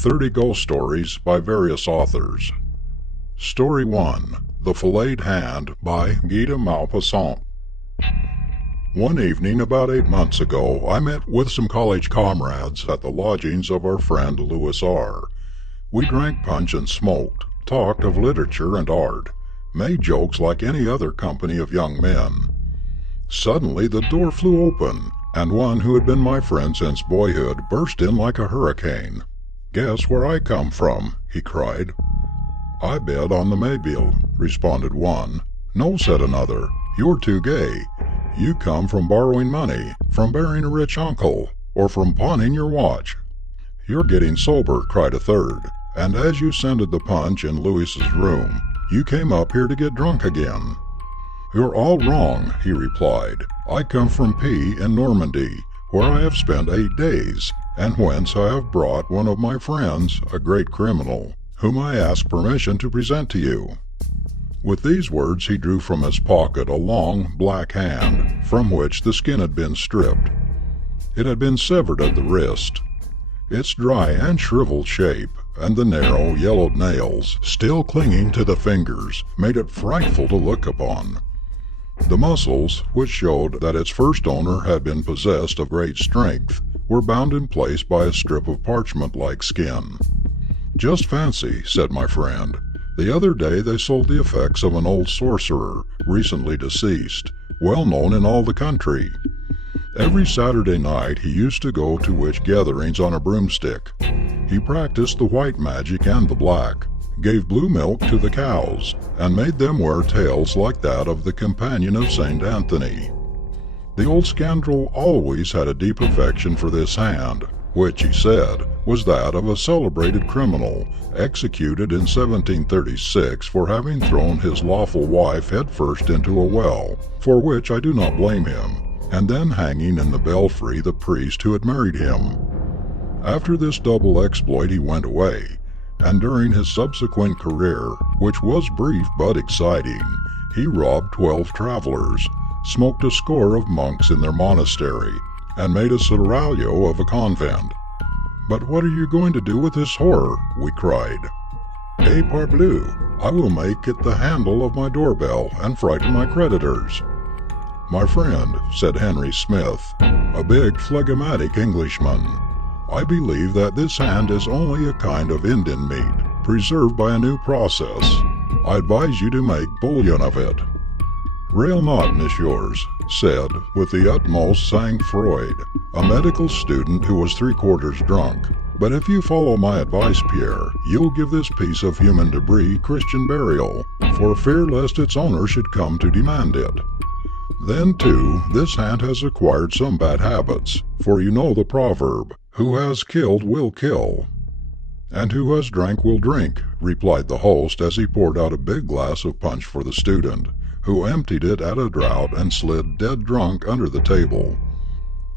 30 Ghost Stories by various authors. Story 1. The Flayed Hand by Guy de Maupassant. One evening about 8 months ago, I met with some college comrades at the lodgings of our friend Louis R. We drank punch and smoked, talked of literature and art, made jokes like any other company of young men. Suddenly the door flew open, and one who had been my friend since boyhood burst in like a hurricane. "Guess where I come from," he cried. "I bed on the Maypole," responded one. "No," said another, "you're too gay. You come from borrowing money, from burying a rich uncle, or from pawning your watch." "You're getting sober," cried a third, "and as you scented the punch in Louis's room, you came up here to get drunk again." "You're all wrong," he replied. "I come from P in Normandy, where I have spent 8 days, and whence I have brought one of my friends, a great criminal, whom I ask permission to present to you." With these words he drew from his pocket a long, black hand, from which the skin had been stripped. It had been severed at the wrist. Its dry and shriveled shape, and the narrow, yellowed nails, still clinging to the fingers, made it frightful to look upon. The muscles, which showed that its first owner had been possessed of great strength, were bound in place by a strip of parchment-like skin. "Just fancy," said my friend, "the other day they sold the effects of an old sorcerer, recently deceased, well known in all the country. Every Saturday night he used to go to witch gatherings on a broomstick. He practiced the white magic and the black, gave blue milk to the cows, and made them wear tails like that of the companion of St. Anthony. The old scoundrel always had a deep affection for this hand, which, he said, was that of a celebrated criminal, executed in 1736 for having thrown his lawful wife headfirst into a well, for which I do not blame him, and then hanging in the belfry the priest who had married him. After this double exploit he went away, and during his subsequent career, which was brief but exciting, he robbed 12 travelers, smoked a score of monks in their monastery, and made a seraglio of a convent." "But what are you going to do with this horror?" we cried. "Eh, parbleu, I will make it the handle of my doorbell and frighten my creditors." "My friend," said Henry Smith, a big phlegmatic Englishman, "I believe that this hand is only a kind of Indian meat, preserved by a new process. I advise you to make bouillon of it." "Rail not, messieurs," said, with the utmost sang-froid, a medical student who was 3/4 drunk, "but if you follow my advice, Pierre, you'll give this piece of human debris Christian burial, for fear lest its owner should come to demand it. Then, too, this hand has acquired some bad habits, for you know the proverb, 'Who has killed will kill.'" "And who has drank will drink," replied the host as he poured out a big glass of punch for the student, who emptied it at a draught and slid dead drunk under the table.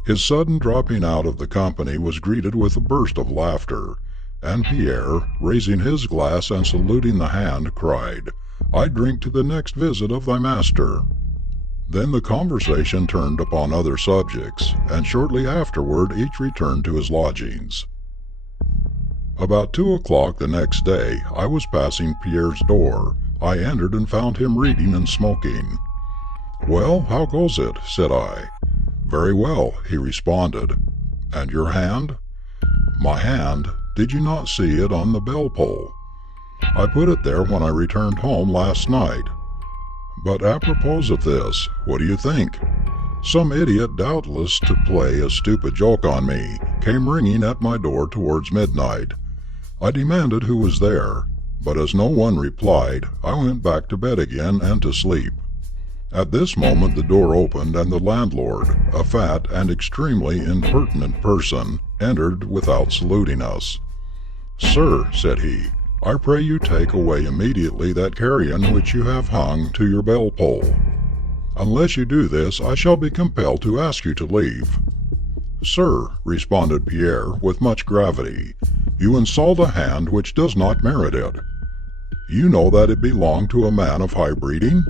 His sudden dropping out of the company was greeted with a burst of laughter, and Pierre, raising his glass and saluting the hand, cried, "I drink to the next visit of thy master." Then the conversation turned upon other subjects, and shortly afterward each returned to his lodgings. About 2 o'clock the next day I was passing Pierre's door. I entered and found him reading and smoking. "Well, how goes it?" said I. "Very well," he responded. "And your hand?" "My hand? Did you not see it on the bell-pull? I put it there when I returned home last night. But apropos of this, what do you think? Some idiot, doubtless to play a stupid joke on me, came ringing at my door towards midnight. I demanded who was there, but as no one replied, I went back to bed again and to sleep. At this moment the door opened, and the landlord, a fat and extremely impertinent person, entered without saluting us. "Sir," said he, "I pray you take away immediately that carrion which you have hung to your bell-pull. Unless you do this, I shall be compelled to ask you to leave." "Sir," responded Pierre with much gravity, "you insult a hand which does not merit it. You know that it belonged to a man of high breeding?"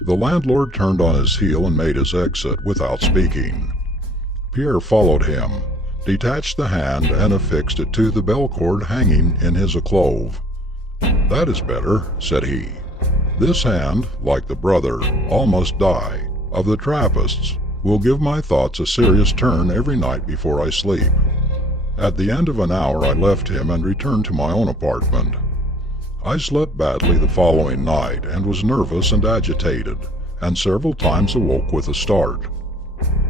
The landlord turned on his heel and made his exit without speaking. Pierre followed him. detached the hand and affixed it to the bell cord hanging in his alcove. "That is better," said he. "This hand, like the brother, all must die, of the Trappists, will give my thoughts a serious turn every night before I sleep." At the end of an hour I left him and returned to my own apartment. I slept badly the following night and was nervous and agitated, and several times awoke with a start.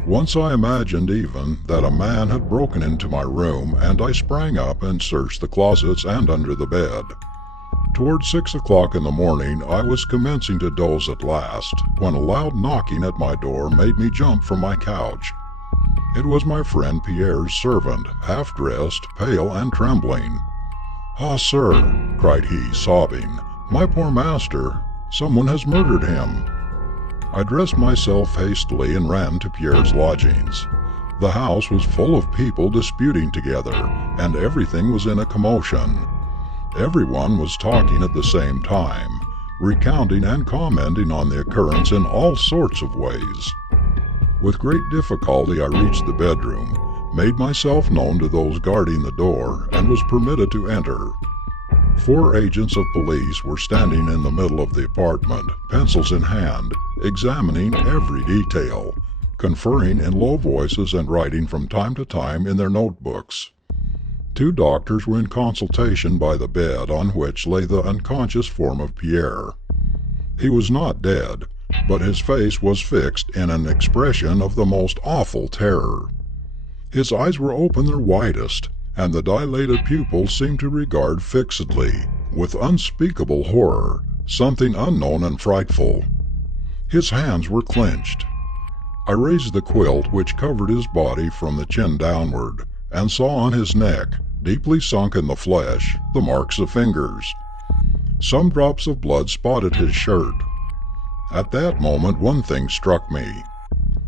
Once I imagined even that a man had broken into my room, and I sprang up and searched the closets and under the bed. Toward 6 o'clock in the morning I was commencing to doze at last, when a loud knocking at my door made me jump from my couch. It was my friend Pierre's servant, half-dressed, pale and trembling. "Ah, sir," cried he, sobbing, "my poor master! Someone has murdered him." I dressed myself hastily and ran to Pierre's lodgings. The house was full of people disputing together, and everything was in a commotion. Everyone was talking at the same time, recounting and commenting on the occurrence in all sorts of ways. With great difficulty I reached the bedroom, made myself known to those guarding the door, and was permitted to enter. 4 agents of police were standing in the middle of the apartment, pencils in hand, examining every detail, conferring in low voices and writing from time to time in their notebooks. 2 doctors were in consultation by the bed on which lay the unconscious form of Pierre. He was not dead, but his face was fixed in an expression of the most awful terror. His eyes were open their widest, and the dilated pupils seemed to regard fixedly, with unspeakable horror, something unknown and frightful. His hands were clenched. I raised the quilt which covered his body from the chin downward, and saw on his neck, deeply sunk in the flesh, the marks of fingers. Some drops of blood spotted his shirt. At that moment one thing struck me.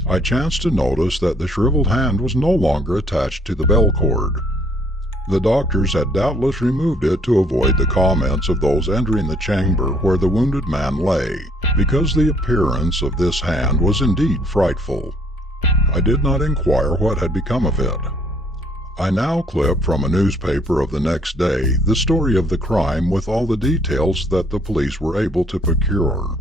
I chanced to notice that the shriveled hand was no longer attached to the bell cord. The doctors had doubtless removed it to avoid the comments of those entering the chamber where the wounded man lay, because the appearance of this hand was indeed frightful. I did not inquire what had become of it. I now clipped from a newspaper of the next day the story of the crime with all the details that the police were able to procure.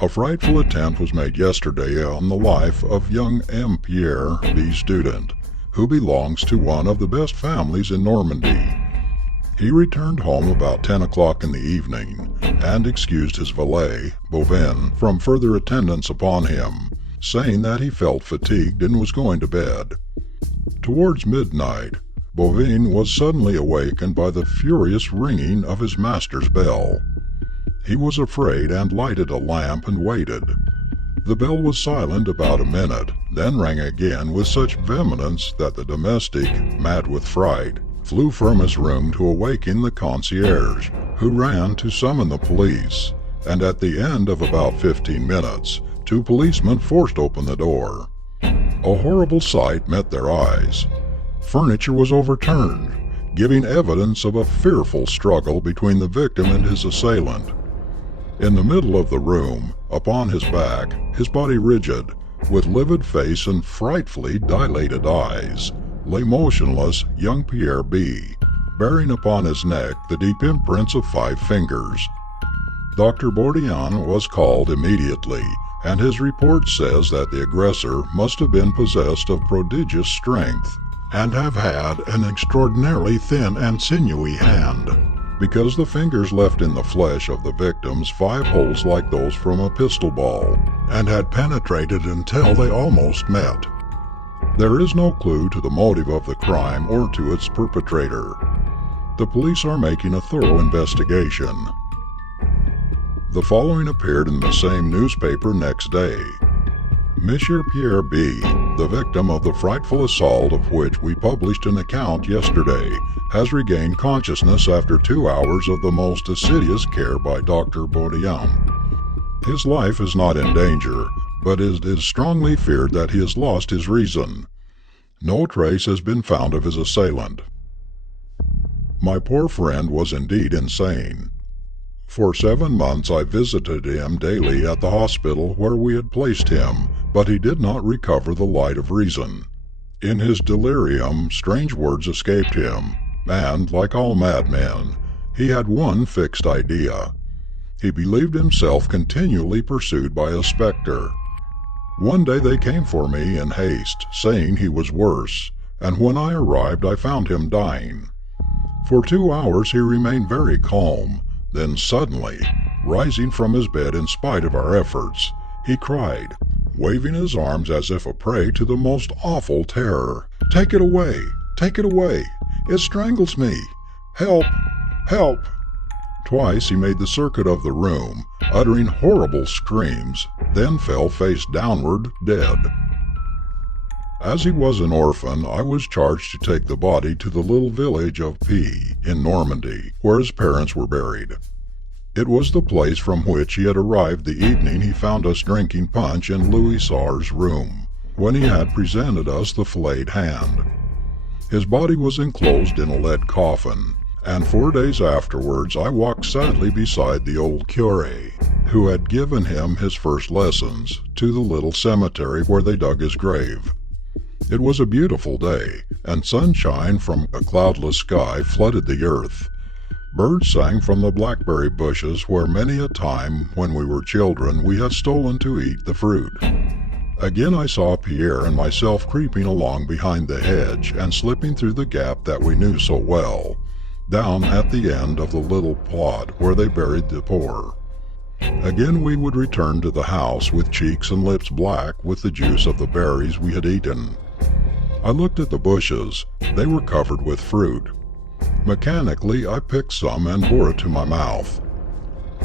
A frightful attempt was made yesterday on the life of young M. Pierre B. student, who belongs to one of the best families in Normandy. He returned home about 10 o'clock in the evening, and excused his valet, Bovin, from further attendance upon him, saying that he felt fatigued and was going to bed. Towards midnight, Bovin was suddenly awakened by the furious ringing of his master's bell. He was afraid and lighted a lamp and waited. The bell was silent about a minute, then rang again with such vehemence that the domestic, mad with fright, flew from his room to awaken the concierge, who ran to summon the police, and at the end of about 15 minutes, 2 policemen forced open the door. A horrible sight met their eyes. Furniture was overturned, giving evidence of a fearful struggle between the victim and his assailant. In the middle of the room, upon his back, his body rigid, with livid face and frightfully dilated eyes, lay motionless young Pierre B., bearing upon his neck the deep imprints of 5 fingers. Dr. Bourdian was called immediately, and his report says that the aggressor must have been possessed of prodigious strength, and have had an extraordinarily thin and sinewy hand, because the fingers left in the flesh of the victims 5 holes like those from a pistol ball, and had penetrated until they almost met. There is no clue to the motive of the crime or to its perpetrator. The police are making a thorough investigation. The following appeared in the same newspaper next day. Monsieur Pierre B., the victim of the frightful assault of which we published an account yesterday, has regained consciousness after 2 hours of the most assiduous care by Dr. Bourdian. His life is not in danger, but it is strongly feared that he has lost his reason. No trace has been found of his assailant. My poor friend was indeed insane. For 7 months I visited him daily at the hospital where we had placed him, but he did not recover the light of reason. In his delirium, strange words escaped him, and, like all madmen, he had one fixed idea. He believed himself continually pursued by a specter. One day they came for me in haste, saying he was worse, and when I arrived I found him dying. For 2 hours he remained very calm, then suddenly, rising from his bed in spite of our efforts, he cried, waving his arms as if a prey to the most awful terror, "Take it away! Take it away! It strangles me! Help! Help!" Twice he made the circuit of the room, uttering horrible screams, then fell face downward, dead. As he was an orphan, I was charged to take the body to the little village of P in Normandy, where his parents were buried. It was the place from which he had arrived the evening he found us drinking punch in Louis Sar's room, when he had presented us the Flayed Hand. His body was enclosed in a lead coffin, and 4 days afterwards I walked sadly beside the old curé, who had given him his first lessons, to the little cemetery where they dug his grave. It was a beautiful day, and sunshine from a cloudless sky flooded the earth. Birds sang from the blackberry bushes where many a time when we were children we had stolen to eat the fruit. Again I saw Pierre and myself creeping along behind the hedge and slipping through the gap that we knew so well, down at the end of the little plot where they buried the poor. Again we would return to the house with cheeks and lips black with the juice of the berries we had eaten. I looked at the bushes. They were covered with fruit. Mechanically I picked some and bore it to my mouth.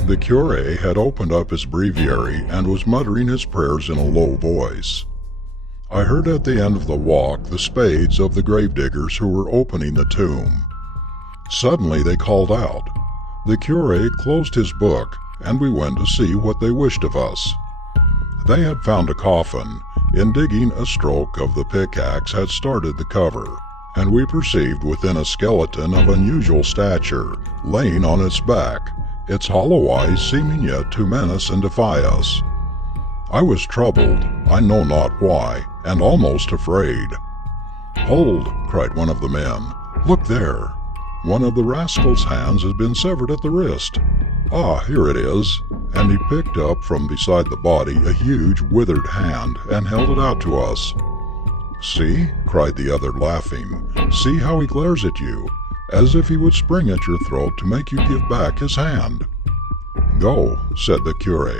The curé had opened up his breviary and was muttering his prayers in a low voice. I heard at the end of the walk the spades of the gravediggers who were opening the tomb. Suddenly they called out. The curé closed his book, and we went to see what they wished of us. They had found a coffin. In digging, a stroke of the pickaxe had started the cover, and we perceived within a skeleton of unusual stature, laying on its back, its hollow eyes seeming yet to menace and defy us. I was troubled, I know not why, and almost afraid. "Hold!" cried one of the men. "Look there! One of the rascal's hands has been severed at the wrist. Ah, here it is." And he picked up from beside the body a huge withered hand and held it out to us. "See," cried the other, laughing. "See how he glares at you, as if he would spring at your throat to make you give back his hand." "Go," said the curé.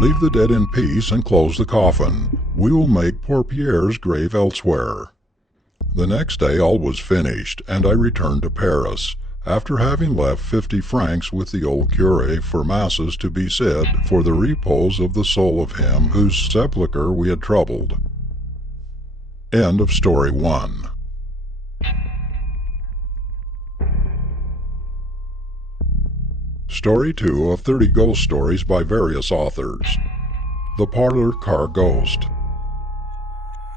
"Leave the dead in peace and close the coffin. We will make poor Pierre's grave elsewhere." The next day all was finished, and I returned to Paris, after having left 50 francs with the old curé for masses to be said for the repose of the soul of him whose sepulchre we had troubled. End of Story 1. Story 2 of 30 Ghost Stories by various authors. The Parlor-Car Ghost.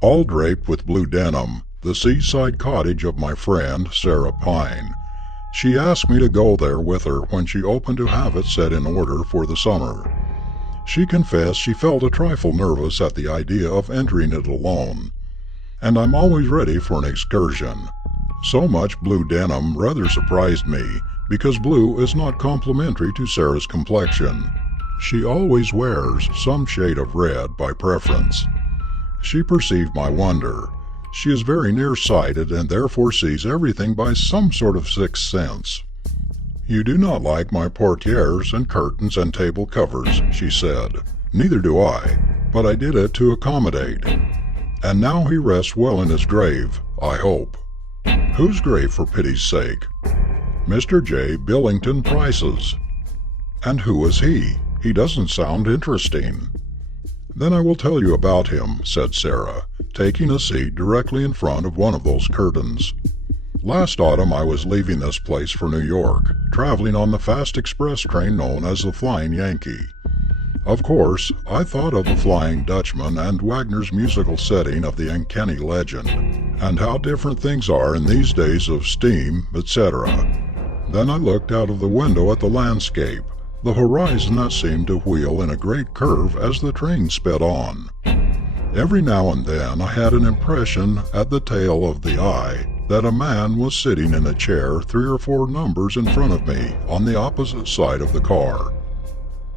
All draped with blue denim, the seaside cottage of my friend Sarah Pine. She asked me to go there with her when she opened to have it set in order for the summer. She confessed she felt a trifle nervous at the idea of entering it alone. And I'm always ready for an excursion. So much blue denim rather surprised me, because blue is not complimentary to Sarah's complexion. She always wears some shade of red by preference. She perceived my wonder. She is very nearsighted and therefore sees everything by some sort of sixth sense. "You do not like my portieres and curtains and table covers," she said. "Neither do I, but I did it to accommodate. And now he rests well in his grave, I hope." "Whose grave, for pity's sake?" "Mr. J. Billington Price's." "And who is he? He doesn't sound interesting." "Then I will tell you about him," said Sarah, taking a seat directly in front of one of those curtains. "Last autumn I was leaving this place for New York, traveling on the fast express train known as the Flying Yankee. Of course, I thought of the Flying Dutchman and Wagner's musical setting of the uncanny legend, and how different things are in these days of steam, etc. Then I looked out of the window at the landscape, the horizon that seemed to wheel in a great curve as the train sped on. Every now and then I had an impression at the tail of the eye that a man was sitting in a chair 3 or 4 numbers in front of me on the opposite side of the car.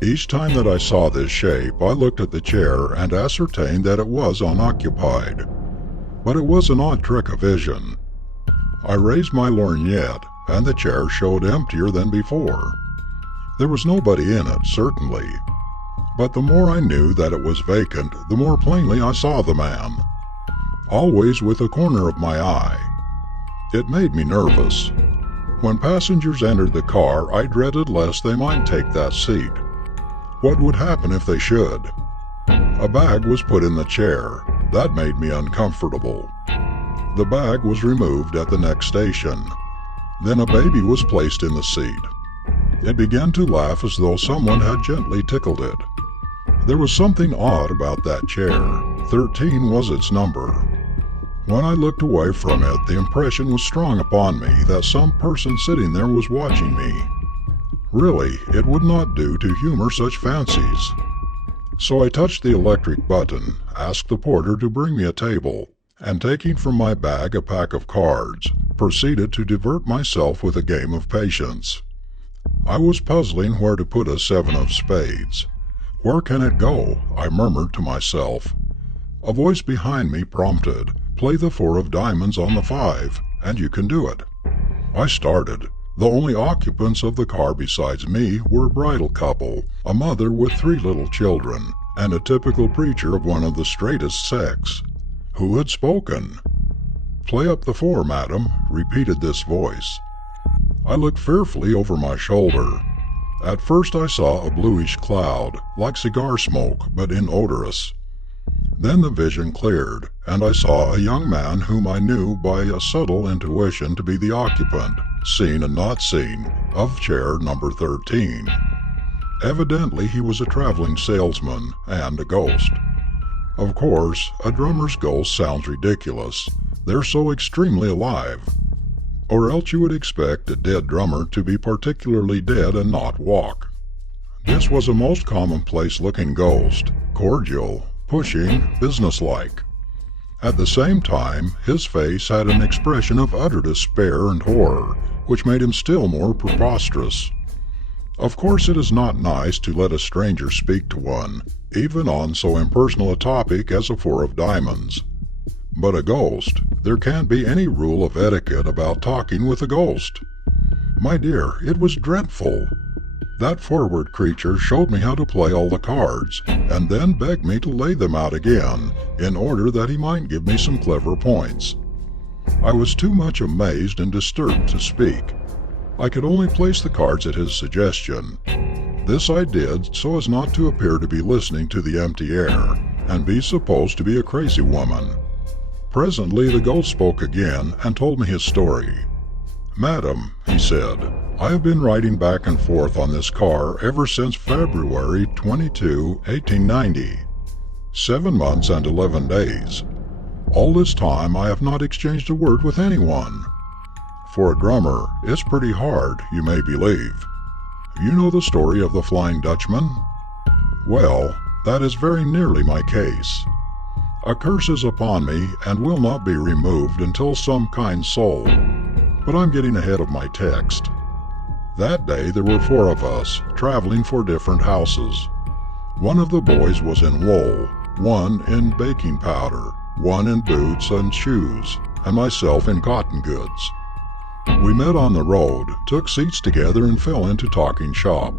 Each time that I saw this shape, I looked at the chair and ascertained that it was unoccupied. But it was an odd trick of vision. I raised my lorgnette, and the chair showed emptier than before. There was nobody in it, certainly. But the more I knew that it was vacant, the more plainly I saw the man, always with a corner of my eye. It made me nervous. When passengers entered the car, I dreaded lest they might take that seat. What would happen if they should? A bag was put in the chair. That made me uncomfortable. The bag was removed at the next station. Then a baby was placed in the seat. It began to laugh as though someone had gently tickled it. There was something odd about that chair. 13 was its number. When I looked away from it, the impression was strong upon me that some person sitting there was watching me. Really, it would not do to humor such fancies. So I touched the electric button, asked the porter to bring me a table, and taking from my bag a pack of cards, proceeded to divert myself with a game of patience. I was puzzling where to put a 7 of spades. "Where can it go?" I murmured to myself. A voice behind me prompted, "Play the 4 of diamonds on the 5, and you can do it." I started. The only occupants of the car besides me were a bridal couple, a mother with 3 little children, and a typical preacher of one of the straightest sex. Who had spoken? "Play up the 4, madam," repeated this voice. I looked fearfully over my shoulder. At first I saw a bluish cloud, like cigar smoke, but inodorous. Then the vision cleared, and I saw a young man whom I knew by a subtle intuition to be the occupant, seen and not seen, of chair number 13. Evidently he was a traveling salesman and a ghost. Of course, a drummer's ghost sounds ridiculous. They're so extremely alive. Or else you would expect a dead drummer to be particularly dead and not walk. This was a most commonplace-looking ghost, cordial, pushing, businesslike. At the same time, his face had an expression of utter despair and horror, which made him still more preposterous. Of course it is not nice to let a stranger speak to one, even on so impersonal a topic as a 4 of diamonds. But a ghost, there can't be any rule of etiquette about talking with a ghost. My dear, it was dreadful. That forward creature showed me how to play all the cards, and then begged me to lay them out again, in order that he might give me some clever points. I was too much amazed and disturbed to speak. I could only place the cards at his suggestion. This I did so as not to appear to be listening to the empty air, and be supposed to be a crazy woman. Presently the ghost spoke again and told me his story. "Madam," he said, "I have been riding back and forth on this car ever since February 22, 1890. 7 months and 11 days. All this time I have not exchanged a word with anyone. For a drummer, it's pretty hard, you may believe. You know the story of the Flying Dutchman? Well, that is very nearly my case. A curse is upon me and will not be removed until some kind soul. But I'm getting ahead of my text. That day there were 4 of us, traveling for different houses. One of the boys was in wool, one in baking powder, one in boots and shoes, and myself in cotton goods. We met on the road, took seats together, and fell into talking shop.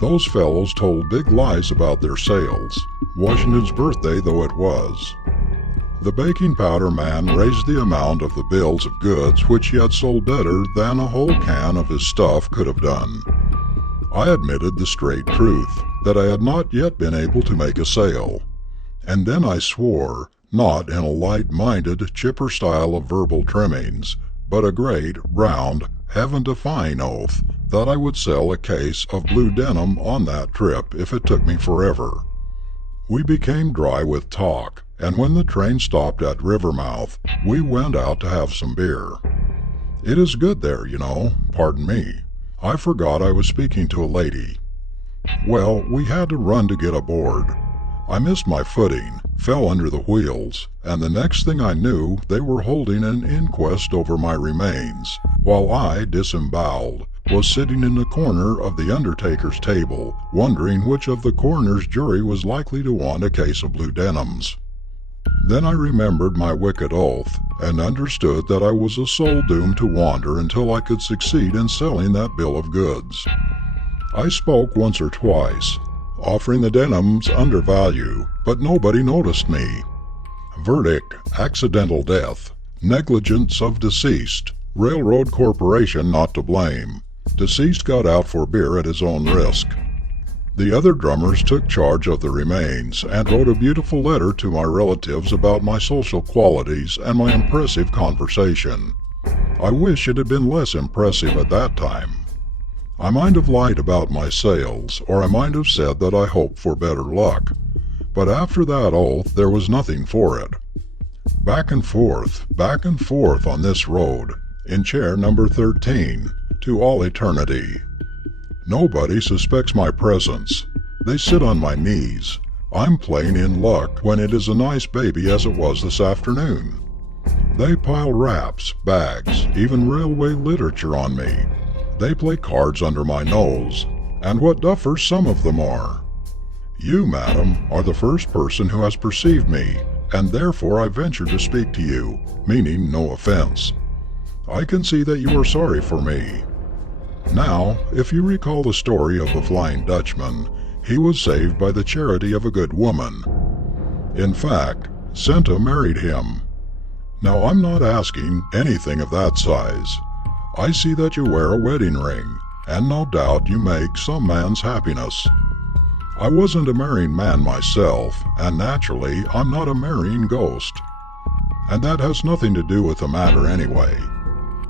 Those fellows told big lies about their sales, Washington's birthday though it was. The baking powder man raised the amount of the bills of goods which he had sold better than a whole can of his stuff could have done. I admitted the straight truth, that I had not yet been able to make a sale. And then I swore, not in a light-minded, chipper style of verbal trimmings, but a great, round, heaven-defying oath, that I would sell a case of blue denim on that trip if it took me forever. We became dry with talk, and when the train stopped at Rivermouth, we went out to have some beer. It is good there, you know. Pardon me. I forgot I was speaking to a lady. Well, we had to run to get aboard. I missed my footing, fell under the wheels, and the next thing I knew they were holding an inquest over my remains, while I, disemboweled, was sitting in the corner of the undertaker's table, wondering which of the coroner's jury was likely to want a case of blue denims. Then I remembered my wicked oath, and understood that I was a soul doomed to wander until I could succeed in selling that bill of goods. I spoke once or twice, offering the denims under value, but nobody noticed me. Verdict: accidental death. Negligence of deceased. Railroad corporation not to blame. Deceased got out for beer at his own risk. The other drummers took charge of the remains and wrote a beautiful letter to my relatives about my social qualities and my impressive conversation. I wish it had been less impressive at that time. I might have lied about my sales, or I might have said that I hoped for better luck. But after that oath, there was nothing for it. Back and forth on this road, in chair number 13, to all eternity. Nobody suspects my presence. They sit on my knees. I'm playing in luck when it is a nice baby as it was this afternoon. They pile wraps, bags, even railway literature on me. They play cards under my nose. And what duffers some of them are. You, madam, are the first person who has perceived me, and therefore I venture to speak to you, meaning no offense. I can see that you are sorry for me. Now, if you recall the story of the Flying Dutchman, he was saved by the charity of a good woman. In fact, Senta married him. Now, I'm not asking anything of that size. I see that you wear a wedding ring, and no doubt you make some man's happiness. I wasn't a marrying man myself, and naturally, I'm not a marrying ghost. And that has nothing to do with the matter anyway.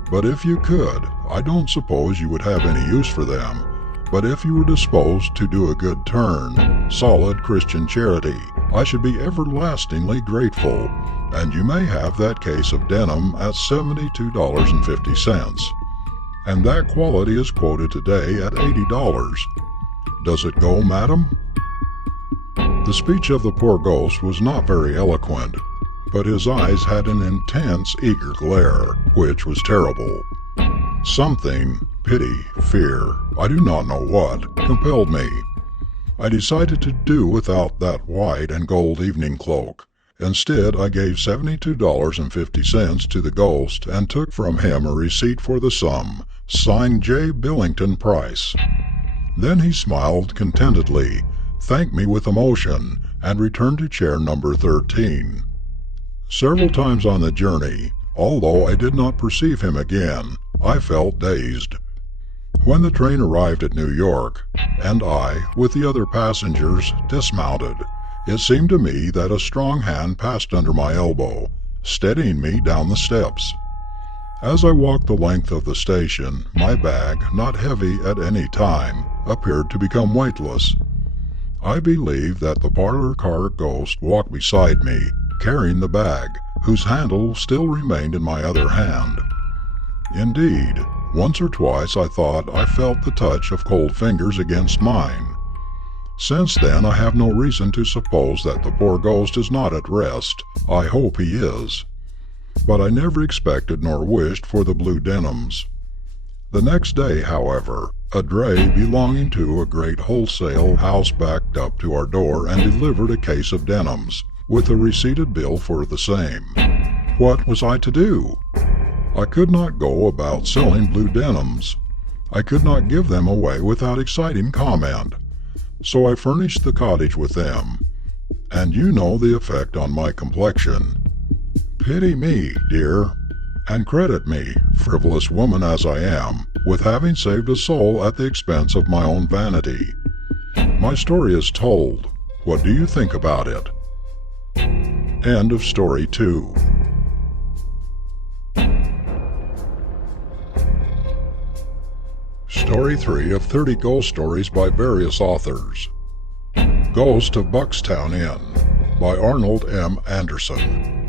But if you could, I don't suppose you would have any use for them, but if you were disposed to do a good turn, solid Christian charity, I should be everlastingly grateful, and you may have that case of denim at $72.50. And that quality is quoted today at $80. Does it go, madam? The speech of the poor ghost was not very eloquent, but his eyes had an intense, eager glare, which was terrible. Something, pity, fear, I do not know what, compelled me. I decided to do without that white and gold evening cloak. Instead, I gave $72.50 to the ghost and took from him a receipt for the sum, signed J. Billington Price. Then he smiled contentedly, thanked me with emotion, and returned to chair number 13. Several times on the journey, although I did not perceive him again, I felt dazed. When the train arrived at New York, and I, with the other passengers, dismounted, it seemed to me that a strong hand passed under my elbow, steadying me down the steps. As I walked the length of the station, my bag, not heavy at any time, appeared to become weightless. I believe that the Parlor-Car Ghost walked beside me, carrying the bag, whose handle still remained in my other hand. Indeed, once or twice I thought I felt the touch of cold fingers against mine. Since then I have no reason to suppose that the poor ghost is not at rest. I hope he is. But I never expected nor wished for the blue denims. The next day, however, a dray belonging to a great wholesale house backed up to our door and delivered a case of denims, with a receipted bill for the same. What was I to do? I could not go about selling blue denims. I could not give them away without exciting comment. So I furnished the cottage with them, and you know the effect on my complexion. Pity me, dear, and credit me, frivolous woman as I am, with having saved a soul at the expense of my own vanity. My story is told. What do you think about it? End of story 2. Story 3 of 30 ghost stories by various authors. Ghost of Buckstown Inn by Arnold M. Anderson.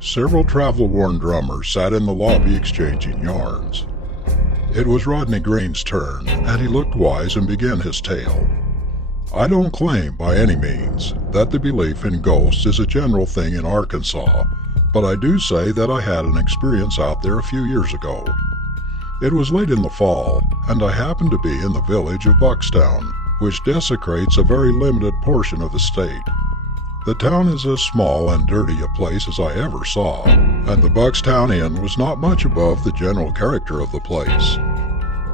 Several travel-worn drummers sat in the lobby exchanging yarns. It was Rodney Green's turn, and he looked wise and began his tale. I don't claim by any means that the belief in ghosts is a general thing in Arkansas, but I do say that I had an experience out there a few years ago. It was late in the fall, and I happened to be in the village of Buckstown, which desecrates a very limited portion of the state. The town is as small and dirty a place as I ever saw, and the Buckstown Inn was not much above the general character of the place.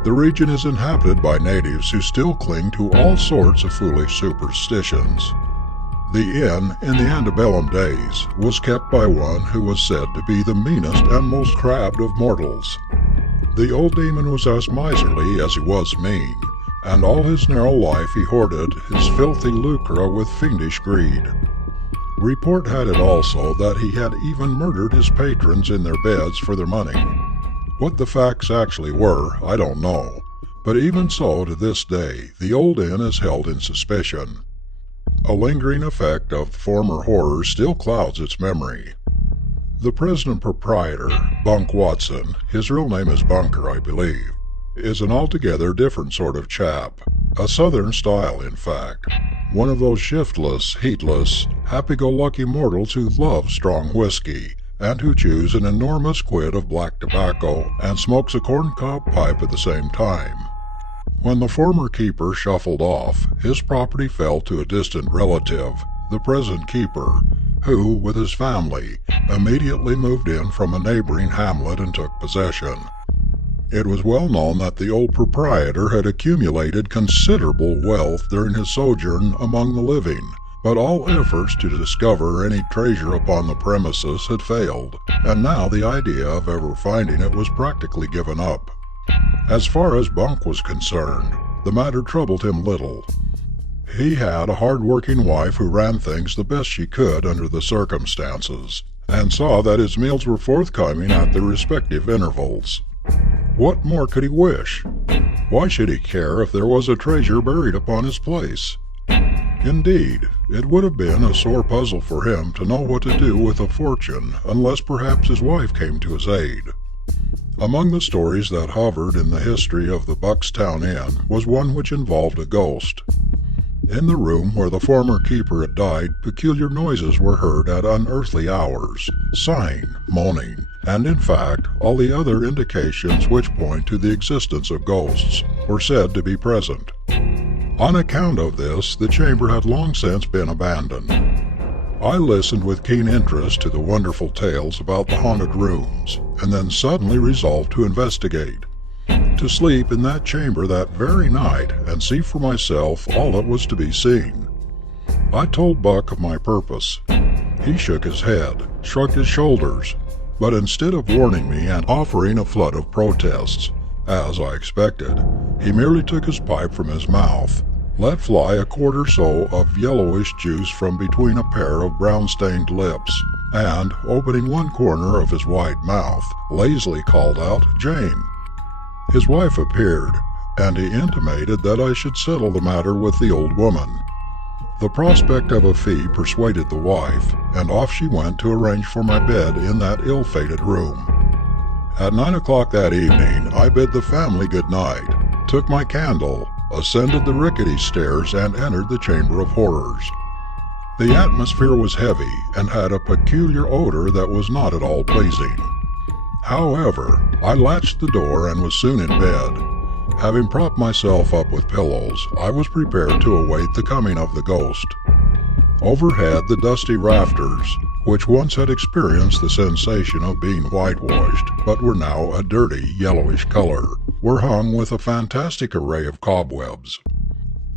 The region is inhabited by natives who still cling to all sorts of foolish superstitions. The inn, in the antebellum days, was kept by one who was said to be the meanest and most crabbed of mortals. The old demon was as miserly as he was mean, and all his narrow life he hoarded his filthy lucre with fiendish greed. Report had it also that he had even murdered his patrons in their beds for their money. What the facts actually were, I don't know, but even so, to this day, the old inn is held in suspicion. A lingering effect of former horrors still clouds its memory. The present proprietor, Bunk Watson, his real name is Bunker, I believe, is an altogether different sort of chap, a southern style in fact, one of those shiftless, heatless, happy-go-lucky mortals who love strong whiskey, and who chews an enormous quid of black tobacco and smokes a corncob pipe at the same time. When the former keeper shuffled off, his property fell to a distant relative, the present keeper, who, with his family, immediately moved in from a neighboring hamlet and took possession. It was well known that the old proprietor had accumulated considerable wealth during his sojourn among the living, but all efforts to discover any treasure upon the premises had failed, and now the idea of ever finding it was practically given up. As far as Bunk was concerned, the matter troubled him little. He had a hard-working wife who ran things the best she could under the circumstances, and saw that his meals were forthcoming at their respective intervals. What more could he wish? Why should he care if there was a treasure buried upon his place? Indeed, it would have been a sore puzzle for him to know what to do with a fortune unless perhaps his wife came to his aid. Among the stories that hovered in the history of the Buckstown Inn was one which involved a ghost. In the room where the former keeper had died, peculiar noises were heard at unearthly hours, sighing, moaning, and in fact, all the other indications which point to the existence of ghosts were said to be present. On account of this, the chamber had long since been abandoned. I listened with keen interest to the wonderful tales about the haunted rooms, and then suddenly resolved to investigate, to sleep in that chamber that very night and see for myself all that was to be seen. I told Buck of my purpose. He shook his head, shrugged his shoulders, but instead of warning me and offering a flood of protests, as I expected, he merely took his pipe from his mouth, let fly a quart or so of yellowish juice from between a pair of brown-stained lips, and, opening one corner of his wide mouth, lazily called out, "Jane." His wife appeared, and he intimated that I should settle the matter with the old woman. The prospect of a fee persuaded the wife, and off she went to arrange for my bed in that ill-fated room. At 9 o'clock that evening, I bid the family good night, took my candle, ascended the rickety stairs, and entered the Chamber of Horrors. The atmosphere was heavy and had a peculiar odor that was not at all pleasing. However, I latched the door and was soon in bed. Having propped myself up with pillows, I was prepared to await the coming of the ghost. Overhead, the dusty rafters, which once had experienced the sensation of being whitewashed, but were now a dirty, yellowish color, were hung with a fantastic array of cobwebs.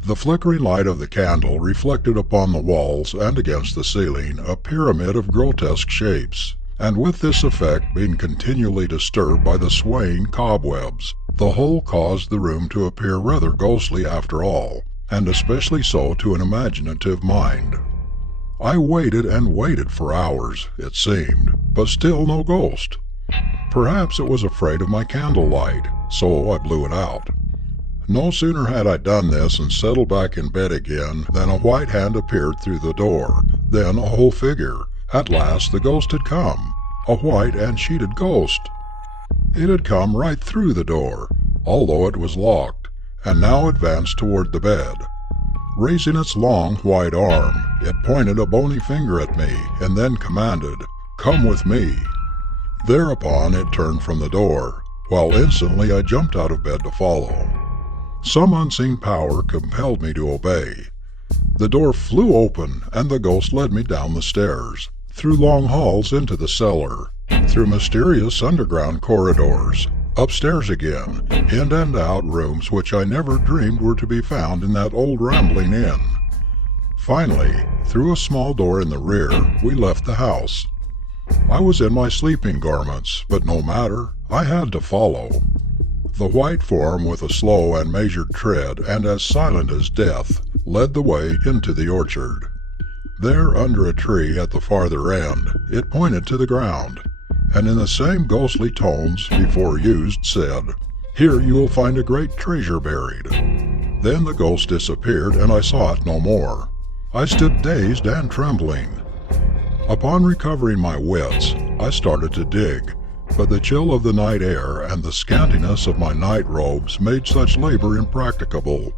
The flickering light of the candle reflected upon the walls and against the ceiling a pyramid of grotesque shapes, and with this effect being continually disturbed by the swaying cobwebs, the whole caused the room to appear rather ghostly after all, and especially so to an imaginative mind. I waited and waited for hours, it seemed, but still no ghost. Perhaps it was afraid of my candlelight, so I blew it out. No sooner had I done this and settled back in bed again than a white hand appeared through the door, then a whole figure. At last the ghost had come, a white and sheeted ghost. It had come right through the door, although it was locked, and now advanced toward the bed. Raising its long, white arm, it pointed a bony finger at me and then commanded, "Come with me." Thereupon it turned from the door, while instantly I jumped out of bed to follow. Some unseen power compelled me to obey. The door flew open, and the ghost led me down the stairs, through long halls into the cellar, through mysterious underground corridors, upstairs again, in and out rooms which I never dreamed were to be found in that old rambling inn. Finally, through a small door in the rear, we left the house. I was in my sleeping garments, but no matter, I had to follow. The white form, with a slow and measured tread and as silent as death, led the way into the orchard. There, under a tree at the farther end, it pointed to the ground, and in the same ghostly tones before used said, "Here you will find a great treasure buried." Then the ghost disappeared, and I saw it no more. I stood dazed and trembling. Upon recovering my wits, I started to dig, but the chill of the night air and the scantiness of my night robes made such labor impracticable.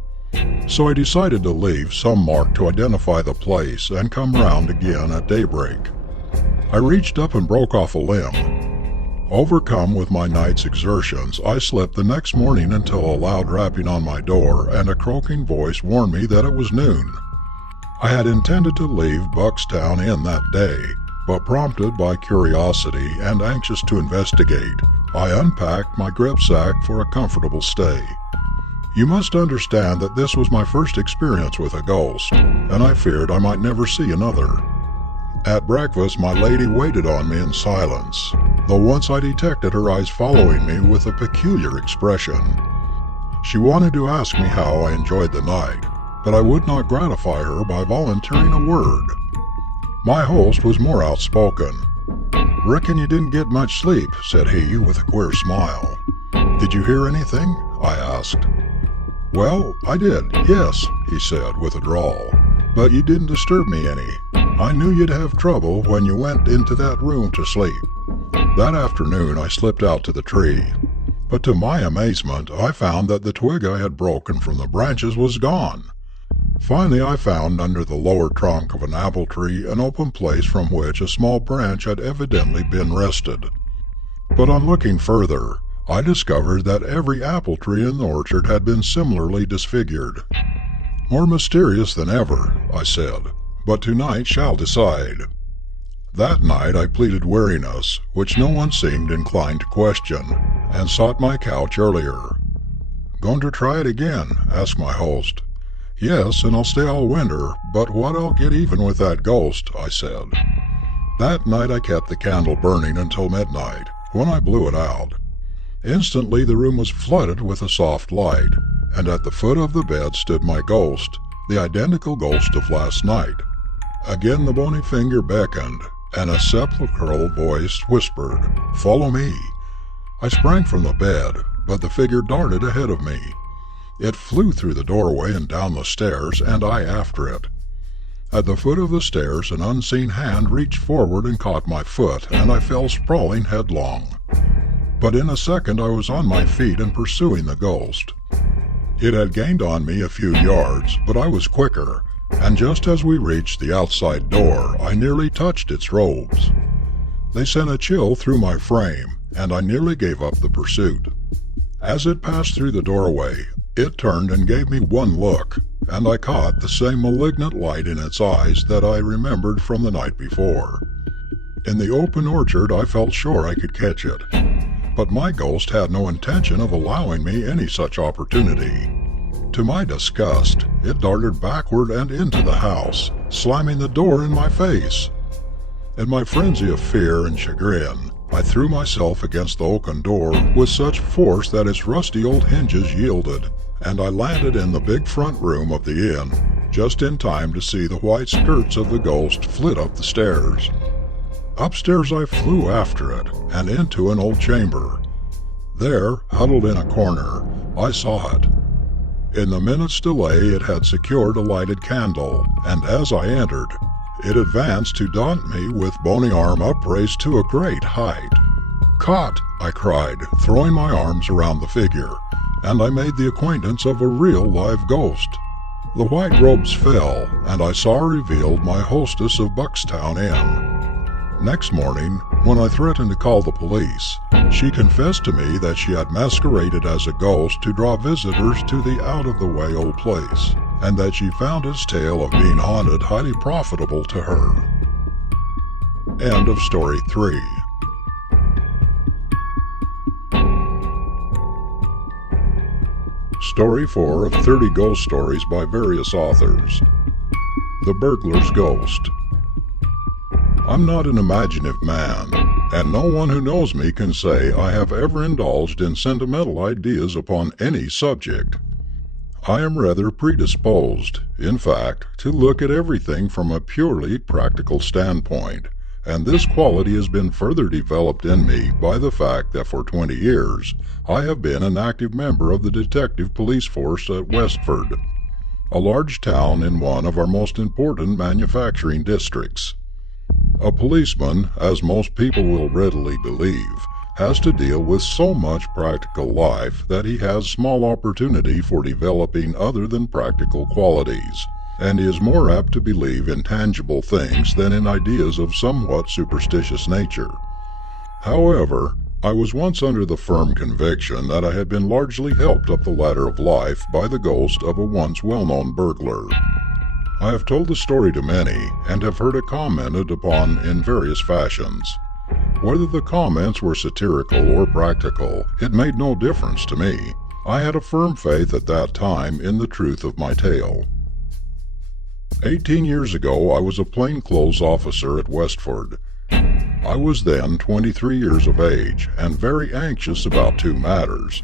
So I decided to leave some mark to identify the place and come round again at daybreak. I reached up and broke off a limb. Overcome with my night's exertions, I slept the next morning until a loud rapping on my door and a croaking voice warned me that it was noon. I had intended to leave Buckstown Inn that day, but prompted by curiosity and anxious to investigate, I unpacked my gripsack for a comfortable stay. You must understand that this was my first experience with a ghost, and I feared I might never see another. At breakfast, my lady waited on me in silence, though once I detected her eyes following me with a peculiar expression. She wanted to ask me how I enjoyed the night, but I would not gratify her by volunteering a word. My host was more outspoken. "Reckon you didn't get much sleep," said he with a queer smile. "Did you hear anything?" I asked. "Well, I did, yes," he said with a drawl, "but you didn't disturb me any. I knew you'd have trouble when you went into that room to sleep." That afternoon I slipped out to the tree, but to my amazement I found that the twig I had broken from the branches was gone. Finally I found under the lower trunk of an apple tree an open place from which a small branch had evidently been wrested. But on looking further, I discovered that every apple tree in the orchard had been similarly disfigured. "More mysterious than ever," I said, "but tonight shall decide." That night I pleaded weariness, which no one seemed inclined to question, and sought my couch earlier. "Going to try it again?" asked my host. "Yes, and I'll stay all winter, but what I'll get even with that ghost," I said. That night I kept the candle burning until midnight, when I blew it out. Instantly the room was flooded with a soft light, and at the foot of the bed stood my ghost, the identical ghost of last night. Again the bony finger beckoned, and a sepulchral voice whispered, "Follow me." I sprang from the bed, but the figure darted ahead of me. It flew through the doorway and down the stairs, and I after it. At the foot of the stairs an unseen hand reached forward and caught my foot, and I fell sprawling headlong. But in a second I was on my feet and pursuing the ghost. It had gained on me a few yards, but I was quicker, and just as we reached the outside door, I nearly touched its robes. They sent a chill through my frame, and I nearly gave up the pursuit. As it passed through the doorway, it turned and gave me one look, and I caught the same malignant light in its eyes that I remembered from the night before. In the open orchard I felt sure I could catch it, but my ghost had no intention of allowing me any such opportunity. To my disgust, it darted backward and into the house, slamming the door in my face. In my frenzy of fear and chagrin, I threw myself against the oaken door with such force that its rusty old hinges yielded, and I landed in the big front room of the inn, just in time to see the white skirts of the ghost flit up the stairs. Upstairs I flew after it, and into an old chamber. There, huddled in a corner, I saw it. In the minute's delay it had secured a lighted candle, and as I entered, it advanced to daunt me with bony arm upraised to a great height. "Caught!" I cried, throwing my arms around the figure, and I made the acquaintance of a real live ghost. The white robes fell, and I saw revealed my hostess of Buckstown Inn. Next morning, when I threatened to call the police, she confessed to me that she had masqueraded as a ghost to draw visitors to the out-of-the-way old place, and that she found its tale of being haunted highly profitable to her. End of Story 3. Story 4 of 30 Ghost Stories by various authors. The Burglar's Ghost. I'm not an imaginative man, and no one who knows me can say I have ever indulged in sentimental ideas upon any subject. I am rather predisposed, in fact, to look at everything from a purely practical standpoint, and this quality has been further developed in me by the fact that for 20 years I have been an active member of the detective police force at Westford, a large town in one of our most important manufacturing districts. A policeman, as most people will readily believe, has to deal with so much practical life that he has small opportunity for developing other than practical qualities, and is more apt to believe in tangible things than in ideas of somewhat superstitious nature. However, I was once under the firm conviction that I had been largely helped up the ladder of life by the ghost of a once well-known burglar. I have told the story to many, and have heard it commented upon in various fashions. Whether the comments were satirical or practical, it made no difference to me. I had a firm faith at that time in the truth of my tale. 18 years ago, I was a plainclothes officer at Westford. I was then 23 years of age, and very anxious about two matters.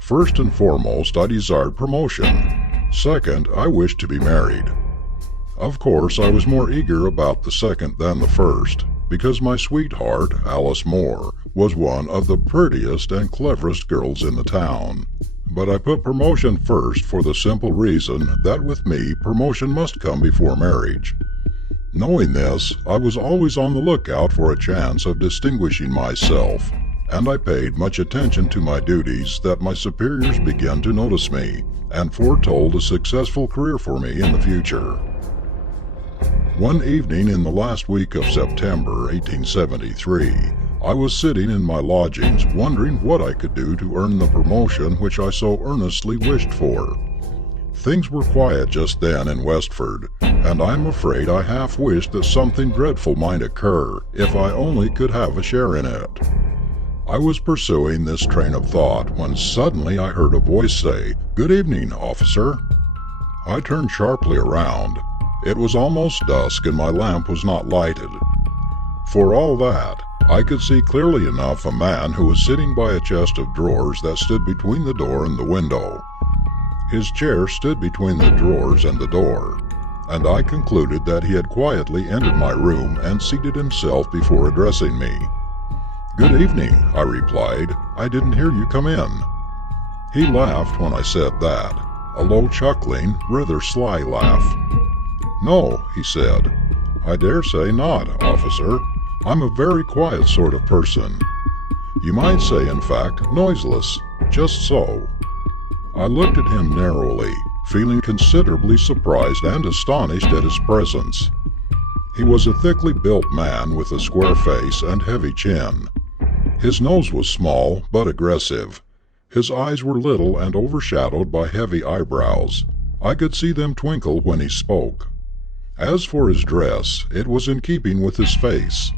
First and foremost, I desired promotion. Second, I wished to be married. Of course, I was more eager about the second than the first, because my sweetheart, Alice Moore, was one of the prettiest and cleverest girls in the town. But I put promotion first for the simple reason that with me, promotion must come before marriage. Knowing this, I was always on the lookout for a chance of distinguishing myself, and I paid much attention to my duties that my superiors began to notice me, and foretold a successful career for me in the future. One evening in the last week of September 1873, I was sitting in my lodgings wondering what I could do to earn the promotion which I so earnestly wished for. Things were quiet just then in Westford, and I'm afraid I half wished that something dreadful might occur if I only could have a share in it. I was pursuing this train of thought when suddenly I heard a voice say, "Good evening, officer." I turned sharply around. It was almost dusk and my lamp was not lighted. For all that, I could see clearly enough a man who was sitting by a chest of drawers that stood between the door and the window. His chair stood between the drawers and the door, and I concluded that he had quietly entered my room and seated himself before addressing me. "Good evening," I replied. "I didn't hear you come in." He laughed when I said that, a low chuckling, rather sly laugh. "No," he said, "I dare say not, officer. I'm a very quiet sort of person. You might say, in fact, noiseless. Just so." I looked at him narrowly, feeling considerably surprised and astonished at his presence. He was a thickly built man with a square face and heavy chin. His nose was small but aggressive. His eyes were little and overshadowed by heavy eyebrows. I could see them twinkle when he spoke. As for his dress, it was in keeping with his face.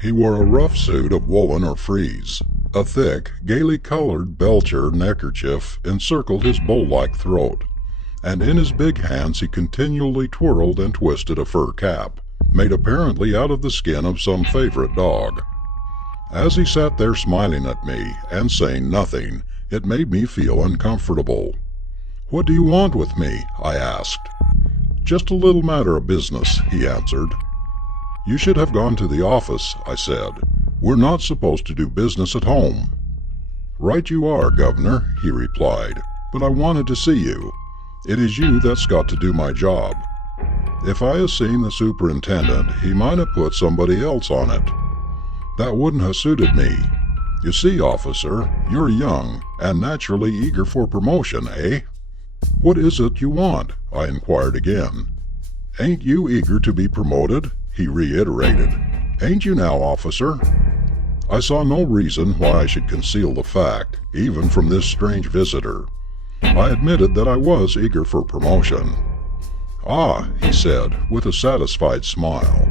He wore a rough suit of woolen or frieze. A thick, gaily colored belcher neckerchief encircled his bowl-like throat, and in his big hands he continually twirled and twisted a fur cap, made apparently out of the skin of some favorite dog. As he sat there smiling at me and saying nothing, it made me feel uncomfortable. "What do you want with me?" I asked. "Just a little matter of business," he answered. "You should have gone to the office," I said. "We're not supposed to do business at home." "Right you are, Governor," he replied, "but I wanted to see you. It is you that's got to do my job. If I had seen the superintendent, he might have put somebody else on it. That wouldn't have suited me. You see, officer, you're young and naturally eager for promotion, eh?" "What is it you want?" I inquired again. "Ain't you eager to be promoted?" he reiterated. "Ain't you now, officer?" I saw no reason why I should conceal the fact, even from this strange visitor. I admitted that I was eager for promotion. "Ah," he said, with a satisfied smile,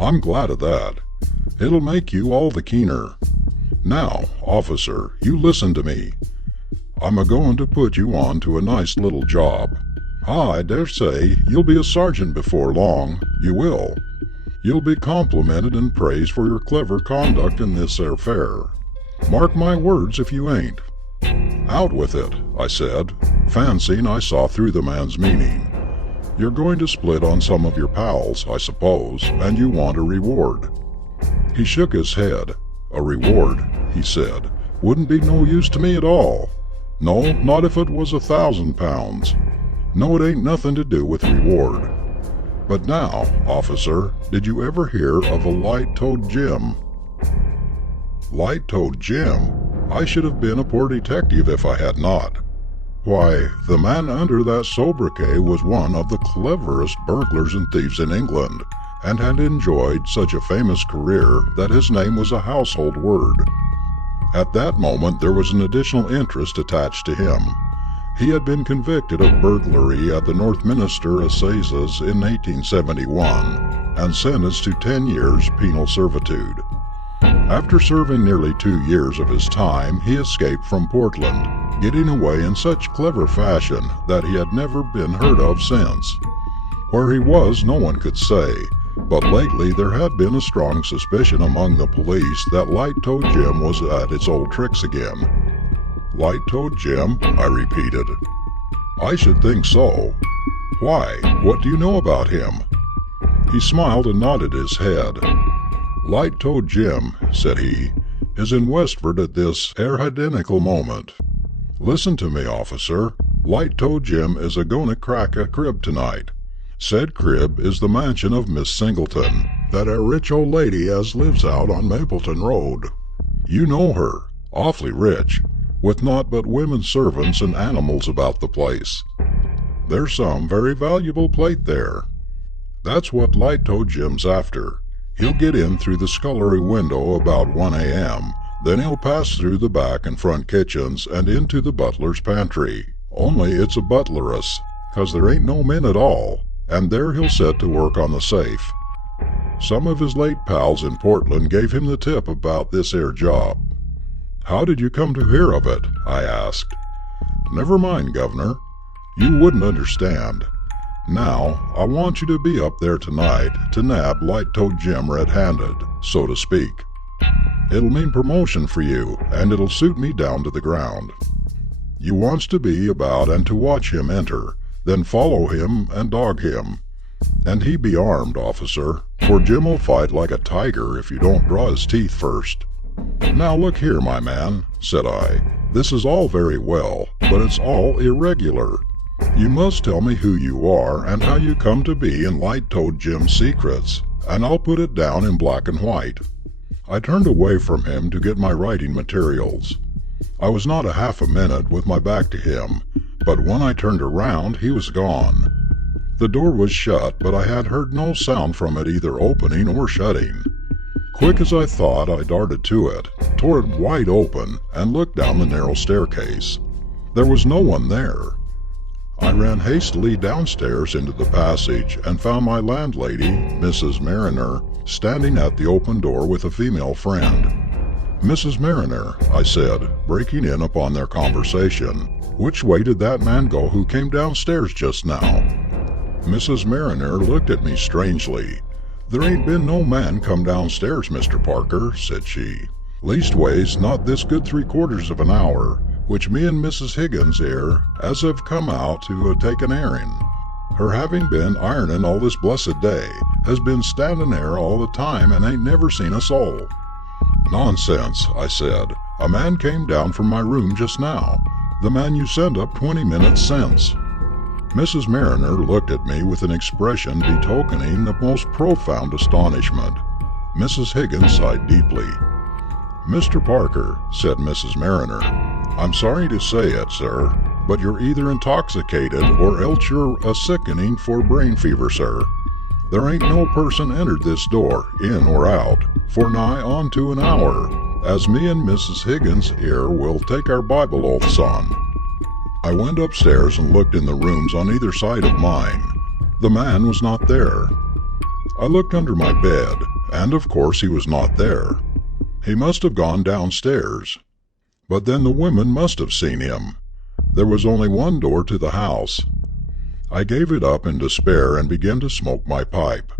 "I'm glad of that. It'll make you all the keener. Now, officer, you listen to me. I'm a-going to put you on to a nice little job. I dare say you'll be a sergeant before long, you will. You'll be complimented and praised for your clever conduct in this affair. Mark my words if you ain't." "Out with it," I said, fancying I saw through the man's meaning. "You're going to split on some of your pals, I suppose, and you want a reward." He shook his head. "A reward," he said, "wouldn't be no use to me at all. No, not if it was £1,000. No, it ain't nothing to do with reward. But now, officer, did you ever hear of a light-toed Jim?" Light-toed Jim? I should have been a poor detective if I had not. Why, the man under that sobriquet was one of the cleverest burglars and thieves in England, and had enjoyed such a famous career that his name was a household word. At that moment there was an additional interest attached to him. He had been convicted of burglary at the Northminster Assizes in 1871, and sentenced to 10 years penal servitude. After serving nearly 2 years of his time, he escaped from Portland, getting away in such clever fashion that he had never been heard of since. Where he was no one could say, but lately there had been a strong suspicion among the police that Light-Toed Jim was at its old tricks again. "Light-Toed Jim?" I repeated. "I should think so. Why, what do you know about him?" He smiled and nodded his head. "Light-Toed Jim," said he, "is in Westford at this identical moment. Listen to me, officer. Light-Toed Jim is a-going to crack a crib tonight. Said crib is the mansion of Miss Singleton, that rich old lady as lives out on Mapleton Road. You know her. Awfully rich, with naught but women servants and animals about the place. There's some very valuable plate there. That's what Light-Toed Jim's after. He'll get in through the scullery window about 1 a.m., then he'll pass through the back and front kitchens and into the butler's pantry. Only it's a butleress, 'cause there ain't no men at all, and there he'll set to work on the safe. Some of his late pals in Portland gave him the tip about this 'ere job." "How did you come to hear of it?" I asked. "Never mind, Governor. You wouldn't understand. Now, I want you to be up there tonight to nab Light-Toed Jim red-handed, so to speak. It'll mean promotion for you, and it'll suit me down to the ground. You wants to be about and to watch him enter, then follow him and dog him. And he be armed, officer, for Jim'll fight like a tiger if you don't draw his teeth first." "Now look here, my man," said I, "this is all very well, but it's all irregular. You must tell me who you are and how you come to be in Light-Toed Jim's secrets, and I'll put it down in black and white." I turned away from him to get my writing materials. I was not a half a minute with my back to him, but when I turned around he was gone. The door was shut, but I had heard no sound from it either opening or shutting. Quick as I thought, I darted to it, tore it wide open, and looked down the narrow staircase. There was no one there. I ran hastily downstairs into the passage and found my landlady, Mrs. Mariner, standing at the open door with a female friend. "Mrs. Mariner," I said, breaking in upon their conversation, "which way did that man go who came downstairs just now?" Mrs. Mariner looked at me strangely. "There ain't been no man come downstairs, Mr. Parker," said she. "Leastways, not this good 3/4 of an hour, which me and Mrs. Higgins here as have come out to take an airing. Her having been ironing all this blessed day, has been standing there all the time and ain't never seen a soul." "Nonsense," I said. "A man came down from my room just now, the man you sent up 20 minutes since." Mrs. Mariner looked at me with an expression betokening the most profound astonishment. Mrs. Higgins sighed deeply. "Mr. Parker," said Mrs. Mariner, "I'm sorry to say it, sir, but you're either intoxicated or else you're a sickening for brain fever, sir. There ain't no person entered this door, in or out, for nigh on to an hour, as me and Mrs. Higgins here will take our Bible oaths on." I went upstairs and looked in the rooms on either side of mine. The man was not there. I looked under my bed, and of course he was not there. He must have gone downstairs. But then the women must have seen him. There was only one door to the house. I gave it up in despair and began to smoke my pipe.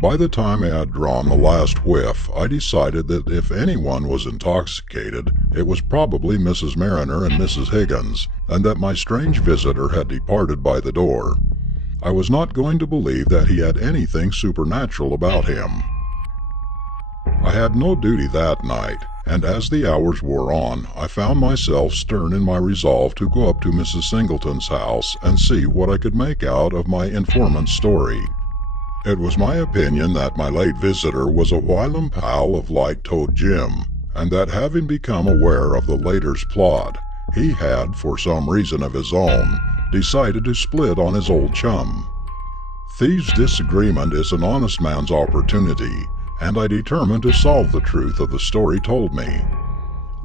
By the time I had drawn the last whiff, I decided that if anyone was intoxicated, it was probably Mrs. Mariner and Mrs. Higgins, and that my strange visitor had departed by the door. I was not going to believe that he had anything supernatural about him. I had no duty that night, and as the hours wore on, I found myself stern in my resolve to go up to Mrs. Singleton's house and see what I could make out of my informant's story. It was my opinion that my late visitor was a whilom pal of Light-Toed Jim, and that having become aware of the latter's plot, he had, for some reason of his own, decided to split on his old chum. Thieves' disagreement is an honest man's opportunity, and I determined to solve the truth of the story told me.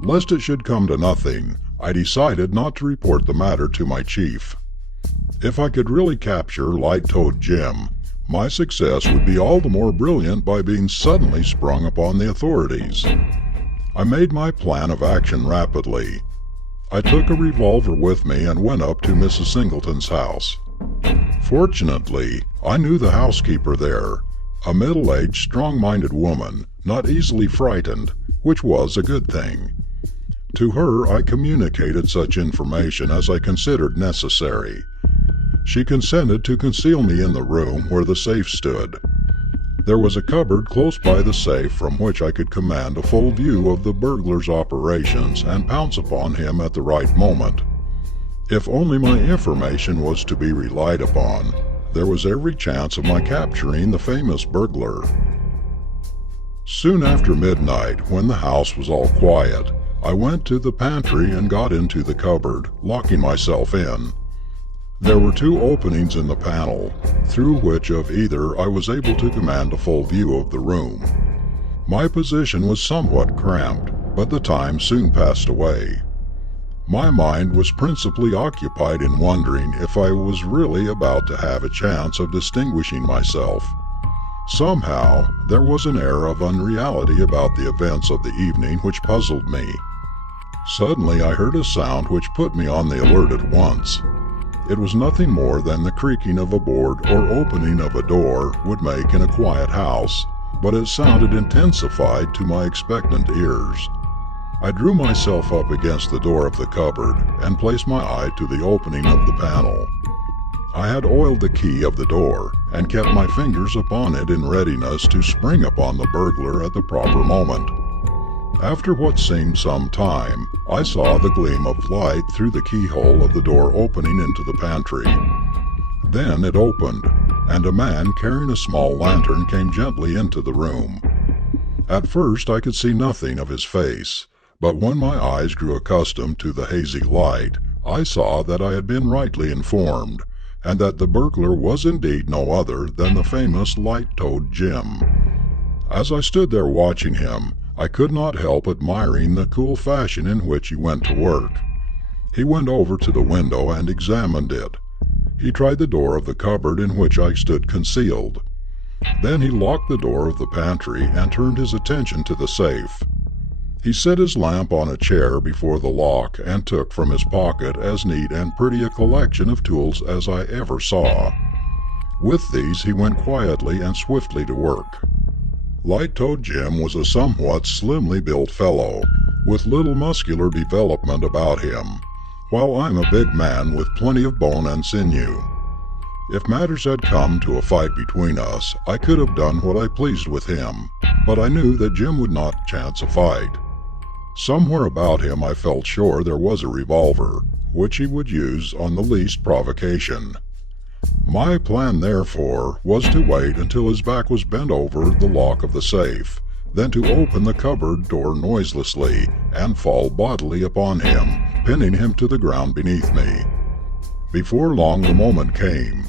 Lest it should come to nothing, I decided not to report the matter to my chief. If I could really capture Light-Toed Jim, my success would be all the more brilliant by being suddenly sprung upon the authorities. I made my plan of action rapidly. I took a revolver with me and went up to Mrs. Singleton's house. Fortunately, I knew the housekeeper there, a middle-aged, strong-minded woman, not easily frightened, which was a good thing. To her I communicated such information as I considered necessary. She consented to conceal me in the room where the safe stood. There was a cupboard close by the safe from which I could command a full view of the burglar's operations and pounce upon him at the right moment. If only my information was to be relied upon, there was every chance of my capturing the famous burglar. Soon after midnight, when the house was all quiet, I went to the pantry and got into the cupboard, locking myself in. There were two openings in the panel, through which of either I was able to command a full view of the room. My position was somewhat cramped, but the time soon passed away. My mind was principally occupied in wondering if I was really about to have a chance of distinguishing myself. Somehow, there was an air of unreality about the events of the evening which puzzled me. Suddenly I heard a sound which put me on the alert at once. It was nothing more than the creaking of a board or opening of a door would make in a quiet house, but it sounded intensified to my expectant ears. I drew myself up against the door of the cupboard and placed my eye to the opening of the panel. I had oiled the key of the door and kept my fingers upon it in readiness to spring upon the burglar at the proper moment. After what seemed some time, I saw the gleam of light through the keyhole of the door opening into the pantry. Then it opened, and a man carrying a small lantern came gently into the room. At first I could see nothing of his face, but when my eyes grew accustomed to the hazy light, I saw that I had been rightly informed, and that the burglar was indeed no other than the famous Light-Toed Jim. As I stood there watching him, I could not help admiring the cool fashion in which he went to work. He went over to the window and examined it. He tried the door of the cupboard in which I stood concealed. Then he locked the door of the pantry and turned his attention to the safe. He set his lamp on a chair before the lock and took from his pocket as neat and pretty a collection of tools as I ever saw. With these he went quietly and swiftly to work. Light-Toed Jim was a somewhat slimly built fellow, with little muscular development about him, while I'm a big man with plenty of bone and sinew. If matters had come to a fight between us, I could have done what I pleased with him, but I knew that Jim would not chance a fight. Somewhere about him I felt sure there was a revolver, which he would use on the least provocation. My plan, therefore, was to wait until his back was bent over the lock of the safe, then to open the cupboard door noiselessly and fall bodily upon him, pinning him to the ground beneath me. Before long the moment came.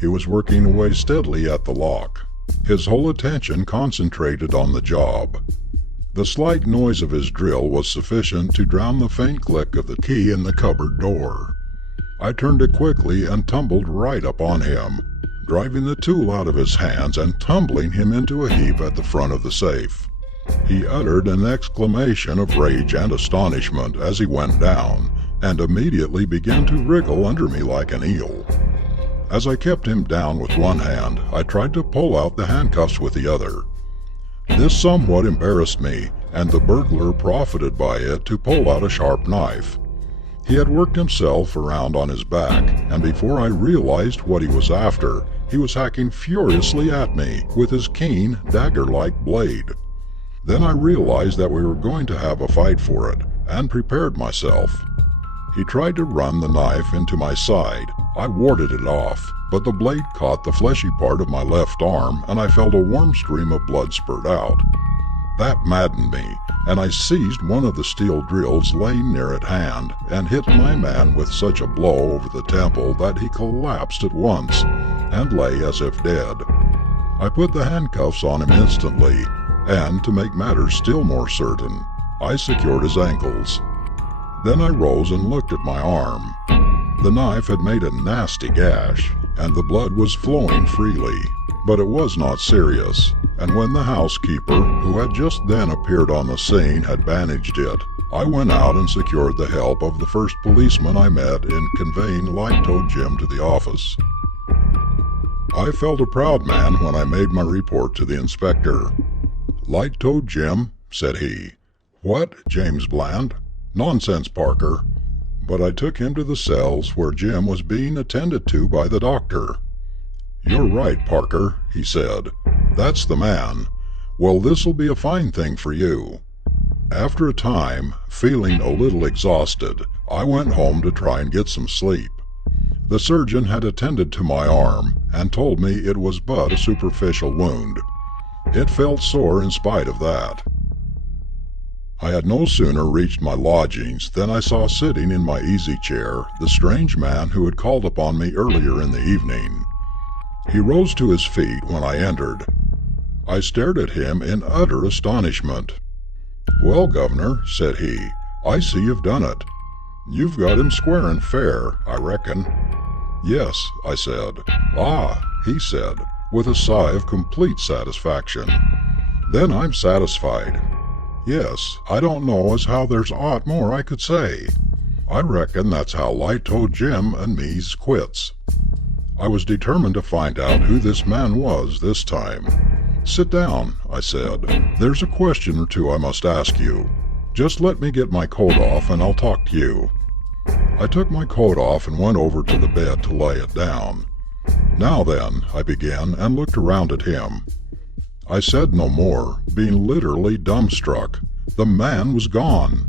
He was working away steadily at the lock, his whole attention concentrated on the job. The slight noise of his drill was sufficient to drown the faint click of the key in the cupboard door. I turned it quickly and tumbled right up on him, driving the tool out of his hands and tumbling him into a heap at the front of the safe. He uttered an exclamation of rage and astonishment as he went down, and immediately began to wriggle under me like an eel. As I kept him down with one hand, I tried to pull out the handcuffs with the other. This somewhat embarrassed me, and the burglar profited by it to pull out a sharp knife. He had worked himself around on his back, and before I realized what he was after, he was hacking furiously at me with his keen, dagger-like blade. Then I realized that we were going to have a fight for it, and prepared myself. He tried to run the knife into my side. I warded it off, but the blade caught the fleshy part of my left arm, and I felt a warm stream of blood spurt out. That maddened me, and I seized one of the steel drills laying near at hand, and hit my man with such a blow over the temple that he collapsed at once, and lay as if dead. I put the handcuffs on him instantly, and to make matters still more certain, I secured his ankles. Then I rose and looked at my arm. The knife had made a nasty gash, and the blood was flowing freely, but it was not serious, and when the housekeeper, who had just then appeared on the scene, had bandaged it, I went out and secured the help of the first policeman I met in conveying Light-Toed Jim to the office. I felt a proud man when I made my report to the inspector. "Light-Toed Jim," said he. "What, James Bland? Nonsense, Parker." But I took him to the cells where Jim was being attended to by the doctor. "You're right, Parker," he said. "That's the man. Well, this'll be a fine thing for you." After a time, feeling a little exhausted, I went home to try and get some sleep. The surgeon had attended to my arm and told me it was but a superficial wound. It felt sore in spite of that. I had no sooner reached my lodgings than I saw sitting in my easy chair the strange man who had called upon me earlier in the evening. He rose to his feet when I entered. I stared at him in utter astonishment. "Well, Governor," said he, "I see you've done it. You've got him square and fair, I reckon." "Yes," I said. "Ah," he said, with a sigh of complete satisfaction. "Then I'm satisfied. Yes, I don't know as how there's aught more I could say. I reckon that's how Light-Toed Jim and me's quits." I was determined to find out who this man was this time. "Sit down," I said. "There's a question or two I must ask you. Just let me get my coat off and I'll talk to you." I took my coat off and went over to the bed to lay it down. "Now then," I began, and looked around at him. I said no more, being literally dumbstruck. The man was gone.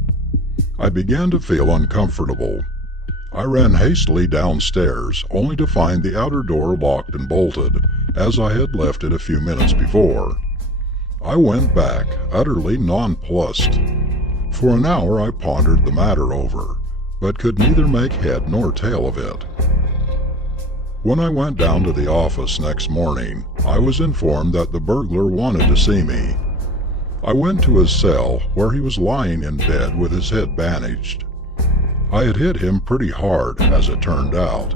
I began to feel uncomfortable. I ran hastily downstairs, only to find the outer door locked and bolted, as I had left it a few minutes before. I went back, utterly nonplussed. For an hour I pondered the matter over, but could neither make head nor tail of it. When I went down to the office next morning, I was informed that the burglar wanted to see me. I went to his cell, where he was lying in bed with his head bandaged. I had hit him pretty hard, as it turned out,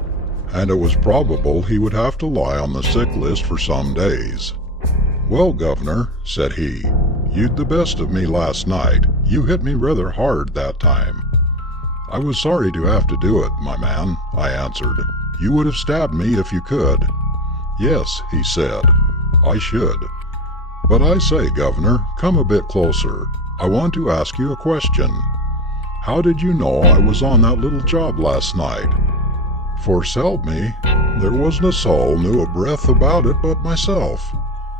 and it was probable he would have to lie on the sick list for some days. "Well, Governor," said he, "you'd the best of me last night. You hit me rather hard that time." "I was sorry to have to do it, my man," I answered. "You would have stabbed me if you could." "Yes," he said, "I should. But I say, Governor, come a bit closer. I want to ask you a question. How did you know I was on that little job last night? For s'help me, there wasn't a soul knew a breath about it but myself.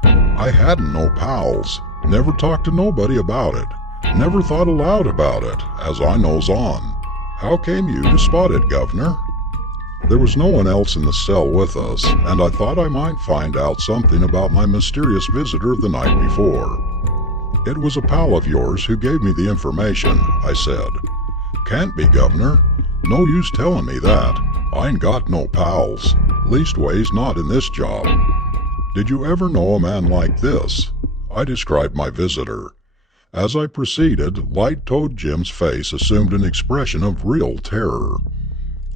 I hadn't no pals, never talked to nobody about it, never thought aloud about it, as I knows on. How came you to spot it, Governor?" There was no one else in the cell with us, and I thought I might find out something about my mysterious visitor the night before. "It was a pal of yours who gave me the information," I said. Can't be, Governor. No use telling me that. I ain't got no pals. Leastways, not in this job. Did you ever know a man like this? I described my visitor. As I proceeded, Light-Toed Jim's face assumed an expression of real terror.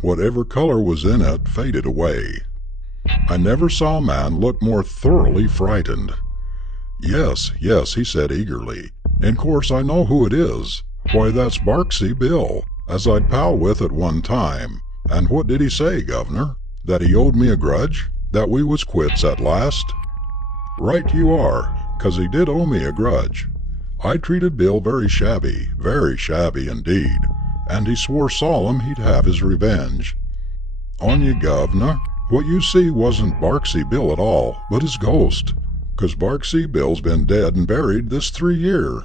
Whatever color was in it faded away. I never saw a man look more thoroughly frightened. Yes, he said eagerly. In course I know who it is. Why, that's Barksy Bill, as I'd pal with at one time. And what did he say, Governor? That he owed me a grudge? That we was quits at last? Right you are, 'cause he did owe me a grudge. I treated Bill very shabby indeed, and he swore solemn he'd have his revenge. On ye, Governor, what you see wasn't Barksy Bill at all, but his ghost, 'cause Barksy Bill's been dead and buried this 3 year.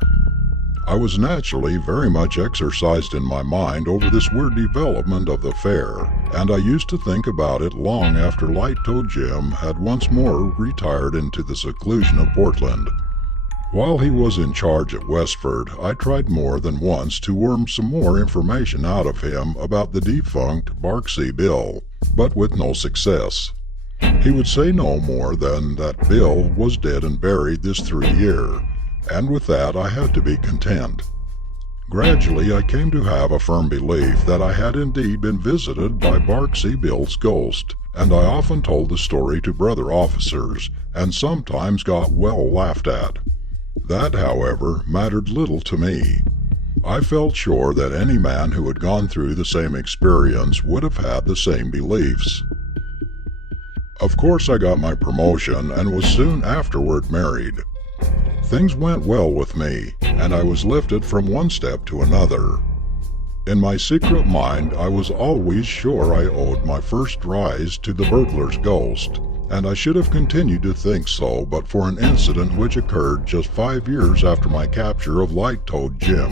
I was naturally very much exercised in my mind over this weird development of the affair, and I used to think about it long after Light-Toed Jim had once more retired into the seclusion of Portland. While he was in charge at Westford, I tried more than once to worm some more information out of him about the defunct Barksy Bill, but with no success. He would say no more than that Bill was dead and buried this 3 year, and with that I had to be content. Gradually I came to have a firm belief that I had indeed been visited by Barksy Bill's ghost, and I often told the story to brother officers, and sometimes got well laughed at. That, however, mattered little to me. I felt sure that any man who had gone through the same experience would have had the same beliefs. Of course I got my promotion and was soon afterward married. Things went well with me, and I was lifted from one step to another. In my secret mind I was always sure I owed my first rise to the burglar's ghost, and I should have continued to think so but for an incident which occurred just 5 years after my capture of Light-Toed Jim.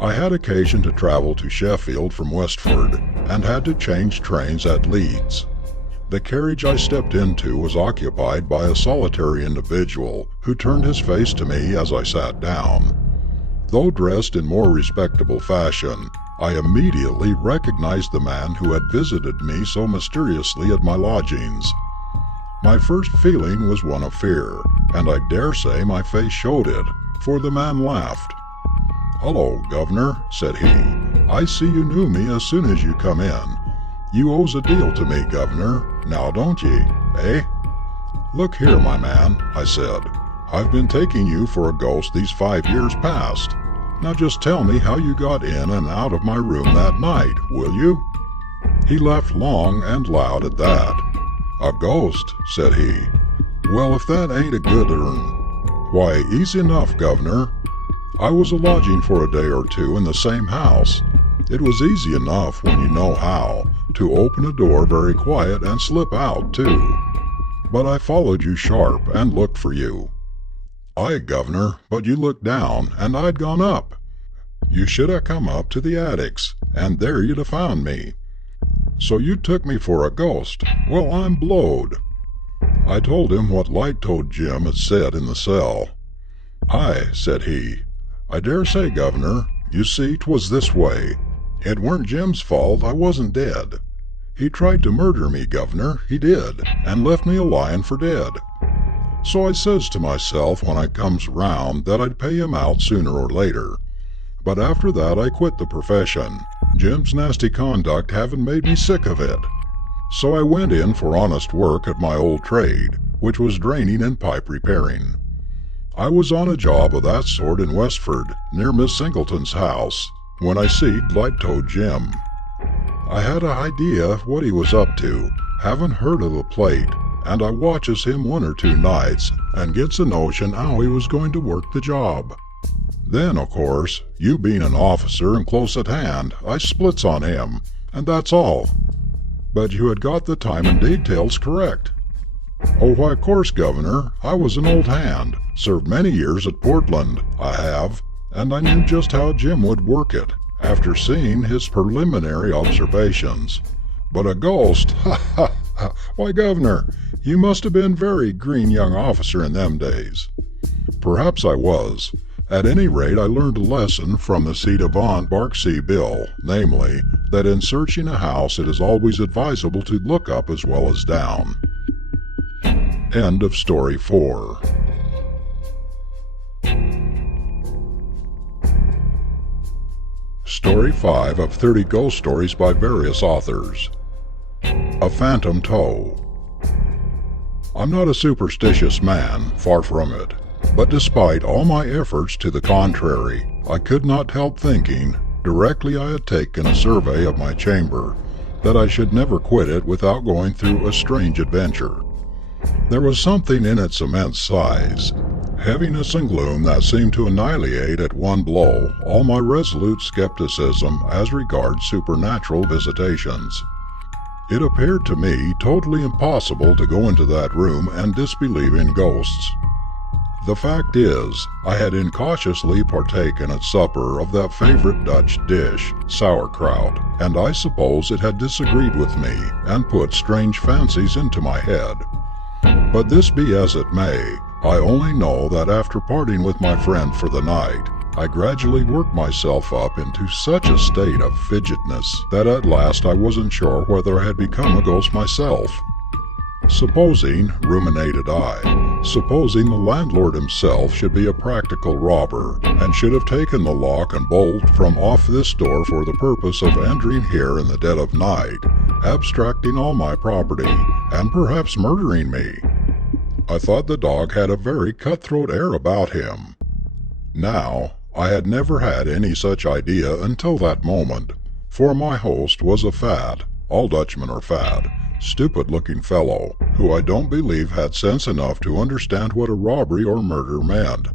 I had occasion to travel to Sheffield from Westford, and had to change trains at Leeds. The carriage I stepped into was occupied by a solitary individual who turned his face to me as I sat down. Though dressed in more respectable fashion, I immediately recognized the man who had visited me so mysteriously at my lodgings. My first feeling was one of fear, and I dare say my face showed it, for the man laughed. "Hello, Governor," said he. "I see you knew me as soon as you come in. You owes a deal to me, Governor, now don't ye, eh?" "Look here, my man," I said. "I've been taking you for a ghost these 5 years past. Now just tell me how you got in and out of my room that night, will you?" He laughed long and loud at that. "A ghost," said he. "Well, if that ain't a good un. Why, easy enough, Governor. I was a lodging for a day or two in the same house. It was easy enough, when you know how, to open a door very quiet and slip out, too. But I followed you sharp and looked for you." "Aye, Governor, but you looked down, and I'd gone up." "You should have come up to the attics, and there you'd have found me." "So you took me for a ghost. Well, I'm blowed." I told him what Light-Toed Jim had said in the cell. "Aye," said he. "I dare say, Governor. You see, 'twas this way. It weren't Jim's fault I wasn't dead. He tried to murder me, Governor, he did, and left me a lying for dead. So I says to myself when I comes round that I'd pay him out sooner or later. But after that I quit the profession, Jim's nasty conduct having made me sick of it. So I went in for honest work at my old trade, which was draining and pipe repairing. I was on a job of that sort in Westford, near Miss Singleton's house, when I seed Light-Toed Jim. I had an idea what he was up to, haven't heard of the plate, and I watches him 1 or 2 nights, and gets a notion how he was going to work the job. Then, of course, you being an officer and close at hand, I splits on him, and that's all." "But you had got the time and details correct." "Oh, why, of course, Governor. I was an old hand, served many years at Portland, I have, and I knew just how Jim would work it, after seeing his preliminary observations. But a ghost, ha ha ha! Why, Governor, you must have been very green young officer in them days." "Perhaps I was. At any rate, I learned a lesson from the ci devant Barksy Bill, namely, that in searching a house it is always advisable to look up as well as down. End of Story 4. Story 5 of 30 Ghost Stories by various authors. A Phantom Toe. I'm not a superstitious man, far from it, but despite all my efforts to the contrary, I could not help thinking, directly I had taken a survey of my chamber, that I should never quit it without going through a strange adventure. There was something in its immense size, heaviness and gloom that seemed to annihilate at one blow all my resolute skepticism as regards supernatural visitations. It appeared to me totally impossible to go into that room and disbelieve in ghosts. The fact is, I had incautiously partaken at supper of that favorite Dutch dish, sauerkraut, and I suppose it had disagreed with me and put strange fancies into my head. But this be as it may, I only know that after parting with my friend for the night, I gradually worked myself up into such a state of fidgetness that at last I wasn't sure whether I had become a ghost myself. Supposing, ruminated I, supposing the landlord himself should be a practical robber, and should have taken the lock and bolt from off this door for the purpose of entering here in the dead of night, abstracting all my property, and perhaps murdering me. I thought the dog had a very cutthroat air about him. Now, I had never had any such idea until that moment, for my host was a fat, all Dutchmen are fat, stupid-looking fellow, who I don't believe had sense enough to understand what a robbery or murder meant.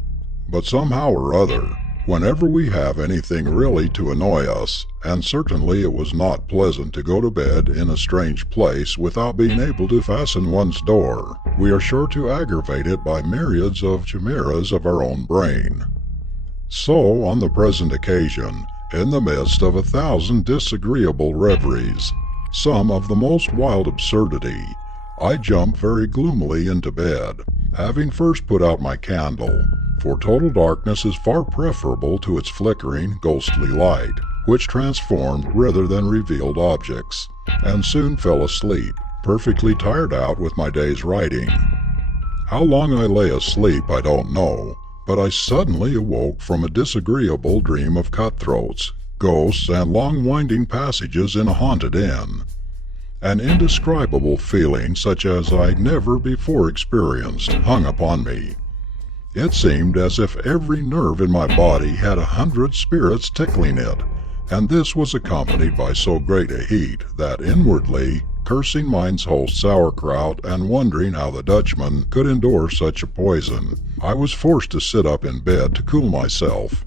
But somehow or other, whenever we have anything really to annoy us, and certainly it was not pleasant to go to bed in a strange place without being able to fasten one's door, we are sure to aggravate it by myriads of chimeras of our own brain. So, on the present occasion, in the midst of 1,000 disagreeable reveries, some of the most wild absurdity, I jumped very gloomily into bed, having first put out my candle, for total darkness is far preferable to its flickering, ghostly light, which transformed rather than revealed objects, and soon fell asleep, perfectly tired out with my day's writing. How long I lay asleep I don't know, but I suddenly awoke from a disagreeable dream of cutthroats, ghosts, and long winding passages in a haunted inn. An indescribable feeling such as I never before experienced hung upon me. It seemed as if every nerve in my body had 100 spirits tickling it, and this was accompanied by so great a heat that inwardly, cursing mine's host sauerkraut and wondering how the Dutchman could endure such a poison, I was forced to sit up in bed to cool myself.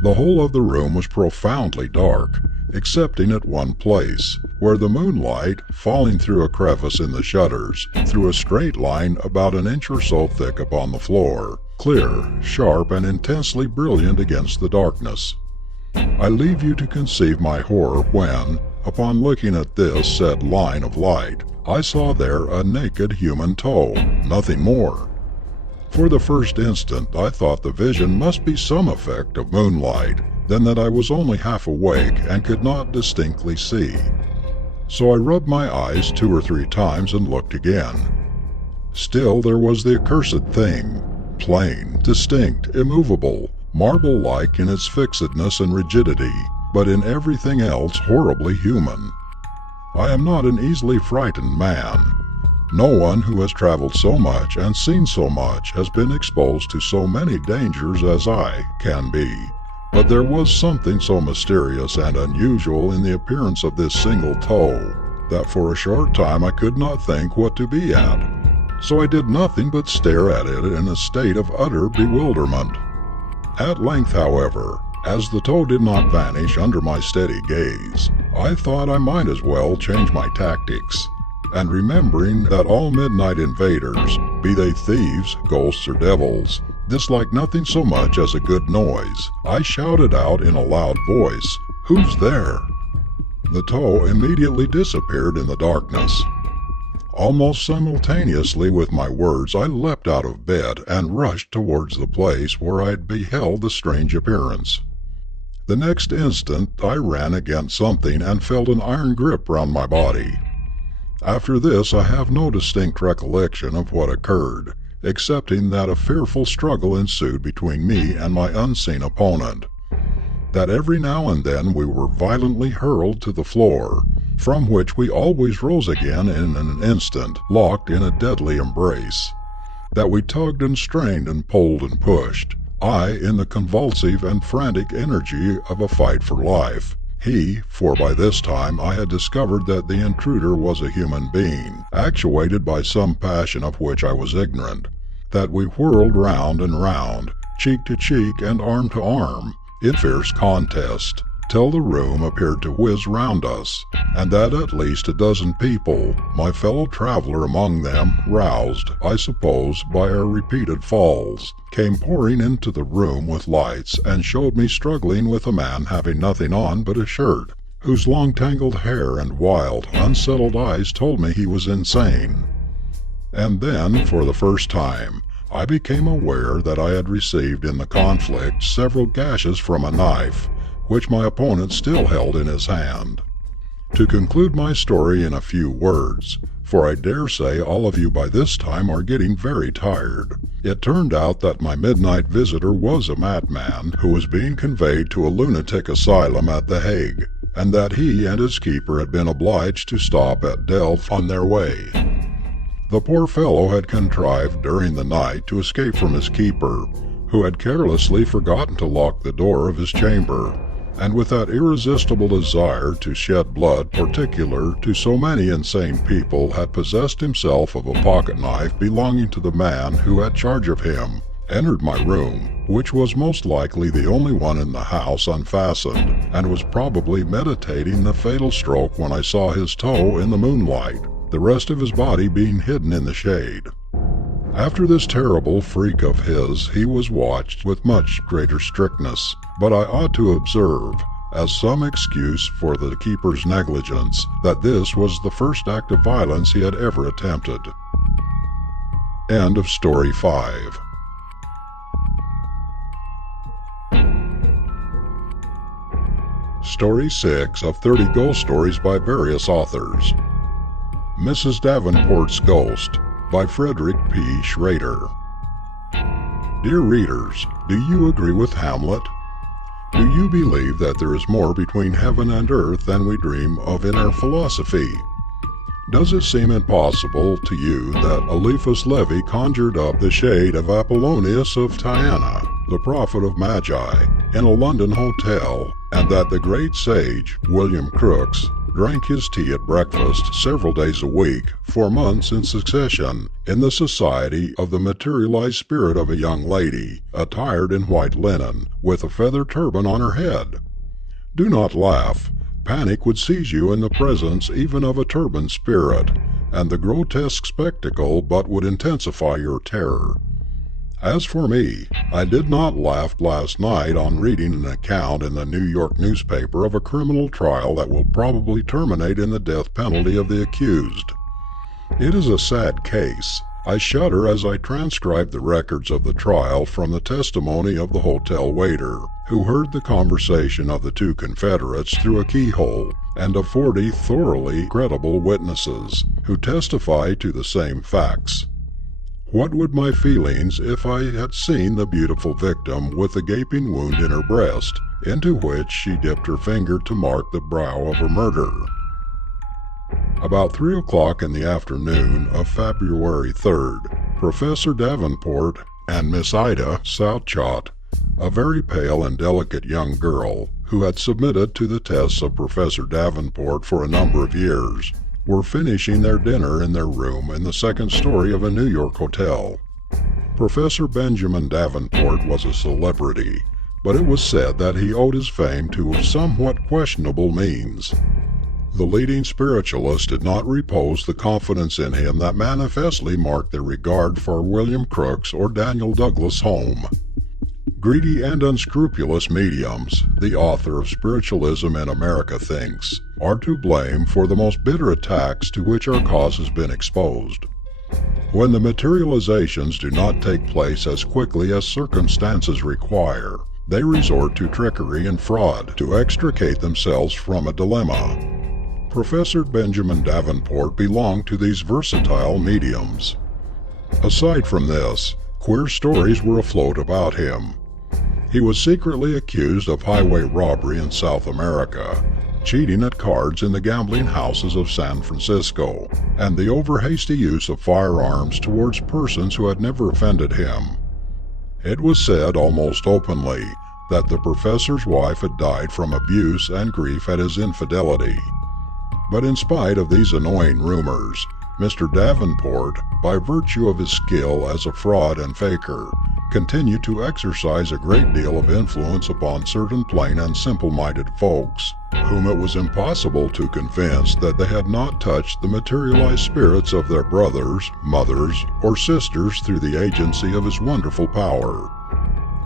The whole of the room was profoundly dark, excepting at one place, where the moonlight, falling through a crevice in the shutters, threw a straight line about an inch or so thick upon the floor, clear, sharp, and intensely brilliant against the darkness. I leave you to conceive my horror when, upon looking at this said line of light, I saw there a naked human toe, nothing more. For the first instant I thought the vision must be some effect of moonlight, then that I was only half awake and could not distinctly see. So I rubbed my eyes 2 or 3 times and looked again. Still there was the accursed thing, plain, distinct, immovable, marble-like in its fixedness and rigidity, but in everything else horribly human. I am not an easily frightened man. No one who has traveled so much and seen so much has been exposed to so many dangers as I can be, but there was something so mysterious and unusual in the appearance of this single toe, that for a short time I could not think what to be at, so I did nothing but stare at it in a state of utter bewilderment. At length, however, as the toe did not vanish under my steady gaze, I thought I might as well change my tactics, and remembering that all midnight invaders, be they thieves, ghosts, or devils, dislike nothing so much as a good noise, I shouted out in a loud voice, "Who's there?" The toe immediately disappeared in the darkness. Almost simultaneously with my words, I leapt out of bed and rushed towards the place where I had beheld the strange appearance. The next instant I ran against something and felt an iron grip round my body. After this I have no distinct recollection of what occurred, excepting that a fearful struggle ensued between me and my unseen opponent, that every now and then we were violently hurled to the floor, from which we always rose again in an instant, locked in a deadly embrace, that we tugged and strained and pulled and pushed, I in the convulsive and frantic energy of a fight for life, he, for by this time I had discovered that the intruder was a human being, actuated by some passion of which I was ignorant, that we whirled round and round, cheek to cheek and arm to arm, in fierce contest, till the room appeared to whiz round us, and that at least a dozen people, my fellow traveler among them, roused, I suppose, by our repeated falls, came pouring into the room with lights, and showed me struggling with a man having nothing on but a shirt, whose long tangled hair and wild, unsettled eyes told me he was insane. And then, for the first time, I became aware that I had received in the conflict several gashes from a knife, which my opponent still held in his hand. To conclude my story in a few words, for I dare say all of you by this time are getting very tired, it turned out that my midnight visitor was a madman who was being conveyed to a lunatic asylum at The Hague, and that he and his keeper had been obliged to stop at Delft on their way. The poor fellow had contrived during the night to escape from his keeper, who had carelessly forgotten to lock the door of his chamber, and with that irresistible desire to shed blood particular to so many insane people had possessed himself of a pocket-knife belonging to the man who had charge of him, entered my room, which was most likely the only one in the house unfastened, and was probably meditating the fatal stroke when I saw his toe in the moonlight, the rest of his body being hidden in the shade. After this terrible freak of his, he was watched with much greater strictness, but I ought to observe, as some excuse for the keeper's negligence, that this was the first act of violence he had ever attempted. End of Story 5. Story 6 of 30 Ghost Stories by various authors. Mrs. Davenport's Ghost by Frederick P. Schrader. Dear readers, do you agree with Hamlet? Do you believe that there is more between heaven and earth than we dream of in our philosophy? Does it seem impossible to you that Eliphas Levi conjured up the shade of Apollonius of Tyana, the prophet of Magi, in a London hotel, and that the great sage, William Crookes, drank his tea at breakfast several days a week, for months in succession, in the society of the materialized spirit of a young lady, attired in white linen, with a feather turban on her head? Do not laugh. Panic would seize you in the presence even of a turbaned spirit, and the grotesque spectacle but would intensify your terror. As for me, I did not laugh last night on reading an account in the New York newspaper of a criminal trial that will probably terminate in the death penalty of the accused. It is a sad case. I shudder as I transcribe the records of the trial from the testimony of the hotel waiter, who heard the conversation of the two confederates through a keyhole, and of 40 thoroughly credible witnesses, who testify to the same facts. What would my feelings if I had seen the beautiful victim with a gaping wound in her breast, into which she dipped her finger to mark the brow of her murderer? About 3 o'clock in the afternoon of February 3rd, Professor Davenport and Miss Ida Southchott, a very pale and delicate young girl who had submitted to the tests of Professor Davenport for a number of years, were finishing their dinner in their room in the second story of a New York hotel. Professor Benjamin Davenport was a celebrity, but it was said that he owed his fame to somewhat questionable means. The leading spiritualist did not repose the confidence in him that manifestly marked their regard for William Crookes or Daniel Douglas Home. Greedy and unscrupulous mediums, the author of Spiritualism in America thinks, are to blame for the most bitter attacks to which our cause has been exposed. When the materializations do not take place as quickly as circumstances require, they resort to trickery and fraud to extricate themselves from a dilemma. Professor Benjamin Davenport belonged to these versatile mediums. Aside from this, queer stories were afloat about him. He was secretly accused of highway robbery in South America, cheating at cards in the gambling houses of San Francisco, and the over-hasty use of firearms towards persons who had never offended him. It was said almost openly that the professor's wife had died from abuse and grief at his infidelity. But in spite of these annoying rumors, Mr. Davenport, by virtue of his skill as a fraud and faker, continued to exercise a great deal of influence upon certain plain and simple-minded folks, whom it was impossible to convince that they had not touched the materialized spirits of their brothers, mothers, or sisters through the agency of his wonderful power.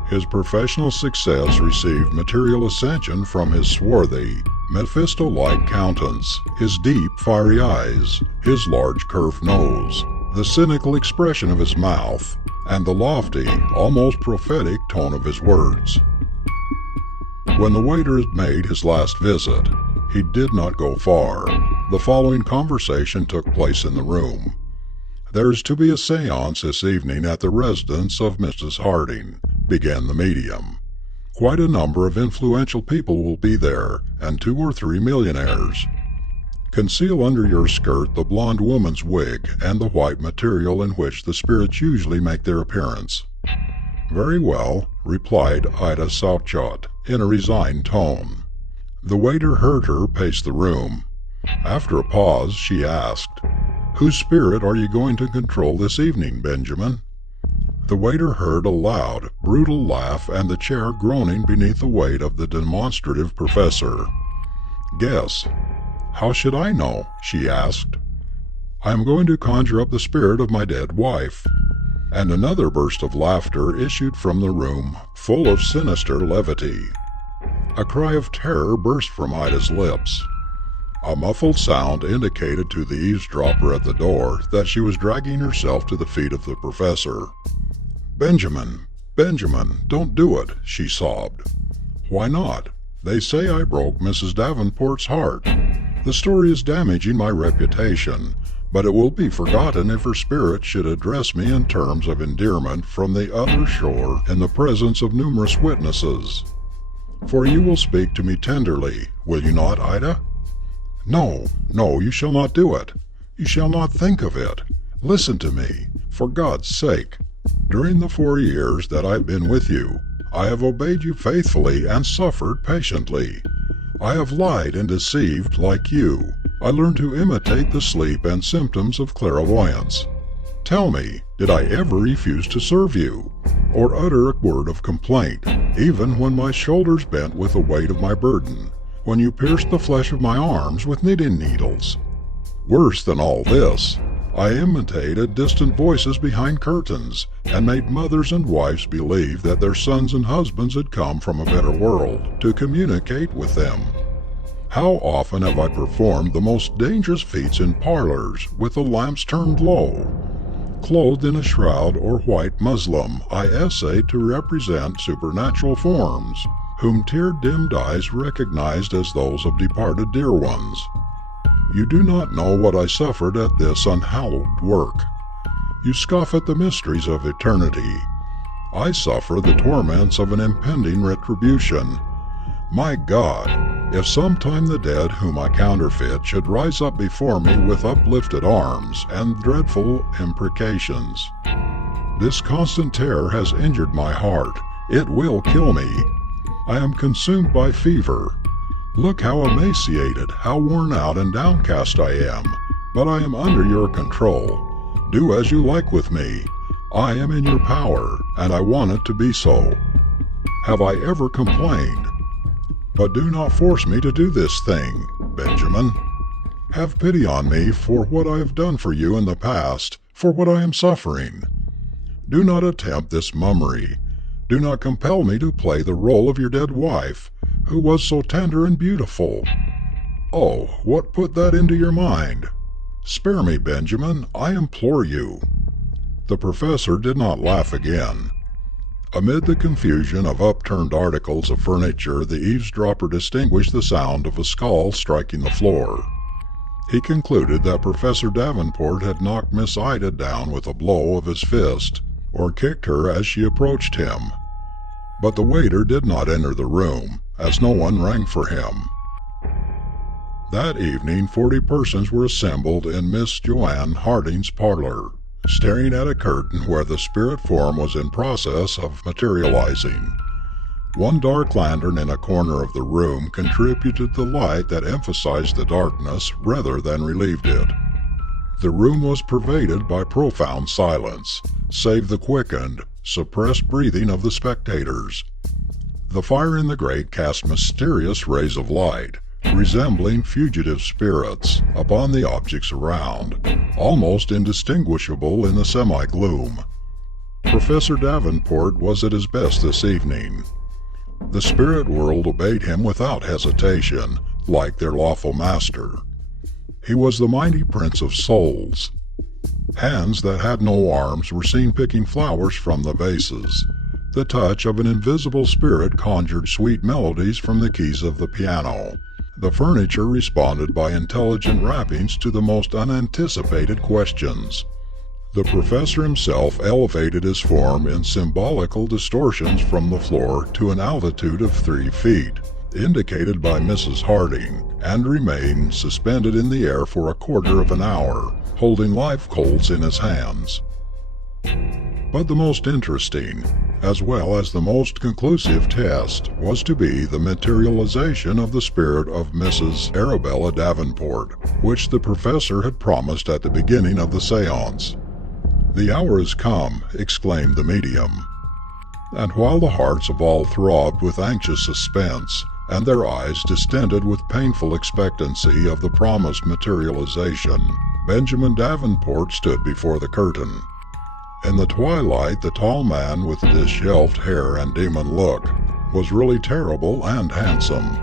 His professional success received material ascension from his swarthy, Mephisto-like countenance, his deep, fiery eyes, his large curved nose, the cynical expression of his mouth, and the lofty, almost prophetic tone of his words. When the waiter had made his last visit, he did not go far. The following conversation took place in the room. "There is to be a séance this evening at the residence of Mrs. Harding," began the medium. "Quite a number of influential people will be there, and 2 or 3 millionaires. Conceal under your skirt the blonde woman's wig and the white material in which the spirits usually make their appearance." "Very well," replied Ida Southchott, in a resigned tone. The waiter heard her pace the room. After a pause, she asked, "Whose spirit are you going to control this evening, Benjamin?" The waiter heard a loud, brutal laugh and the chair groaning beneath the weight of the demonstrative professor. "Guess." "How should I know?" she asked. "I am going to conjure up the spirit of my dead wife." And another burst of laughter issued from the room, full of sinister levity. A cry of terror burst from Ida's lips. A muffled sound indicated to the eavesdropper at the door that she was dragging herself to the feet of the professor. "Benjamin, Benjamin, don't do it," she sobbed. "Why not? They say I broke Mrs. Davenport's heart. The story is damaging my reputation, but it will be forgotten if her spirit should address me in terms of endearment from the other shore in the presence of numerous witnesses. For you will speak to me tenderly, will you not, Ida?" "No, no, you shall not do it. You shall not think of it. Listen to me, for God's sake. During the 4 years that I have been with you, I have obeyed you faithfully and suffered patiently. I have lied and deceived like you. I learned to imitate the sleep and symptoms of clairvoyance. Tell me, did I ever refuse to serve you, or utter a word of complaint, even when my shoulders bent with the weight of my burden, when you pierced the flesh of my arms with knitting needles? Worse than all this, I imitated distant voices behind curtains, and made mothers and wives believe that their sons and husbands had come from a better world to communicate with them. How often have I performed the most dangerous feats in parlors with the lamps turned low? Clothed in a shroud or white muslin, I essayed to represent supernatural forms, whom tear-dimmed eyes recognized as those of departed dear ones. You do not know what I suffered at this unhallowed work. You scoff at the mysteries of eternity. I suffer the torments of an impending retribution. My God, if sometime the dead whom I counterfeit should rise up before me with uplifted arms and dreadful imprecations. This constant terror has injured my heart. It will kill me. I am consumed by fever. Look how emaciated, how worn out and downcast I am, but I am under your control. Do as you like with me. I am in your power, and I want it to be so. Have I ever complained? But do not force me to do this thing, Benjamin. Have pity on me for what I have done for you in the past, for what I am suffering. Do not attempt this mummery. Do not compel me to play the role of your dead wife, who was so tender and beautiful. "Oh, what put that into your mind? Spare me, Benjamin, I implore you." The professor did not laugh again. Amid the confusion of upturned articles of furniture, the eavesdropper distinguished the sound of a skull striking the floor. He concluded that Professor Davenport had knocked Miss Ida down with a blow of his fist, or kicked her as she approached him. But the waiter did not enter the room, as no one rang for him. That evening 40 persons were assembled in Miss Joanne Harding's parlor, staring at a curtain where the spirit form was in process of materializing. One dark lantern in a corner of the room contributed the light that emphasized the darkness rather than relieved it. The room was pervaded by profound silence, save the quickened, suppressed breathing of the spectators. The fire in the grate cast mysterious rays of light, resembling fugitive spirits, upon the objects around, almost indistinguishable in the semi-gloom. Professor Davenport was at his best this evening. The spirit world obeyed him without hesitation, like their lawful master. He was the mighty prince of souls. Hands that had no arms were seen picking flowers from the vases. The touch of an invisible spirit conjured sweet melodies from the keys of the piano. The furniture responded by intelligent rappings to the most unanticipated questions. The professor himself elevated his form in symbolical distortions from the floor to an altitude of 3 feet, indicated by Mrs. Harding, and remained suspended in the air for a quarter of an hour, holding live coals in his hands. But the most interesting, as well as the most conclusive test, was to be the materialization of the spirit of Mrs. Arabella Davenport, which the professor had promised at the beginning of the seance. "The hour has come," exclaimed the medium. And while the hearts of all throbbed with anxious suspense, and their eyes distended with painful expectancy of the promised materialization, Benjamin Davenport stood before the curtain. In the twilight, the tall man with disheveled hair and demon look was really terrible and handsome.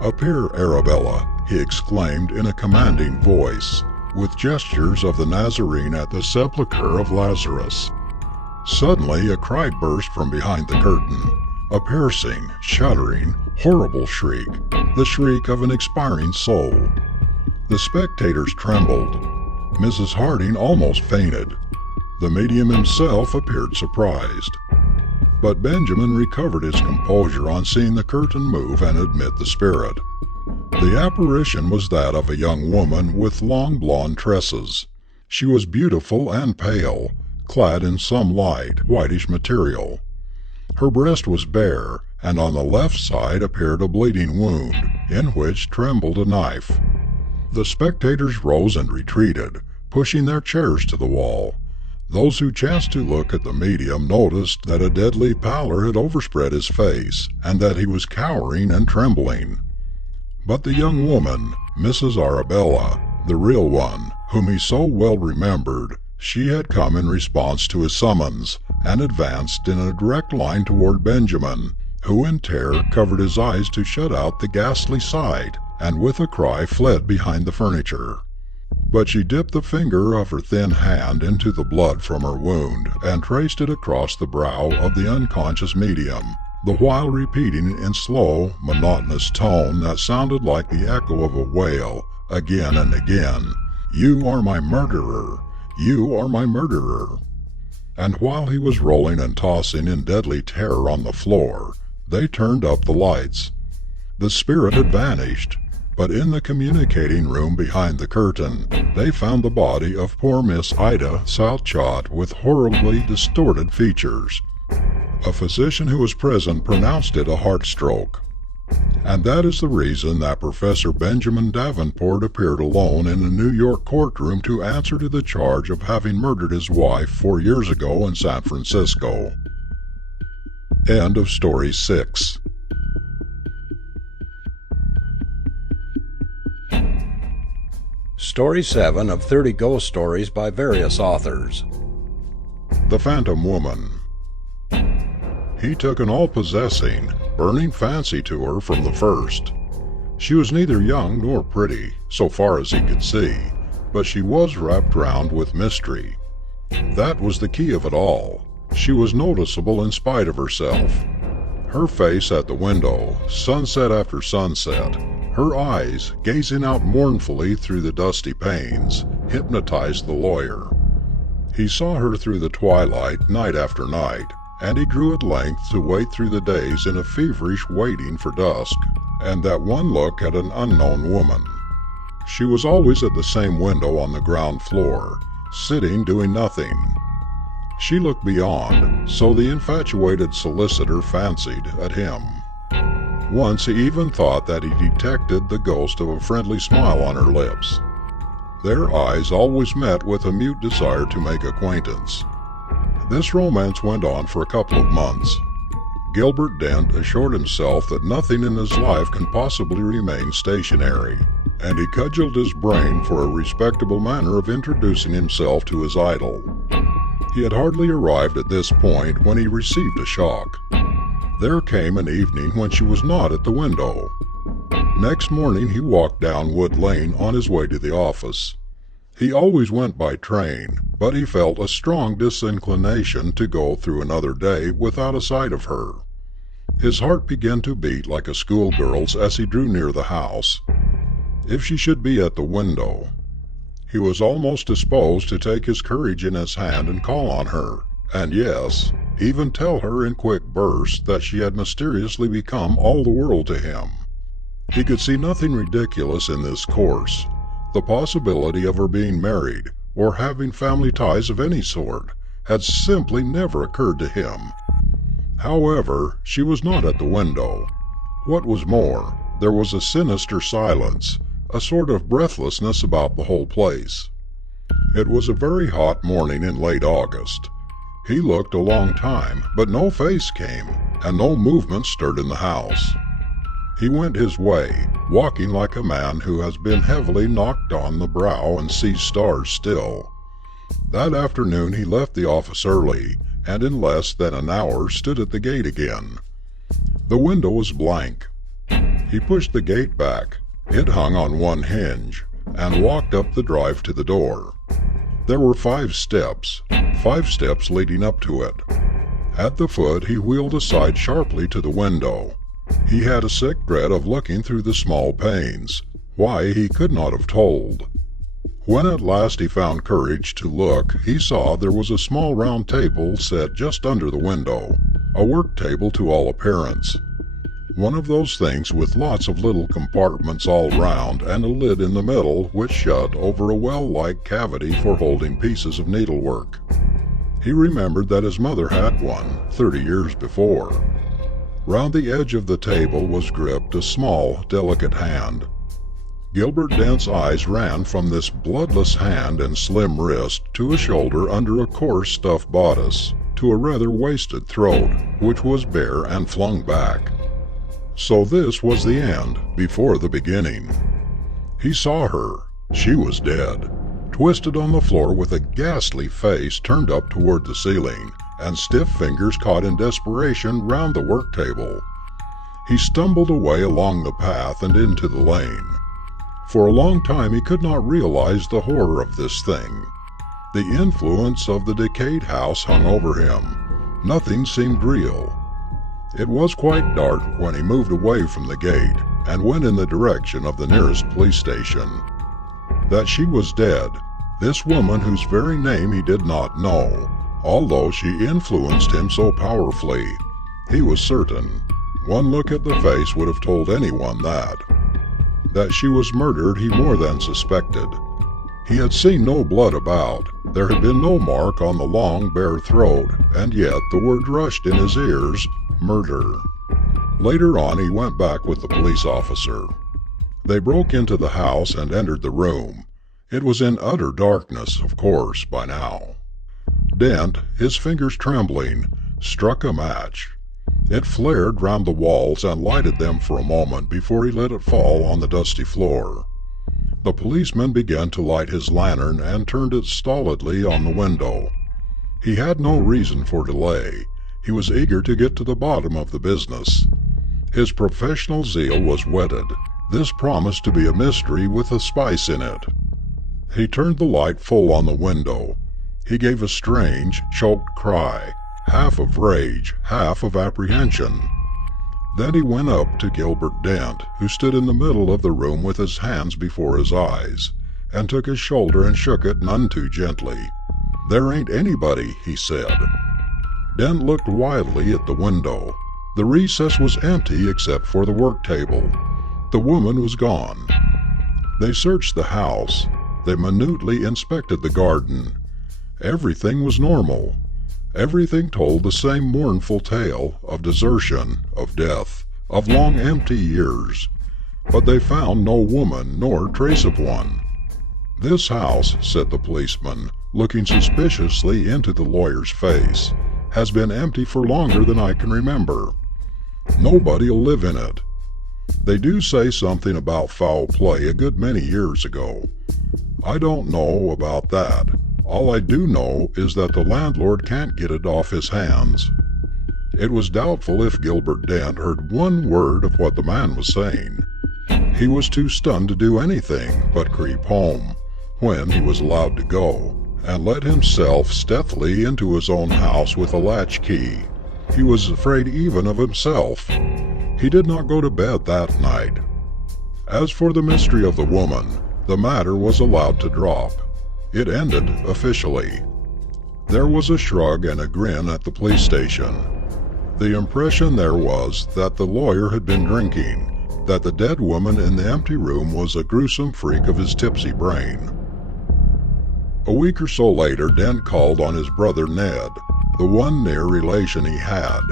"Appear, Arabella," he exclaimed in a commanding voice, with gestures of the Nazarene at the sepulchre of Lazarus. Suddenly a cry burst from behind the curtain, a piercing, shuddering, horrible shriek, the shriek of an expiring soul. The spectators trembled. Mrs. Harding almost fainted. The medium himself appeared surprised. But Benjamin recovered his composure on seeing the curtain move and admit the spirit. The apparition was that of a young woman with long blonde tresses. She was beautiful and pale, clad in some light, whitish material. Her breast was bare, and on the left side appeared a bleeding wound, in which trembled a knife. The spectators rose and retreated, pushing their chairs to the wall. Those who chanced to look at the medium noticed that a deadly pallor had overspread his face, and that he was cowering and trembling. But the young woman, Mrs. Arabella, the real one, whom he so well remembered, she had come in response to his summons, and advanced in a direct line toward Benjamin, who in terror covered his eyes to shut out the ghastly sight, and with a cry fled behind the furniture. But she dipped the finger of her thin hand into the blood from her wound, and traced it across the brow of the unconscious medium, the while repeating in slow, monotonous tone that sounded like the echo of a wail, again and again, "You are my murderer! You are my murderer!" And while he was rolling and tossing in deadly terror on the floor, they turned up the lights. The spirit had vanished, but in the communicating room behind the curtain, they found the body of poor Miss Ida Southchott with horribly distorted features. A physician who was present pronounced it a heart stroke. And that is the reason that Professor Benjamin Davenport appeared alone in a New York courtroom to answer to the charge of having murdered his wife 4 years ago in San Francisco. End of Story 6. Story 7 of 30 Ghost Stories by various authors. The Phantom Woman. He took an all-possessing, burning fancy to her from the first. She was neither young nor pretty, so far as he could see, but she was wrapped round with mystery. That was the key of it all. She was noticeable in spite of herself. Her face at the window, sunset after sunset, her eyes gazing out mournfully through the dusty panes, hypnotized the lawyer. He saw her through the twilight night after night, and he grew at length to wait through the days in a feverish waiting for dusk, and that one look at an unknown woman. She was always at the same window on the ground floor, sitting doing nothing. She looked beyond, so the infatuated solicitor fancied, at him. Once he even thought that he detected the ghost of a friendly smile on her lips. Their eyes always met with a mute desire to make acquaintance. This romance went on for a couple of months. Gilbert Dent assured himself that nothing in his life can possibly remain stationary, and he cudgeled his brain for a respectable manner of introducing himself to his idol. He had hardly arrived at this point when he received a shock. There came an evening when she was not at the window. Next morning he walked down Wood Lane on his way to the office. He always went by train, but he felt a strong disinclination to go through another day without a sight of her. His heart began to beat like a schoolgirl's as he drew near the house. If she should be at the window, he was almost disposed to take his courage in his hand and call on her, and yes, even tell her in quick bursts that she had mysteriously become all the world to him. He could see nothing ridiculous in this course. The possibility of her being married, or having family ties of any sort, had simply never occurred to him. However, she was not at the window. What was more, there was a sinister silence, a sort of breathlessness about the whole place. It was a very hot morning in late August. He looked a long time, but no face came, and no movement stirred in the house. He went his way, walking like a man who has been heavily knocked on the brow and sees stars still. That afternoon he left the office early, and in less than an hour stood at the gate again. The window was blank. He pushed the gate back, it hung on one hinge, and walked up the drive to the door. There were 5 steps leading up to it. At the foot he wheeled aside sharply to the window. He had a sick dread of looking through the small panes. Why, he could not have told. When at last he found courage to look, he saw there was a small round table set just under the window, a work table to all appearance. One of those things with lots of little compartments all round and a lid in the middle which shut over a well-like cavity for holding pieces of needlework. He remembered that his mother had one 30 years before. Round the edge of the table was gripped a small, delicate hand. Gilbert Dent's eyes ran from this bloodless hand and slim wrist to a shoulder under a coarse stuff bodice, to a rather wasted throat, which was bare and flung back. So this was the end, before the beginning. He saw her. She was dead, twisted on the floor with a ghastly face turned up toward the ceiling, and stiff fingers caught in desperation round the work table. He stumbled away along the path and into the lane. For a long time he could not realize the horror of this thing. The influence of the decayed house hung over him. Nothing seemed real. It was quite dark when he moved away from the gate and went in the direction of the nearest police station. That she was dead, this woman whose very name he did not know, although she influenced him so powerfully, he was certain. One look at the face would have told anyone that. That she was murdered he more than suspected. He had seen no blood about, there had been no mark on the long, bare throat, and yet the word rushed in his ears, murder. Later on he went back with the police officer. They broke into the house and entered the room. It was in utter darkness, of course, by now. Dent, his fingers trembling, struck a match. It flared round the walls and lighted them for a moment before he let it fall on the dusty floor. The policeman began to light his lantern and turned it stolidly on the window. He had no reason for delay. He was eager to get to the bottom of the business. His professional zeal was whetted. This promised to be a mystery with a spice in it. He turned the light full on the window. He gave a strange, choked cry, half of rage, half of apprehension. Then he went up to Gilbert Dent, who stood in the middle of the room with his hands before his eyes, and took his shoulder and shook it none too gently. "There ain't anybody," he said. Dent looked wildly at the window. The recess was empty except for the work table. The woman was gone. They searched the house. They minutely inspected the garden. Everything was normal. Everything told the same mournful tale of desertion, of death, of long empty years. But they found no woman nor trace of one. "This house," said the policeman, looking suspiciously into the lawyer's face, "has been empty for longer than I can remember. Nobody'll live in it. They do say something about foul play a good many years ago. I don't know about that. All I do know is that the landlord can't get it off his hands." It was doubtful if Gilbert Dent heard one word of what the man was saying. He was too stunned to do anything but creep home, when he was allowed to go, and let himself stealthily into his own house with a latch key. He was afraid even of himself. He did not go to bed that night. As for the mystery of the woman, the matter was allowed to drop. It ended officially. There was a shrug and a grin at the police station. The impression there was that the lawyer had been drinking, that the dead woman in the empty room was a gruesome freak of his tipsy brain. A week or so later, Dent called on his brother Ned, the one near relation he had.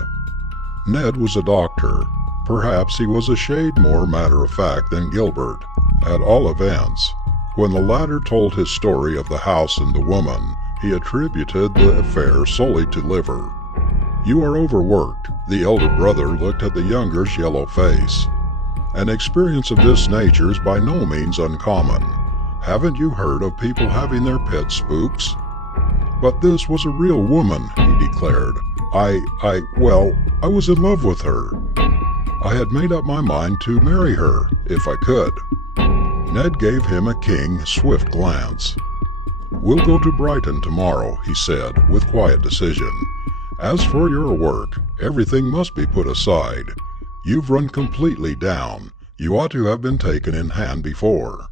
Ned was a doctor. Perhaps he was a shade more matter-of-fact than Gilbert. At all events, when the latter told his story of the house and the woman, he attributed the affair solely to liver. "You are overworked." The elder brother looked at the younger's yellow face. "An experience of this nature is by no means uncommon. Haven't you heard of people having their pet spooks?" "But this was a real woman," he declared. Well, I was in love with her. I had made up my mind to marry her, if I could." Ned gave him a keen, swift glance. "We'll go to Brighton tomorrow," he said, with quiet decision. "As for your work, everything must be put aside. You've run completely down. You ought to have been taken in hand before."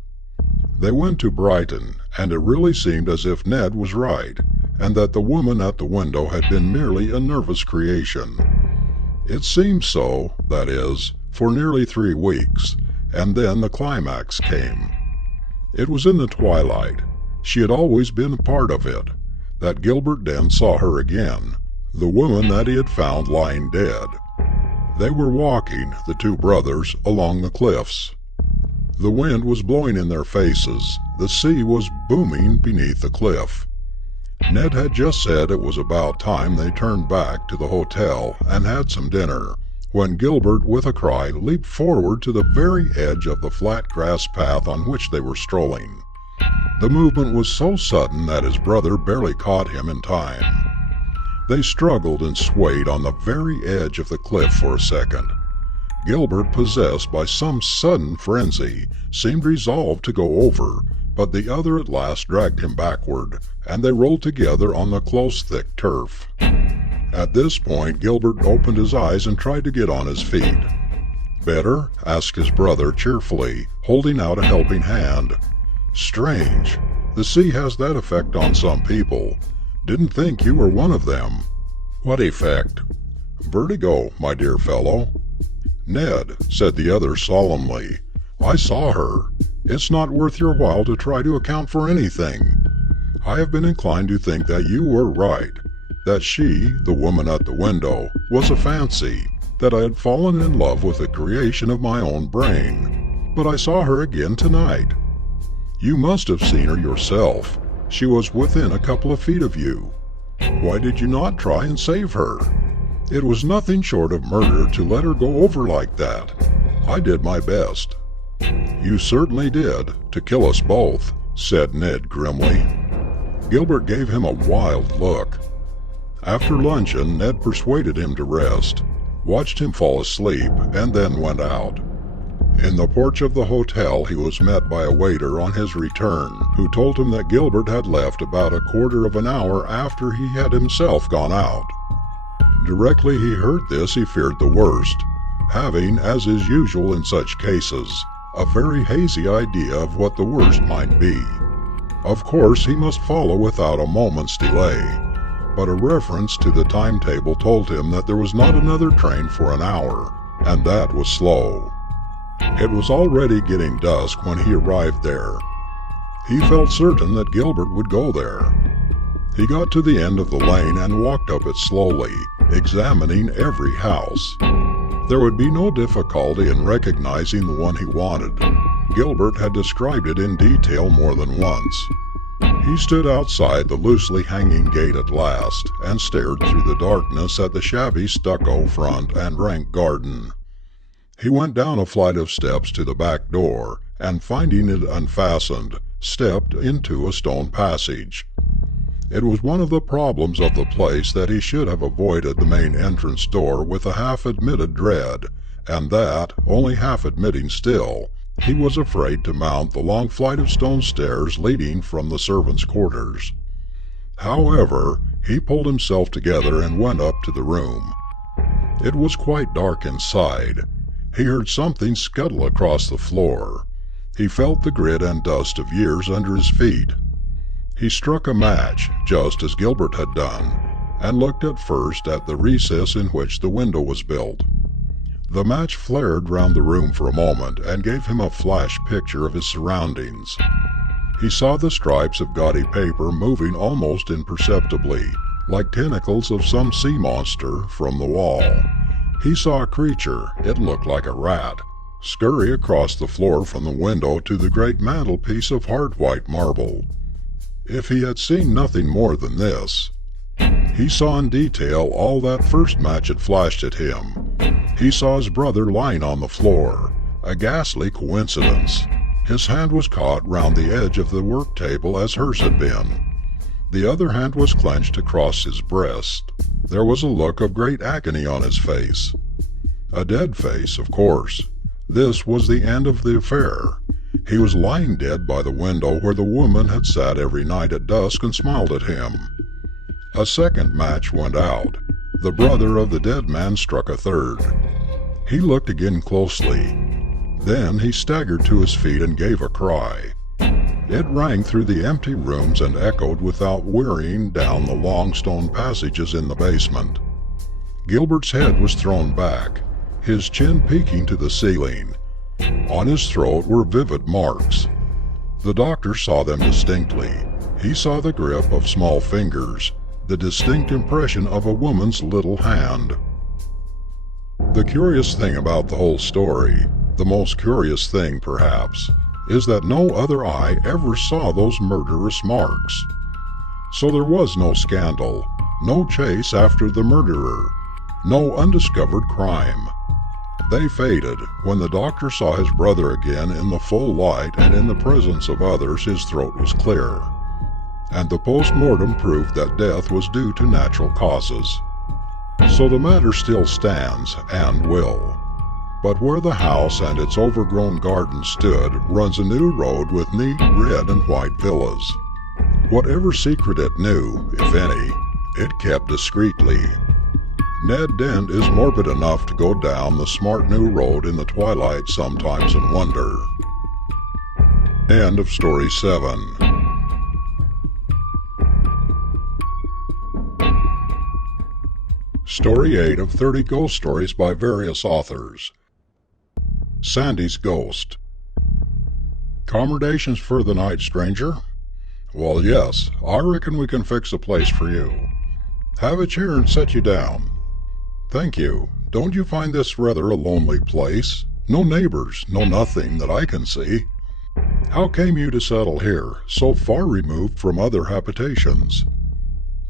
They went to Brighton, and it really seemed as if Ned was right, and that the woman at the window had been merely a nervous creation. It seemed so, that is, for nearly 3 weeks, and then the climax came. It was in the twilight. She had always been a part of it, that Gilbert Dent saw her again, the woman that he had found lying dead. They were walking, the two brothers, along the cliffs. The wind was blowing in their faces. The sea was booming beneath the cliff. Ned had just said it was about time they turned back to the hotel and had some dinner, when Gilbert, with a cry, leaped forward to the very edge of the flat grass path on which they were strolling. The movement was so sudden that his brother barely caught him in time. They struggled and swayed on the very edge of the cliff for a second. Gilbert, possessed by some sudden frenzy, seemed resolved to go over, but the other at last dragged him backward, and they rolled together on the close, thick turf. At this point, Gilbert opened his eyes and tried to get on his feet. "Better?" asked his brother cheerfully, holding out a helping hand. "Strange. The sea has that effect on some people. Didn't think you were one of them." "What effect?" "Vertigo, my dear fellow." "Ned," said the other solemnly, "I saw her. It's not worth your while to try to account for anything. I have been inclined to think that you were right, that she, the woman at the window, was a fancy, that I had fallen in love with a creation of my own brain. But I saw her again tonight. You must have seen her yourself. She was within a couple of feet of you. Why did you not try and save her? It was nothing short of murder to let her go over like that. I did my best." "You certainly did, to kill us both," said Ned grimly. Gilbert gave him a wild look. After luncheon, Ned persuaded him to rest, watched him fall asleep, and then went out. In the porch of the hotel, he was met by a waiter on his return, who told him that Gilbert had left about a quarter of an hour after he had himself gone out. Directly he heard this, he feared the worst, having, as is usual in such cases, a very hazy idea of what the worst might be. Of course, he must follow without a moment's delay, but a reference to the timetable told him that there was not another train for an hour, and that was slow. It was already getting dusk when he arrived there. He felt certain that Gilbert would go there. He got to the end of the lane and walked up it slowly, examining every house. There would be no difficulty in recognizing the one he wanted. Gilbert had described it in detail more than once. He stood outside the loosely hanging gate at last, and stared through the darkness at the shabby stucco front and rank garden. He went down a flight of steps to the back door, and finding it unfastened, stepped into a stone passage. It was one of the problems of the place that he should have avoided the main entrance door with a half-admitted dread, and that, only half-admitting still, he was afraid to mount the long flight of stone stairs leading from the servants' quarters. However, he pulled himself together and went up to the room. It was quite dark inside. He heard something scuttle across the floor. He felt the grit and dust of years under his feet. He struck a match, just as Gilbert had done, and looked at first at the recess in which the window was built. The match flared round the room for a moment and gave him a flash picture of his surroundings. He saw the stripes of gaudy paper moving almost imperceptibly, like tentacles of some sea monster, from the wall. He saw a creature, it looked like a rat, scurry across the floor from the window to the great mantelpiece of hard white marble. If he had seen nothing more than this, he saw in detail all that first match had flashed at him. He saw his brother lying on the floor, a ghastly coincidence. His hand was caught round the edge of the work table as hers had been. The other hand was clenched across his breast. There was a look of great agony on his face. A dead face, of course. This was the end of the affair. He was lying dead by the window where the woman had sat every night at dusk and smiled at him. A second match went out. The brother of the dead man struck a third. He looked again closely. Then he staggered to his feet and gave a cry. It rang through the empty rooms and echoed without wearying down the long stone passages in the basement. Gilbert's head was thrown back, his chin peeking to the ceiling. On his throat were vivid marks. The doctor saw them distinctly. He saw the grip of small fingers, the distinct impression of a woman's little hand. The curious thing about the whole story, the most curious thing perhaps, is that no other eye ever saw those murderous marks. So there was no scandal, no chase after the murderer, no undiscovered crime. They faded. When the doctor saw his brother again in the full light and in the presence of others, his throat was clear, and the post-mortem proved that death was due to natural causes. So the matter still stands, and will. But where the house and its overgrown garden stood runs a new road with neat red and white villas. Whatever secret it knew, if any, it kept discreetly. Ned Dent is morbid enough to go down the smart new road in the twilight sometimes and wonder. End of Story 7. Story 8 of 30 Ghost Stories by various authors. Sandy's Ghost. Accommodations for the night, stranger? Well, yes, I reckon we can fix a place for you. Have a chair and set you down. Thank you. Don't you find this rather a lonely place? No neighbors, no nothing that I can see. How came you to settle here, so far removed from other habitations?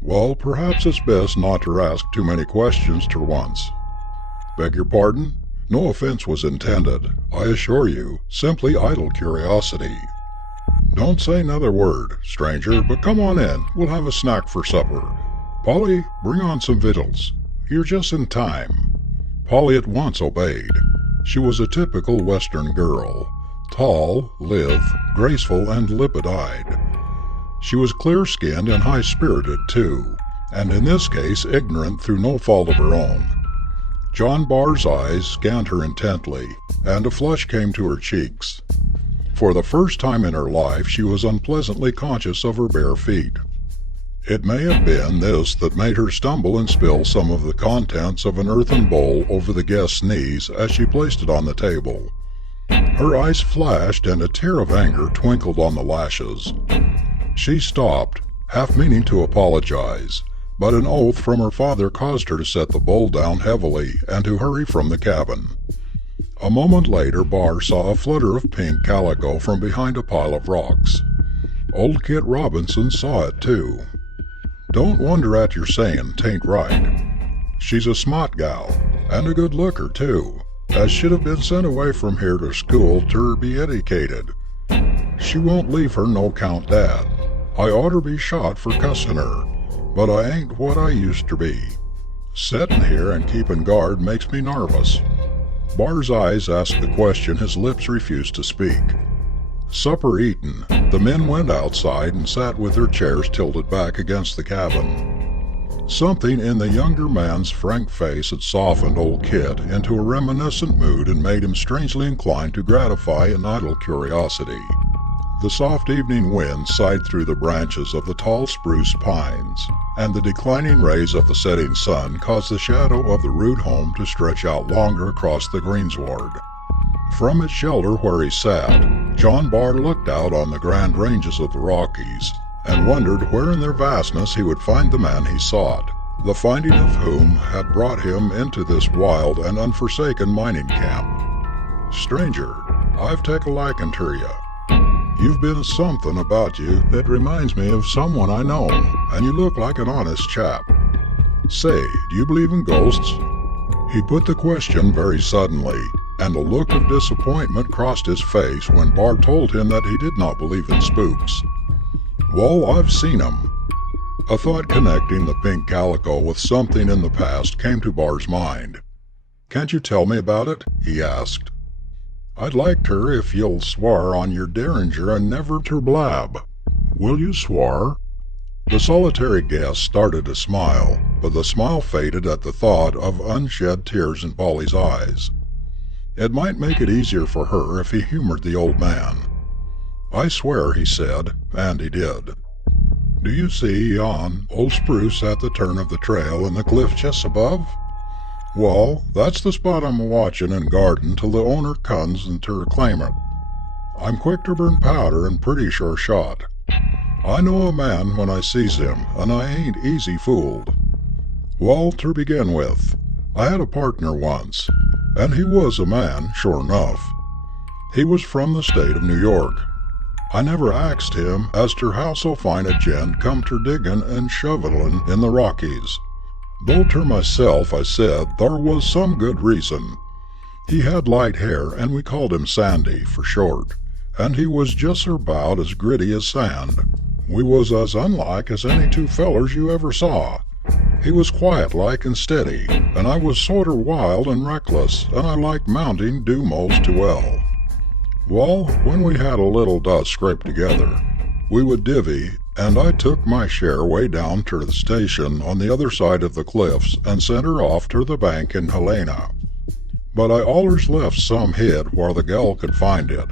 Well, perhaps it's best not to ask too many questions to once. Beg your pardon? No offense was intended, I assure you, simply idle curiosity. Don't say another word, stranger, but come on in, we'll have a snack for supper. Polly, bring on some victuals. You're just in time. Polly at once obeyed. She was a typical Western girl, tall, lithe, graceful, and lipid-eyed. She was clear-skinned and high-spirited, too, and in this case ignorant through no fault of her own. John Barr's eyes scanned her intently, and a flush came to her cheeks. For the first time in her life, she was unpleasantly conscious of her bare feet. It may have been this that made her stumble and spill some of the contents of an earthen bowl over the guest's knees as she placed it on the table. Her eyes flashed and a tear of anger twinkled on the lashes. She stopped, half meaning to apologize, but an oath from her father caused her to set the bowl down heavily and to hurry from the cabin. A moment later, Barr saw a flutter of pink calico from behind a pile of rocks. Old Kit Robinson saw it too. Don't wonder at your saying 'tain't right. She's a smart gal, and a good looker too, as should have been sent away from here to school ter be educated. She won't leave her no count dad. I oughter be shot for cussin' her, but I ain't what I used to be. Settin' here and keepin' guard makes me narvous." Barr's eyes asked the question his lips refused to speak. Supper eaten, the men went outside and sat with their chairs tilted back against the cabin. Something in the younger man's frank face had softened old Kit into a reminiscent mood and made him strangely inclined to gratify an idle curiosity. The soft evening wind sighed through the branches of the tall spruce pines, and the declining rays of the setting sun caused the shadow of the rude home to stretch out longer across the greensward. From its shelter where he sat, John Barr looked out on the grand ranges of the Rockies, and wondered where in their vastness he would find the man he sought, the finding of whom had brought him into this wild and unforsaken mining camp. "Stranger, I've taken a liking ter you. You've been something about you that reminds me of someone I know, and you look like an honest chap. Say, do you believe in ghosts?" He put the question very suddenly, and a look of disappointment crossed his face when Barr told him that he did not believe in spooks. "Well, I've seen 'em." A thought connecting the pink calico with something in the past came to Barr's mind. "Can't you tell me about it?" he asked. "I'd like ter if you'll swar on your derringer and never ter blab. Will you swar?" The solitary guest started to smile, but the smile faded at the thought of unshed tears in Polly's eyes. It might make it easier for her if he humored the old man. "I swear," he said, and he did. "Do you see yon old spruce at the turn of the trail and the cliff just above? Well, that's the spot I'm watchin' and guardin' till the owner comes and ter claim it. I'm quick to burn powder and pretty sure shot. I know a man when I sees him, and I ain't easy fooled. Well, ter begin with, I had a partner once, and he was a man, sure enough. He was from the state of New York. I never axed him as ter how so fine a gent come ter diggin' and shovelin' in the Rockies, though ter myself I said thar was some good reason. He had light hair, and we called him Sandy for short, and he was just about as gritty as sand. We was as unlike as any two fellers you ever saw. He was quiet-like and steady, and I was sorter wild and reckless, and I liked mounting due most too well. Well, when we had a little dust scraped together, we would divvy, and I took my share way down ter the station on the other side of the cliffs and sent her off ter the bank in Helena. But I allers left some hid where the gal could find it.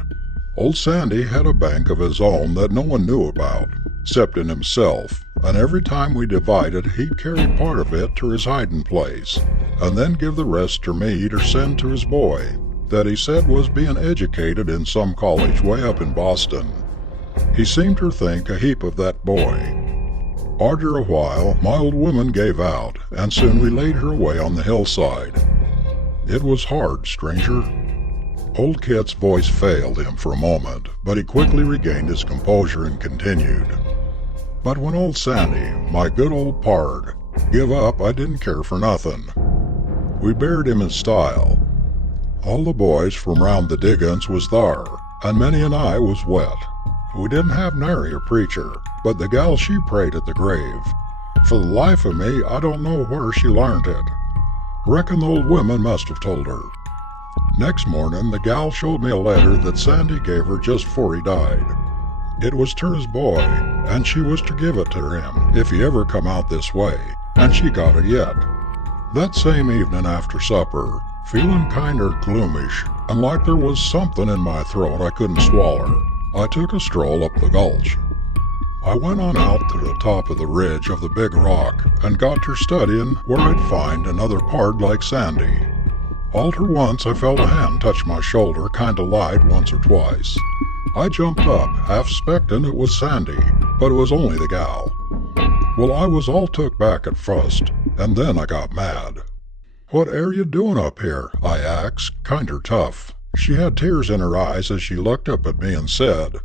Old Sandy had a bank of his own that no one knew about, 'ceptin' himself, and every time we divided he'd carry part of it ter his hidin' place, and then give the rest ter me ter send to his boy, that he said was bein' educated in some college way up in Boston. He seemed ter think a heap of that boy. Arter a while, my old woman gave out, and soon we laid her away on the hillside. It was hard, stranger." Old Kit's voice failed him for a moment, but he quickly regained his composure and continued. "But when old Sandy, my good old pard, give up, I didn't care for nothin'. We buried him in style. All the boys from round the diggin's was thar, and many an eye was wet. We didn't have nary a preacher, but the gal she prayed at the grave. For the life of me, I don't know where she larnt it. Reckon the old women must have told her. Next morning, the gal showed me a letter that Sandy gave her just before he died. It was to his boy, and she was to give it to him if he ever come out this way, and she got it yet. That same evening after supper, feeling kinder gloomish, and like there was something in my throat I couldn't swaller, I took a stroll up the gulch. I went on out to the top of the ridge of the big rock, and got to studying where I'd find another pard like Sandy. All ter once I felt a hand touch my shoulder kinda light once or twice. I jumped up, half expecting it was Sandy, but it was only the gal. Well, I was all took back at first, and then I got mad. "What air you doing up here?" I asked, kinder tough. She had tears in her eyes as she looked up at me and said,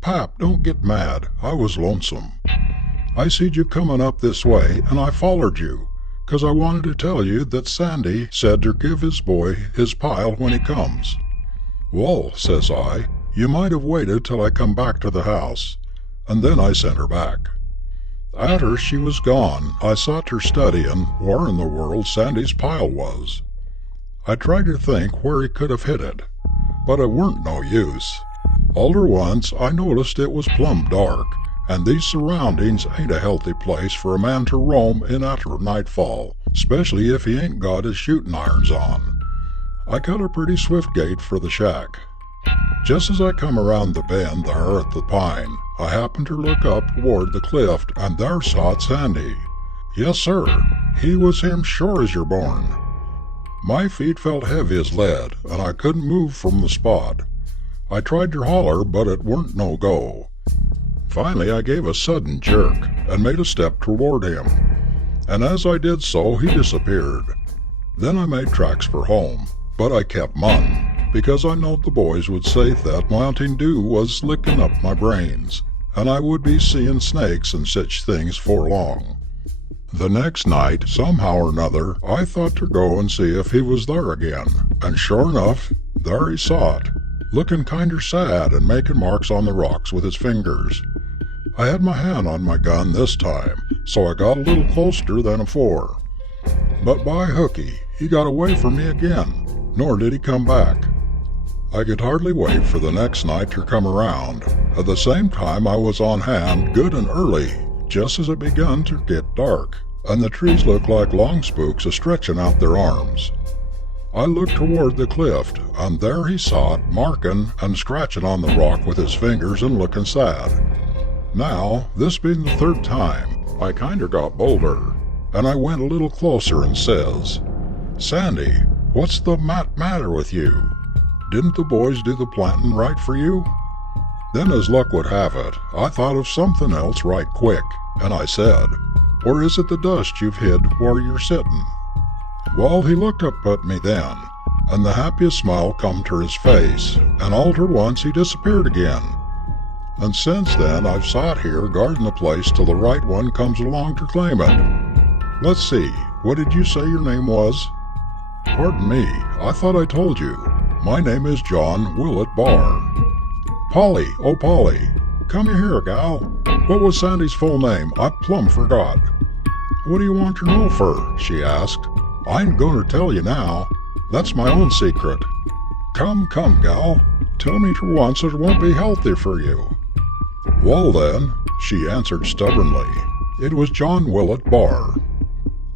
"Pap, don't get mad. I was lonesome. I seed you coming up this way, and I follered you, 'cause I wanted to tell you that Sandy said to give his boy his pile when he comes." "Well," says I, "you might have waited till I come back to the house." And then I sent her back. After she was gone, I sat her studying where in the world Sandy's pile was. I tried to think where he could have hid it, but it weren't no use. All ter once I noticed it was plumb dark, and these surroundings ain't a healthy place for a man to roam in after nightfall, especially if he ain't got his shooting irons on. I cut a pretty swift gait for the shack. Just as I come around the bend there at the pine, I happened to look up toward the cliff, and there sat Sandy. Yes, sir, he was him sure as you're born. My feet felt heavy as lead, and I couldn't move from the spot. I tried to holler, but it weren't no go. Finally, I gave a sudden jerk, and made a step toward him, and as I did so, he disappeared. Then I made tracks for home, but I kept mum, because I knowed the boys would say that Mountain Dew was licking up my brains, and I would be seeing snakes and such things for long. The next night, somehow or another, I thought to go and see if he was there again, and sure enough, there he sat, looking kinder sad and making marks on the rocks with his fingers. I had my hand on my gun this time, so I got a little closer than afore. But by hooky, he got away from me again, nor did he come back. I could hardly wait for the next night to come around. At the same time I was on hand good and early, just as it begun to get dark, and the trees looked like long spooks a-stretching out their arms. I looked toward the cliff, and there he sat, marking and scratching on the rock with his fingers and looking sad. Now, this being the third time, I kinder got bolder, and I went a little closer and says, "Sandy, what's the matter with you? Didn't the boys do the planting right for you?" Then as luck would have it, I thought of something else right quick, and I said, "Or is it the dust you've hid where you're sitting?" Well, he looked up at me then, and the happiest smile come to his face, and all ter once he disappeared again. And since then I've sat here guarding the place till the right one comes along to claim it. Let's see, what did you say your name was? Pardon me, I thought I told you. My name is John Willett Barr. Polly, oh Polly, come here, gal. What was Sandy's full name? I plumb forgot. What do you want to know for? She asked. I ain't going to tell you now. That's my own secret. Come, gal. Tell me for once it won't be healthy for you. Well then, she answered stubbornly, it was John Willett Barr.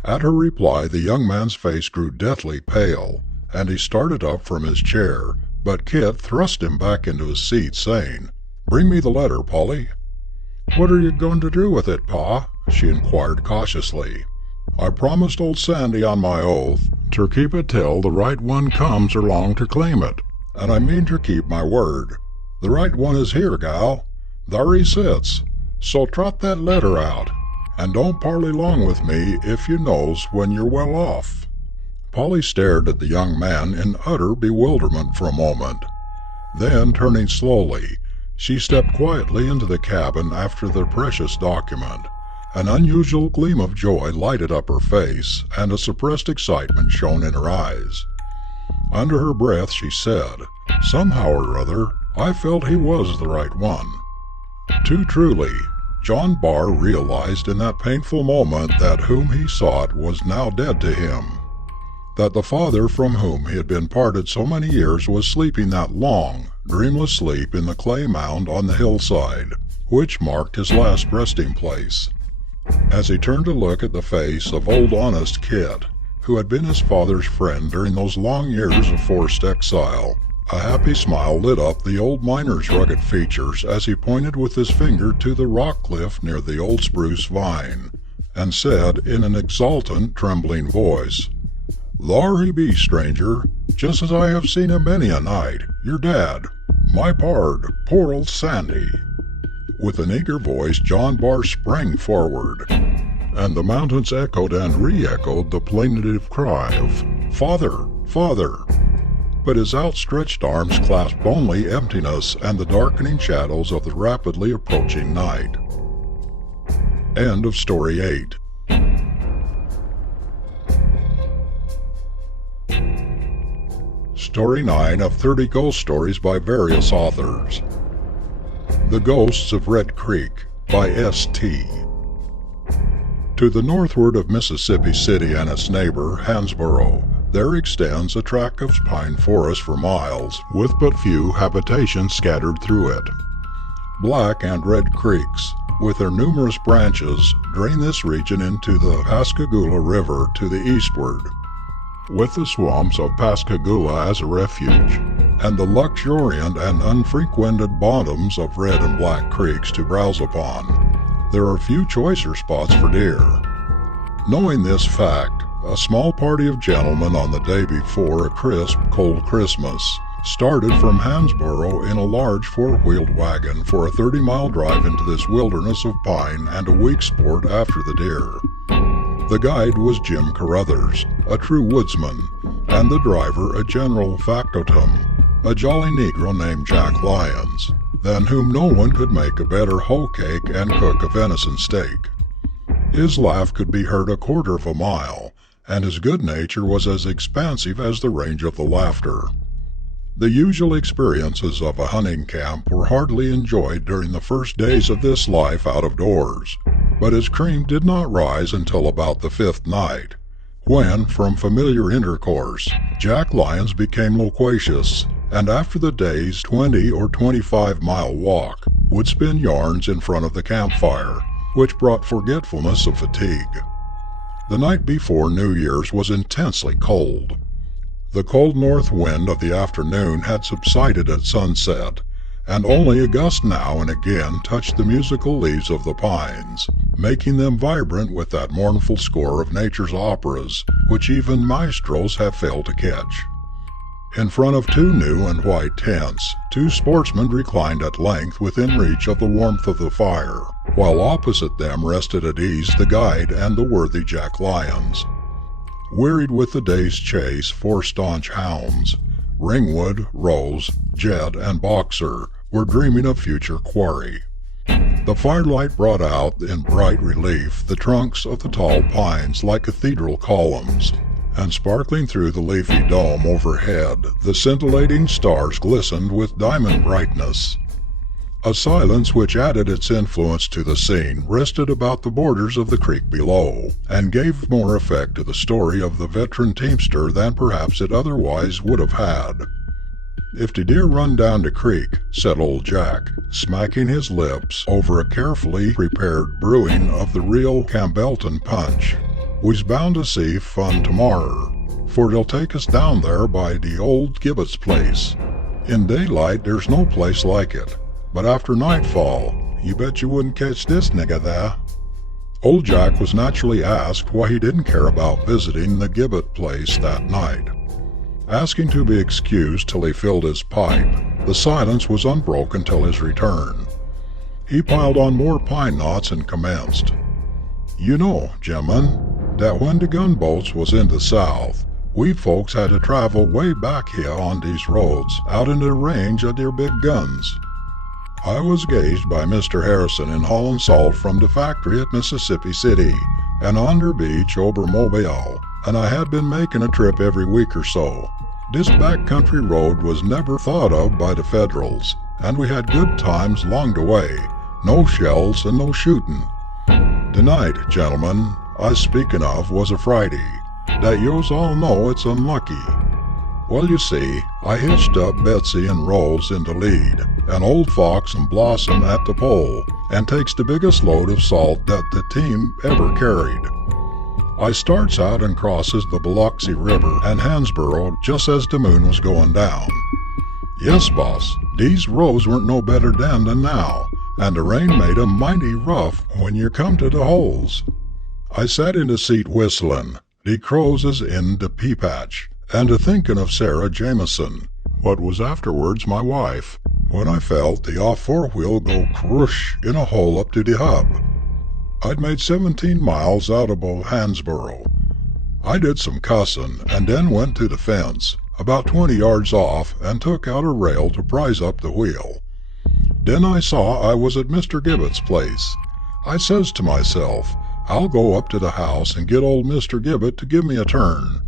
At her reply, the young man's face grew deathly pale, and he started up from his chair, but Kit thrust him back into his seat, saying, "Bring me the letter, Polly." "What are you going to do with it, Pa?" she inquired cautiously. "I promised old Sandy on my oath to keep it till the right one comes along to claim it, and I mean to keep my word. The right one is here, gal. There he sits. So trot that letter out, and don't parley long with me if you knows when you're well off." Polly stared at the young man in utter bewilderment for a moment. Then, turning slowly, she stepped quietly into the cabin after the precious document. An unusual gleam of joy lighted up her face, and a suppressed excitement shone in her eyes. Under her breath she said, "Somehow or other, I felt he was the right one." Too truly, John Barr realized in that painful moment that whom he sought was now dead to him. that the father from whom he had been parted so many years was sleeping that long, dreamless sleep in the clay mound on the hillside, which marked his last resting place. As he turned to look at the face of old honest Kit, who had been his father's friend during those long years of forced exile, a happy smile lit up the old miner's rugged features as he pointed with his finger to the rock cliff near the old spruce vine, and said in an exultant, trembling voice, "Thar he be, stranger, just as I have seen him many a night, your dad, my pard, poor old Sandy." With an eager voice, John Barr sprang forward, and the mountains echoed and re-echoed the plaintive cry of, "Father! Father!" But his outstretched arms clasped only emptiness and the darkening shadows of the rapidly approaching night. End of Story 8. Story 9 of 30 Ghost Stories by various authors. The Ghosts of Red Creek by S.T. To the northward of Mississippi City and its neighbor, Hansborough, there extends a tract of pine forest for miles, with but few habitations scattered through it. Black and Red Creeks, with their numerous branches, drain this region into the Pascagoula River to the eastward, with the swamps of Pascagoula as a refuge, and the luxuriant and unfrequented bottoms of Red and Black Creeks to browse upon. There are few choicer spots for deer. Knowing this fact, a small party of gentlemen on the day before a crisp, cold Christmas started from Hansborough in a large four-wheeled wagon for a 30-mile drive into this wilderness of pine and a week's sport after the deer. The guide was Jim Carruthers, a true woodsman, and the driver a general factotum, a jolly Negro named Jack Lyons, than whom no one could make a better hoe cake and cook a venison steak. His laugh could be heard a quarter of a mile, and his good nature was as expansive as the range of the laughter. The usual experiences of a hunting camp were hardly enjoyed during the first days of this life out of doors, but his cream did not rise until about the fifth night, when, from familiar intercourse, Jack Lyons became loquacious, and after the day's 20 or 25-mile walk, would spin yarns in front of the campfire, which brought forgetfulness of fatigue. The night before New Year's was intensely cold. The cold north wind of the afternoon had subsided at sunset, and only a gust now and again touched the musical leaves of the pines, making them vibrant with that mournful score of nature's operas which even maestros have failed to catch. In front of two new and white tents, two sportsmen reclined at length within reach of the warmth of the fire, while opposite them rested at ease the guide and the worthy Jack Lyons. Wearied with the day's chase, four staunch hounds, Ringwood, Rose, Jet, and Boxer, were dreaming of future quarry. The firelight brought out in bright relief the trunks of the tall pines like cathedral columns, and sparkling through the leafy dome overhead, the scintillating stars glistened with diamond brightness. A silence which added its influence to the scene rested about the borders of the creek below, and gave more effect to the story of the veteran teamster than perhaps it otherwise would have had. "If de deer run down de creek," said old Jack, smacking his lips over a carefully prepared brewing of the real Campbellton punch, "we's bound to see fun tomorrer, for they'll take us down there by de old Gibbet's place. In daylight there's no place like it, but after nightfall, you bet you wouldn't catch this nigga there." Old Jack was naturally asked why he didn't care about visiting the Gibbet place that night. Asking to be excused till he filled his pipe, the silence was unbroken till his return. He piled on more pine knots and commenced. "You know, gemmen, that when the gunboats was in the South, we folks had to travel way back here on these roads out in the range of their big guns. I was gauged by Mr. Harrison in hauling salt from the factory at Mississippi City and on der beach over Mobile, and I had been making a trip every week or so. This backcountry road was never thought of by the Federals, and we had good times long the way, no shells and no shooting. The night, gentlemen, I speaking of was a Friday, that yo's all know it's unlucky. Well, you see, I hitched up Betsy and Rose into lead, and Old Fox and Blossom at the pole, and takes the biggest load of salt that the team ever carried. I starts out and crosses the Biloxi River and Hansborough just as the moon was going down. Yes, boss, these roads weren't no better then than now, and the rain made 'em mighty rough when you come to the holes. I sat in the seat whistling, "The Crows is in the Pea Patch," and a-thinking of Sarah Jameson, what was afterwards my wife, when I felt the off four-wheel go croosh in a hole up to the hub. I'd made 17 miles out of Hansborough. I did some cussing, and then went to the fence, about 20 yards off, and took out a rail to prise up the wheel. Then I saw I was at Mr. Gibbet's place. I says to myself, I'll go up to the house and get old Mr. Gibbet to give me a turn.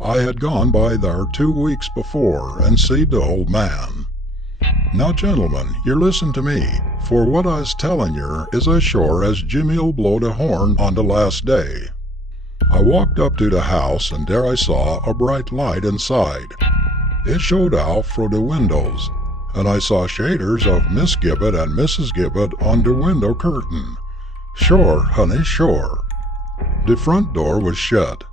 I had gone by there 2 weeks before and seed the old man. Now, gentlemen, yer listen to me, for what I's tellin' yer is as sure as Jimmy'll blow the horn on the last day. I walked up to the house, and there I saw a bright light inside. It showed out through the windows, and I saw shaders of Miss Gibbet and Mrs. Gibbet on the window curtain. Sure, honey, sure. The front door was shut,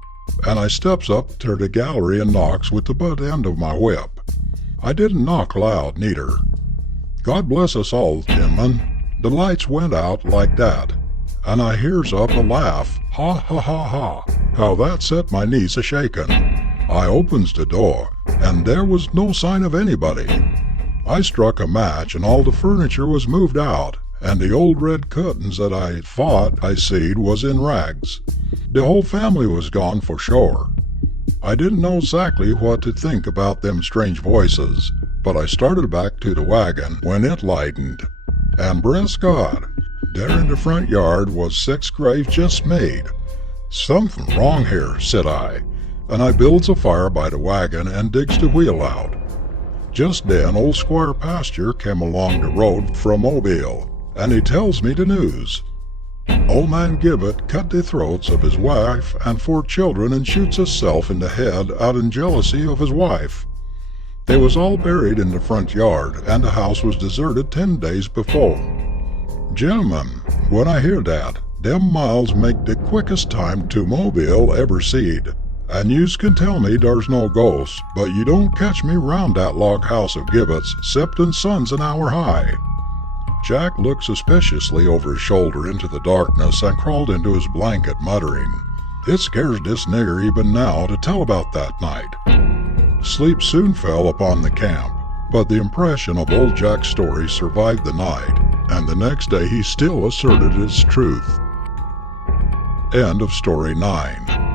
and I steps up to the gallery and knocks with the butt end of my whip. I didn't knock loud, neither. God bless us all, gentlemen. The lights went out like that, and I hears up a laugh. Ha, ha, ha, ha. How that set my knees a-shakin'. I opens the door, and there was no sign of anybody. I struck a match, and all the furniture was moved out, and the old red curtains that I thought I seed was in rags. The whole family was gone for sure. I didn't know exactly what to think about them strange voices, but I started back to the wagon when it lightened, and bless God, there in the front yard was 6 graves just made. Something wrong here, said I, and I builds a fire by the wagon and digs the wheel out. Just then old Squire Pasture came along the road from Mobile, and he tells me the news. Old man Gibbet cut the throats of his wife and 4 children and shoots himself in the head out in jealousy of his wife. They was all buried in the front yard, and the house was deserted 10 days before. Gentlemen, when I hear that, them miles make the quickest time to Mobile ever seed, and yous can tell me there's no ghosts, but you don't catch me round that log house of Gibbet's, 'ceptin' sun's an hour high. Jack looked suspiciously over his shoulder into the darkness and crawled into his blanket, muttering, "It scares this nigger even now to tell about that night." Sleep soon fell upon the camp, but the impression of old Jack's story survived the night, and the next day he still asserted its truth. End of Story 9.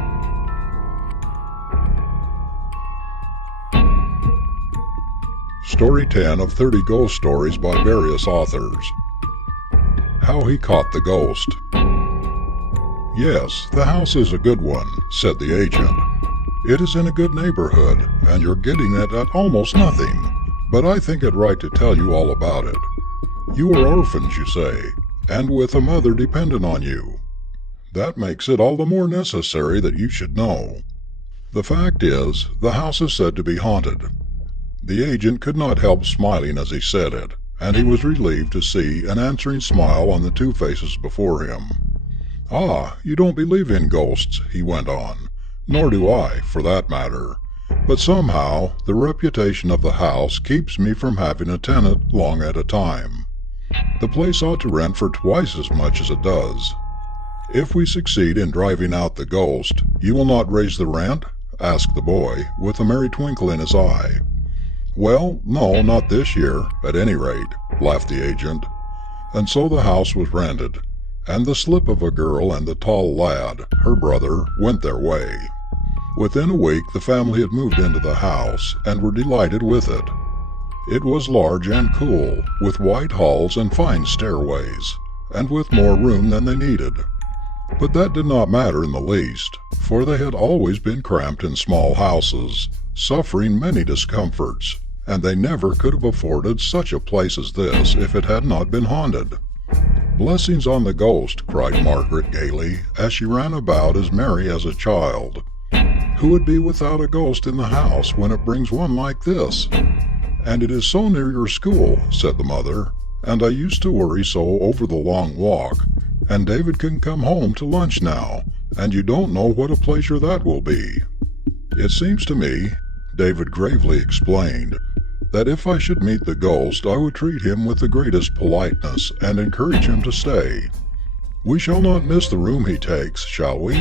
Story 10 of 30 Ghost Stories by various authors. How He Caught the Ghost. Yes, the house is a good one, said the agent. It is in a good neighborhood, and you're getting it at almost nothing, but I think it right to tell you all about it. You are orphans, you say, and with a mother dependent on you. That makes it all the more necessary that you should know. The fact is, the house is said to be haunted. The agent could not help smiling as he said it, and he was relieved to see an answering smile on the 2 faces before him. "Ah, you don't believe in ghosts," he went on, "nor do I, for that matter. But somehow the reputation of the house keeps me from having a tenant long at a time. The place ought to rent for twice as much as it does." "If we succeed in driving out the ghost, you will not raise the rent?" asked the boy, with a merry twinkle in his eye. "Well, no, not this year, at any rate," laughed the agent. And so the house was rented, and the slip of a girl and the tall lad, her brother, went their way. Within a week the family had moved into the house, and were delighted with it. It was large and cool, with wide halls and fine stairways, and with more room than they needed. But that did not matter in the least, for they had always been cramped in small houses, suffering many discomforts, and they never could have afforded such a place as this if it had not been haunted. "Blessings on the ghost," cried Margaret gaily, as she ran about as merry as a child. Who would be without a ghost in the house when it brings one like this? And it is so near your school, said the mother, and I used to worry so over the long walk, and David can come home to lunch now, and you don't know what a pleasure that will be. It seems to me, David gravely explained, that if I should meet the ghost, I would treat him with the greatest politeness and encourage him to stay. We shall not miss the room he takes, shall we?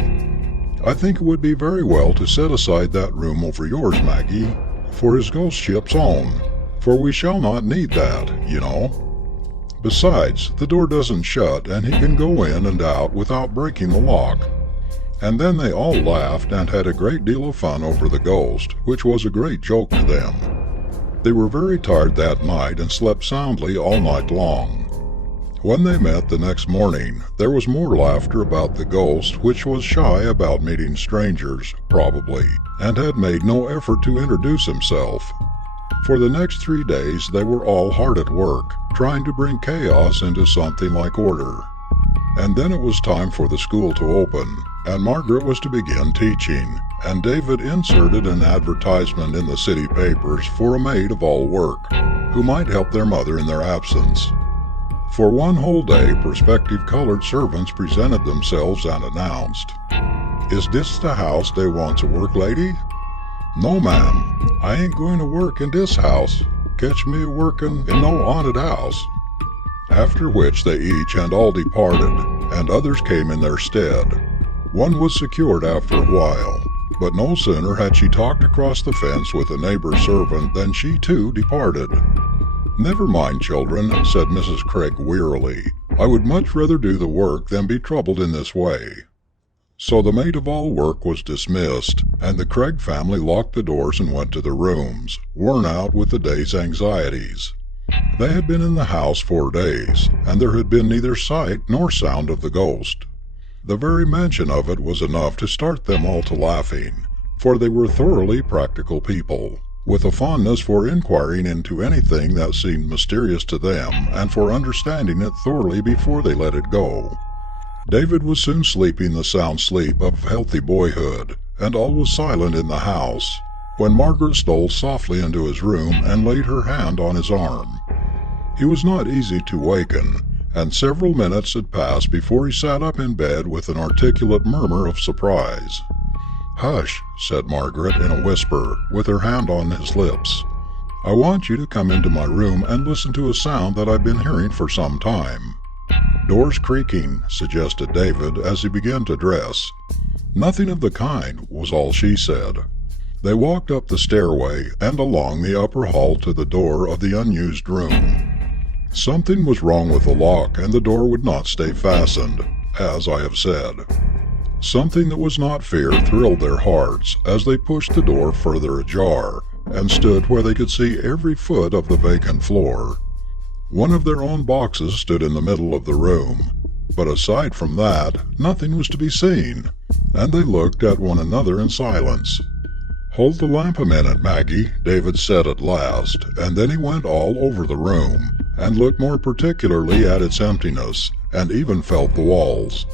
I think it would be very well to set aside that room over yours, Maggie, for his ghostship's own, for we shall not need that, you know. Besides, the door doesn't shut, and he can go in and out without breaking the lock. And then they all laughed and had a great deal of fun over the ghost, which was a great joke to them. They were very tired that night and slept soundly all night long. When they met the next morning, there was more laughter about the ghost, which was shy about meeting strangers, probably, and had made no effort to introduce himself. For the next 3 days they were all hard at work, trying to bring chaos into something like order. And then it was time for the school to open, and Margaret was to begin teaching, and David inserted an advertisement in the city papers for a maid of all work, who might help their mother in their absence. For one whole day, prospective colored servants presented themselves and announced, "Is dis the house they wants a work lady?" "No, ma'am, I ain't going to work in dis house. Catch me working in no haunted house." After which they each and all departed, and others came in their stead. One was secured after a while, but no sooner had she talked across the fence with a neighbor's servant than she too departed. "Never mind, children," said Mrs. Craig wearily. "I would much rather do the work than be troubled in this way." So the maid of all work was dismissed, and the Craig family locked the doors and went to their rooms, worn out with the day's anxieties. They had been in the house 4 days, and there had been neither sight nor sound of the ghost. The very mention of it was enough to start them all to laughing, for they were thoroughly practical people, with a fondness for inquiring into anything that seemed mysterious to them, and for understanding it thoroughly before they let it go. David was soon sleeping the sound sleep of healthy boyhood, and all was silent in the house, when Margaret stole softly into his room and laid her hand on his arm. He was not easy to waken, and several minutes had passed before he sat up in bed with an articulate murmur of surprise. "Hush," said Margaret in a whisper, with her hand on his lips. "I want you to come into my room and listen to a sound that I've been hearing for some time." "Doors creaking," suggested David as he began to dress. "Nothing of the kind," was all she said. They walked up the stairway and along the upper hall to the door of the unused room. Something was wrong with the lock, and the door would not stay fastened, as I have said. Something that was not fear thrilled their hearts as they pushed the door further ajar, and stood where they could see every foot of the vacant floor. One of their own boxes stood in the middle of the room, but aside from that, nothing was to be seen, and they looked at one another in silence. "Hold the lamp a minute, Maggie," David said at last, and then he went all over the room, and looked more particularly at its emptiness, and even felt the walls.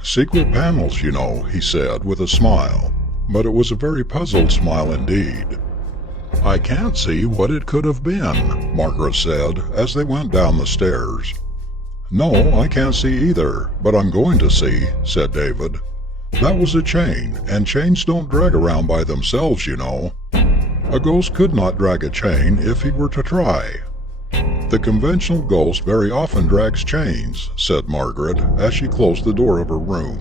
"Secret panels, you know," he said with a smile, but it was a very puzzled smile indeed. "I can't see what it could have been," Margaret said as they went down the stairs. "No, I can't see either, but I'm going to see," said David. "That was a chain, and chains don't drag around by themselves, you know. A ghost could not drag a chain if he were to try." "The conventional ghost very often drags chains," said Margaret as she closed the door of her room.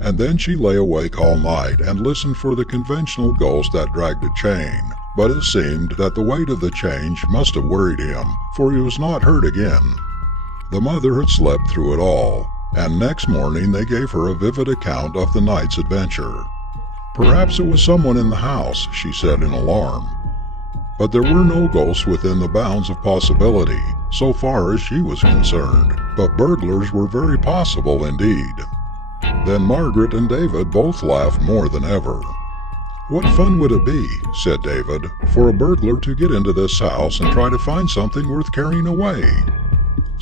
And then she lay awake all night and listened for the conventional ghost that dragged a chain, but it seemed that the weight of the chain must have worried him, for he was not heard again. The mother had slept through it all, and next morning they gave her a vivid account of the night's adventure. "Perhaps it was someone in the house," she said in alarm. But there were no ghosts within the bounds of possibility, so far as she was concerned, but burglars were very possible indeed. Then Margaret and David both laughed more than ever. "What fun would it be," said David, "for a burglar to get into this house and try to find something worth carrying away?"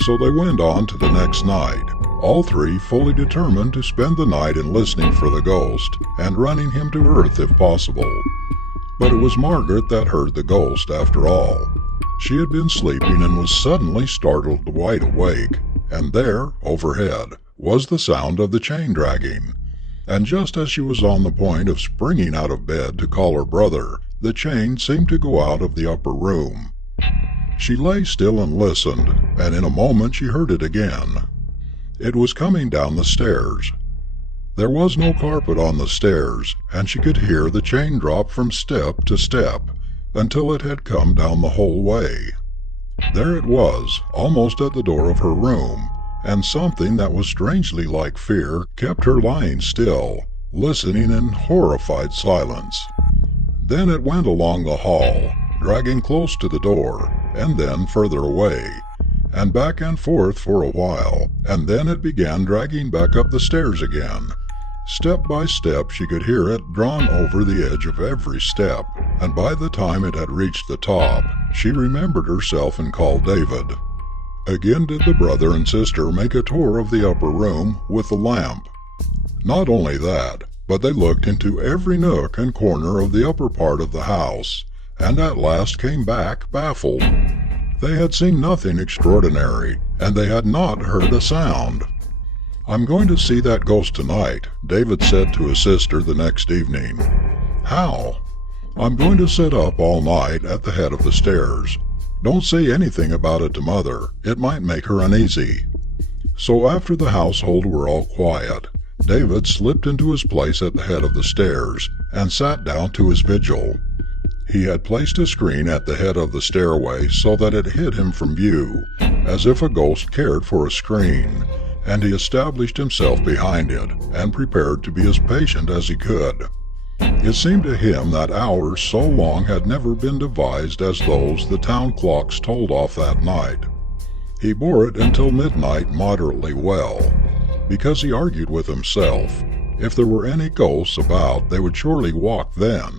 So they went on to the next night, all three fully determined to spend the night in listening for the ghost and running him to earth if possible. But it was Margaret that heard the ghost after all. She had been sleeping and was suddenly startled wide awake, and there, overhead, was the sound of the chain dragging. And just as she was on the point of springing out of bed to call her brother, the chain seemed to go out of the upper room. She lay still and listened, and in a moment she heard it again. It was coming down the stairs. There was no carpet on the stairs, and she could hear the chain drop from step to step, until it had come down the whole way. There it was, almost at the door of her room, and something that was strangely like fear kept her lying still, listening in horrified silence. Then it went along the hall, dragging close to the door, and then further away, and back and forth for a while, and then it began dragging back up the stairs again. Step by step she could hear it drawn over the edge of every step, and by the time it had reached the top, she remembered herself and called David. Again did the brother and sister make a tour of the upper room with the lamp. Not only that, but they looked into every nook and corner of the upper part of the house, and at last came back baffled. They had seen nothing extraordinary, and they had not heard a sound. "I'm going to see that ghost tonight," David said to his sister the next evening. "How?" "I'm going to sit up all night at the head of the stairs. Don't say anything about it to Mother. It might make her uneasy." So after the household were all quiet, David slipped into his place at the head of the stairs and sat down to his vigil. He had placed a screen at the head of the stairway so that it hid him from view, as if a ghost cared for a screen, and he established himself behind it and prepared to be as patient as he could. It seemed to him that hours so long had never been devised as those the town clocks told off that night. He bore it until midnight moderately well, because he argued with himself, if there were any ghosts about they would surely walk then.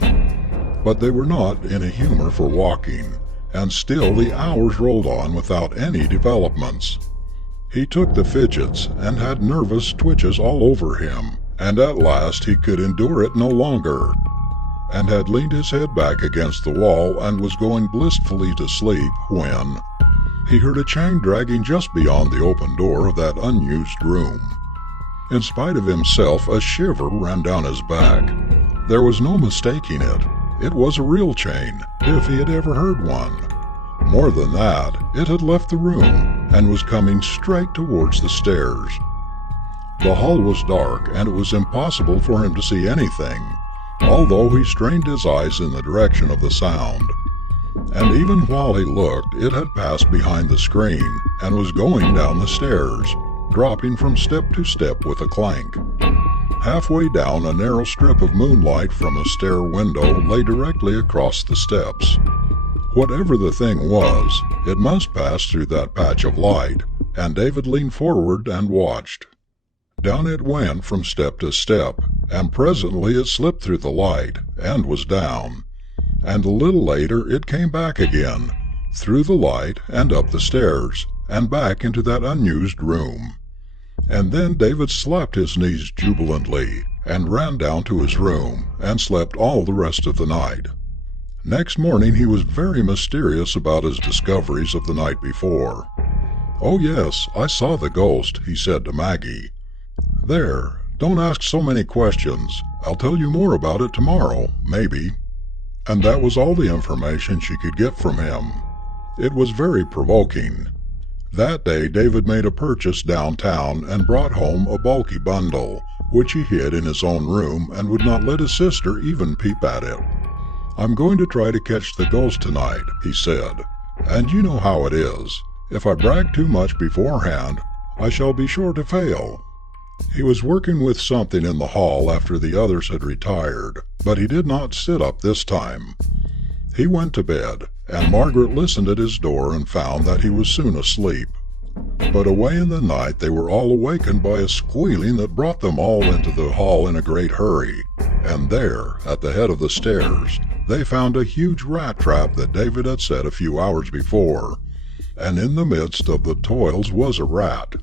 But they were not in a humor for walking, and still the hours rolled on without any developments. He took the fidgets and had nervous twitches all over him, and at last he could endure it no longer, and had leaned his head back against the wall and was going blissfully to sleep when he heard a chain dragging just beyond the open door of that unused room. In spite of himself, a shiver ran down his back. There was no mistaking it. It was a real chain, if he had ever heard one. More than that, it had left the room and was coming straight towards the stairs. The hall was dark, and it was impossible for him to see anything, although he strained his eyes in the direction of the sound. And even while he looked, it had passed behind the screen and was going down the stairs, dropping from step to step with a clank. Halfway down, a narrow strip of moonlight from a stair window lay directly across the steps. Whatever the thing was, it must pass through that patch of light, and David leaned forward and watched. Down it went from step to step, and presently it slipped through the light, and was down. And a little later it came back again, through the light and up the stairs, and back into that unused room. And then David slapped his knees jubilantly, and ran down to his room, and slept all the rest of the night. Next morning he was very mysterious about his discoveries of the night before. "Oh yes, I saw the ghost," he said to Maggie. "There, don't ask so many questions. I'll tell you more about it tomorrow, maybe." And that was all the information she could get from him. It was very provoking. That day David made a purchase downtown and brought home a bulky bundle, which he hid in his own room and would not let his sister even peep at it. "I'm going to try to catch the ghost tonight," he said, "and you know how it is. If I brag too much beforehand, I shall be sure to fail." He was working with something in the hall after the others had retired, but he did not sit up this time. He went to bed, and Margaret listened at his door and found that he was soon asleep. But away in the night they were all awakened by a squealing that brought them all into the hall in a great hurry, and there, at the head of the stairs, they found a huge rat trap that David had set a few hours before, and in the midst of the toils was a rat.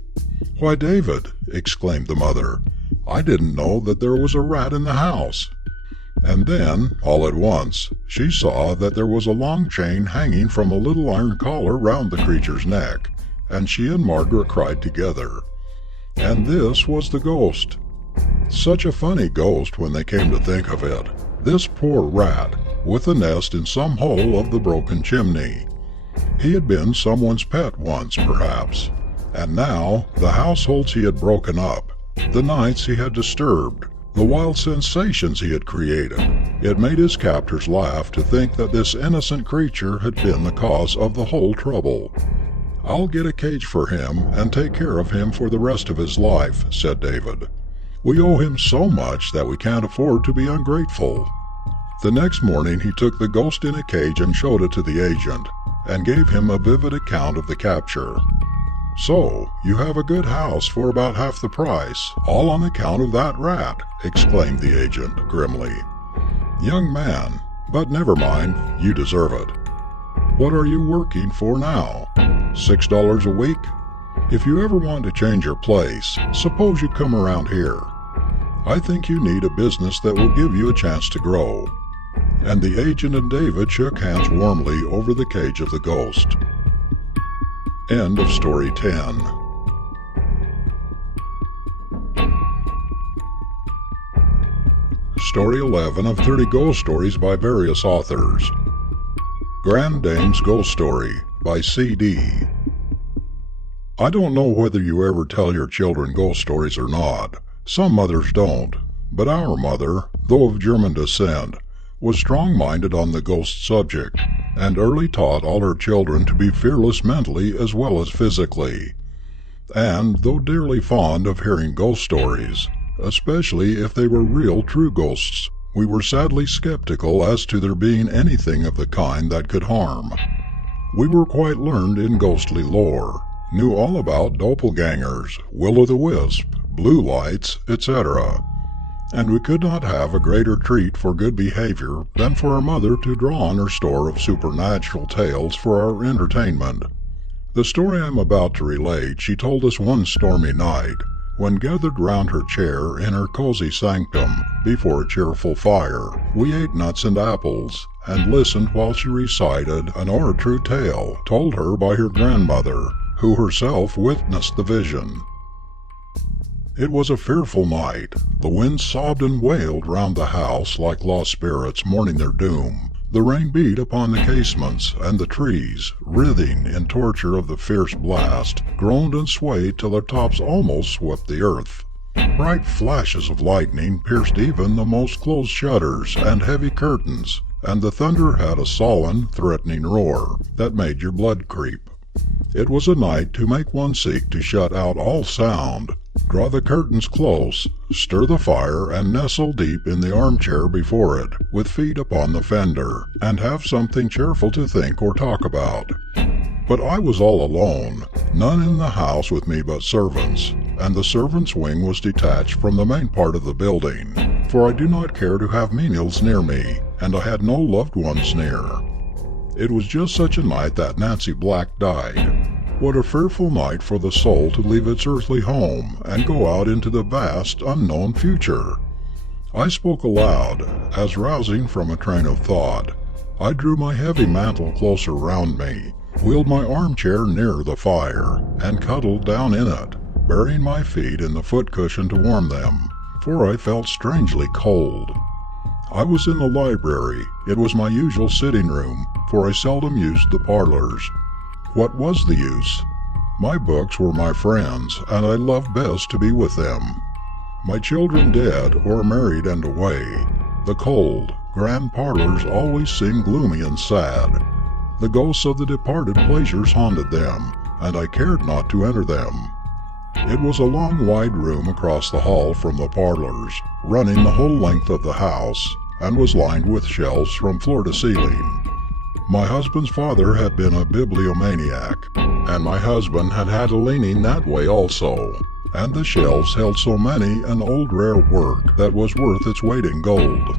"Why, David," exclaimed the mother, "I didn't know that there was a rat in the house." And then, all at once, she saw that there was a long chain hanging from a little iron collar round the creature's neck, and she and Margaret cried together. And this was the ghost. Such a funny ghost when they came to think of it. This poor rat, with a nest in some hole of the broken chimney. He had been someone's pet once, perhaps, and now the households he had broken up, the nights he had disturbed, the wild sensations he had created. It made his captors laugh to think that this innocent creature had been the cause of the whole trouble. "I'll get a cage for him and take care of him for the rest of his life," said David. "We owe him so much that we can't afford to be ungrateful." The next morning he took the ghost in a cage and showed it to the agent, and gave him a vivid account of the capture. "So, you have a good house for about half the price, all on account of that rat," exclaimed the agent grimly. "Young man, but never mind, you deserve it. What are you working for now? $6 a week? If you ever want to change your place, suppose you come around here. I think you need a business that will give you a chance to grow." And the agent and David shook hands warmly over the cage of the ghost. End of Story 10. Story 11 of 30 Ghost Stories by various authors. Grand Dame's Ghost Story by C.D. I don't know whether you ever tell your children ghost stories or not. Some mothers don't, but our mother, though of German descent, was strong-minded on the ghost subject, and early taught all her children to be fearless mentally as well as physically. And, though dearly fond of hearing ghost stories, especially if they were real true ghosts, we were sadly skeptical as to there being anything of the kind that could harm. We were quite learned in ghostly lore, knew all about doppelgangers, will-o'-the-wisp, blue lights, etc., and we could not have a greater treat for good behavior than for our mother to draw on her store of supernatural tales for our entertainment. The story I am about to relate she told us one stormy night, when gathered round her chair in her cozy sanctum before a cheerful fire, we ate nuts and apples, and listened while she recited an or-true tale told her by her grandmother, who herself witnessed the vision. It was a fearful night. The wind sobbed and wailed round the house like lost spirits mourning their doom. The rain beat upon the casements, and the trees, writhing in torture of the fierce blast, groaned and swayed till their tops almost swept the earth. Bright flashes of lightning pierced even the most closed shutters and heavy curtains, and the thunder had a sullen, threatening roar that made your blood creep. It was a night to make one seek to shut out all sound, draw the curtains close, stir the fire, and nestle deep in the armchair before it, with feet upon the fender, and have something cheerful to think or talk about. But I was all alone, none in the house with me but servants, and the servants' wing was detached from the main part of the building, for I do not care to have menials near me, and I had no loved ones near. It was just such a night that Nancy Black died. What a fearful night for the soul to leave its earthly home and go out into the vast, unknown future. I spoke aloud, as rousing from a train of thought. I drew my heavy mantle closer round me, wheeled my armchair nearer the fire, and cuddled down in it, burying my feet in the foot cushion to warm them, for I felt strangely cold. I was in the library. It was my usual sitting room, for I seldom used the parlors. What was the use? My books were my friends, and I loved best to be with them. My children dead or married and away, the cold, grand parlors always seemed gloomy and sad. The ghosts of the departed pleasures haunted them, and I cared not to enter them. It was a long, wide room across the hall from the parlors, running the whole length of the house, and was lined with shelves from floor to ceiling. My husband's father had been a bibliomaniac, and my husband had had a leaning that way also, and the shelves held so many an old rare work that was worth its weight in gold.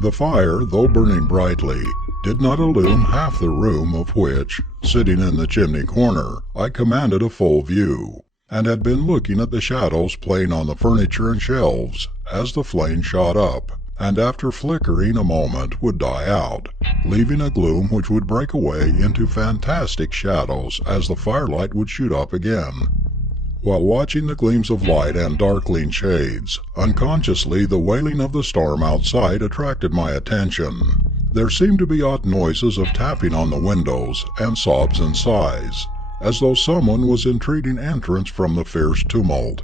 The fire, though burning brightly, did not illume half the room of which, sitting in the chimney corner, I commanded a full view, and had been looking at the shadows playing on the furniture and shelves as the flame shot up, and after flickering a moment would die out, leaving a gloom which would break away into fantastic shadows as the firelight would shoot up again. While watching the gleams of light and darkling shades, unconsciously the wailing of the storm outside attracted my attention. There seemed to be odd noises of tapping on the windows, and sobs and sighs, as though someone was entreating entrance from the fierce tumult.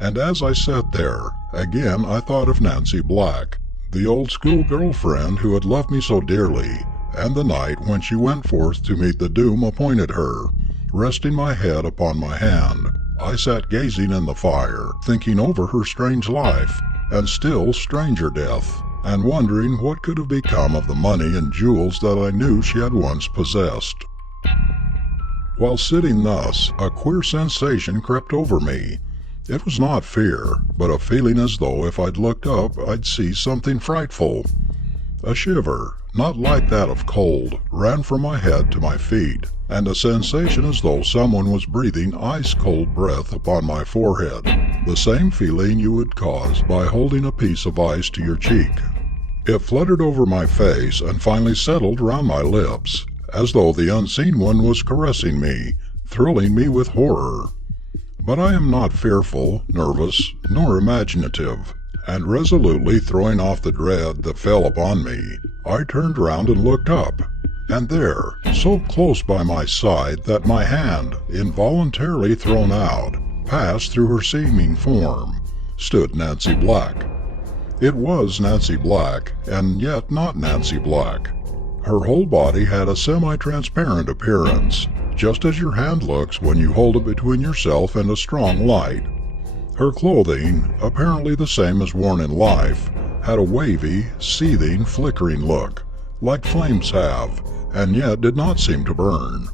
And as I sat there, again I thought of Nancy Black, the old school girlfriend who had loved me so dearly, and the night when she went forth to meet the doom appointed her. Resting my head upon my hand, I sat gazing in the fire, thinking over her strange life, and still stranger death, and wondering what could have become of the money and jewels that I knew she had once possessed. While sitting thus, a queer sensation crept over me. It was not fear, but a feeling as though if I'd looked up I'd see something frightful. A shiver, not like that of cold, ran from my head to my feet, and a sensation as though someone was breathing ice-cold breath upon my forehead, the same feeling you would cause by holding a piece of ice to your cheek. It fluttered over my face and finally settled round my lips, as though the unseen one was caressing me, thrilling me with horror. But I am not fearful, nervous, nor imaginative, and resolutely throwing off the dread that fell upon me, I turned round and looked up, and there, so close by my side that my hand, involuntarily thrown out, passed through her seeming form, stood Nancy Black. It was Nancy Black, and yet not Nancy Black. Her whole body had a semi-transparent appearance, just as your hand looks when you hold it between yourself and a strong light. Her clothing, apparently the same as worn in life, had a wavy, seething, flickering look, like flames have, and yet did not seem to burn.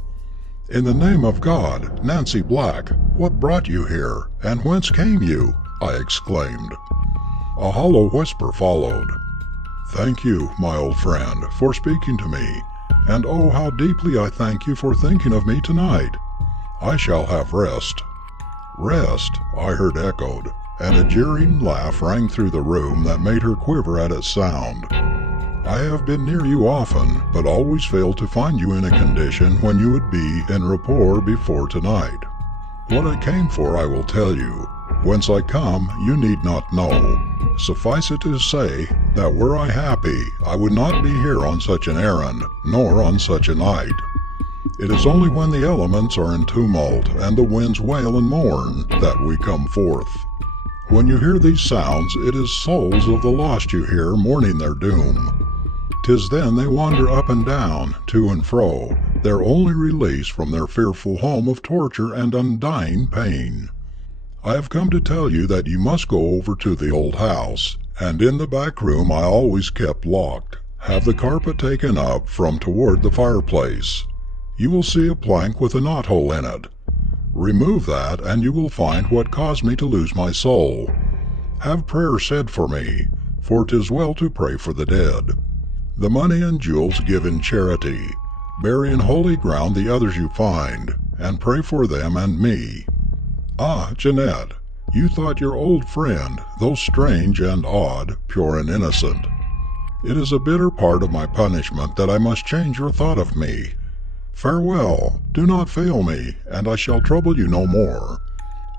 "In the name of God, Nancy Black, what brought you here, and whence came you?" I exclaimed. A hollow whisper followed. "Thank you, my old friend, for speaking to me, and oh, how deeply I thank you for thinking of me tonight. I shall have rest." "Rest," I heard echoed, and a jeering laugh rang through the room that made her quiver at its sound. "I have been near you often, but always failed to find you in a condition when you would be en rapport before tonight. What I came for I will tell you. Whence I come you need not know. Suffice it to say that were I happy I would not be here on such an errand, nor on such a night. It is only when the elements are in tumult and the winds wail and mourn that we come forth. When you hear these sounds, it is souls of the lost you hear mourning their doom. 'Tis then they wander up and down, to and fro, their only release from their fearful home of torture and undying pain. I have come to tell you that you must go over to the old house, and in the back room I always kept locked, have the carpet taken up from toward the fireplace. You will see a plank with a knothole in it. Remove that, and you will find what caused me to lose my soul. Have prayer said for me, for 'tis well to pray for the dead. The money and jewels give in charity. Bury in holy ground the others you find, and pray for them and me. Ah, Jeanette, you thought your old friend, though strange and odd, pure and innocent. It is a bitter part of my punishment that I must change your thought of me. Farewell, do not fail me, and I shall trouble you no more.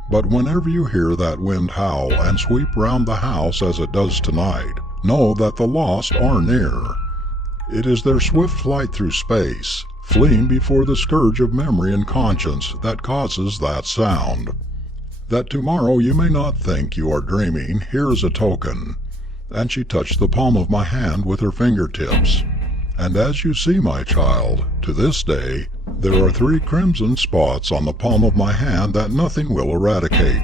But whenever you hear that wind howl and sweep round the house as it does tonight, know that the lost are near. It is their swift flight through space, fleeing before the scourge of memory and conscience that causes that sound. That tomorrow you may not think you are dreaming, here is a token." And she touched the palm of my hand with her fingertips. "And as you see, my child, to this day, there are 3 crimson spots on the palm of my hand that nothing will eradicate.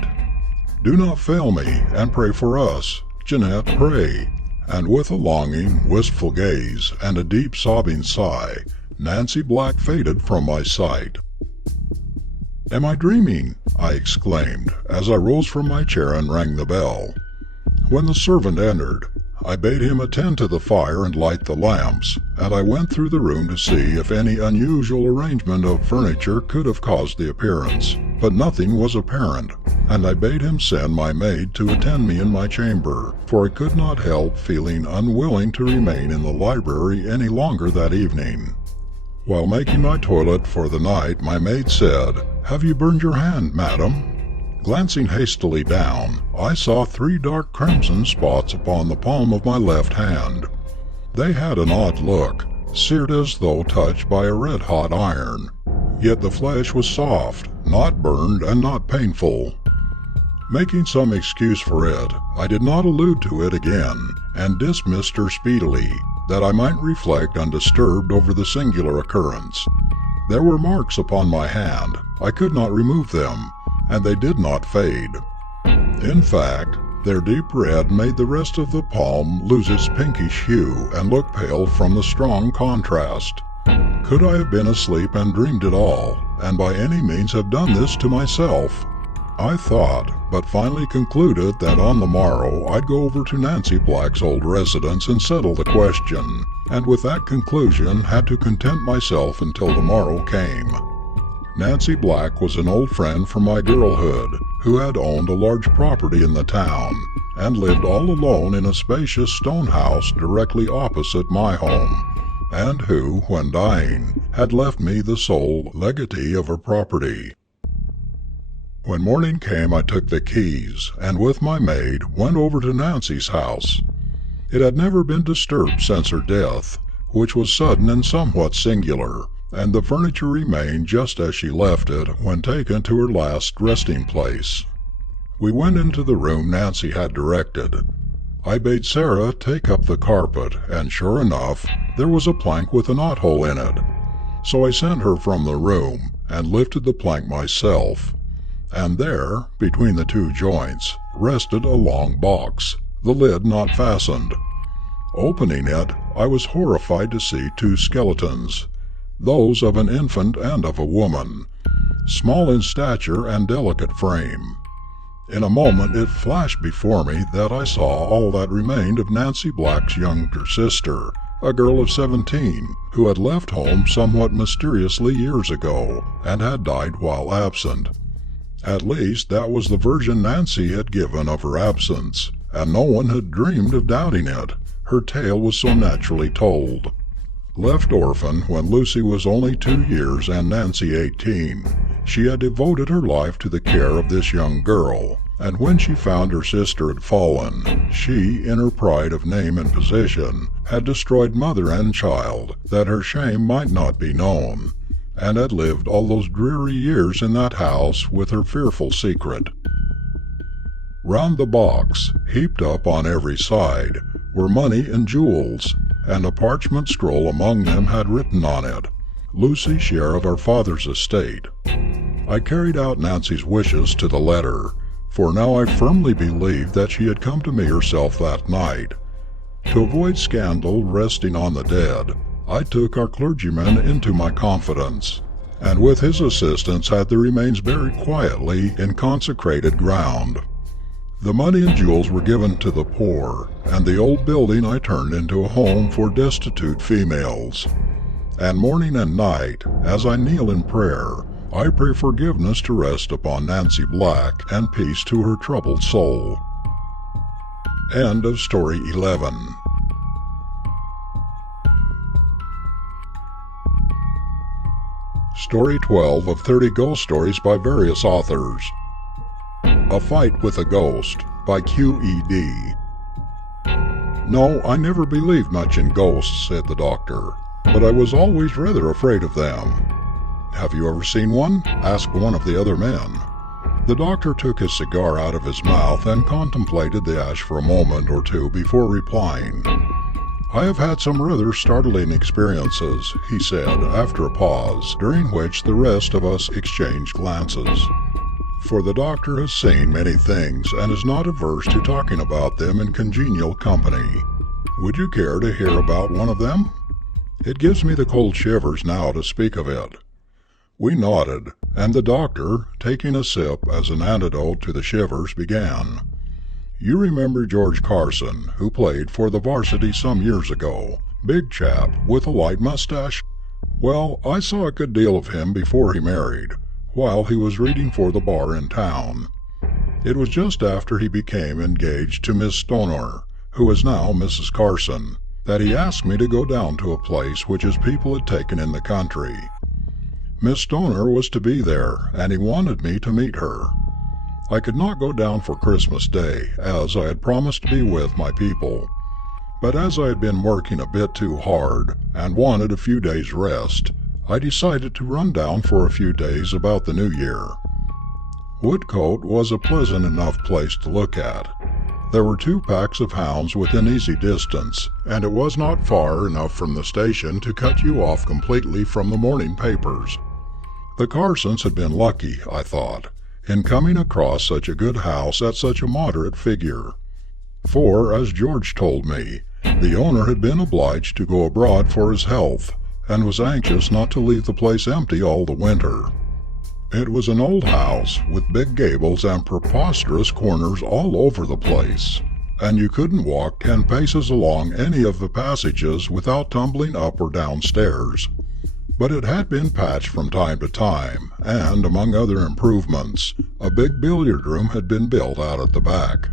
Do not fail me, and pray for us. Jeanette, pray." And with a longing, wistful gaze, and a deep sobbing sigh, Nancy Black faded from my sight. "Am I dreaming?" I exclaimed, as I rose from my chair and rang the bell. When the servant entered, I bade him attend to the fire and light the lamps, and I went through the room to see if any unusual arrangement of furniture could have caused the appearance, but nothing was apparent, and I bade him send my maid to attend me in my chamber, for I could not help feeling unwilling to remain in the library any longer that evening. While making my toilet for the night, my maid said, "Have you burned your hand, madam?" Glancing hastily down, I saw 3 dark crimson spots upon the palm of my left hand. They had an odd look, seared as though touched by a red-hot iron. Yet the flesh was soft, not burned and not painful. Making some excuse for it, I did not allude to it again, and dismissed her speedily, that I might reflect undisturbed over the singular occurrence. There were marks upon my hand. I could not remove them, and they did not fade. In fact, their deep red made the rest of the palm lose its pinkish hue and look pale from the strong contrast. Could I have been asleep and dreamed it all, and by any means have done this to myself? I thought, but finally concluded that on the morrow I'd go over to Nancy Black's old residence and settle the question, and with that conclusion had to content myself until the morrow came. Nancy Black was an old friend from my girlhood, who had owned a large property in the town, and lived all alone in a spacious stone house directly opposite my home, and who, when dying, had left me the sole legatee of her property. When morning came, I took the keys, and with my maid went over to Nancy's house. It had never been disturbed since her death, which was sudden and somewhat singular, and the furniture remained just as she left it when taken to her last resting place. We went into the room Nancy had directed. I bade Sarah take up the carpet, and sure enough, there was a plank with a knothole in it. So I sent her from the room, and lifted the plank myself, and there, between the 2 joints, rested a long box, the lid not fastened. Opening it, I was horrified to see 2 skeletons, those of an infant and of a woman, small in stature and delicate frame. In a moment it flashed before me that I saw all that remained of Nancy Black's younger sister, a girl of 17, who had left home somewhat mysteriously years ago, and had died while absent. At least that was the version Nancy had given of her absence, and no one had dreamed of doubting it. Her tale was so naturally told. Left orphan when Lucy was only 2 years and Nancy 18, she had devoted her life to the care of this young girl, and when she found her sister had fallen, she, in her pride of name and position, had destroyed mother and child, that her shame might not be known, and had lived all those dreary years in that house with her fearful secret. Round the box, heaped up on every side, were money and jewels, and a parchment scroll among them had written on it, "Lucy's share of our father's estate." I carried out Nancy's wishes to the letter, for now I firmly believed that she had come to me herself that night. To avoid scandal resting on the dead, I took our clergyman into my confidence, and with his assistance had the remains buried quietly in consecrated ground. The money and jewels were given to the poor, and the old building I turned into a home for destitute females. And morning and night, as I kneel in prayer, I pray forgiveness to rest upon Nancy Black and peace to her troubled soul. End of Story 11. Story 12 of 30 Ghost Stories by various authors. A Fight with a Ghost by Q.E.D. "No, I never believed much in ghosts," said the doctor, "but I was always rather afraid of them." "Have you ever seen one?" asked one of the other men. The doctor took his cigar out of his mouth and contemplated the ash for a moment or two before replying. "I have had some rather startling experiences," he said, after a pause, during which the rest of us exchanged glances. For the doctor has seen many things and is not averse to talking about them in congenial company. "Would you care to hear about one of them? It gives me the cold shivers now to speak of it." We nodded, and the doctor, taking a sip as an antidote to the shivers, began. You remember George Carson, who played for the varsity some years ago? Big chap with a light mustache? Well, I saw a good deal of him before he married, while he was reading for the bar in town. It was just after he became engaged to Miss Stoner, who is now Mrs. Carson, that he asked me to go down to a place which his people had taken in the country. Miss Stoner was to be there, and he wanted me to meet her. I could not go down for Christmas Day, as I had promised to be with my people. But as I had been working a bit too hard, and wanted a few days' rest, I decided to run down for a few days about the New Year. Woodcote was a pleasant enough place to look at. There were 2 packs of hounds within easy distance, and it was not far enough from the station to cut you off completely from the morning papers. The Carsons had been lucky, I thought, in coming across such a good house at such a moderate figure. For, as George told me, the owner had been obliged to go abroad for his health, and was anxious not to leave the place empty all the winter. It was an old house, with big gables and preposterous corners all over the place, and you couldn't walk 10 paces along any of the passages without tumbling up or down stairs. But it had been patched from time to time, and, among other improvements, a big billiard room had been built out at the back.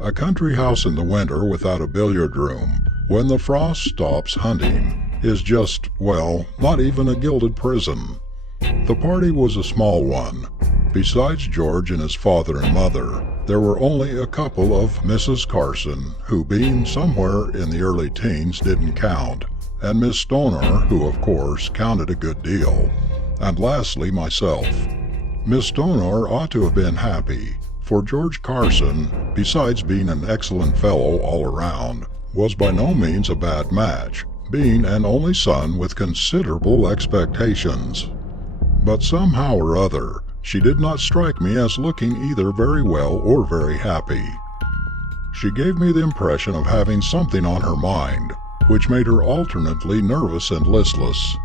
A country house in the winter without a billiard room, when the frost stops hunting, is just, well, not even a gilded prison. The party was a small one. Besides George and his father and mother, there were only a couple of Mrs. Carson, who, being somewhere in the early teens, didn't count, and Miss Stoner, who of course counted a good deal, and lastly myself. Miss Stoner ought to have been happy, for George Carson, besides being an excellent fellow all around, was by no means a bad match, being an only son with considerable expectations. But somehow or other, she did not strike me as looking either very well or very happy. She gave me the impression of having something on her mind, which made her alternately nervous and listless.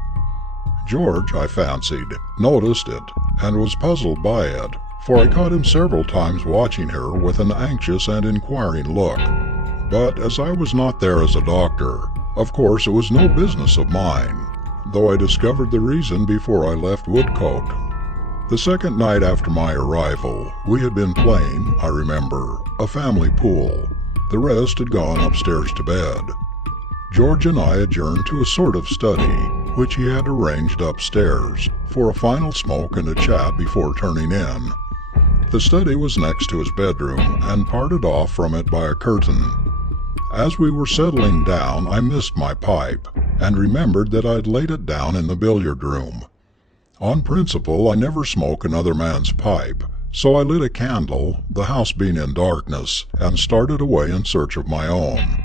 George, I fancied, noticed it, and was puzzled by it, for I caught him several times watching her with an anxious and inquiring look. But as I was not there as a doctor, of course it was no business of mine, though I discovered the reason before I left Woodcote. The second night after my arrival, we had been playing, I remember, a family pool. The rest had gone upstairs to bed. George and I adjourned to a sort of study, which he had arranged upstairs, for a final smoke and a chat before turning in. The study was next to his bedroom, and parted off from it by a curtain. As we were settling down, I missed my pipe, and remembered that I had laid it down in the billiard room. On principle, I never smoke another man's pipe, so I lit a candle, the house being in darkness, and started away in search of my own.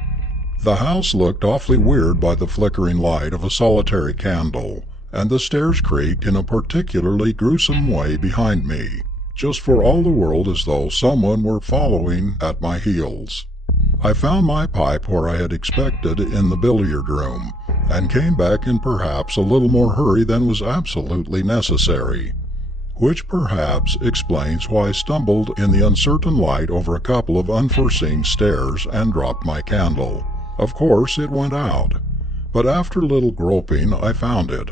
The house looked awfully weird by the flickering light of a solitary candle, and the stairs creaked in a particularly gruesome way behind me, just for all the world as though someone were following at my heels. I found my pipe where I had expected in the billiard room, and came back in perhaps a little more hurry than was absolutely necessary, which perhaps explains why I stumbled in the uncertain light over a couple of unforeseen stairs and dropped my candle. Of course it went out, but after a little groping I found it.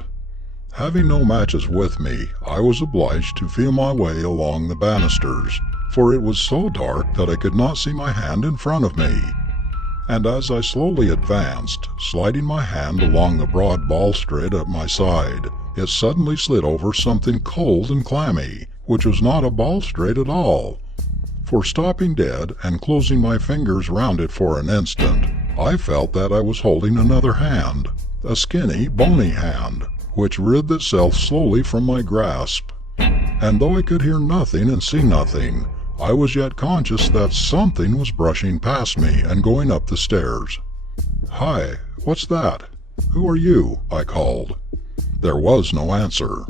Having no matches with me, I was obliged to feel my way along the banisters, for it was so dark that I could not see my hand in front of me. And as I slowly advanced, sliding my hand along the broad balustrade at my side, it suddenly slid over something cold and clammy, which was not a balustrade at all. For stopping dead and closing my fingers round it for an instant, I felt that I was holding another hand, a skinny, bony hand, which writhed itself slowly from my grasp. And though I could hear nothing and see nothing, I was yet conscious that something was brushing past me and going up the stairs. "Hi, what's that? Who are you?" I called. There was no answer.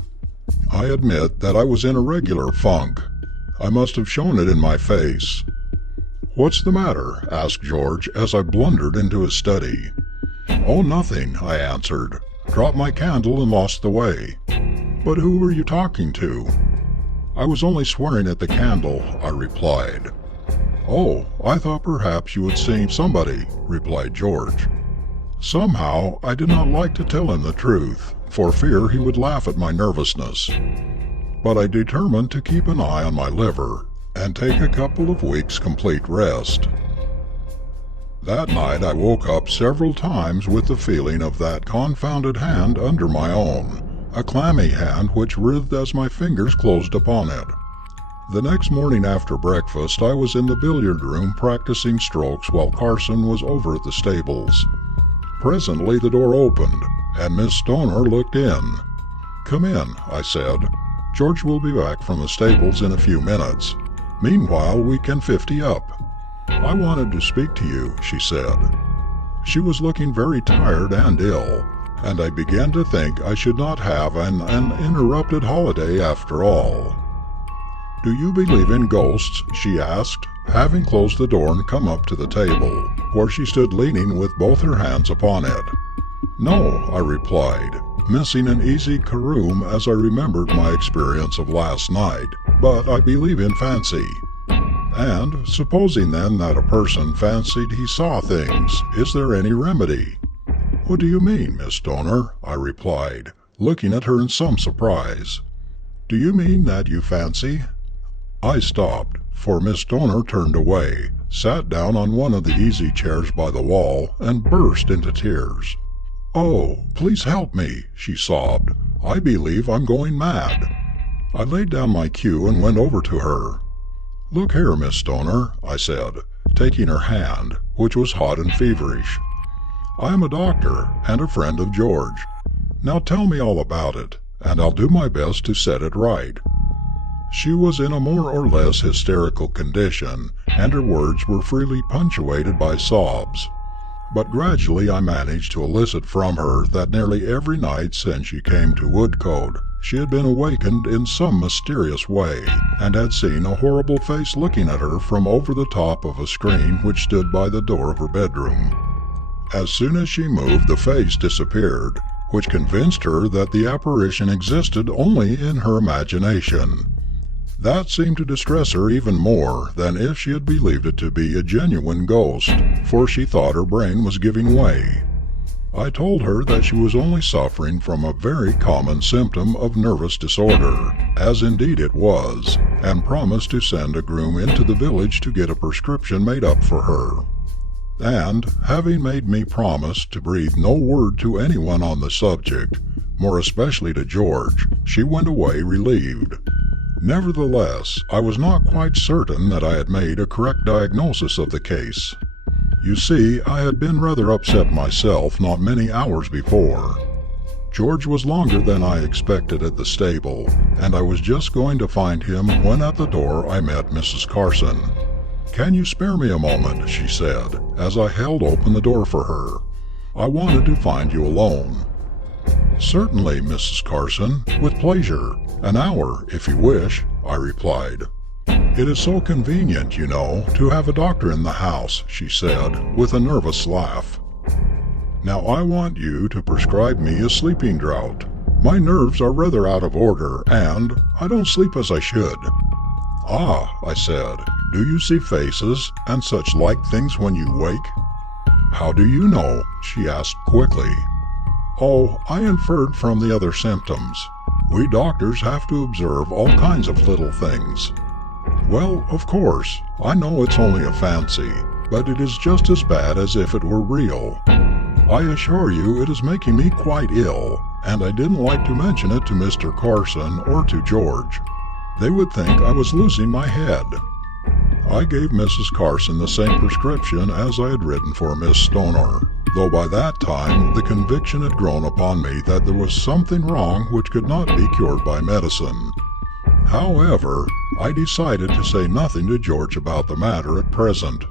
I admit that I was in a regular funk. I must have shown it in my face. "What's the matter?" asked George as I blundered into his study. "Oh, nothing," I answered. "Dropped my candle and lost the way." "But who were you talking to?" "I was only swearing at the candle," I replied. "Oh, I thought perhaps you had seen somebody," replied George. Somehow, I did not like to tell him the truth, for fear he would laugh at my nervousness. But I determined to keep an eye on my liver and take a couple of weeks' complete rest. That night I woke up several times with the feeling of that confounded hand under my own, a clammy hand which writhed as my fingers closed upon it. The next morning after breakfast I was in the billiard room practicing strokes while Carson was over at the stables. Presently the door opened, and Miss Stoner looked in. "Come in," I said. "George will be back from the stables in a few minutes. Meanwhile we can 50 up." "I wanted to speak to you," she said. She was looking very tired and ill, and I began to think I should not have an uninterrupted holiday after all. "Do you believe in ghosts?" she asked, having closed the door and come up to the table, where she stood leaning with both her hands upon it. "No," I replied, missing an easy caroom as I remembered my experience of last night, "but I believe in fancy." "And supposing then that a person fancied he saw things, is there any remedy?" "What do you mean, Miss Stoner?" I replied, looking at her in some surprise. "Do you mean that you fancy—" I stopped, for Miss Stoner turned away, sat down on one of the easy chairs by the wall, and burst into tears. "Oh, please help me," she sobbed. "I believe I'm going mad." I laid down my cue and went over to her. "Look here, Miss Stoner," I said, taking her hand, which was hot and feverish. "I am a doctor, and a friend of George. Now tell me all about it, and I'll do my best to set it right." She was in a more or less hysterical condition, and her words were freely punctuated by sobs. But gradually I managed to elicit from her that nearly every night since she came to Woodcote she had been awakened in some mysterious way, and had seen a horrible face looking at her from over the top of a screen which stood by the door of her bedroom. As soon as she moved, the face disappeared, which convinced her that the apparition existed only in her imagination. That seemed to distress her even more than if she had believed it to be a genuine ghost, for she thought her brain was giving way. I told her that she was only suffering from a very common symptom of nervous disorder, as indeed it was, and promised to send a groom into the village to get a prescription made up for her. And, having made me promise to breathe no word to anyone on the subject, more especially to George, she went away relieved. Nevertheless, I was not quite certain that I had made a correct diagnosis of the case. You see, I had been rather upset myself not many hours before. George was longer than I expected at the stable, and I was just going to find him when at the door I met Mrs. Carson. "Can you spare me a moment?" she said, as I held open the door for her. "I wanted to find you alone." "Certainly, Mrs. Carson, with pleasure. An hour, if you wish," I replied. "It is so convenient, you know, to have a doctor in the house," she said, with a nervous laugh. "Now I want you to prescribe me a sleeping draught. My nerves are rather out of order, and I don't sleep as I should." "Ah," I said, "do you see faces and such like things when you wake?" "How do you know?" she asked quickly. "Oh, I inferred from the other symptoms. We doctors have to observe all kinds of little things." "Well, of course, I know it's only a fancy, but it is just as bad as if it were real. I assure you it is making me quite ill, and I didn't like to mention it to Mr. Carson or to George. They would think I was losing my head." I gave Mrs. Carson the same prescription as I had written for Miss Stoner, though by that time the conviction had grown upon me that there was something wrong which could not be cured by medicine. However, I decided to say nothing to George about the matter at present,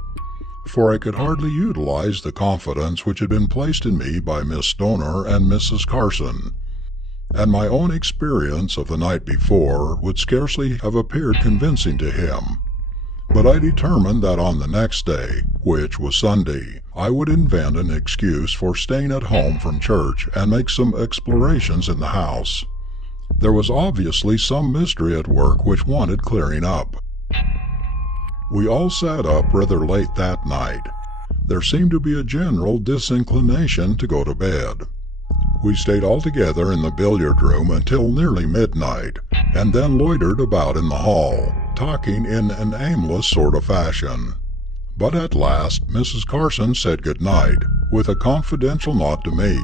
for I could hardly utilize the confidence which had been placed in me by Miss Stoner and Mrs. Carson, and my own experience of the night before would scarcely have appeared convincing to him. But I determined that on the next day, which was Sunday, I would invent an excuse for staying at home from church and make some explorations in the house. There was obviously some mystery at work which wanted clearing up. We all sat up rather late that night. There seemed to be a general disinclination to go to bed. We stayed all together in the billiard room until nearly midnight, and then loitered about in the hall, talking in an aimless sort of fashion. But at last Mrs. Carson said good night, with a confidential nod to me,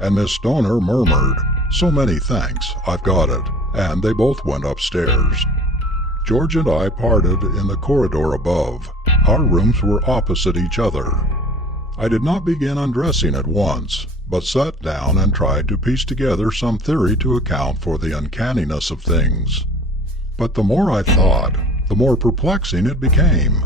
and Miss Stoner murmured, "So many thanks, I've got it," and they both went upstairs. George and I parted in the corridor above. Our rooms were opposite each other. I did not begin undressing at once, but sat down and tried to piece together some theory to account for the uncanniness of things. But the more I thought, the more perplexing it became.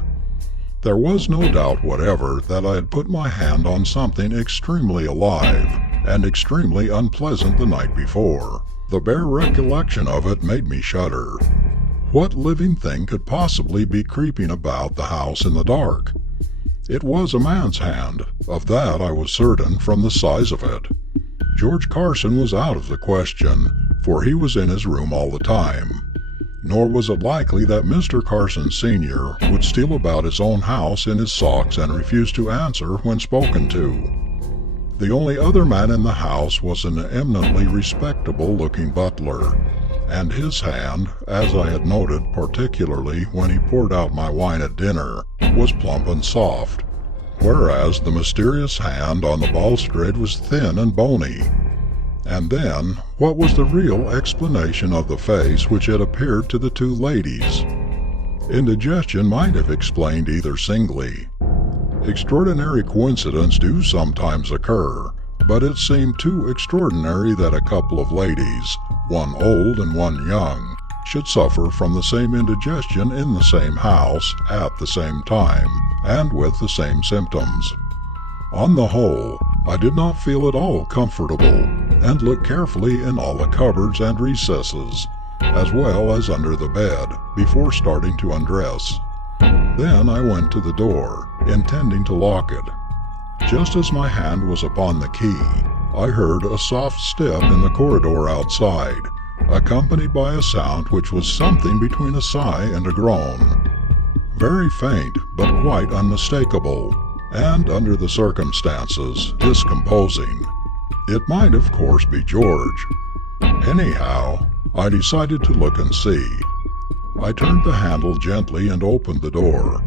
There was no doubt whatever that I had put my hand on something extremely alive and extremely unpleasant the night before. The bare recollection of it made me shudder. What living thing could possibly be creeping about the house in the dark? It was a man's hand, of that I was certain from the size of it. George Carson was out of the question, for he was in his room all the time. Nor was it likely that Mr. Carson Sr. would steal about his own house in his socks and refuse to answer when spoken to. The only other man in the house was an eminently respectable-looking butler, and his hand, as I had noted particularly when he poured out my wine at dinner, was plump and soft, whereas the mysterious hand on the balustrade was thin and bony. And then, what was the real explanation of the face which had appeared to the two ladies? Indigestion might have explained either singly. Extraordinary coincidences do sometimes occur, but it seemed too extraordinary that a couple of ladies, one old and one young, should suffer from the same indigestion in the same house, at the same time, and with the same symptoms. On the whole, I did not feel at all comfortable, and looked carefully in all the cupboards and recesses, as well as under the bed, before starting to undress. Then I went to the door, intending to lock it. Just as my hand was upon the key, I heard a soft step in the corridor outside, accompanied by a sound which was something between a sigh and a groan. Very faint, but quite unmistakable, and under the circumstances, discomposing. It might, of course, be George. Anyhow, I decided to look and see. I turned the handle gently and opened the door.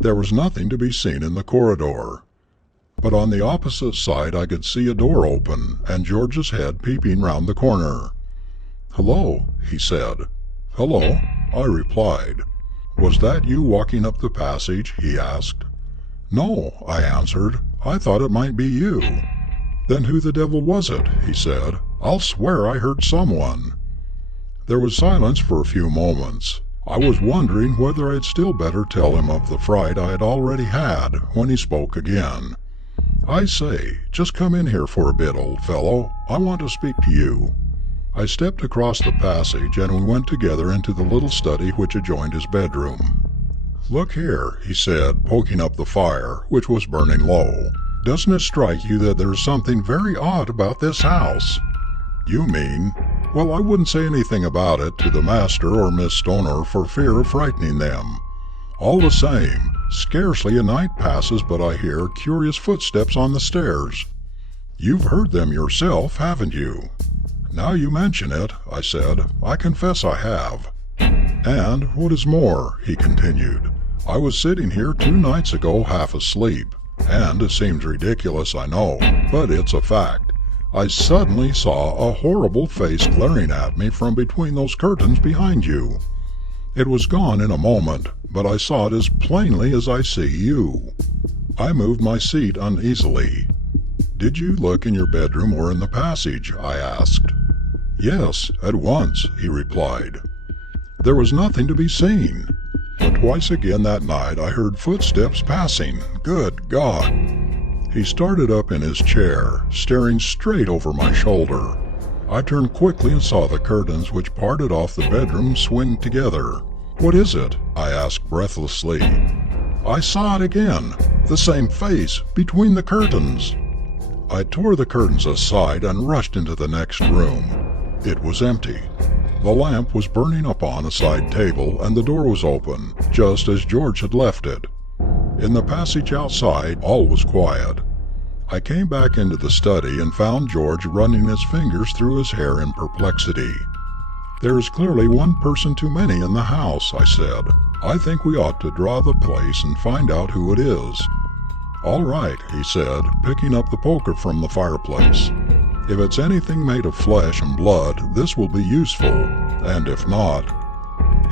There was nothing to be seen in the corridor, but on the opposite side I could see a door open and George's head peeping round the corner. "Hello," he said. "Hello," I replied. "Was that you walking up the passage?" he asked. "No," I answered. "I thought it might be you." "Then who the devil was it?" he said. "I'll swear I heard someone." There was silence for a few moments. I was wondering whether I'd still better tell him of the fright I had already had, when he spoke again. "I say, just come in here for a bit, old fellow. I want to speak to you." I stepped across the passage, and we went together into the little study which adjoined his bedroom. "Look here," he said, poking up the fire, which was burning low. "Doesn't it strike you that there's something very odd about this house?" "You mean—" "Well, I wouldn't say anything about it to the master or Miss Stoner for fear of frightening them. All the same, scarcely a night passes but I hear curious footsteps on the stairs. You've heard them yourself, haven't you?" "Now you mention it," I said, "I confess I have. And what is more," he continued, "I was sitting here 2 nights ago half asleep, and it seems ridiculous, I know, but it's a fact. I suddenly saw a horrible face glaring at me from between those curtains behind you. It was gone in a moment, but I saw it as plainly as I see you." I moved my seat uneasily. "Did you look in your bedroom or in the passage?" I asked. "Yes, at once," he replied. "There was nothing to be seen. But twice again that night I heard footsteps passing. Good God!" He started up in his chair, staring straight over my shoulder. I turned quickly and saw the curtains which parted off the bedroom swing together. "What is it?" I asked breathlessly. "I saw it again, the same face, between the curtains." I tore the curtains aside and rushed into the next room. It was empty. The lamp was burning upon a side table, and the door was open, just as George had left it. In the passage outside, all was quiet. I came back into the study and found George running his fingers through his hair in perplexity. "There is clearly one person too many in the house," I said. "I think we ought to draw the place and find out who it is." "All right," he said, picking up the poker from the fireplace. "If it's anything made of flesh and blood, this will be useful, and if not—"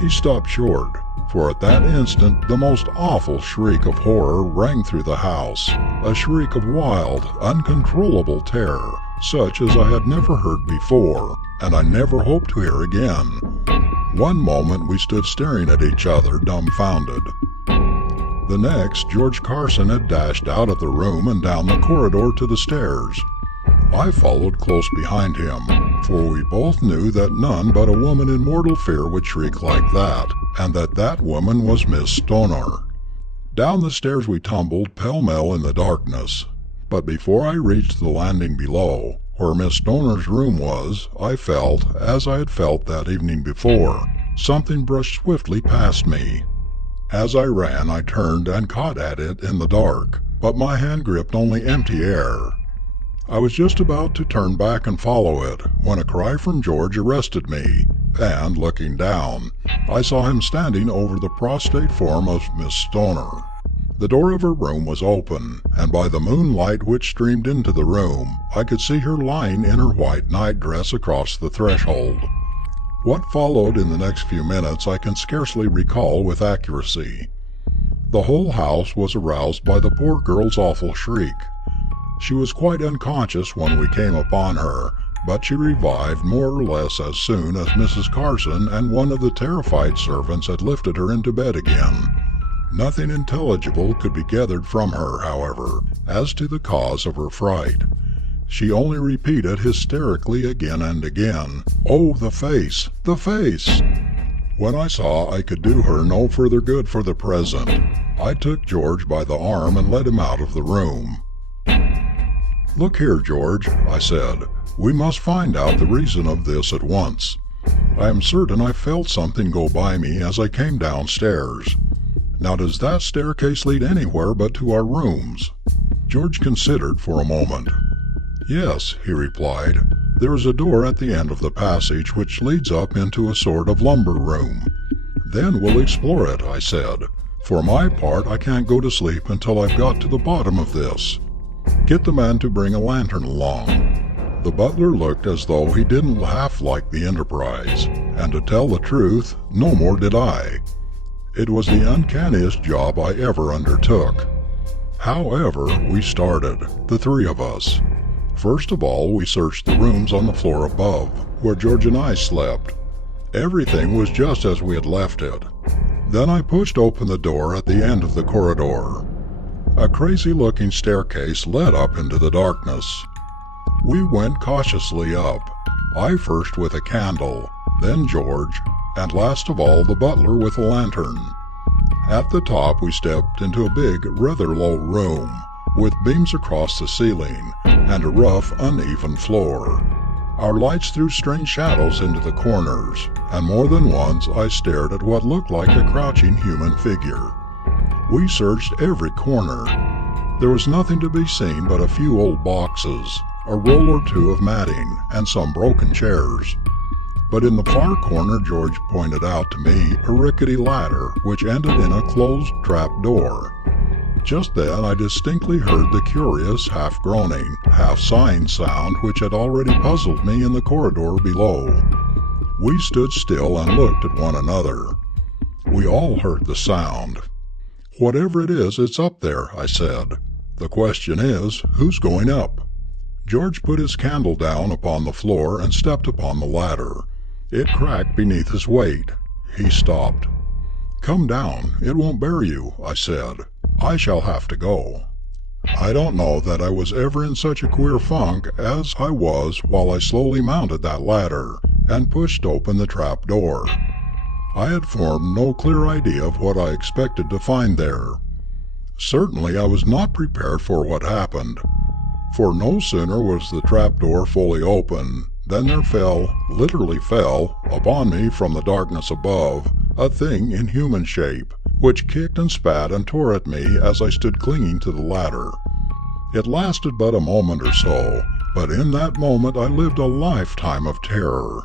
He stopped short, for at that instant the most awful shriek of horror rang through the house, a shriek of wild, uncontrollable terror, such as I had never heard before, and I never hope to hear again. One moment we stood staring at each other, dumbfounded. The next, George Carson had dashed out of the room and down the corridor to the stairs. I followed close behind him, for we both knew that none but a woman in mortal fear would shriek like that, and that woman was Miss Stoner. Down the stairs we tumbled pell-mell in the darkness, but before I reached the landing below, where Miss Stoner's room was, I felt, as I had felt that evening before, something brush swiftly past me. As I ran, I turned and caught at it in the dark, but my hand gripped only empty air. I was just about to turn back and follow it, when a cry from George arrested me, and, looking down, I saw him standing over the prostrate form of Miss Stoner. The door of her room was open, and by the moonlight which streamed into the room, I could see her lying in her white nightdress across the threshold. What followed in the next few minutes I can scarcely recall with accuracy. The whole house was aroused by the poor girl's awful shriek. She was quite unconscious when we came upon her, but she revived more or less as soon as Mrs. Carson and one of the terrified servants had lifted her into bed again. Nothing intelligible could be gathered from her, however, as to the cause of her fright. She only repeated hysterically again and again, "Oh, the face! The face!" When I saw I could do her no further good for the present, I took George by the arm and led him out of the room. "Look here, George," I said, "we must find out the reason of this at once. I am certain I felt something go by me as I came downstairs. Now does that staircase lead anywhere but to our rooms?" George considered for a moment. "Yes," he replied, "there is a door at the end of the passage which leads up into a sort of lumber room." "Then we'll explore it," I said. "For my part, I can't go to sleep until I've got to the bottom of this. Get the man to bring a lantern along." The butler looked as though he didn't half like the enterprise, and to tell the truth, no more did I. It was the uncanniest job I ever undertook. However, we started, the three of us. First of all, we searched the rooms on the floor above, where George and I slept. Everything was just as we had left it. Then I pushed open the door at the end of the corridor. A crazy-looking staircase led up into the darkness. We went cautiously up, I first with a candle, then George, and last of all the butler with a lantern. At the top we stepped into a big, rather low room, with beams across the ceiling, and a rough, uneven floor. Our lights threw strange shadows into the corners, and more than once I stared at what looked like a crouching human figure. We searched every corner. There was nothing to be seen but a few old boxes, a roll or two of matting, and some broken chairs. But in the far corner George pointed out to me a rickety ladder which ended in a closed trap door. Just then I distinctly heard the curious half-groaning, half-sighing sound which had already puzzled me in the corridor below. We stood still and looked at one another. We all heard the sound. "Whatever it is, it's up there," I said. "The question is, who's going up?" George put his candle down upon the floor and stepped upon the ladder. It cracked beneath his weight. He stopped. "Come down. It won't bear you," I said. "I shall have to go." I don't know that I was ever in such a queer funk as I was while I slowly mounted that ladder and pushed open the trap door. I had formed no clear idea of what I expected to find there. Certainly I was not prepared for what happened, for no sooner was the trap door fully open Then there literally fell, upon me from the darkness above, a thing in human shape, which kicked and spat and tore at me as I stood clinging to the ladder. It lasted but a moment or so, but in that moment I lived a lifetime of terror.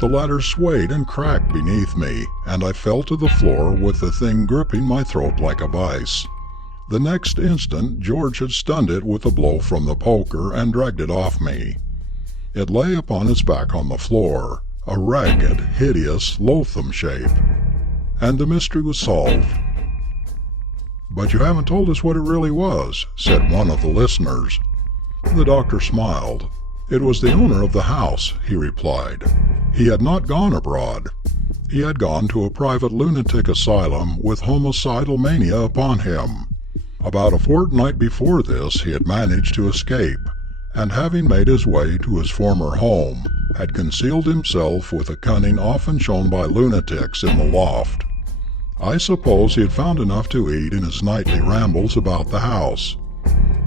The ladder swayed and cracked beneath me, and I fell to the floor with the thing gripping my throat like a vice. The next instant George had stunned it with a blow from the poker and dragged it off me. It lay upon its back on the floor, a ragged, hideous, loathsome shape. And the mystery was solved. "But you haven't told us what it really was," said one of the listeners. The doctor smiled. "It was the owner of the house," he replied. "He had not gone abroad. He had gone to a private lunatic asylum with homicidal mania upon him. About a fortnight before this he had managed to escape, and having made his way to his former home, had concealed himself with a cunning often shown by lunatics in the loft. I suppose he had found enough to eat in his nightly rambles about the house.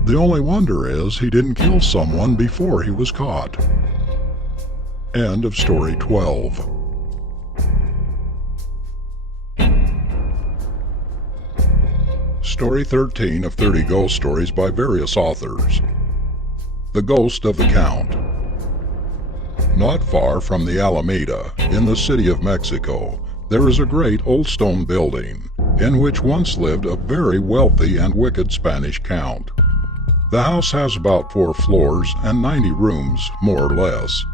The only wonder is he didn't kill someone before he was caught." End of story 12. Story 13 of 30 ghost stories by various authors. The Ghost of the Count. Not far from the Alameda, in the city of Mexico, there is a great old stone building, in which once lived a very wealthy and wicked Spanish count. The house has about 4 floors and 90 rooms, more or less.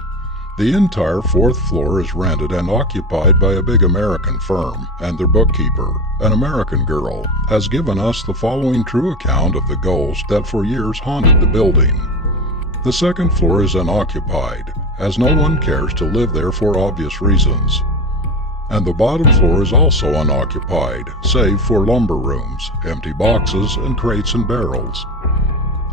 The entire 4th floor is rented and occupied by a big American firm, and their bookkeeper, an American girl, has given us the following true account of the ghost that for years haunted the building. The 2nd floor is unoccupied, as no one cares to live there for obvious reasons. And the bottom floor is also unoccupied, save for lumber rooms, empty boxes, and crates and barrels.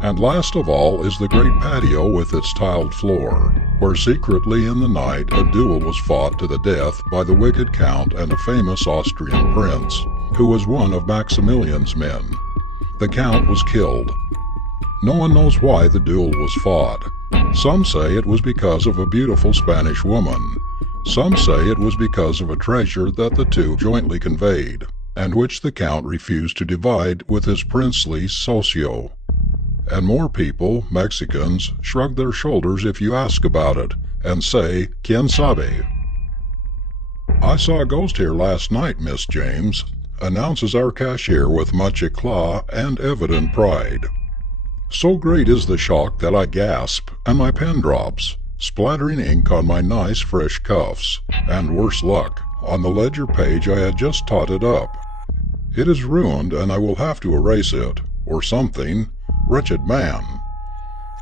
And last of all is the great patio with its tiled floor, where secretly in the night a duel was fought to the death by the wicked count and a famous Austrian prince, who was one of Maximilian's men. The count was killed. No one knows why the duel was fought. Some say it was because of a beautiful Spanish woman. Some say it was because of a treasure that the two jointly conveyed, and which the count refused to divide with his princely socio. And more people, Mexicans, shrug their shoulders if you ask about it, and say, "Quien sabe?" "I saw a ghost here last night, Miss James," announces our cashier with much eclat and evident pride. So great is the shock that I gasp, and my pen drops, splattering ink on my nice fresh cuffs, and worse luck, on the ledger page I had just totted up. It is ruined, and I will have to erase it, or something. Wretched man!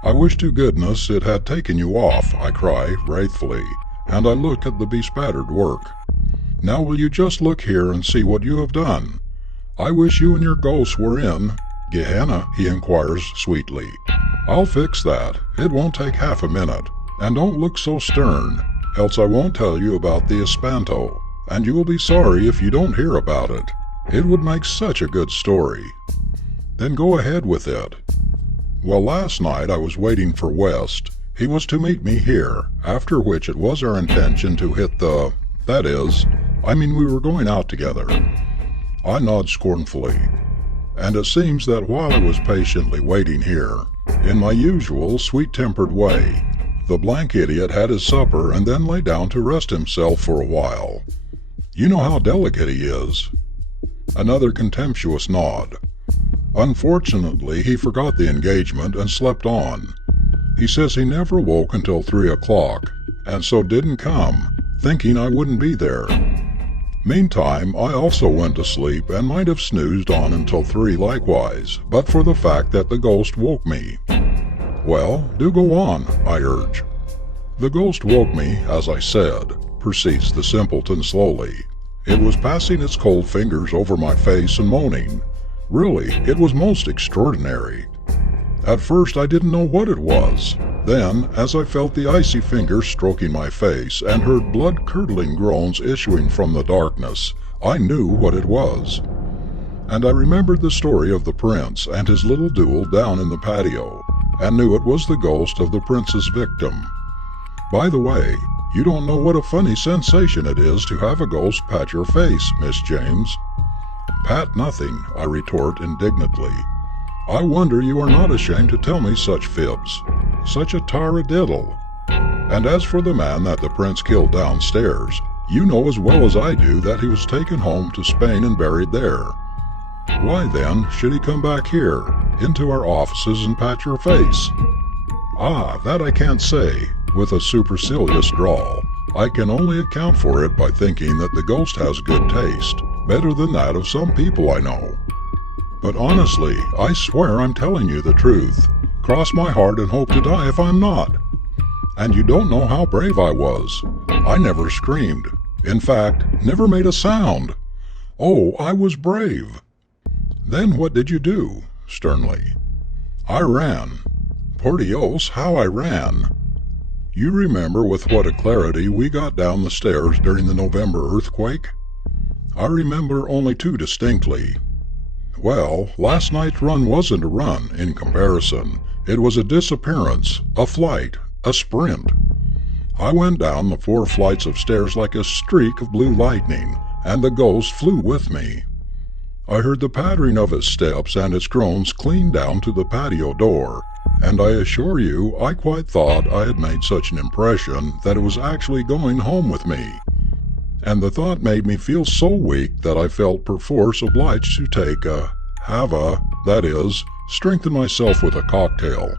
"I wish to goodness it had taken you off," I cry, wrathfully, and I look at the bespattered work. "Now will you just look here and see what you have done? I wish you and your ghosts were in Gehenna," he inquires sweetly. "I'll fix that. It won't take half a minute. And don't look so stern, else I won't tell you about the Espanto, and you will be sorry if you don't hear about it. It would make such a good story." "Then go ahead with it." "Well, last night I was waiting for West. He was to meet me here, after which it was our intention to hit the... we were going out together." I nod scornfully. "And it seems that while I was patiently waiting here, in my usual sweet-tempered way, the blank idiot had his supper and then lay down to rest himself for a while. You know how delicate he is." Another contemptuous nod. "Unfortunately, he forgot the engagement and slept on. He says he never woke until 3 o'clock, and so didn't come, thinking I wouldn't be there. Meantime, I also went to sleep and might have snoozed on until 3 likewise, but for the fact that the ghost woke me." "Well, do go on," I urge. "The ghost woke me, as I said," proceeds the simpleton slowly. "It was passing its cold fingers over my face and moaning. Really, it was most extraordinary. At first I didn't know what it was. Then, as I felt the icy fingers stroking my face and heard blood-curdling groans issuing from the darkness, I knew what it was. And I remembered the story of the prince and his little duel down in the patio, and knew it was the ghost of the prince's victim. By the way, you don't know what a funny sensation it is to have a ghost pat your face, Miss James." "Pat nothing," I retort indignantly. "I wonder you are not ashamed to tell me such fibs. Such a taradiddle. And as for the man that the prince killed downstairs, you know as well as I do that he was taken home to Spain and buried there. Why then should he come back here, into our offices, and pat your face?" "Ah, that I can't say," with a supercilious drawl. "I can only account for it by thinking that the ghost has good taste, better than that of some people I know. But honestly, I swear I'm telling you the truth. Cross my heart and hope to die if I'm not. And you don't know how brave I was. I never screamed. In fact, never made a sound. Oh, I was brave." "Then what did you do?" sternly. "I ran. Por Dios, how I ran. You remember with what a clarity we got down the stairs during the November earthquake?" "I remember only too distinctly." "Well, last night's run wasn't a run, in comparison. It was a disappearance, a flight, a sprint. I went down the 4 flights of stairs like a streak of blue lightning, and the ghost flew with me. I heard the pattering of its steps and its groans clean down to the patio door, and I assure you I quite thought I had made such an impression that it was actually going home with me. And the thought made me feel so weak that I felt perforce obliged to that is, strengthen myself with a cocktail.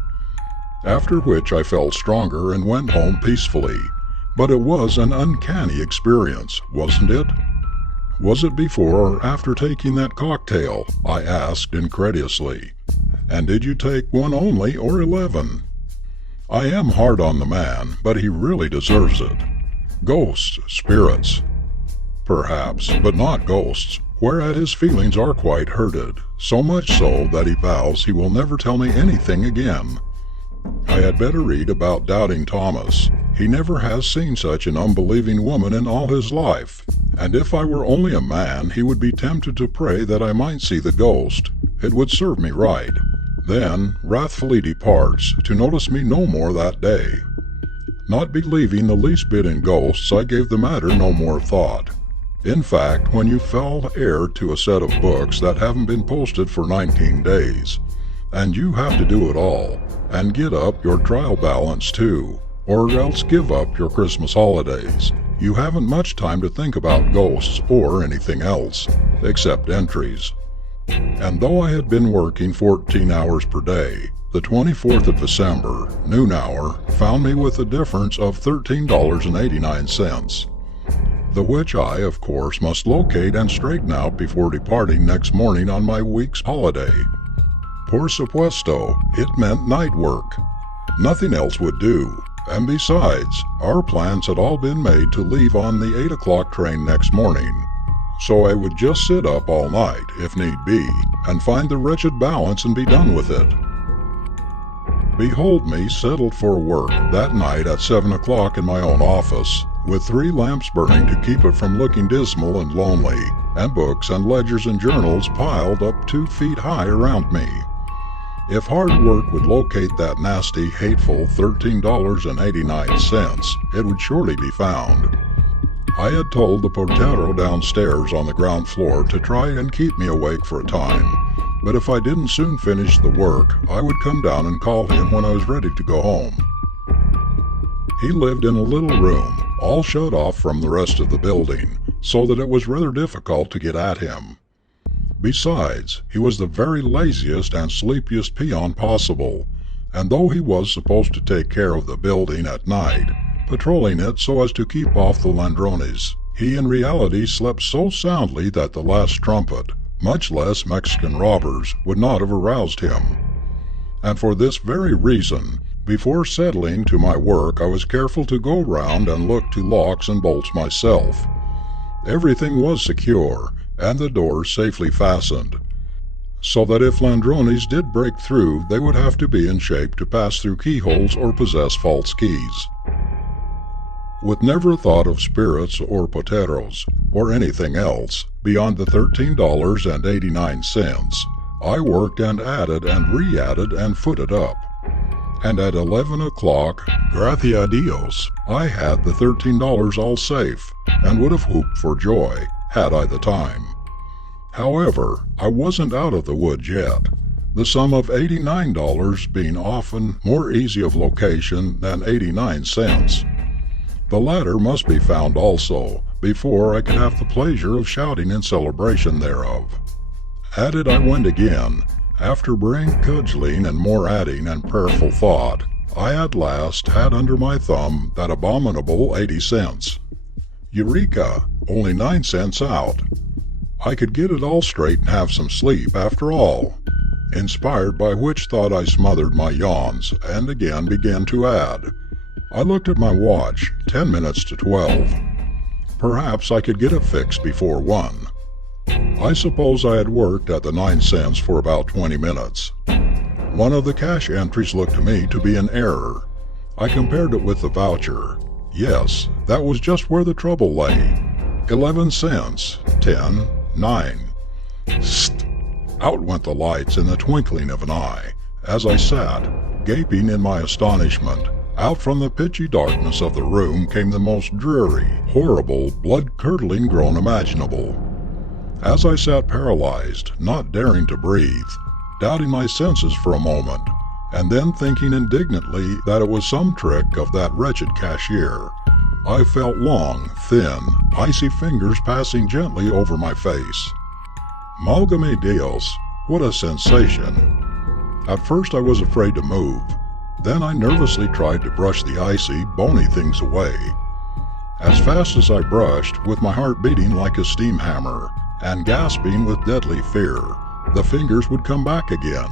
After which I felt stronger and went home peacefully. But it was an uncanny experience, wasn't it?" "Was it before or after taking that cocktail?" I asked incredulously. "And did you take one only or 11? I am hard on the man, but he really deserves it. Ghosts, spirits, perhaps, but not ghosts, whereat his feelings are quite hurted, so much so that he vows he will never tell me anything again. I had better read about Doubting Thomas. He never has seen such an unbelieving woman in all his life, and if I were only a man he would be tempted to pray that I might see the ghost. It would serve me right. Then wrathfully departs, to notice me no more that day. Not believing the least bit in ghosts, I gave the matter no more thought. In fact, when you fell heir to a set of books that haven't been posted for 19 days, and you have to do it all, and get up your trial balance too, or else give up your Christmas holidays, you haven't much time to think about ghosts or anything else, except entries. And though I had been working 14 hours per day, the 24th of December, noon hour, found me with a difference of $13.89, the which I, of course, must locate and straighten out before departing next morning on my week's holiday. Por supuesto, it meant night work. Nothing else would do, and besides, our plans had all been made to leave on the 8 o'clock train next morning. So I would just sit up all night, if need be, and find the wretched balance and be done with it. Behold me settled for work that night at 7 o'clock in my own office, with 3 lamps burning to keep it from looking dismal and lonely, and books and ledgers and journals piled up 2 feet high around me. If hard work would locate that nasty, hateful $13.89, it would surely be found. I had told the portero downstairs on the ground floor to try and keep me awake for a time, but if I didn't soon finish the work, I would come down and call him when I was ready to go home. He lived in a little room, all shut off from the rest of the building, so that it was rather difficult to get at him. Besides, he was the very laziest and sleepiest peon possible, and though he was supposed to take care of the building at night, patrolling it so as to keep off the ladrones, he in reality slept so soundly that the last trumpet, much less Mexican robbers, would not have aroused him. And for this very reason, before settling to my work I was careful to go round and look to locks and bolts myself. Everything was secure, and the doors safely fastened, so that if ladrones did break through they would have to be in shape to pass through keyholes or possess false keys. With never a thought of spirits or poteros, or anything else, beyond the $13.89, I worked and added and re-added and footed up. and at 11 o'clock, gracias a Dios, I had the $13 all safe, and would have whooped for joy, had I the time. However, I wasn't out of the woods yet, the sum of $89 being often more easy of location than 89 cents. The latter must be found also, before I could have the pleasure of shouting in celebration thereof. At it I went again. After brain cudgeling and more adding and prayerful thought, I at last had under my thumb that abominable 80 cents. Eureka! Only 9 cents out. I could get it all straight and have some sleep after all. Inspired by which thought I smothered my yawns and again began to add. I looked at my watch, 10 minutes to 12. Perhaps I could get it fixed before 1. I suppose I had worked at the 9 cents for about 20 minutes. One of the cash entries looked to me to be an error. I compared it with the voucher. Yes, that was just where the trouble lay. 11 cents, 10, 9. St! Out went the lights in the twinkling of an eye. As I sat, gaping in my astonishment, out from the pitchy darkness of the room came the most dreary, horrible, blood-curdling groan imaginable. As I sat paralyzed, not daring to breathe, doubting my senses for a moment, and then thinking indignantly that it was some trick of that wretched cashier, I felt long, thin, icy fingers passing gently over my face. Malgame Dios, what a sensation! At first I was afraid to move. Then I nervously tried to brush the icy, bony things away. As fast as I brushed, with my heart beating like a steam hammer, and gasping with deadly fear, the fingers would come back again.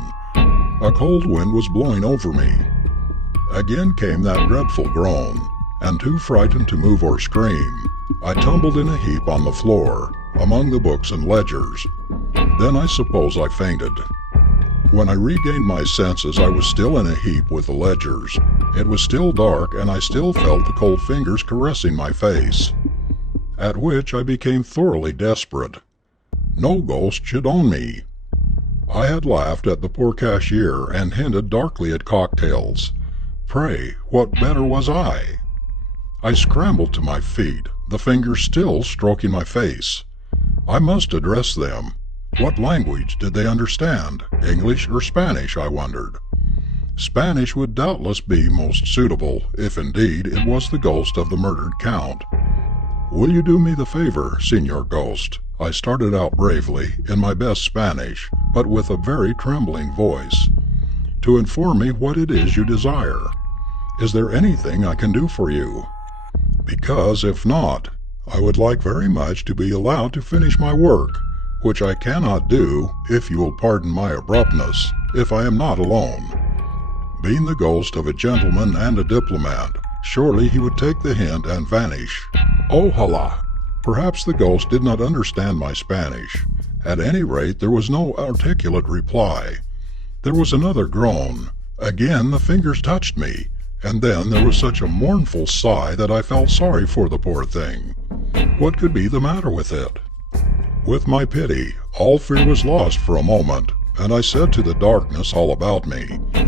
A cold wind was blowing over me. Again came that dreadful groan, and too frightened to move or scream, I tumbled in a heap on the floor, among the books and ledgers. Then I suppose I fainted. When I regained my senses, I was still in a heap with the ledgers. It was still dark, and I still felt the cold fingers caressing my face. At which I became thoroughly desperate. No ghost should own me. I had laughed at the poor cashier and hinted darkly at cocktails. Pray, what better was I? I scrambled to my feet, the fingers still stroking my face. I must address them. What language did they understand? English or Spanish, I wondered. Spanish would doubtless be most suitable, if indeed it was the ghost of the murdered count. Will you do me the favor, Señor Ghost? I started out bravely, in my best Spanish, but with a very trembling voice, to inform me what it is you desire. Is there anything I can do for you? Because if not, I would like very much to be allowed to finish my work, which I cannot do, if you will pardon my abruptness, if I am not alone. Being the ghost of a gentleman and a diplomat, surely he would take the hint and vanish. Oh, hala! Perhaps the ghost did not understand my Spanish. At any rate, there was no articulate reply. There was another groan. Again the fingers touched me, and then there was such a mournful sigh that I felt sorry for the poor thing. What could be the matter with it? With my pity, all fear was lost for a moment, and I said to the darkness all about me,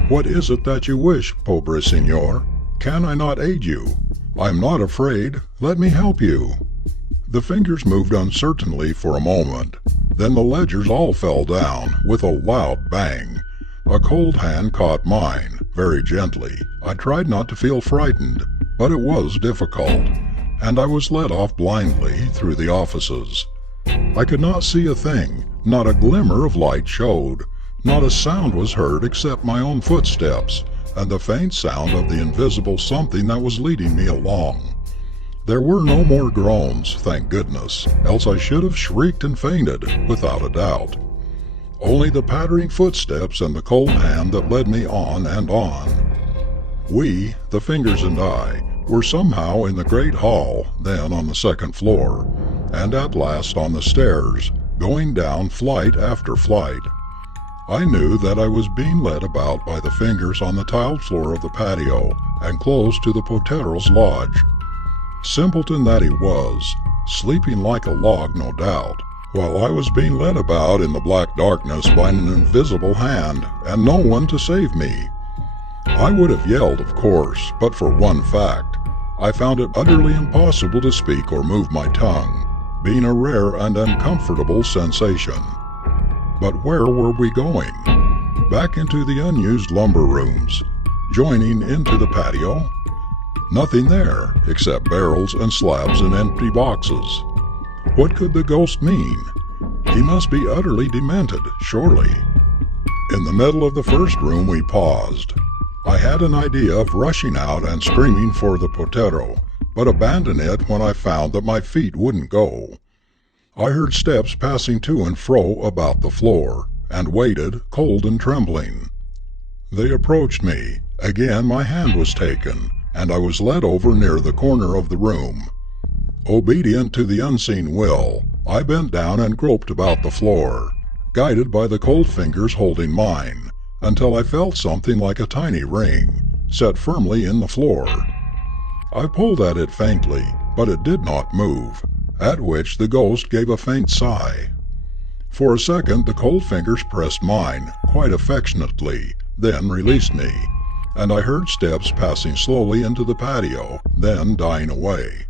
"What is it that you wish, pobre señor? Can I not aid you? I am not afraid. Let me help you." The fingers moved uncertainly for a moment. Then the ledgers all fell down, with a loud bang. A cold hand caught mine, very gently. I tried not to feel frightened, but it was difficult, and I was led off blindly through the offices. I could not see a thing, not a glimmer of light showed, not a sound was heard except my own footsteps, and the faint sound of the invisible something that was leading me along. There were no more groans, thank goodness, else I should have shrieked and fainted, without a doubt. Only the pattering footsteps and the cold hand that led me on and on. We, the fingers and I, were somehow in the great hall, then on the second floor, and at last on the stairs, going down flight after flight. I knew that I was being led about by the fingers on the tiled floor of the patio, and close to the Potero's lodge. Simpleton that he was, sleeping like a log no doubt, while I was being led about in the black darkness by an invisible hand, and no one to save me. I would have yelled, of course, but for one fact. I found it utterly impossible to speak or move my tongue, being a rare and uncomfortable sensation. But where were we going? Back into the unused lumber rooms, joining into the patio? Nothing there, except barrels and slabs and empty boxes. What could the ghost mean? He must be utterly demented, surely. In the middle of the first room we paused. I had an idea of rushing out and screaming for the potero, but abandoned it when I found that my feet wouldn't go. I heard steps passing to and fro about the floor, and waited, cold and trembling. They approached me. Again my hand was taken, and I was led over near the corner of the room. Obedient to the unseen will, I bent down and groped about the floor, guided by the cold fingers holding mine, until I felt something like a tiny ring, set firmly in the floor. I pulled at it faintly, but it did not move, at which the ghost gave a faint sigh. For a second the cold fingers pressed mine, quite affectionately, then released me, and I heard steps passing slowly into the patio, then dying away.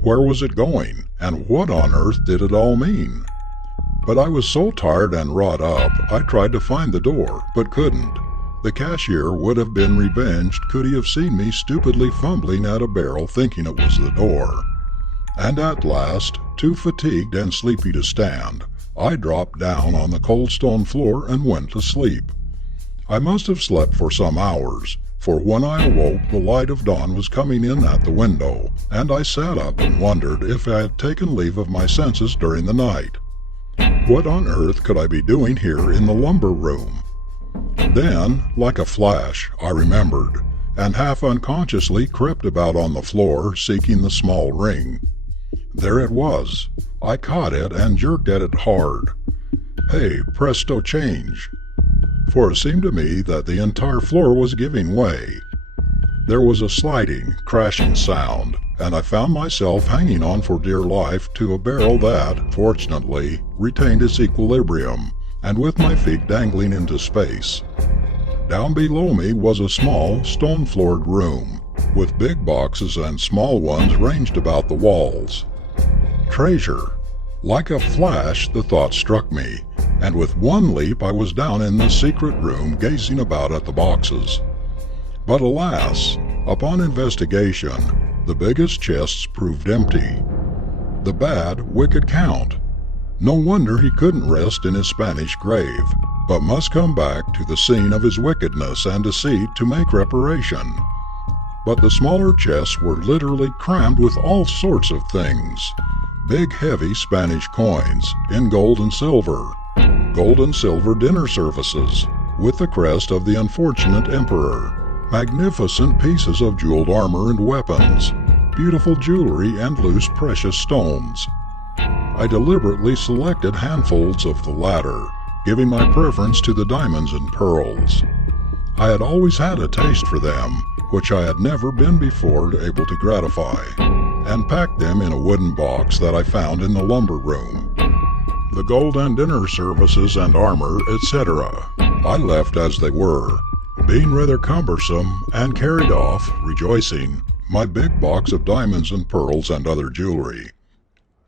Where was it going, and what on earth did it all mean? But I was so tired and wrought up, I tried to find the door, but couldn't. The cashier would have been revenged could he have seen me stupidly fumbling at a barrel thinking it was the door. And at last, too fatigued and sleepy to stand, I dropped down on the cold stone floor and went to sleep. I must have slept for some hours, for when I awoke the light of dawn was coming in at the window, and I sat up and wondered if I had taken leave of my senses during the night. What on earth could I be doing here in the lumber room? Then, like a flash, I remembered, and half unconsciously crept about on the floor seeking the small ring. There it was. I caught it and jerked at it hard. Hey, presto change! For it seemed to me that the entire floor was giving way. There was a sliding, crashing sound, and I found myself hanging on for dear life to a barrel that, fortunately, retained its equilibrium, and with my feet dangling into space. Down below me was a small, stone-floored room, with big boxes and small ones ranged about the walls. Treasure! Like a flash the thought struck me, and with one leap I was down in the secret room gazing about at the boxes. But alas, upon investigation, the biggest chests proved empty. The bad, wicked Count. No wonder he couldn't rest in his Spanish grave, but must come back to the scene of his wickedness and deceit to make reparation. But the smaller chests were literally crammed with all sorts of things. Big heavy Spanish coins, in gold and silver dinner services, with the crest of the unfortunate emperor, magnificent pieces of jeweled armor and weapons, beautiful jewelry and loose precious stones. I deliberately selected handfuls of the latter, giving my preference to the diamonds and pearls. I had always had a taste for them, which I had never been before able to gratify, and packed them in a wooden box that I found in the lumber room. The gold and dinner services and armor, etc., I left as they were, being rather cumbersome, and carried off, rejoicing, my big box of diamonds and pearls and other jewelry.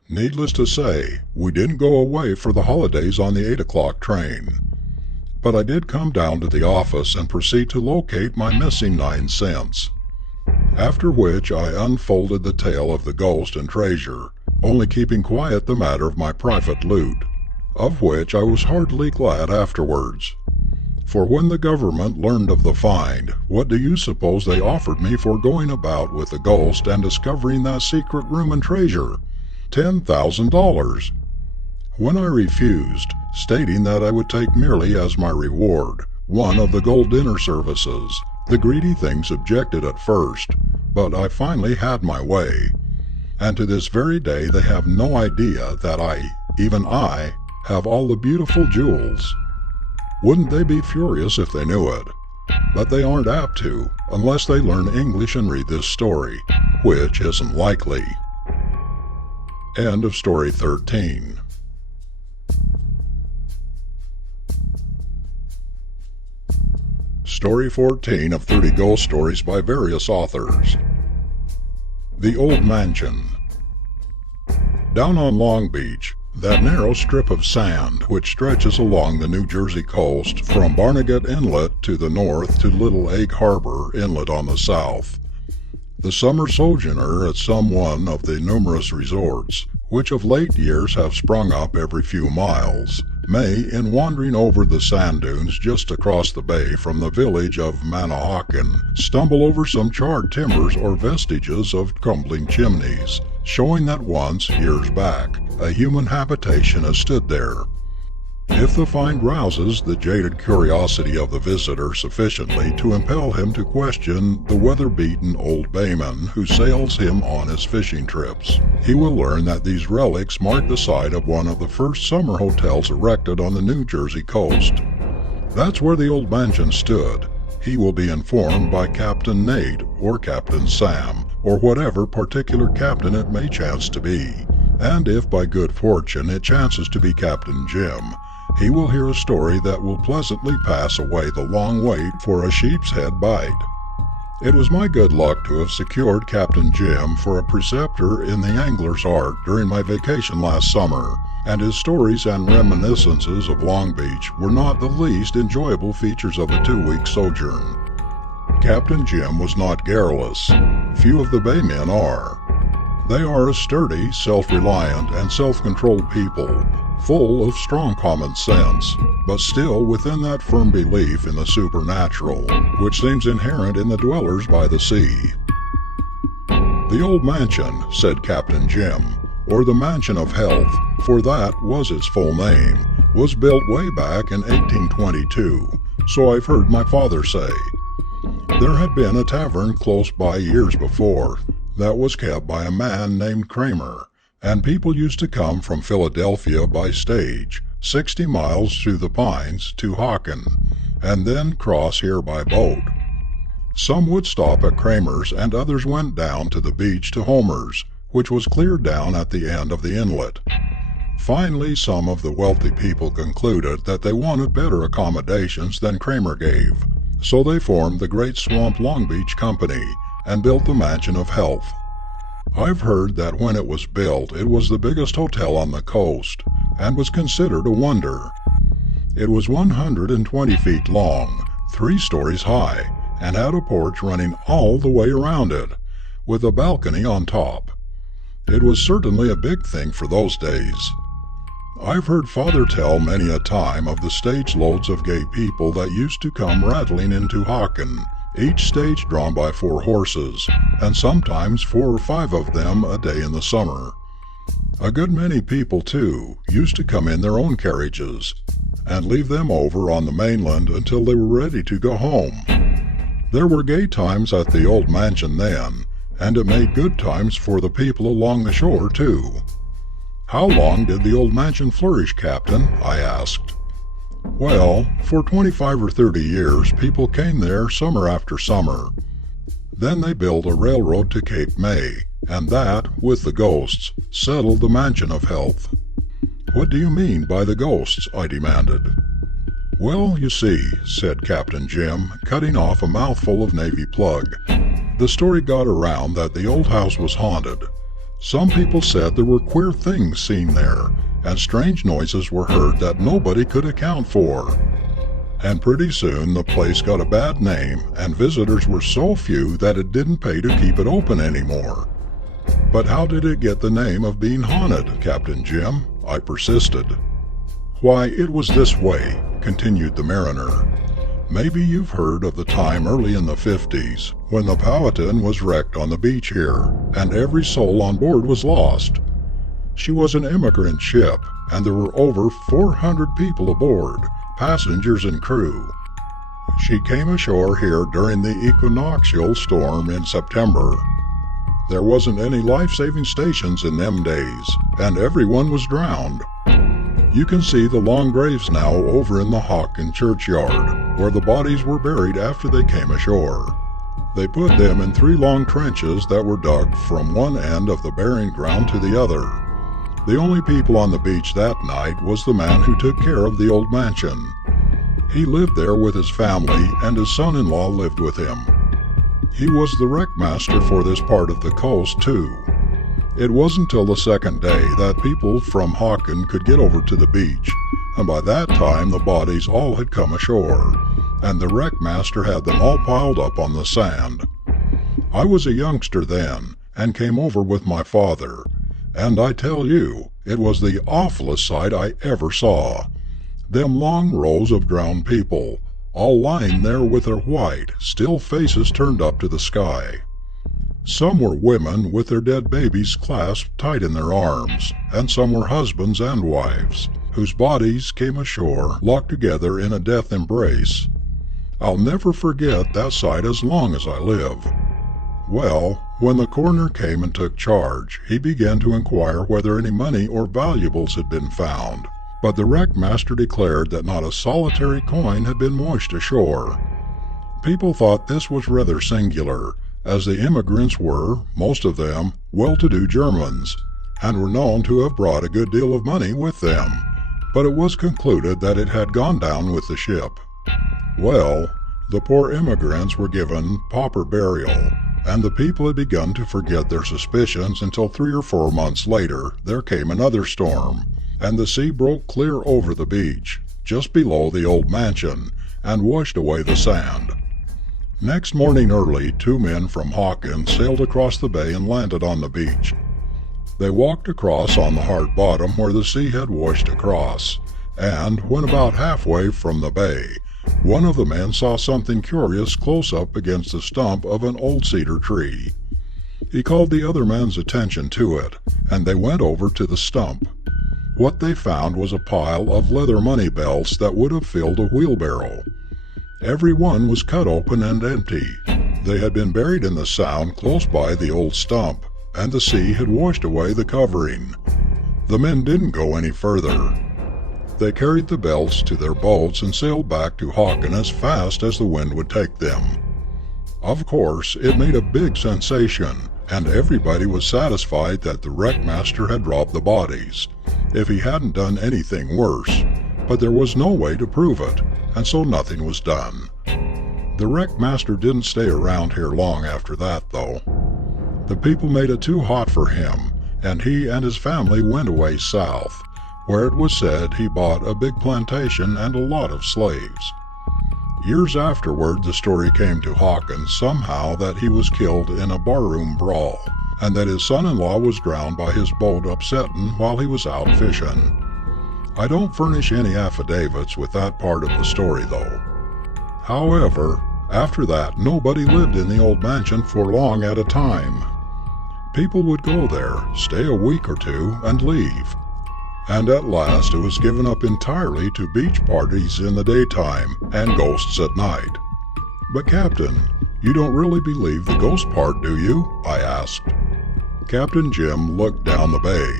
Needless to say, we didn't go away for the holidays on the 8 o'clock train. But I did come down to the office and proceed to locate my missing 9 cents. After which I unfolded the tale of the ghost and treasure, only keeping quiet the matter of my private loot, of which I was heartily glad afterwards. For when the government learned of the find, what do you suppose they offered me for going about with the ghost and discovering that secret room and treasure? $10,000. When I refused, stating that I would take merely as my reward one of the gold dinner services, the greedy things objected at first, but I finally had my way. And to this very day they have no idea that even I, have all the beautiful jewels. Wouldn't they be furious if they knew it? But they aren't apt to, unless they learn English and read this story, which isn't likely. End of story 13. Story 14 of 30 Ghost Stories by various authors. The Old Mansion. Down on Long Beach, that narrow strip of sand which stretches along the New Jersey coast from Barnegat Inlet to the north to Little Egg Harbor Inlet on the south. The summer sojourner at some one of the numerous resorts, which of late years have sprung up every few miles, may, in wandering over the sand dunes just across the bay from the village of Manahawkin, stumble over some charred timbers or vestiges of crumbling chimneys, showing that once, years back, a human habitation has stood there. If the find rouses the jaded curiosity of the visitor sufficiently to impel him to question the weather-beaten old bayman who sails him on his fishing trips, he will learn that these relics mark the site of one of the first summer hotels erected on the New Jersey coast. That's where the old mansion stood. He will be informed by Captain Nate or Captain Sam, or whatever particular captain it may chance to be. And if by good fortune it chances to be Captain Jim, he will hear a story that will pleasantly pass away the long wait for a sheep's head bite. It was my good luck to have secured Captain Jim for a preceptor in the angler's art during my vacation last summer, and his stories and reminiscences of Long Beach were not the least enjoyable features of a 2-week sojourn. Captain Jim was not garrulous. Few of the baymen are. They are a sturdy, self-reliant, and self-controlled people, full of strong common sense, but still within that firm belief in the supernatural, which seems inherent in the dwellers by the sea. The Old Mansion, said Captain Jim, or the Mansion of Health, for that was its full name, was built way back in 1822, so I've heard my father say. There had been a tavern close by years before that was kept by a man named Kramer, and people used to come from Philadelphia by stage, 60 miles through the pines to Hawken, and then cross here by boat. Some would stop at Kramer's, and others went down to the beach to Homer's, which was clear down at the end of the inlet. Finally, some of the wealthy people concluded that they wanted better accommodations than Kramer gave, so they formed the Great Swamp Long Beach Company and built the Mansion of Health. I've heard that when it was built, it was the biggest hotel on the coast, and was considered a wonder. It was 120 feet long, 3 stories high, and had a porch running all the way around it, with a balcony on top. It was certainly a big thing for those days. I've heard Father tell many a time of the stage loads of gay people that used to come rattling into Hawken, each stage drawn by 4 horses, and sometimes 4 or 5 of them a day in the summer. A good many people, too, used to come in their own carriages, and leave them over on the mainland until they were ready to go home. There were gay times at the old mansion then, and it made good times for the people along the shore, too. How long did the old mansion flourish, Captain? I asked. Well, for 25 or 30 years people came there summer after summer. Then they built a railroad to Cape May, and that, with the ghosts, settled the Mansion of Health. What do you mean by the ghosts? I demanded. Well, you see, said Captain Jim, cutting off a mouthful of navy plug. The story got around that the old house was haunted. Some people said there were queer things seen there, and strange noises were heard that nobody could account for. And pretty soon the place got a bad name, and visitors were so few that it didn't pay to keep it open anymore. But how did it get the name of being haunted, Captain Jim? I persisted. Why, it was this way, continued the mariner. Maybe you've heard of the time early in the 50s, when the Powhatan was wrecked on the beach here, and every soul on board was lost. She was an immigrant ship, and there were over 400 people aboard, passengers and crew. She came ashore here during the equinoctial storm in September. There wasn't any life-saving stations in them days, and everyone was drowned. You can see the long graves now over in the Hawken churchyard, where the bodies were buried after they came ashore. They put them in 3 long trenches that were dug from one end of the burying ground to the other. The only people on the beach that night was the man who took care of the old mansion. He lived there with his family, and his son-in-law lived with him. He was the wreckmaster for this part of the coast, too. It wasn't till the second day that people from Hawken could get over to the beach, and by that time the bodies all had come ashore, and the wreckmaster had them all piled up on the sand. I was a youngster then, and came over with my father, and I tell you, it was the awfulest sight I ever saw. Them long rows of drowned people, all lying there with their white, still faces turned up to the sky. Some were women with their dead babies clasped tight in their arms, and some were husbands and wives, whose bodies came ashore locked together in a death embrace. I'll never forget that sight as long as I live. Well, when the coroner came and took charge, he began to inquire whether any money or valuables had been found, but the wreckmaster declared that not a solitary coin had been washed ashore. People thought this was rather singular, as the immigrants were, most of them, well-to-do Germans, and were known to have brought a good deal of money with them, but it was concluded that it had gone down with the ship. Well, the poor immigrants were given pauper burial, and the people had begun to forget their suspicions until 3 or 4 months later there came another storm, and the sea broke clear over the beach, just below the old mansion, and washed away the sand. Next morning early, 2 men from Hawken sailed across the bay and landed on the beach. They walked across on the hard bottom where the sea had washed across, and when about halfway from the bay, one of the men saw something curious close up against the stump of an old cedar tree. He called the other man's attention to it, and they went over to the stump. What they found was a pile of leather money belts that would have filled a wheelbarrow. Every one was cut open and empty. They had been buried in the sound close by the old stump, and the sea had washed away the covering. The men didn't go any further. They carried the belts to their boats and sailed back to Hawken as fast as the wind would take them. Of course, it made a big sensation, and everybody was satisfied that the wreckmaster had robbed the bodies, if he hadn't done anything worse, but there was no way to prove it, and so nothing was done. The wreckmaster didn't stay around here long after that, though. The people made it too hot for him, and he and his family went away south, where it was said he bought a big plantation and a lot of slaves. Years afterward, the story came to Hawken somehow that he was killed in a barroom brawl, and that his son-in-law was drowned by his boat upsetting while he was out fishing. I don't furnish any affidavits with that part of the story, though. However, after that, nobody lived in the old mansion for long at a time. People would go there, stay a week or 2, and leave. And at last it was given up entirely to beach parties in the daytime and ghosts at night. But Captain, you don't really believe the ghost part, do you? I asked. Captain Jim looked down the bay,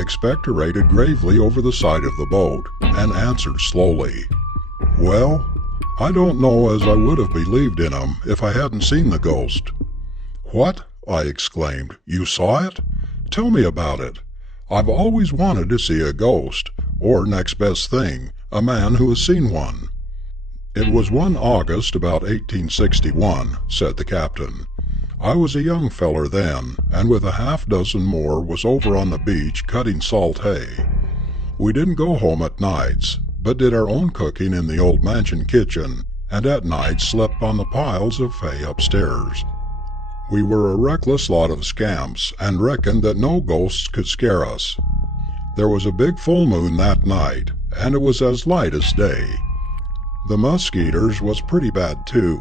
expectorated gravely over the side of the boat, and answered slowly, "Well, I don't know as I would have believed in 'em if I hadn't seen the ghost." "What?" I exclaimed. "You saw it? Tell me about it. I've always wanted to see a ghost, or next best thing, a man who has seen one." "It was one August about 1861, said the captain. "I was a young feller then, and with a half-dozen more was over on the beach cutting salt hay. We didn't go home at nights, but did our own cooking in the old mansion kitchen, and at night slept on the piles of hay upstairs. We were a reckless lot of scamps, and reckoned that no ghosts could scare us. There was a big full moon that night, and it was as light as day. The mosquitoes was pretty bad too,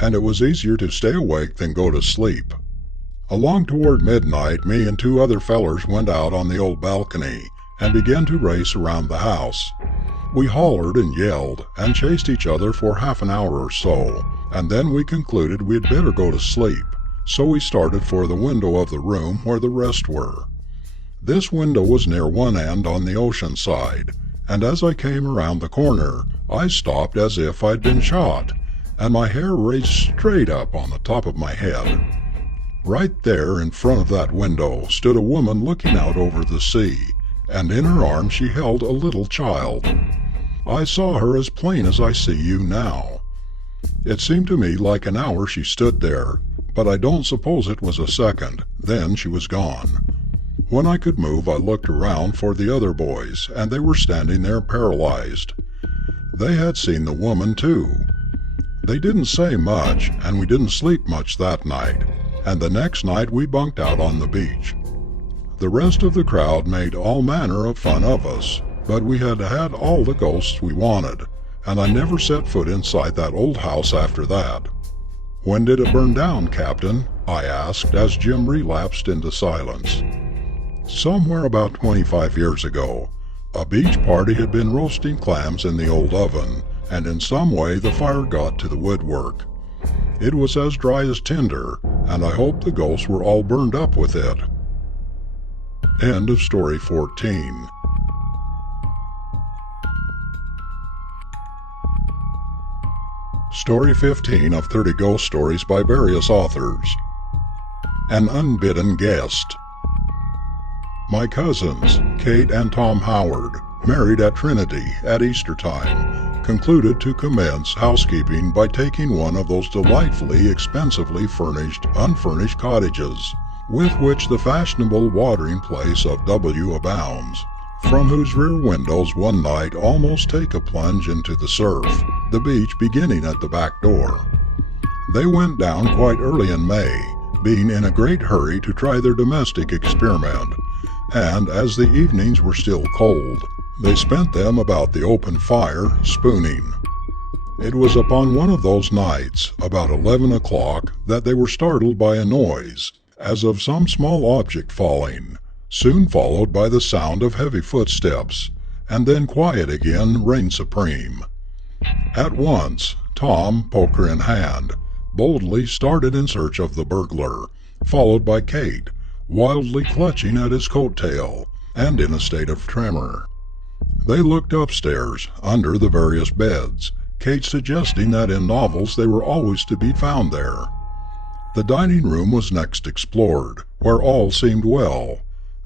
and it was easier to stay awake than go to sleep. Along toward midnight, me and 2 other fellers went out on the old balcony, and began to race around the house. We hollered and yelled, and chased each other for half an hour or so, and then we concluded we'd better go to sleep. So we started for the window of the room where the rest were. This window was near one end on the ocean side, and as I came around the corner, I stopped as if I'd been shot, and my hair raised straight up on the top of my head. Right there in front of that window stood a woman looking out over the sea, and in her arms she held a little child. I saw her as plain as I see you now. It seemed to me like an hour she stood there, but I don't suppose it was a second. Then she was gone. When I could move, I looked around for the other boys, and they were standing there paralyzed. They had seen the woman, too. They didn't say much, and we didn't sleep much that night, and the next night we bunked out on the beach. The rest of the crowd made all manner of fun of us, but we had had all the ghosts we wanted, and I never set foot inside that old house after that. "When did it burn down, Captain?" I asked as Jim relapsed into silence. "Somewhere about 25 years ago. A beach party had been roasting clams in the old oven, and in some way the fire got to the woodwork. It was as dry as tinder, and I hope the ghosts were all burned up with it." End of story 14. Story 15 of 30 Ghost Stories by various authors. An Unbidden Guest. My cousins, Kate and Tom Howard, married at Trinity at Easter time, concluded to commence housekeeping by taking one of those delightfully expensively furnished, unfurnished cottages, with which the fashionable watering place of W abounds, from whose rear windows one night almost take a plunge into the surf, the beach beginning at the back door. They went down quite early in May, being in a great hurry to try their domestic experiment, and as the evenings were still cold, they spent them about the open fire, spooning. It was upon one of those nights, about 11 o'clock, that they were startled by a noise, as of some small object falling, soon followed by the sound of heavy footsteps, and then quiet again reigned supreme. At once, Tom, poker in hand, boldly started in search of the burglar, followed by Kate, wildly clutching at his coat tail, and in a state of tremor. They looked upstairs, under the various beds, Kate suggesting that in novels they were always to be found there. The dining room was next explored, where all seemed well,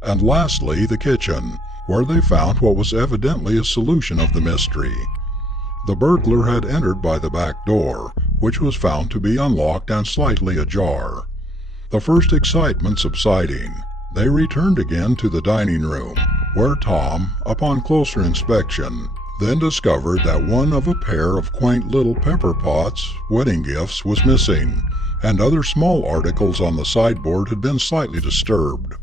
and lastly the kitchen, where they found what was evidently a solution of the mystery. The burglar had entered by the back door, which was found to be unlocked and slightly ajar. The first excitement subsiding, they returned again to the dining room, where Tom, upon closer inspection, then discovered that one of a pair of quaint little pepper pots, wedding gifts, was missing, and other small articles on the sideboard had been slightly disturbed.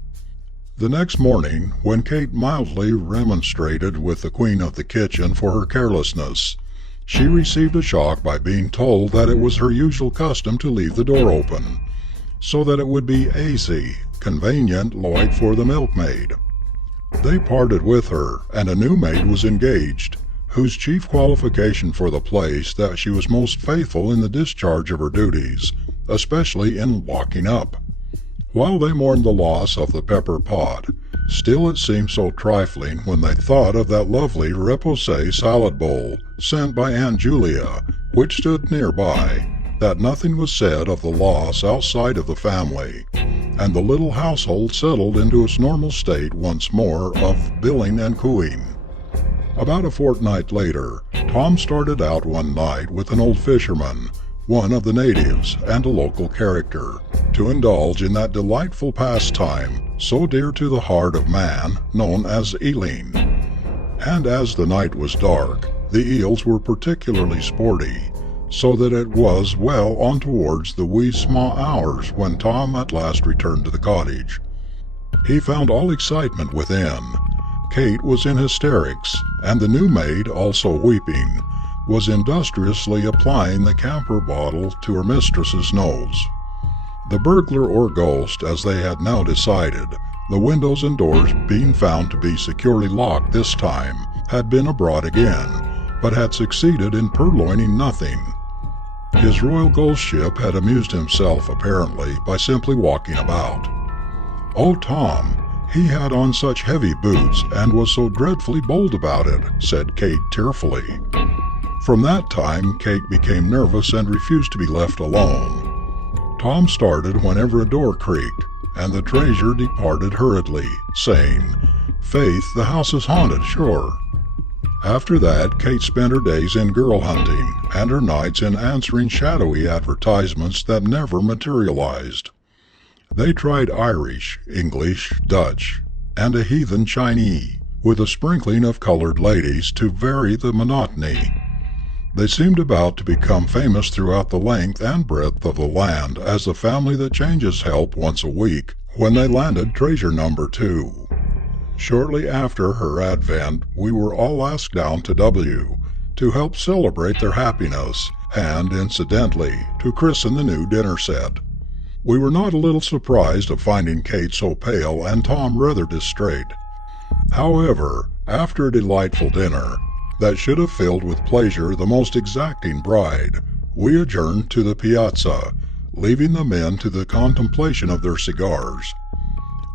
The next morning, when Kate mildly remonstrated with the queen of the kitchen for her carelessness, she received a shock by being told that it was her usual custom to leave the door open, so that it would be aisy, convenient like for the milkmaid. They parted with her, and a new maid was engaged, whose chief qualification for the place that she was most faithful in the discharge of her duties, especially in locking up. While they mourned the loss of the pepper pot, still it seemed so trifling when they thought of that lovely repoussé salad bowl sent by Aunt Julia, which stood nearby, that nothing was said of the loss outside of the family, and the little household settled into its normal state once more of billing and cooing. About a fortnight later, Tom started out one night with an old fisherman, one of the natives and a local character, to indulge in that delightful pastime so dear to the heart of man, known as eeling. And as the night was dark, the eels were particularly sporty, so that it was well on towards the wee sma' hours when Tom at last returned to the cottage. He found all excitement within. Kate was in hysterics, and the new maid, also weeping, was industriously applying the camphor bottle to her mistress's nose. The burglar or ghost, as they had now decided, the windows and doors being found to be securely locked this time, had been abroad again, but had succeeded in purloining nothing. His royal ghost ship had amused himself apparently by simply walking about. "Oh, Tom, he had on such heavy boots and was so dreadfully bold about it," said Kate tearfully. From that time Kate became nervous and refused to be left alone. Tom started whenever a door creaked, and the treasure departed hurriedly, saying, "Faith, the house is haunted, sure." After that, Kate spent her days in girl hunting and her nights in answering shadowy advertisements that never materialized. They tried Irish, English, Dutch, and a heathen Chinese, with a sprinkling of colored ladies to vary the monotony. They seemed about to become famous throughout the length and breadth of the land as the family that changes help once a week when they landed treasure number 2. Shortly after her advent, we were all asked down to W to help celebrate their happiness and, incidentally, to christen the new dinner set. We were not a little surprised at finding Kate so pale and Tom rather distrait. However, after a delightful dinner that should have filled with pleasure the most exacting bride, we adjourned to the piazza, leaving the men to the contemplation of their cigars.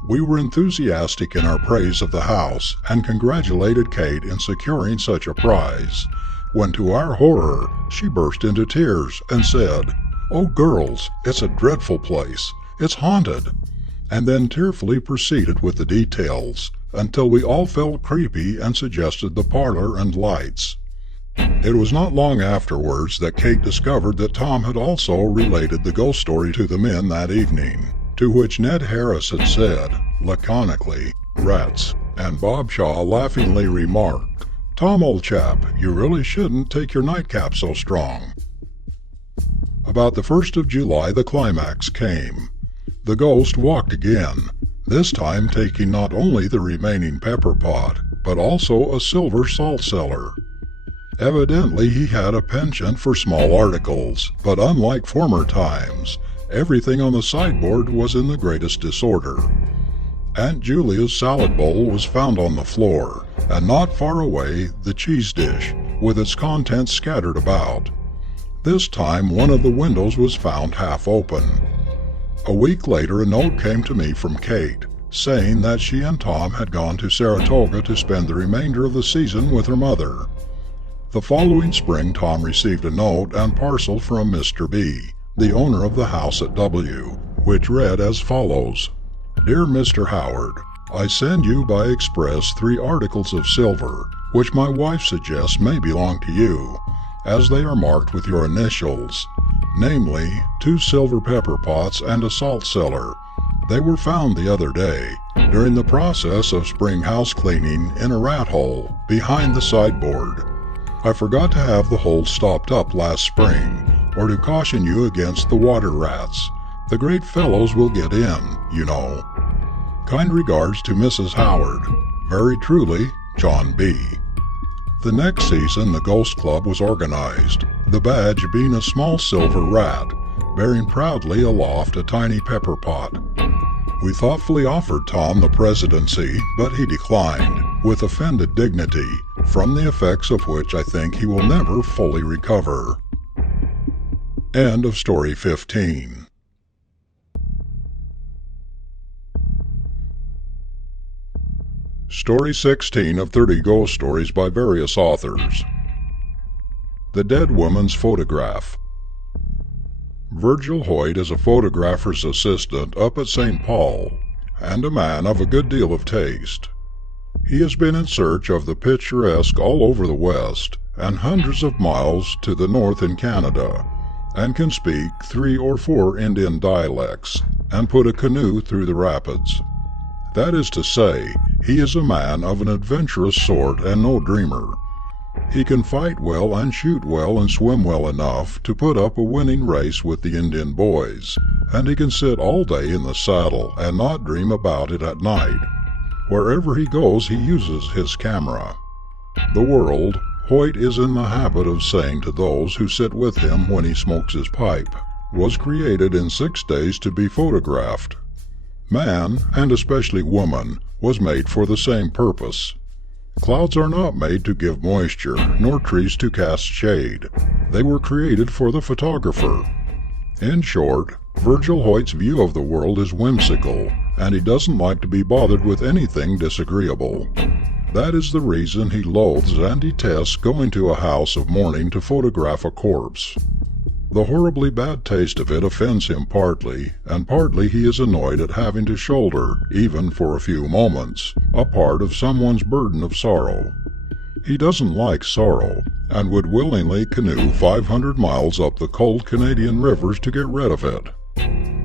We were enthusiastic in our praise of the house and congratulated Kate in securing such a prize, when to our horror she burst into tears and said, "Oh, girls, it's a dreadful place. It's haunted," and then tearfully proceeded with the details, until we all felt creepy and suggested the parlor and lights. It was not long afterwards that Kate discovered that Tom had also related the ghost story to the men that evening, to which Ned Harris had said, laconically, "Rats," and Bob Shaw laughingly remarked, "Tom, old chap, you really shouldn't take your nightcap so strong." About the 1st of July the climax came. The ghost walked again, this time taking not only the remaining pepper pot, but also a silver salt cellar. Evidently he had a penchant for small articles, but unlike former times, everything on the sideboard was in the greatest disorder. Aunt Julia's salad bowl was found on the floor, and not far away the cheese dish, with its contents scattered about. This time one of the windows was found half open. A week later a note came to me from Kate, saying that she and Tom had gone to Saratoga to spend the remainder of the season with her mother. The following spring Tom received a note and parcel from Mr. B., the owner of the house at W., which read as follows: "Dear Mr. Howard, I send you by express 3 articles of silver, which my wife suggests may belong to you, as they are marked with your initials, namely 2 silver pepper pots and a salt cellar. They were found the other day, during the process of spring house cleaning, in a rat hole behind the sideboard. I forgot to have the hole stopped up last spring, or to caution you against the water rats. The great fellows will get in, you know. Kind regards to Mrs. Howard. Very truly, John B." The next season the Ghost Club was organized, the badge being a small silver rat, bearing proudly aloft a tiny pepper pot. We thoughtfully offered Tom the presidency, but he declined, with offended dignity, from the effects of which I think he will never fully recover. End of story 15. Story 16 of 30 Ghost Stories by various authors. The Dead Woman's Photograph. Virgil Hoyt is a photographer's assistant up at St. Paul, and a man of a good deal of taste. He has been in search of the picturesque all over the West, and hundreds of miles to the north in Canada, and can speak 3 or 4 Indian dialects, and put a canoe through the rapids. That is to say, he is a man of an adventurous sort and no dreamer. He can fight well and shoot well and swim well enough to put up a winning race with the Indian boys, and he can sit all day in the saddle and not dream about it at night. Wherever he goes he uses his camera. The world, Hoyt is in the habit of saying to those who sit with him when he smokes his pipe, was created in 6 days to be photographed. Man, and especially woman, was made for the same purpose. Clouds are not made to give moisture, nor trees to cast shade. They were created for the photographer. In short, Virgil Hoyt's view of the world is whimsical, and he doesn't like to be bothered with anything disagreeable. That is the reason he loathes and detests going to a house of mourning to photograph a corpse. The horribly bad taste of it offends him partly, and partly he is annoyed at having to shoulder, even for a few moments, a part of someone's burden of sorrow. He doesn't like sorrow, and would willingly canoe 500 miles up the cold Canadian rivers to get rid of it.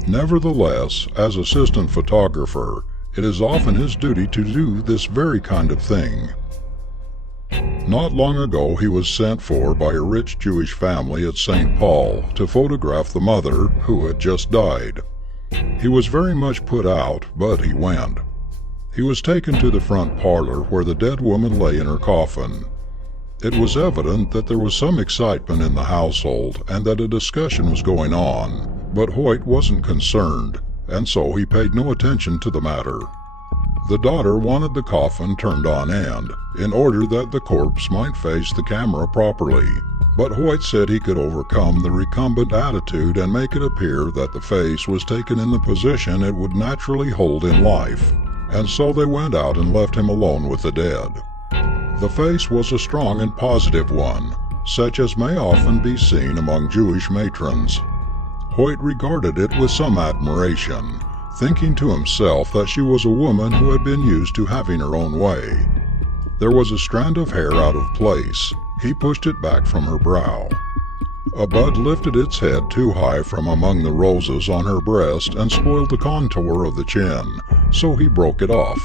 Nevertheless, as assistant photographer, it is often his duty to do this very kind of thing. Not long ago he was sent for by a rich Jewish family at St. Paul to photograph the mother, who had just died. He was very much put out, but he went. He was taken to the front parlor where the dead woman lay in her coffin. It was evident that there was some excitement in the household and that a discussion was going on, but Hoyt wasn't concerned, and so he paid no attention to the matter. The daughter wanted the coffin turned on end, in order that the corpse might face the camera properly, but Hoyt said he could overcome the recumbent attitude and make it appear that the face was taken in the position it would naturally hold in life, and so they went out and left him alone with the dead. The face was a strong and positive one, such as may often be seen among Jewish matrons. Hoyt regarded it with some admiration, thinking to himself that she was a woman who had been used to having her own way. There was a strand of hair out of place. He pushed it back from her brow. A bud lifted its head too high from among the roses on her breast and spoiled the contour of the chin, so he broke it off.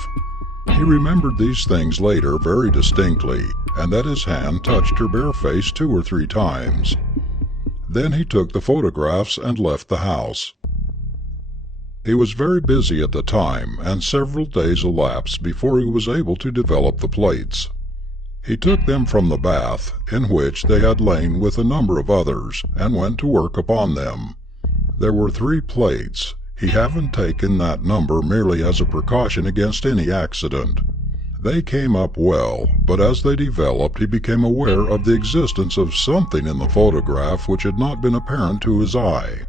He remembered these things later very distinctly, and that his hand touched her bare face 2 or 3 times. Then he took the photographs and left the house. He was very busy at the time, and several days elapsed before he was able to develop the plates. He took them from the bath, in which they had lain with a number of others, and went to work upon them. There were 3 plates. He hadn't taken that number merely as a precaution against any accident. They came up well, but as they developed he became aware of the existence of something in the photograph which had not been apparent to his eye.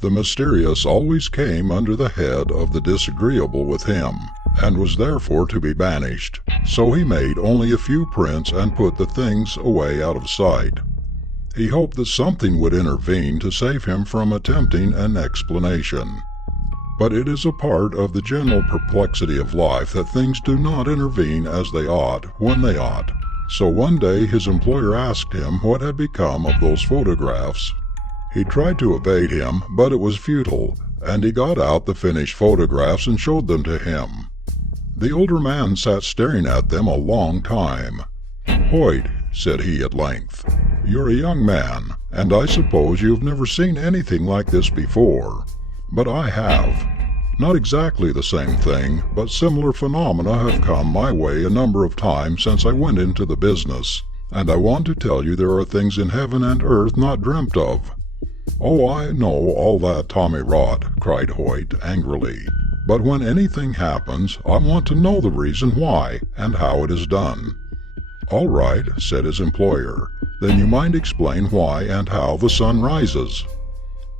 The mysterious always came under the head of the disagreeable with him, and was therefore to be banished, so he made only a few prints and put the things away out of sight. He hoped that something would intervene to save him from attempting an explanation. But it is a part of the general perplexity of life that things do not intervene as they ought when they ought. So one day his employer asked him what had become of those photographs. He tried to evade him, but it was futile, and he got out the finished photographs and showed them to him. The older man sat staring at them a long time. "Hoyt," said he at length, "you're a young man, and I suppose you've never seen anything like this before. But I have. Not exactly the same thing, but similar phenomena have come my way a number of times since I went into the business, and I want to tell you there are things in heaven and earth not dreamt of." "Oh, I know all that tommy rot," cried Hoyt angrily, "but when anything happens, I want to know the reason why and how it is done." "All right," said his employer, "then you might explain why and how the sun rises."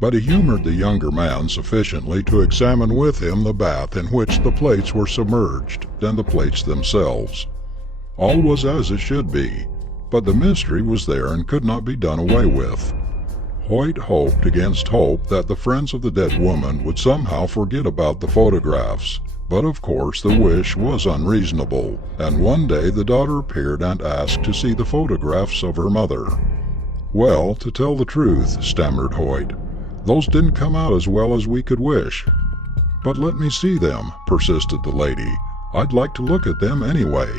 But he humored the younger man sufficiently to examine with him the bath in which the plates were submerged, and the plates themselves. All was as it should be, but the mystery was there and could not be done away with. Hoyt hoped against hope that the friends of the dead woman would somehow forget about the photographs, but of course the wish was unreasonable, and one day the daughter appeared and asked to see the photographs of her mother. "Well, to tell the truth," stammered Hoyt, "those didn't come out as well as we could wish." "But let me see them," persisted the lady. "I'd like to look at them anyway."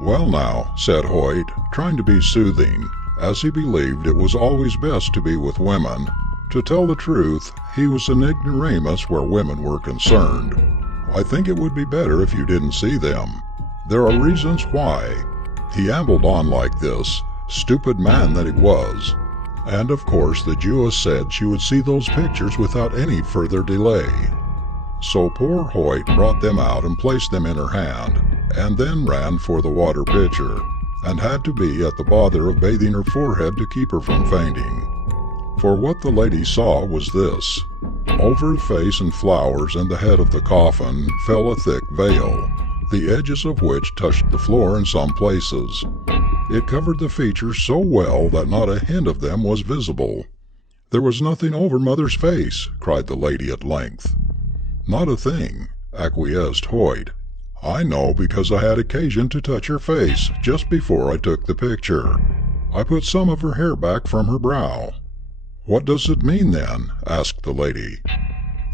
"Well now," said Hoyt, trying to be soothing, as he believed it was always best to be with women. To tell the truth, he was an ignoramus where women were concerned. "I think it would be better if you didn't see them. There are reasons why." He ambled on like this, stupid man that he was. And of course the Jewess said she would see those pictures without any further delay. So poor Hoyt brought them out and placed them in her hand, and then ran for the water pitcher, and had to be at the bother of bathing her forehead to keep her from fainting. For what the lady saw was this. Over the face and flowers and the head of the coffin fell a thick veil, the edges of which touched the floor in some places. It covered the features so well that not a hint of them was visible. "There was nothing over Mother's face," cried the lady at length. "Not a thing," acquiesced Hoyt. I know because I had occasion to touch her face just before I took the picture. I put some of her hair back from her brow." "What does it mean, then?" asked the lady.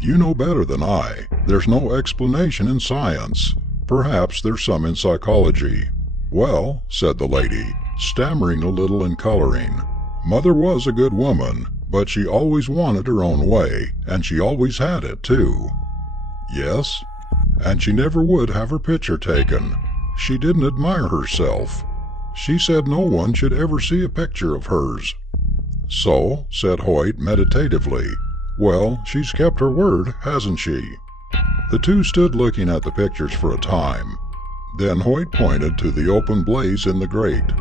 "You know better than I. There's no explanation in science. Perhaps there's some in psychology." "Well," said the lady, stammering a little and coloring, "Mother was a good woman, but she always wanted her own way, and she always had it, too." "Yes? And she never would have her picture taken. She didn't admire herself. She said no one should ever see a picture of hers." "So," said Hoyt meditatively, "well, she's kept her word, hasn't she?" The two stood looking at the pictures for a time. Then Hoyt pointed to the open blaze in the grate.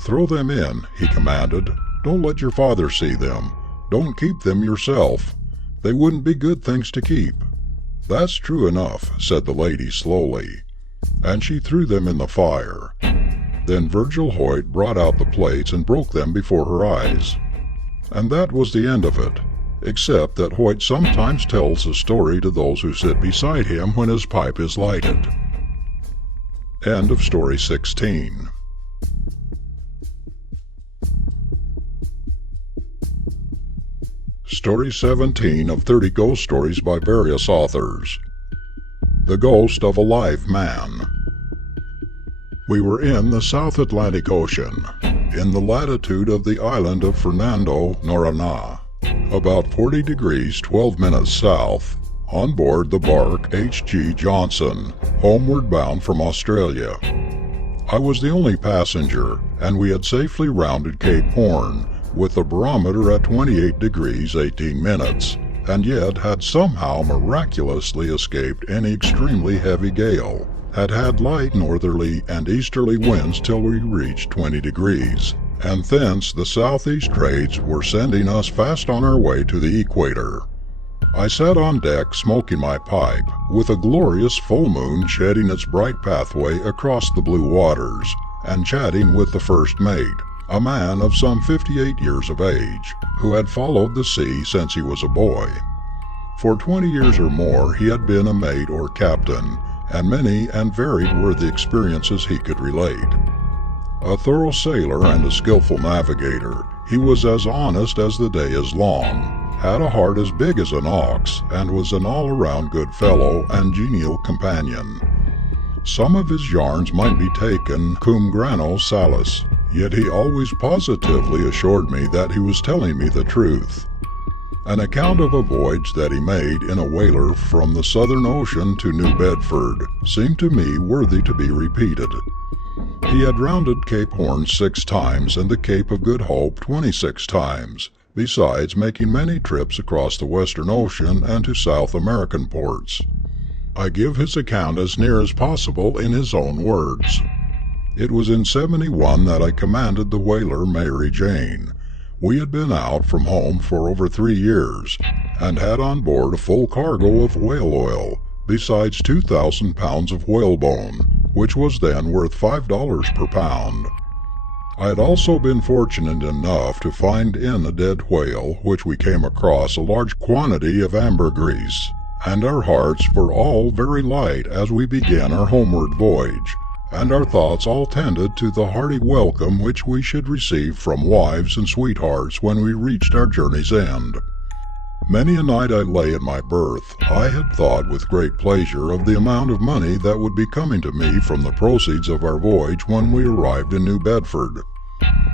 "Throw them in," he commanded. "Don't let your father see them. Don't keep them yourself. They wouldn't be good things to keep." "That's true enough," said the lady slowly, and she threw them in the fire. Then Virgil Hoyt brought out the plates and broke them before her eyes. And that was the end of it, except that Hoyt sometimes tells a story to those who sit beside him when his pipe is lighted. End of Story 16. Story 17 of 30 Ghost Stories by various authors. The Ghost of a Live Man. We were in the South Atlantic Ocean, in the latitude of the island of Fernando Noronha, about 40 degrees 12 minutes south, on board the bark H.G. Johnson, homeward bound from Australia. I was the only passenger, and we had safely rounded Cape Horn, with the barometer at 28 degrees 18 minutes, and yet had somehow miraculously escaped any extremely heavy gale, had light northerly and easterly winds till we reached 20 degrees, and thence the southeast trades were sending us fast on our way to the equator. I sat on deck smoking my pipe, with a glorious full moon shedding its bright pathway across the blue waters, and chatting with the first mate, a man of some 58 years of age, who had followed the sea since he was a boy. For 20 years or more he had been a mate or captain, and many and varied were the experiences he could relate. A thorough sailor and a skillful navigator, he was as honest as the day is long, had a heart as big as an ox, and was an all-around good fellow and genial companion. Some of his yarns might be taken cum grano salis, yet he always positively assured me that he was telling me the truth. An account of a voyage that he made in a whaler from the Southern Ocean to New Bedford seemed to me worthy to be repeated. He had rounded Cape Horn 6 times and the Cape of Good Hope 26 times, besides making many trips across the Western Ocean and to South American ports. I give his account as near as possible in his own words. It was in '71 that I commanded the whaler Mary Jane. We had been out from home for over 3 years, and had on board a full cargo of whale oil, besides 2,000 pounds of whalebone, which was then worth $5 per pound. I had also been fortunate enough to find in a dead whale which we came across a large quantity of ambergris, and our hearts were all very light as we began our homeward voyage, and our thoughts all tended to the hearty welcome which we should receive from wives and sweethearts when we reached our journey's end. Many a night I lay in my berth, I had thought with great pleasure of the amount of money that would be coming to me from the proceeds of our voyage when we arrived in New Bedford.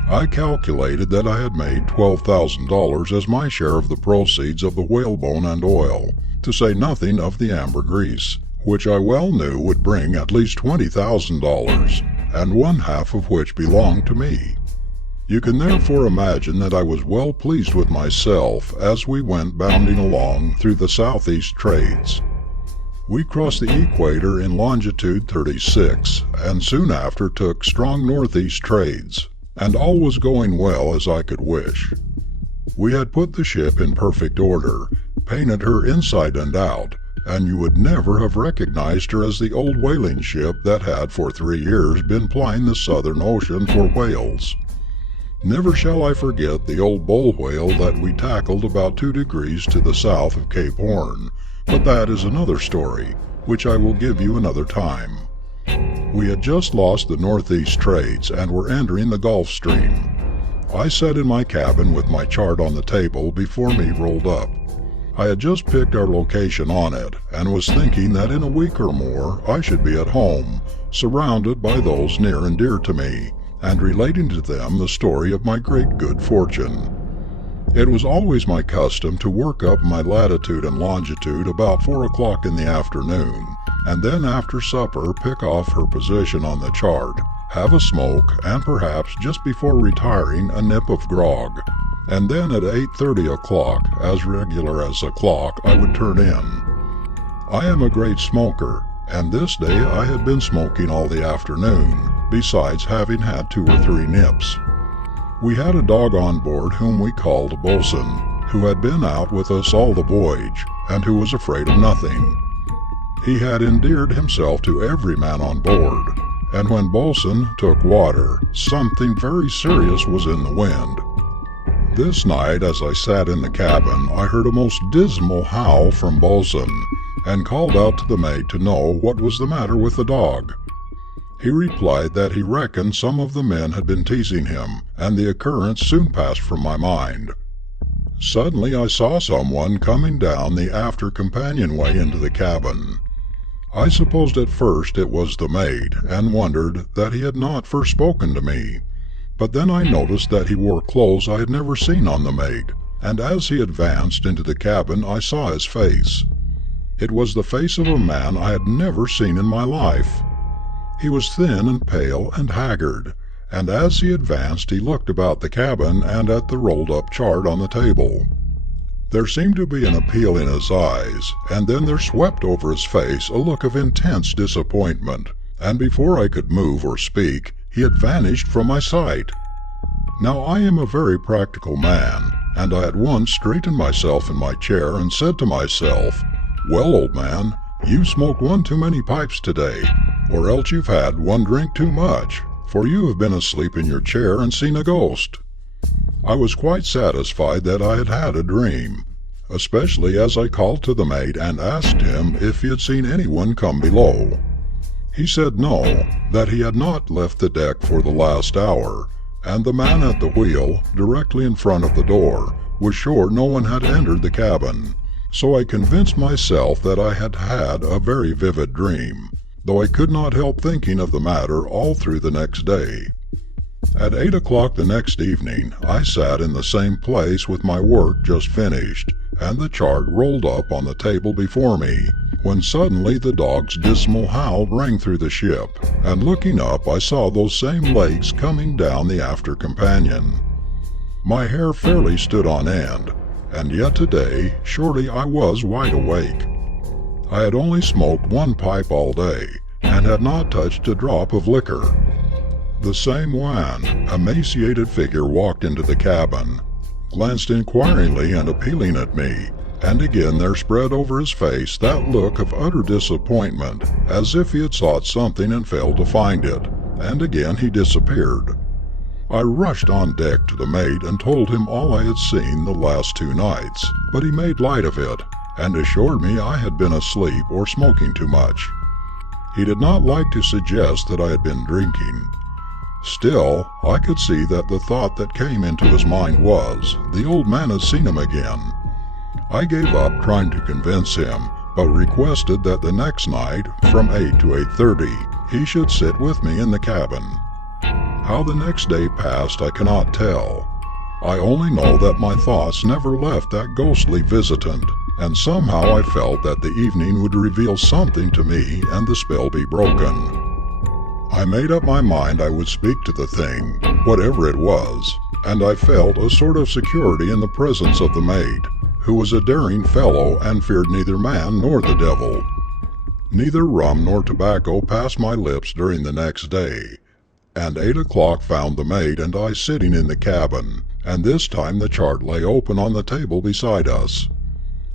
I calculated that I had made $12,000 as my share of the proceeds of the whalebone and oil, to say nothing of the ambergris, which I well knew would bring at least $20,000, and one half of which belonged to me. You can therefore imagine that I was well pleased with myself as we went bounding along through the southeast trades. We crossed the equator in longitude 36, and soon after took strong northeast trades, and all was going well as I could wish. We had put the ship in perfect order, painted her inside and out, and you would never have recognized her as the old whaling ship that had for 3 years been plying the Southern Ocean for whales. Never shall I forget the old bull whale that we tackled about 2 degrees to the south of Cape Horn, But that is another story, which I will give you another time. We had just lost the northeast trades and were entering the Gulf Stream. I sat in my cabin with my chart on the table before me rolled up. I had just picked our location on it and was thinking that in a week or more I should be at home, surrounded by those near and dear to me, and relating to them the story of my great good fortune. It was always my custom to work up my latitude and longitude about 4 o'clock in the afternoon, and then after supper pick off her position on the chart, have a smoke, and perhaps just before retiring a nip of grog. And then at 8:30 o'clock, as regular as a clock, I would turn in. I am a great smoker, and this day I had been smoking all the afternoon, besides having had 2 or 3 nips. We had a dog on board whom we called Bosun, who had been out with us all the voyage, and who was afraid of nothing. He had endeared himself to every man on board, and when Bosun took water, something very serious was in the wind. This night, as I sat in the cabin, I heard a most dismal howl from Bosun, and called out to the mate to know what was the matter with the dog. He replied that he reckoned some of the men had been teasing him, and the occurrence soon passed from my mind. Suddenly I saw someone coming down the after companionway into the cabin. I supposed at first it was the mate, and wondered that he had not first spoken to me. But then I noticed that he wore clothes I had never seen on the mate, and as he advanced into the cabin I saw his face. It was the face of a man I had never seen in my life. He was thin and pale and haggard, and as he advanced he looked about the cabin and at the rolled-up chart on the table. There seemed to be an appeal in his eyes, and then there swept over his face a look of intense disappointment, and before I could move or speak, he had vanished from my sight. Now I am a very practical man, and I at once straightened myself in my chair and said to myself, "Well, old man, you've smoked one too many pipes today, or else you've had one drink too much, for you have been asleep in your chair and seen a ghost." I was quite satisfied that I had had a dream, especially as I called to the mate and asked him if he had seen anyone come below. He said no, that he had not left the deck for the last hour, and the man at the wheel, directly in front of the door, was sure no one had entered the cabin. So I convinced myself that I had had a very vivid dream, though I could not help thinking of the matter all through the next day. At 8 o'clock the next evening, I sat in the same place with my work just finished, and the chart rolled up on the table before me, when suddenly the dog's dismal howl rang through the ship, and looking up I saw those same legs coming down the after companion. My hair fairly stood on end, and yet today surely I was wide awake. I had only smoked 1 pipe all day, and had not touched a drop of liquor. The same wan, emaciated figure walked into the cabin, glanced inquiringly and appealing at me, and again there spread over his face that look of utter disappointment, as if he had sought something and failed to find it, and again he disappeared. I rushed on deck to the mate and told him all I had seen the last 2 nights, but he made light of it, and assured me I had been asleep or smoking too much. He did not like to suggest that I had been drinking. Still, I could see that the thought that came into his mind was, the old man had seen him again. I gave up trying to convince him, but requested that the next night, from 8 to 8:30, he should sit with me in the cabin. How the next day passed I cannot tell. I only know that my thoughts never left that ghostly visitant, and somehow I felt that the evening would reveal something to me and the spell be broken. I made up my mind I would speak to the thing, whatever it was, and I felt a sort of security in the presence of the mate, who was a daring fellow and feared neither man nor the devil. Neither rum nor tobacco passed my lips during the next day, and 8 o'clock found the mate and I sitting in the cabin, and this time the chart lay open on the table beside us.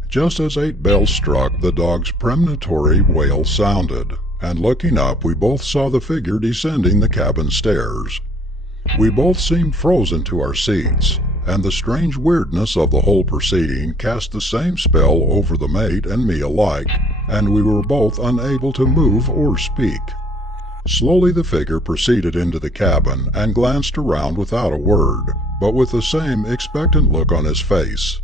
Just as 8 bells struck, the dog's premonitory wail sounded, and looking up we both saw the figure descending the cabin stairs. We both seemed frozen to our seats, and the strange weirdness of the whole proceeding cast the same spell over the mate and me alike, and we were both unable to move or speak. Slowly the figure proceeded into the cabin and glanced around without a word, but with the same expectant look on his face.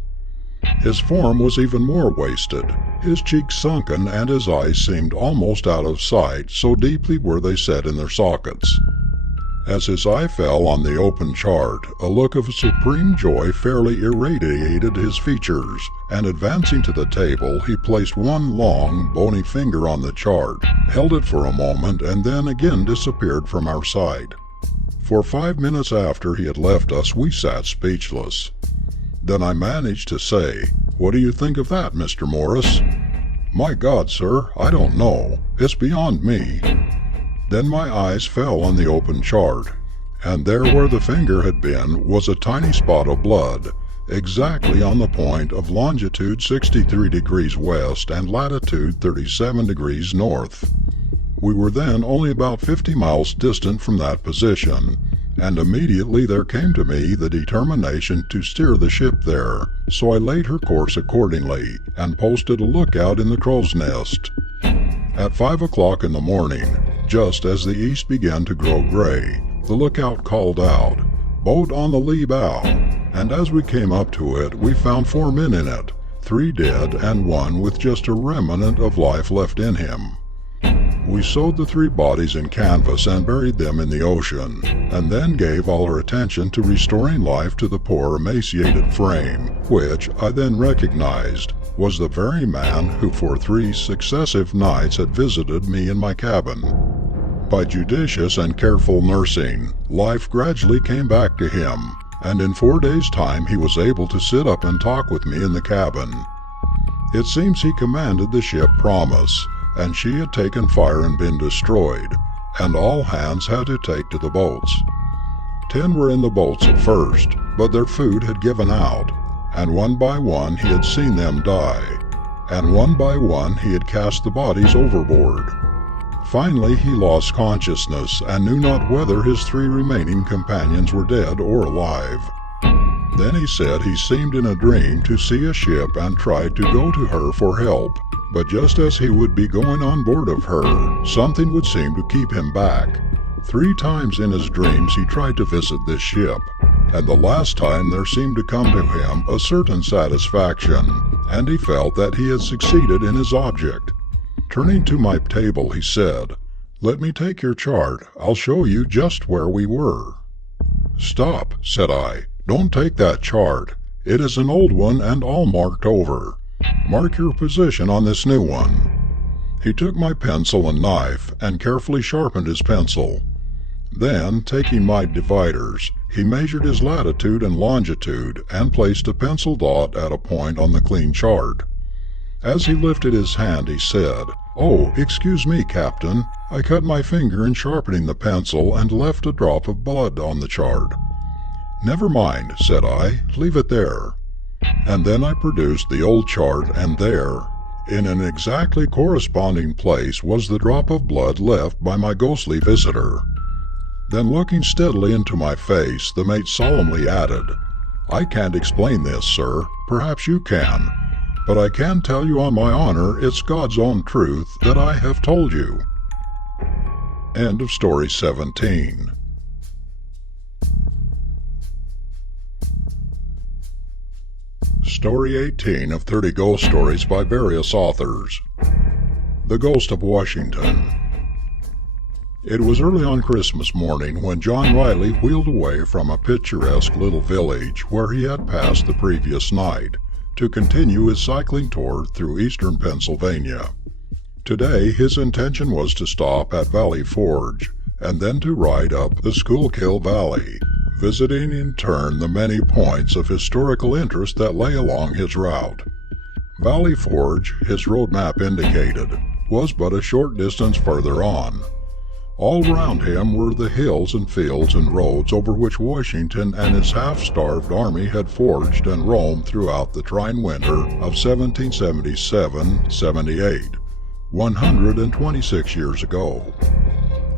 His form was even more wasted, his cheeks sunken, and his eyes seemed almost out of sight, so deeply were they set in their sockets. As his eye fell on the open chart, a look of supreme joy fairly irradiated his features, and advancing to the table, he placed one long, bony finger on the chart, held it for a moment, and then again disappeared from our sight. For 5 minutes after he had left us, we sat speechless. Then I managed to say, "What do you think of that, Mr. Morris?" "My God, sir, I don't know. It's beyond me." Then my eyes fell on the open chart, and there where the finger had been was a tiny spot of blood, exactly on the point of longitude 63 degrees west and latitude 37 degrees north. We were then only about 50 miles distant from that position, and immediately there came to me the determination to steer the ship there, so I laid her course accordingly, and posted a lookout in the crow's nest. At 5 o'clock in the morning, just as the east began to grow gray, the lookout called out, "Boat on the lee bow," and as we came up to it, we found 4 men in it, 3 dead and 1 with just a remnant of life left in him. We sewed the 3 bodies in canvas and buried them in the ocean, and then gave all our attention to restoring life to the poor emaciated frame, which I then recognized was the very man who for 3 successive nights had visited me in my cabin. By judicious and careful nursing, life gradually came back to him, and in 4 days' time he was able to sit up and talk with me in the cabin. It seems he commanded the ship Promise, and she had taken fire and been destroyed, and all hands had to take to the boats. 10 were in the boats at first, but their food had given out, and one by one he had seen them die, and one by one he had cast the bodies overboard. Finally he lost consciousness and knew not whether his 3 remaining companions were dead or alive. Then he said he seemed in a dream to see a ship and tried to go to her for help, but just as he would be going on board of her, something would seem to keep him back. 3 times in his dreams he tried to visit this ship, and the last time there seemed to come to him a certain satisfaction, and he felt that he had succeeded in his object. Turning to my table, he said, "Let me take your chart. I'll show you just where we were." "Stop," said I. "Don't take that chart. It is an old one and all marked over. Mark your position on this new one." He took my pencil and knife and carefully sharpened his pencil. Then, taking my dividers, he measured his latitude and longitude and placed a pencil dot at a point on the clean chart. As he lifted his hand, he said, "Oh, excuse me, Captain. I cut my finger in sharpening the pencil and left a drop of blood on the chart." "Never mind," said I. "Leave it there." And then I produced the old chart, and there, in an exactly corresponding place, was the drop of blood left by my ghostly visitor. Then, looking steadily into my face, the mate solemnly added, "I can't explain this, sir. Perhaps you can. But I can tell you on my honor it's God's own truth that I have told you." End of story 17. Story 18 of 30 Ghost Stories by various authors. The Ghost of Washington. It was early on Christmas morning when John Riley wheeled away from a picturesque little village where he had passed the previous night to continue his cycling tour through eastern Pennsylvania. Today his intention was to stop at Valley Forge and then to ride up the Schuylkill Valley, visiting in turn the many points of historical interest that lay along his route. Valley Forge, his road map indicated, was but a short distance further on. All round him were the hills and fields and roads over which Washington and his half-starved army had forged and roamed throughout the trying winter of 1777-78, 126 years ago.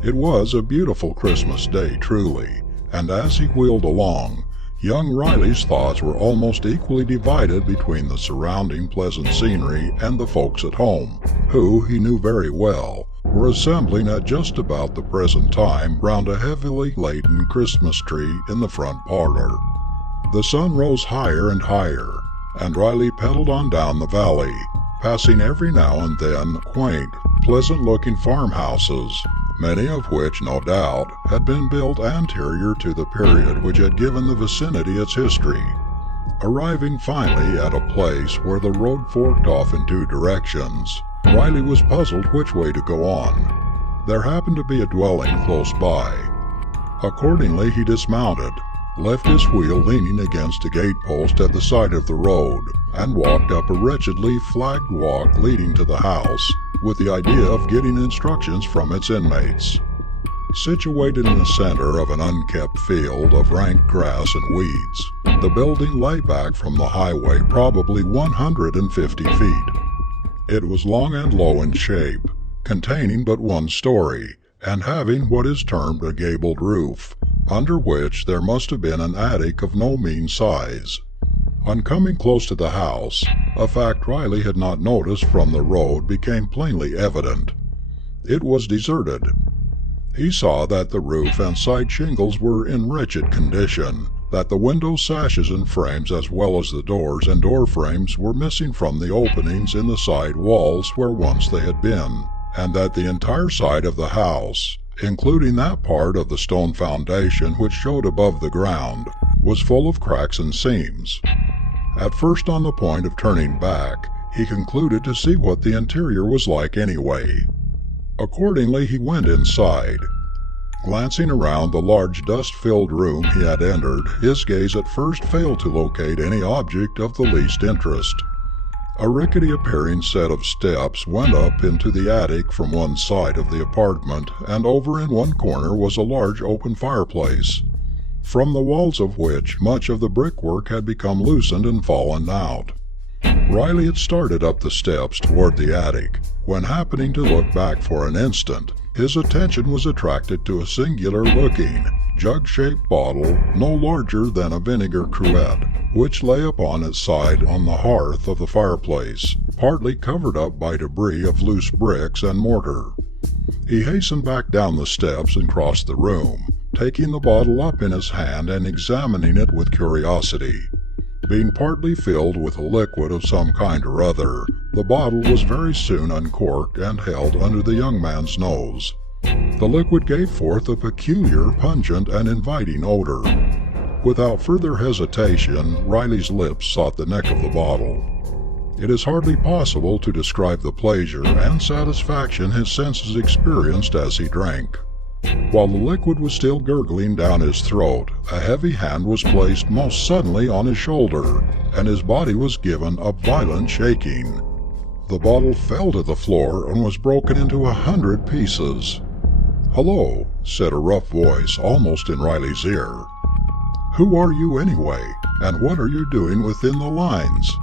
It was a beautiful Christmas day, truly, and as he wheeled along, Young Riley's thoughts were almost equally divided between the surrounding pleasant scenery and the folks at home, who, he knew very well, were assembling at just about the present time round a heavily laden Christmas tree in the front parlor. The sun rose higher and higher, and Riley pedaled on down the valley, passing every now and then quaint, pleasant-looking farmhouses, many of which, no doubt, had been built anterior to the period which had given the vicinity its history. Arriving finally at a place where the road forked off in two directions, Riley was puzzled which way to go on. There happened to be a dwelling close by. Accordingly, he dismounted, left his wheel leaning against a gatepost at the side of the road, and walked up a wretchedly flagged walk leading to the house, with the idea of getting instructions from its inmates. Situated in the center of an unkept field of rank grass and weeds, the building lay back from the highway probably 150 feet. It was long and low in shape, containing but one story, and having what is termed a gabled roof, under which there must have been an attic of no mean size. On coming close to the house, a fact Riley had not noticed from the road became plainly evident. It was deserted. He saw that the roof and side shingles were in wretched condition, that the window sashes and frames as well as the doors and door frames were missing from the openings in the side walls where once they had been, and that the entire side of the house, including that part of the stone foundation which showed above the ground, was full of cracks and seams. At first, on the point of turning back, he concluded to see what the interior was like anyway. Accordingly, he went inside. Glancing around the large dust-filled room he had entered, his gaze at first failed to locate any object of the least interest. A rickety-appearing set of steps went up into the attic from one side of the apartment, and over in one corner was a large open fireplace, from the walls of which much of the brickwork had become loosened and fallen out. Riley had started up the steps toward the attic, when happening to look back for an instant, his attention was attracted to a singular-looking, jug-shaped bottle no larger than a vinegar cruet, which lay upon its side on the hearth of the fireplace, partly covered up by debris of loose bricks and mortar. He hastened back down the steps and crossed the room, taking the bottle up in his hand and examining it with curiosity. Being partly filled with a liquid of some kind or other, the bottle was very soon uncorked and held under the young man's nose. The liquid gave forth a peculiar, pungent, and inviting odor. Without further hesitation, Riley's lips sought the neck of the bottle. It is hardly possible to describe the pleasure and satisfaction his senses experienced as he drank. While the liquid was still gurgling down his throat, a heavy hand was placed most suddenly on his shoulder, and his body was given a violent shaking. The bottle fell to the floor and was broken into 100 pieces. "Hello," said a rough voice almost in Riley's ear. "Who are you anyway, and what are you doing within the lines?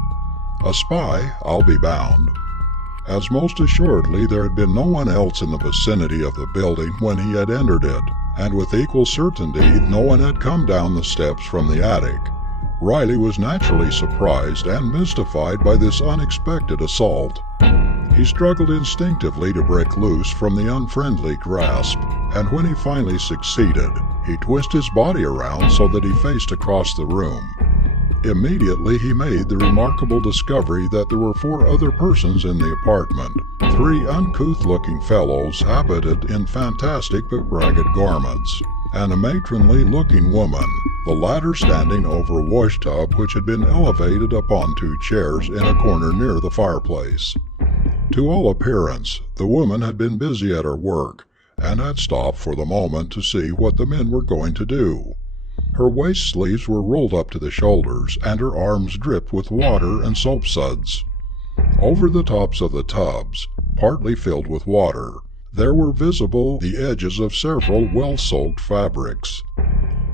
A spy, I'll be bound." As most assuredly there had been no one else in the vicinity of the building when he had entered it, and with equal certainty no one had come down the steps from the attic, Riley was naturally surprised and mystified by this unexpected assault. He struggled instinctively to break loose from the unfriendly grasp, and when he finally succeeded, he twisted his body around so that he faced across the room. Immediately he made the remarkable discovery that there were 4 other persons in the apartment, 3 uncouth-looking fellows habited in fantastic but ragged garments, and a matronly-looking woman, the latter standing over a washtub which had been elevated upon 2 chairs in a corner near the fireplace. To all appearance, the woman had been busy at her work, and had stopped for the moment to see what the men were going to do. Her waist sleeves were rolled up to the shoulders, and her arms dripped with water and soap suds. Over the tops of the tubs, partly filled with water, there were visible the edges of several well-soaked fabrics.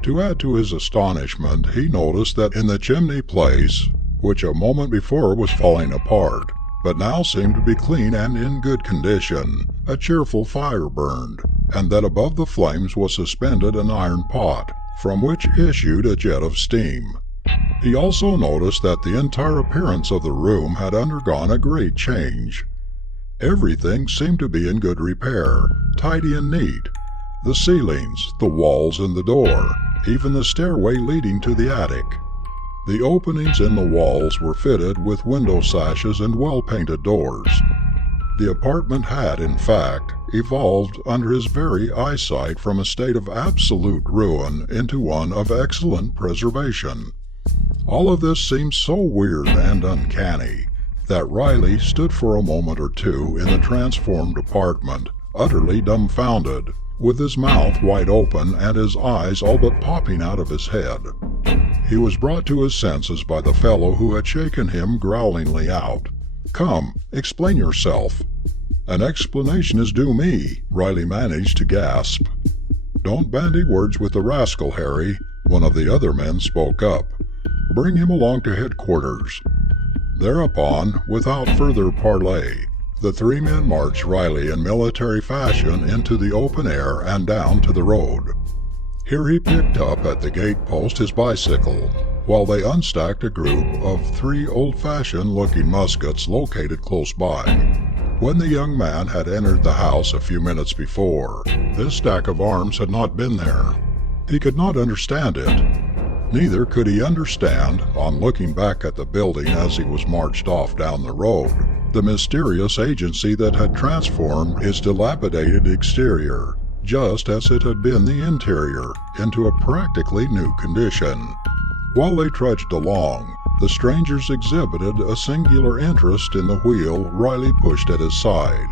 To add to his astonishment, he noticed that in the chimney place, which a moment before was falling apart, but now seemed to be clean and in good condition, a cheerful fire burned, and that above the flames was suspended an iron pot, from which issued a jet of steam. He also noticed that the entire appearance of the room had undergone a great change. Everything seemed to be in good repair, tidy and neat. The ceilings, the walls and the door, even the stairway leading to the attic. The openings in the walls were fitted with window sashes and well-painted doors. The apartment had, in fact, evolved under his very eyesight from a state of absolute ruin into one of excellent preservation. All of this seemed so weird and uncanny that Riley stood for a moment or two in the transformed apartment, utterly dumbfounded, with his mouth wide open and his eyes all but popping out of his head. He was brought to his senses by the fellow who had shaken him growlingly out. "Come, explain yourself." "An explanation is due me," Riley managed to gasp. "Don't bandy words with the rascal, Harry," one of the other men spoke up. "Bring him along to headquarters." Thereupon, without further parley, the three men marched Riley in military fashion into the open air and down to the road. Here he picked up at the gate post his bicycle, while they unstacked a group of 3 old-fashioned looking muskets located close by. When the young man had entered the house a few minutes before, this stack of arms had not been there. He could not understand it. Neither could he understand, on looking back at the building as he was marched off down the road, the mysterious agency that had transformed its dilapidated exterior, just as it had been the interior, into a practically new condition. While they trudged along, the strangers exhibited a singular interest in the wheel Riley pushed at his side,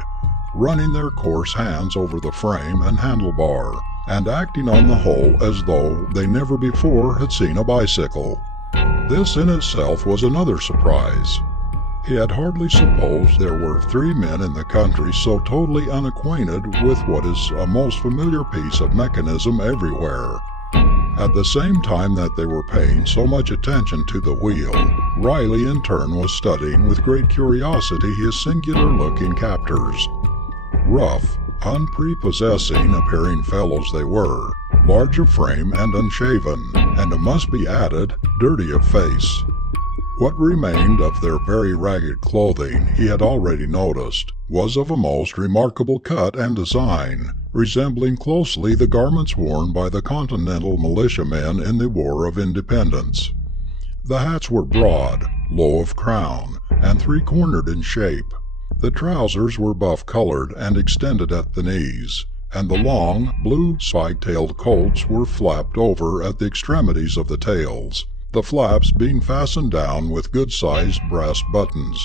running their coarse hands over the frame and handlebar, and acting on the whole as though they never before had seen a bicycle. This in itself was another surprise. He had hardly supposed there were 3 men in the country so totally unacquainted with what is a most familiar piece of mechanism everywhere. At the same time that they were paying so much attention to the wheel, Riley in turn was studying with great curiosity his singular-looking captors. Rough, unprepossessing appearing fellows they were, large of frame and unshaven, and it must be added, dirty of face. What remained of their very ragged clothing, he had already noticed, was of a most remarkable cut and design, resembling closely the garments worn by the Continental militiamen in the War of Independence. The hats were broad, low of crown, and 3-cornered in shape. The trousers were buff-colored and extended at the knees, and the long, blue spike-tailed coats were flapped over at the extremities of the tails, the flaps being fastened down with good-sized brass buttons.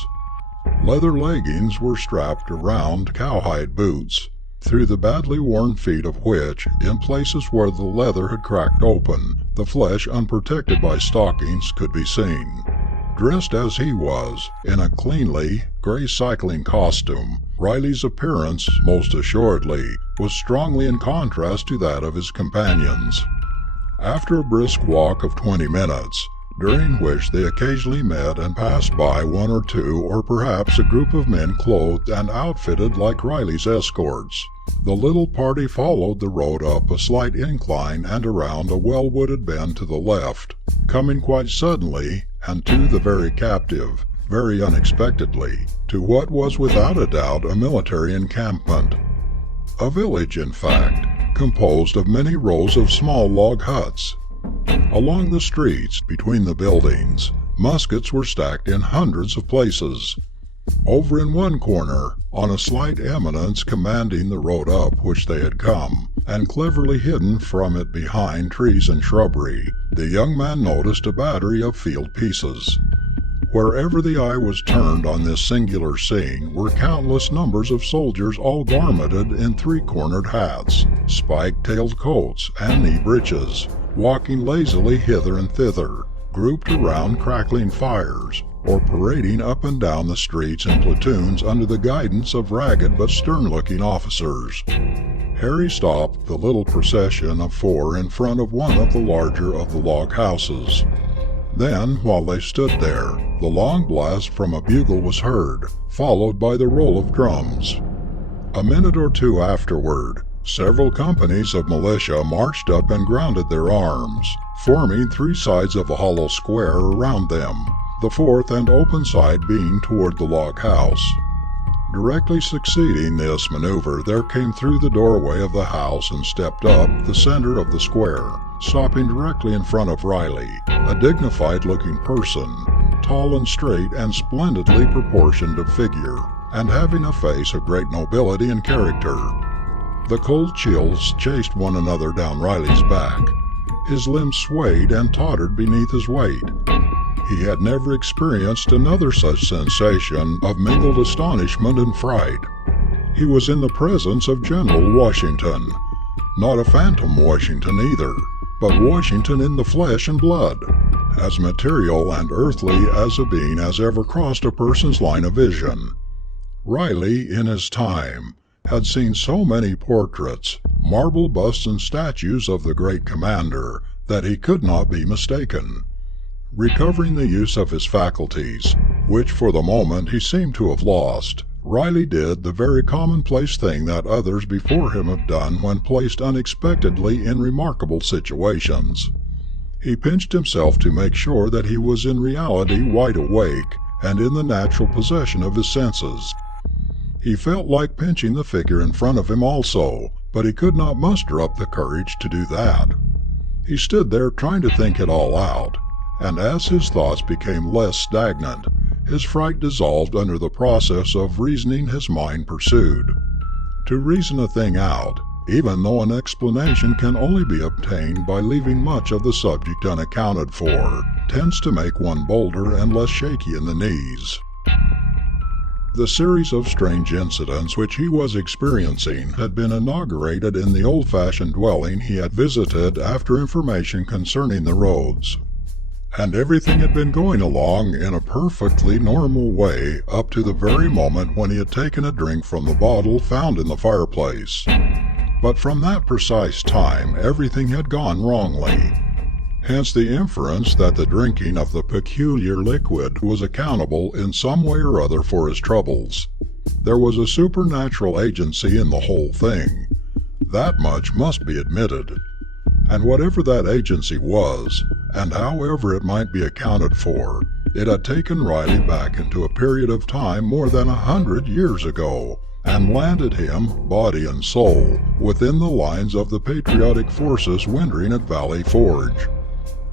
Leather leggings were strapped around cowhide boots, through the badly worn feet of which, in places where the leather had cracked open, the flesh unprotected by stockings could be seen. Dressed as he was, in a cleanly, gray cycling costume, Riley's appearance, most assuredly, was strongly in contrast to that of his companions. After a brisk walk of 20 minutes, during which they occasionally met and passed by 1 or 2 or perhaps a group of men clothed and outfitted like Riley's escorts, the little party followed the road up a slight incline and around a well-wooded bend to the left, coming quite suddenly, and to the very captive, very unexpectedly, to what was without a doubt a military encampment. A village, in fact, composed of many rows of small log huts. Along the streets, between the buildings, muskets were stacked in hundreds of places. Over in one corner, on a slight eminence commanding the road up which they had come, and cleverly hidden from it behind trees and shrubbery, the young man noticed a battery of field pieces. Wherever the eye was turned on this singular scene were countless numbers of soldiers all garmented in 3-cornered hats, spike-tailed coats, and knee breeches, walking lazily hither and thither, grouped around crackling fires, or parading up and down the streets in platoons under the guidance of ragged but stern-looking officers. Harry stopped the little procession of 4 in front of one of the larger of the log houses. Then, while they stood there, the long blast from a bugle was heard, followed by the roll of drums. A minute or 2 afterward, Several companies of militia marched up and grounded their arms, forming three sides of a hollow square around them, the fourth and open side being toward the log house. Directly succeeding this maneuver, there came through the doorway of the house and stepped up the center of the square, stopping directly in front of Riley, a dignified-looking person, tall and straight and splendidly proportioned of figure, and having a face of great nobility and character. The cold chills chased one another down Riley's back. His limbs swayed and tottered beneath his weight. He had never experienced another such sensation of mingled astonishment and fright. He was in the presence of General Washington. Not a phantom Washington either, but Washington in the flesh and blood, as material and earthly as a being as ever crossed a person's line of vision. Riley, in his time, had seen so many portraits, marble busts and statues of the great commander, that he could not be mistaken. Recovering the use of his faculties, which for the moment he seemed to have lost, Riley did the very commonplace thing that others before him have done when placed unexpectedly in remarkable situations. He pinched himself to make sure that he was in reality wide awake and in the natural possession of his senses. He felt like pinching the figure in front of him also, but he could not muster up the courage to do that. He stood there trying to think it all out, and as his thoughts became less stagnant, his fright dissolved under the process of reasoning his mind pursued. To reason a thing out, even though an explanation can only be obtained by leaving much of the subject unaccounted for, tends to make one bolder and less shaky in the knees. The series of strange incidents which he was experiencing had been inaugurated in the old-fashioned dwelling he had visited after information concerning the roads, and everything had been going along in a perfectly normal way up to the very moment when he had taken a drink from the bottle found in the fireplace. But from that precise time everything had gone wrongly. Hence the inference that the drinking of the peculiar liquid was accountable in some way or other for his troubles. There was a supernatural agency in the whole thing. That much must be admitted. And whatever that agency was, and however it might be accounted for, it had taken Riley back into a period of time more than 100 years ago, and landed him, body and soul, within the lines of the patriotic forces wintering at Valley Forge.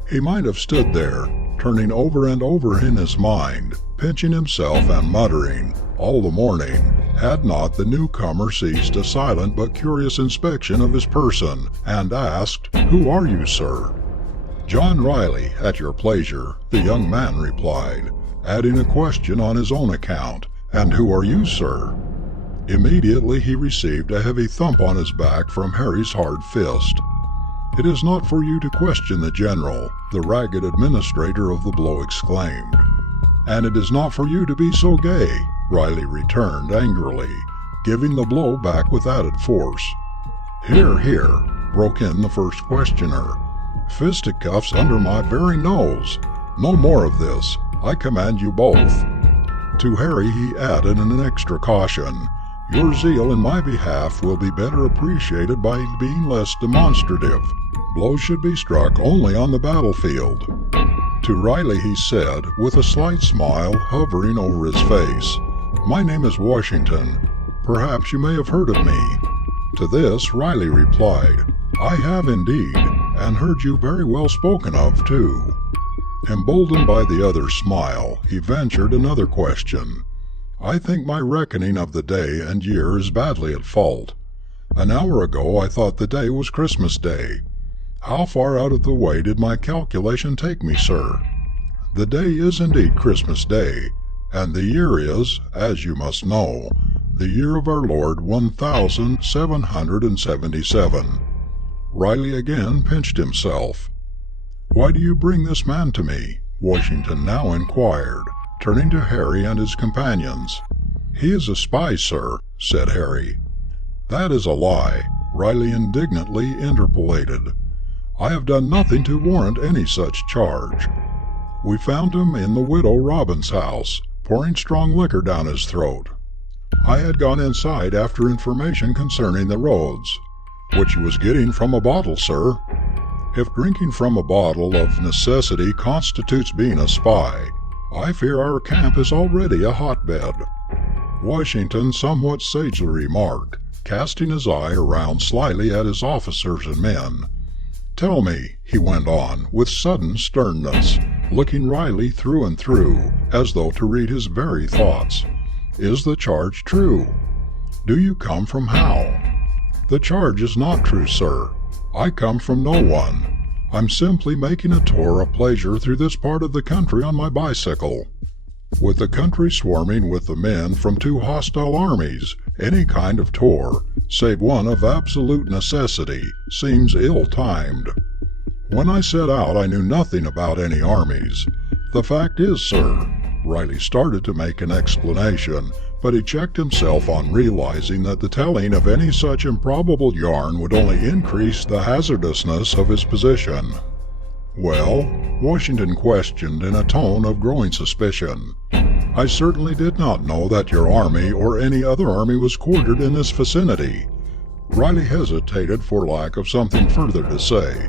He might have stood there, turning over and over in his mind, pinching himself and muttering, all the morning, had not the newcomer ceased a silent but curious inspection of his person, and asked, "Who are you, sir?" "John Riley, at your pleasure," the young man replied, adding a question on his own account, "And who are you, sir?" Immediately he received a heavy thump on his back from Harry's hard fist. "It is not for you to question the general," the ragged administrator of the blow exclaimed. "And it is not for you to be so gay," Riley returned angrily, giving the blow back with added force. "Here, here," broke in the first questioner. "Fisticuffs under my very nose. No more of this. I command you both." To Harry he added an extra caution. "Your zeal in my behalf will be better appreciated by being less demonstrative. Blows should be struck only on the battlefield." To Riley he said, with a slight smile hovering over his face, "My name is Washington. Perhaps you may have heard of me." To this Riley replied, "I have indeed, and heard you very well spoken of, too." Emboldened by the other's smile, he ventured another question. "I think my reckoning of the day and year is badly at fault. An hour ago I thought the day was Christmas Day. How far out of the way did my calculation take me, sir?" "The day is indeed Christmas Day, and the year is, as you must know, the year of our Lord 1777. Riley again pinched himself. "Why do you bring this man to me?" Washington now inquired, turning to Harry and his companions. "He is a spy, sir," said Harry. "That is a lie," Riley indignantly interpolated. "I have done nothing to warrant any such charge. We found him in the widow Robin's house, pouring strong liquor down his throat. I had gone inside after information concerning the roads. which he was getting from a bottle, sir. If drinking from a bottle of necessity constitutes being a spy, I fear our camp is already a hotbed," Washington somewhat sagely remarked, casting his eye around slyly at his officers and men. "Tell me," he went on, with sudden sternness, looking Riley through and through, as though to read his very thoughts, "is the charge true? Do you come from Hal?" "The charge is not true, sir. I come from no one. I'm simply making a tour of pleasure through this part of the country on my bicycle." With the country swarming with the men from two hostile armies, any kind of tour, save one of absolute necessity, seems ill-timed. "When I set out I knew nothing about any armies. The fact is, sir," Riley started to make an explanation, but he checked himself on realizing that the telling of any such improbable yarn would only increase the hazardousness of his position. "Well?" Washington questioned in a tone of growing suspicion. "I certainly did not know that your army or any other army was quartered in this vicinity." Riley hesitated for lack of something further to say.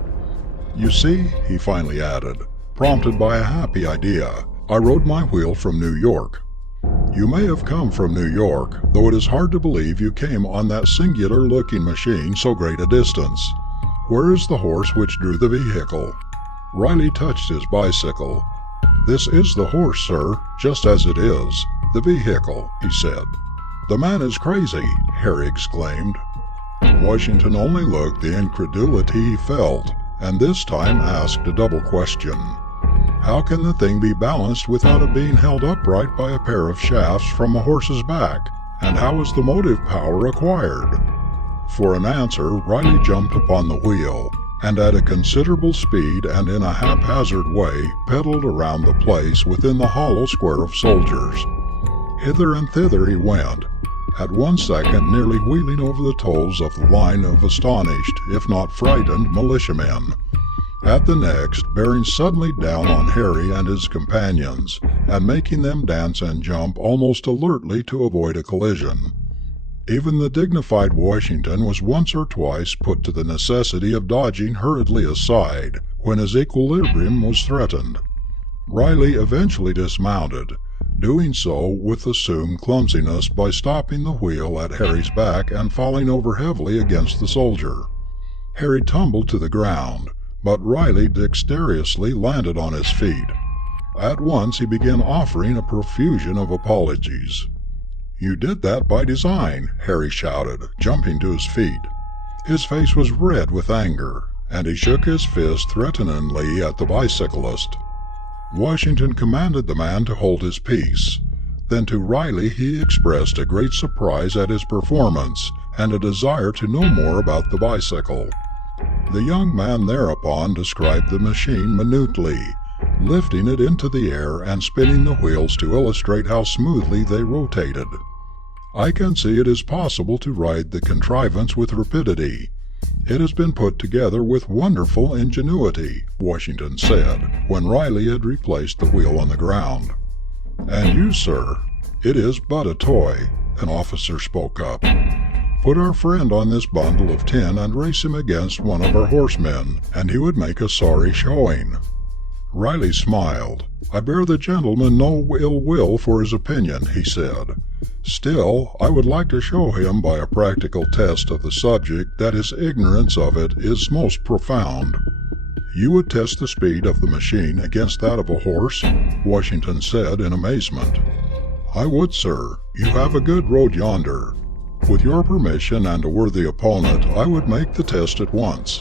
"You see," he finally added, prompted by a happy idea, "I rode my wheel from New York." "You may have come from New York, though it is hard to believe you came on that singular-looking machine so great a distance. Where is the horse which drew the vehicle?" Riley touched his bicycle. "This is the horse, sir, just as it is the vehicle," he said. "The man is crazy," Harry exclaimed. Washington only looked the incredulity he felt, and this time asked a double question. "How can the thing be balanced without it being held upright by a pair of shafts from a horse's back? And how is the motive power acquired?" For an answer, Riley jumped upon the wheel, and at a considerable speed and in a haphazard way pedaled around the place within the hollow square of soldiers. Hither and thither he went, at one second nearly wheeling over the toes of the line of astonished, if not frightened, militiamen, at the next bearing suddenly down on Harry and his companions, and making them dance and jump almost alertly to avoid a collision. Even the dignified Washington was once or twice put to the necessity of dodging hurriedly aside when his equilibrium was threatened. Riley eventually dismounted, doing so with assumed clumsiness by stopping the wheel at Harry's back and falling over heavily against the soldier. Harry tumbled to the ground, but Riley dexterously landed on his feet. At once he began offering a profusion of apologies. "You did that by design," Harry shouted, jumping to his feet. His face was red with anger, and he shook his fist threateningly at the bicyclist. Washington commanded the man to hold his peace. Then to Riley he expressed a great surprise at his performance and a desire to know more about the bicycle. The young man thereupon described the machine minutely, lifting it into the air and spinning the wheels to illustrate how smoothly they rotated. "I can see it is possible to ride the contrivance with rapidity. It has been put together with wonderful ingenuity," Washington said, when Riley had replaced the wheel on the ground. "And you, sir?" "It is but a toy," an officer spoke up. "Put our friend on this bundle of tin and race him against one of our horsemen, and he would make a sorry showing." Riley smiled. "I bear the gentleman no ill will for his opinion," he said. "Still, I would like to show him by a practical test of the subject that his ignorance of it is most profound." "You would test the speed of the machine against that of a horse?" Washington said in amazement. "I would, sir. You have a good road yonder. With your permission and a worthy opponent, I would make the test at once."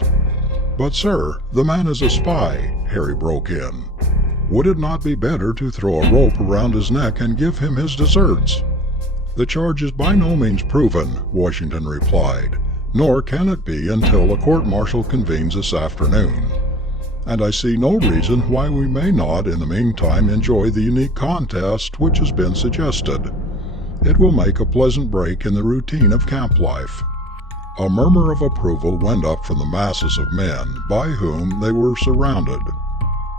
"But, sir, the man is a spy," Harry broke in. "Would it not be better to throw a rope around his neck and give him his deserts?" "The charge is by no means proven," Washington replied, "nor can it be until a court-martial convenes this afternoon. And I see no reason why we may not in the meantime enjoy the unique contest which has been suggested. It will make a pleasant break in the routine of camp life." A murmur of approval went up from the masses of men by whom they were surrounded.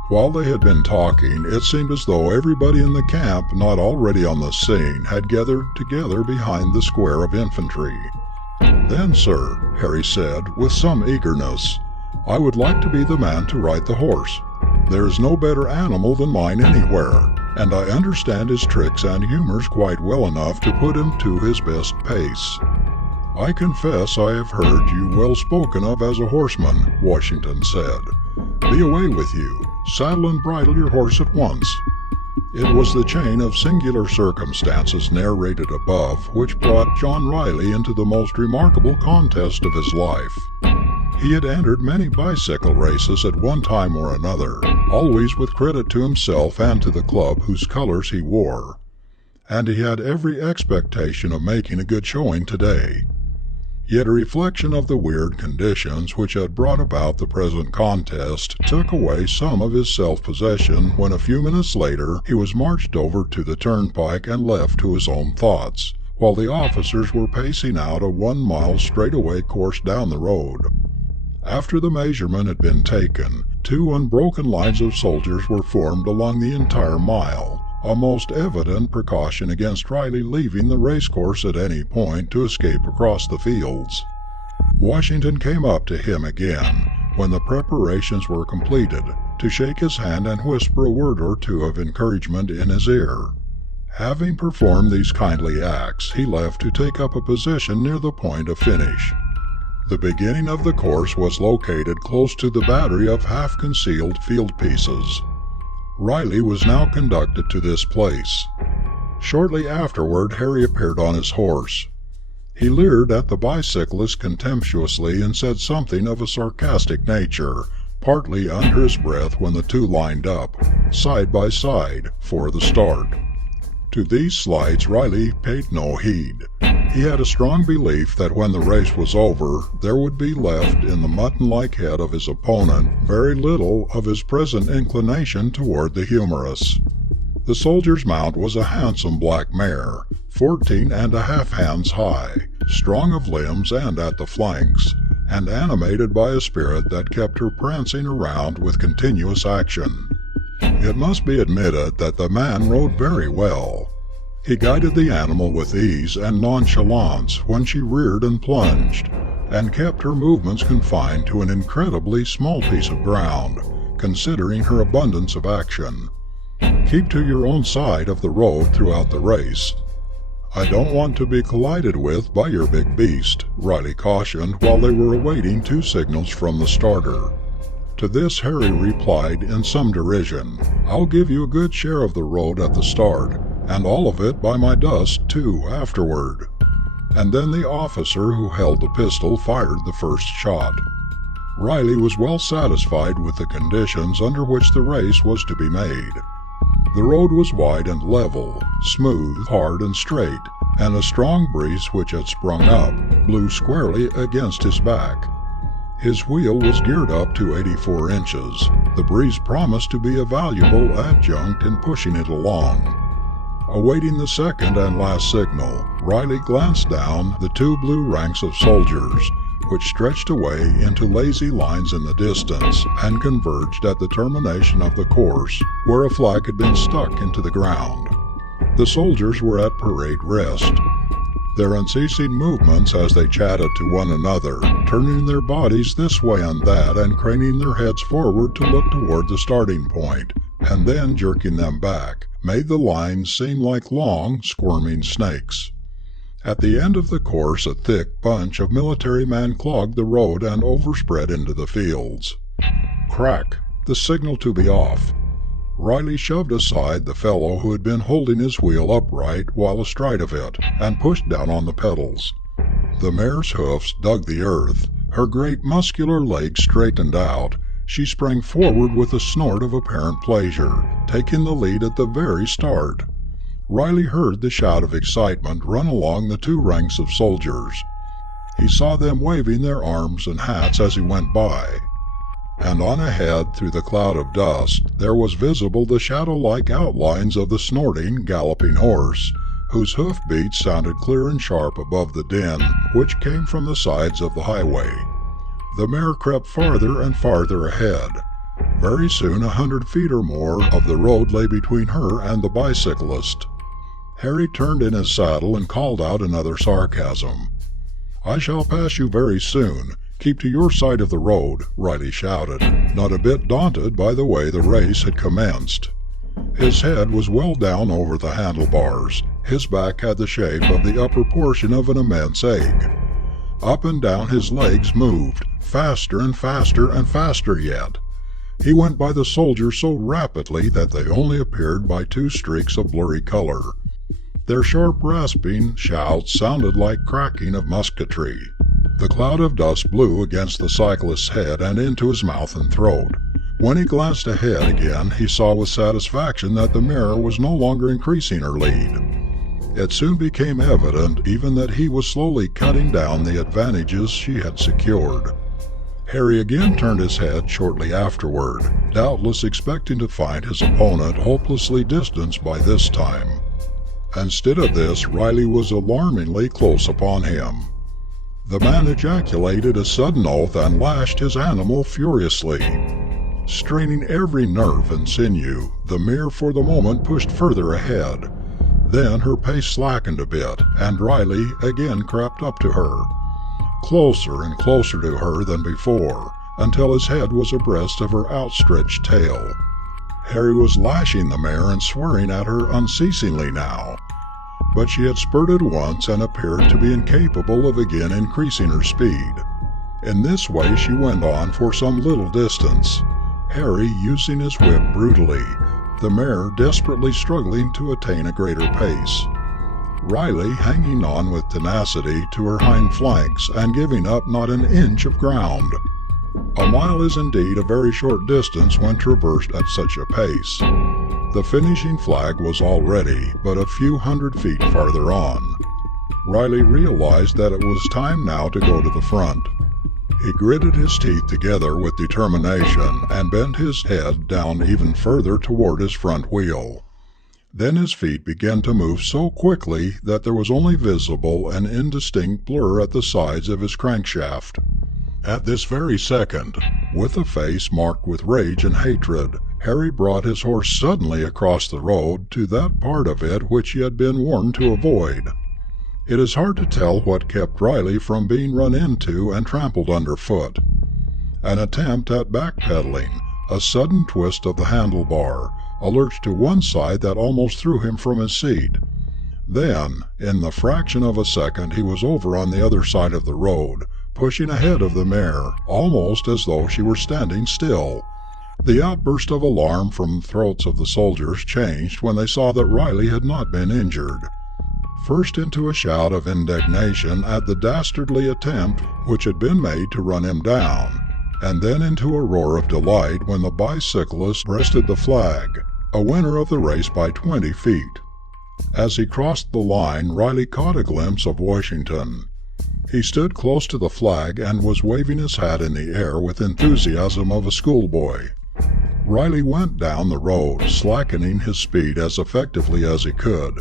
While they had been talking, it seemed as though everybody in the camp not already on the scene had gathered together behind the square of infantry. "Then, sir," Harry said with some eagerness, "I would like to be the man to ride the horse. There is no better animal than mine anywhere, and I understand his tricks and humors quite well enough to put him to his best pace." "I confess I have heard you well spoken of as a horseman," Washington said. "Be away with you. Saddle and bridle your horse at once." It was the chain of singular circumstances narrated above which brought John Riley into the most remarkable contest of his life. He had entered many bicycle races at one time or another, always with credit to himself and to the club whose colors he wore, and he had every expectation of making a good showing today. Yet a reflection of the weird conditions which had brought about the present contest took away some of his self-possession when a few minutes later he was marched over to the turnpike and left to his own thoughts, while the officers were pacing out a 1-mile straightaway course down the road. After the measurement had been taken, 2 unbroken lines of soldiers were formed along the entire mile, a most evident precaution against Riley leaving the racecourse at any point to escape across the fields. Washington came up to him again, when the preparations were completed, to shake his hand and whisper a word or two of encouragement in his ear. Having performed these kindly acts, he left to take up a position near the point of finish. The beginning of the course was located close to the battery of half-concealed field pieces. Riley was now conducted to this place. Shortly afterward, Harry appeared on his horse. He leered at the bicyclist contemptuously and said something of a sarcastic nature, partly under his breath when the two lined up, side by side, for the start. To these slights Riley paid no heed. He had a strong belief that when the race was over, there would be left in the mutton-like head of his opponent very little of his present inclination toward the humorous. The soldier's mount was a handsome black mare, 14½ hands high, strong of limbs and at the flanks, and animated by a spirit that kept her prancing around with continuous action. It must be admitted that the man rode very well. He guided the animal with ease and nonchalance when she reared and plunged, and kept her movements confined to an incredibly small piece of ground, considering her abundance of action. "Keep to your own side of the road throughout the race. I don't want to be collided with by your big beast," Riley cautioned while they were awaiting 2 signals from the starter. To this Harry replied in some derision, "I'll give you a good share of the road at the start, and all of it by my dust, too, afterward." And then the officer who held the pistol fired the first shot. Riley was well satisfied with the conditions under which the race was to be made. The road was wide and level, smooth, hard and straight, and a strong breeze which had sprung up blew squarely against his back. His wheel was geared up to 84 inches. The breeze promised to be a valuable adjunct in pushing it along. Awaiting the second and last signal, Riley glanced down the 2 blue ranks of soldiers, which stretched away into lazy lines in the distance and converged at the termination of the course, where a flag had been stuck into the ground. The soldiers were at parade rest. Their unceasing movements as they chatted to one another, turning their bodies this way and that and craning their heads forward to look toward the starting point, and then jerking them back, made the lines seem like long, squirming snakes. At the end of the course a thick bunch of military men clogged the road and overspread into the fields. Crack! The signal to be off. Riley shoved aside the fellow who had been holding his wheel upright while astride of it, and pushed down on the pedals. The mare's hoofs dug the earth, her great muscular legs straightened out. She sprang forward with a snort of apparent pleasure, taking the lead at the very start. Riley heard the shout of excitement run along the 2 ranks of soldiers. He saw them waving their arms and hats as he went by. And on ahead through the cloud of dust there was visible the shadow-like outlines of the snorting, galloping horse, whose hoof-beats sounded clear and sharp above the din which came from the sides of the highway. The mare crept farther and farther ahead. Very soon 100 feet or more of the road lay between her and the bicyclist. Harry turned in his saddle and called out another sarcasm. "I shall pass you very soon. Keep to your side of the road," Riley shouted, not a bit daunted by the way the race had commenced. His head was well down over the handlebars. His back had the shape of the upper portion of an immense egg. Up and down his legs moved, faster and faster and faster yet. He went by the soldiers so rapidly that they only appeared by two streaks of blurry color. Their sharp rasping shouts sounded like cracking of musketry. The cloud of dust blew against the cyclist's head and into his mouth and throat. When he glanced ahead again, he saw with satisfaction that the mare was no longer increasing her lead. It soon became evident even that he was slowly cutting down the advantages she had secured. Harry again turned his head shortly afterward, doubtless expecting to find his opponent hopelessly distanced by this time. Instead of this, Riley was alarmingly close upon him. The man ejaculated a sudden oath and lashed his animal furiously. Straining every nerve and sinew, the mare for the moment pushed further ahead. Then her pace slackened a bit, and Riley again crept up to her, closer and closer to her than before, until his head was abreast of her outstretched tail. Harry was lashing the mare and swearing at her unceasingly now, but she had spurted once and appeared to be incapable of again increasing her speed. In this way she went on for some little distance, Harry using his whip brutally, the mare desperately struggling to attain a greater pace. Riley hanging on with tenacity to her hind flanks and giving up not an inch of ground. A mile is indeed a very short distance when traversed at such a pace. The finishing flag was already but a few hundred feet farther on. Riley realized that it was time now to go to the front. He gritted his teeth together with determination and bent his head down even further toward his front wheel. Then his feet began to move so quickly that there was only visible an indistinct blur at the sides of his crankshaft. At this very second, with a face marked with rage and hatred, Harry brought his horse suddenly across the road to that part of it which he had been warned to avoid. It is hard to tell what kept Riley from being run into and trampled underfoot. An attempt at backpedaling, a sudden twist of the handlebar, a lurch to one side that almost threw him from his seat. Then, in the fraction of a second, he was over on the other side of the road, pushing ahead of the mare, almost as though she were standing still. The outburst of alarm from the throats of the soldiers changed when they saw that Riley had not been injured. First into a shout of indignation at the dastardly attempt which had been made to run him down, and then into a roar of delight when the bicyclist breasted the flag, a winner of the race by 20 feet. As he crossed the line, Riley caught a glimpse of Washington. He stood close to the flag and was waving his hat in the air with enthusiasm of a schoolboy. Riley went down the road, slackening his speed as effectively as he could.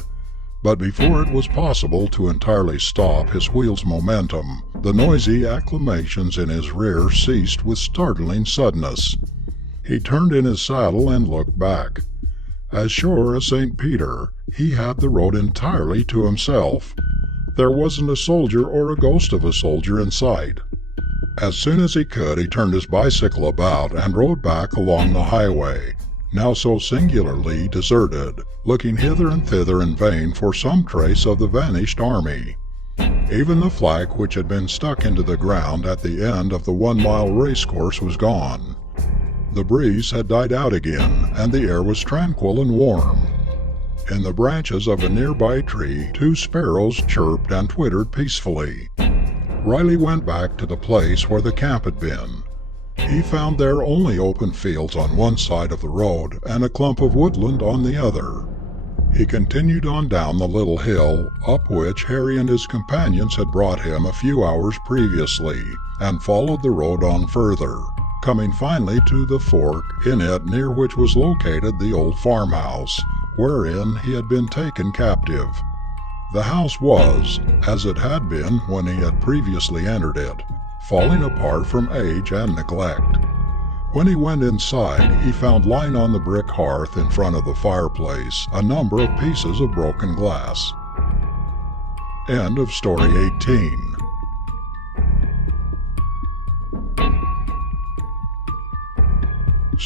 But before it was possible to entirely stop his wheel's momentum, the noisy acclamations in his rear ceased with startling suddenness. He turned in his saddle and looked back. As sure as St. Peter, he had the road entirely to himself. There wasn't a soldier or a ghost of a soldier in sight. As soon as he could, he turned his bicycle about and rode back along the highway, now so singularly deserted, looking hither and thither in vain for some trace of the vanished army. Even the flag which had been stuck into the ground at the end of the 1-mile racecourse was gone. The breeze had died out again, and the air was tranquil and warm. In the branches of a nearby tree, 2 sparrows chirped and twittered peacefully. Riley went back to the place where the camp had been. He found there only open fields on one side of the road and a clump of woodland on the other. He continued on down the little hill up which Harry and his companions had brought him a few hours previously, and followed the road on further, coming finally to the fork in it near which was located the old farmhouse, wherein he had been taken captive. The house was, as it had been when he had previously entered it, falling apart from age and neglect. When he went inside, he found lying on the brick hearth in front of the fireplace a number of pieces of broken glass. End of Story 18.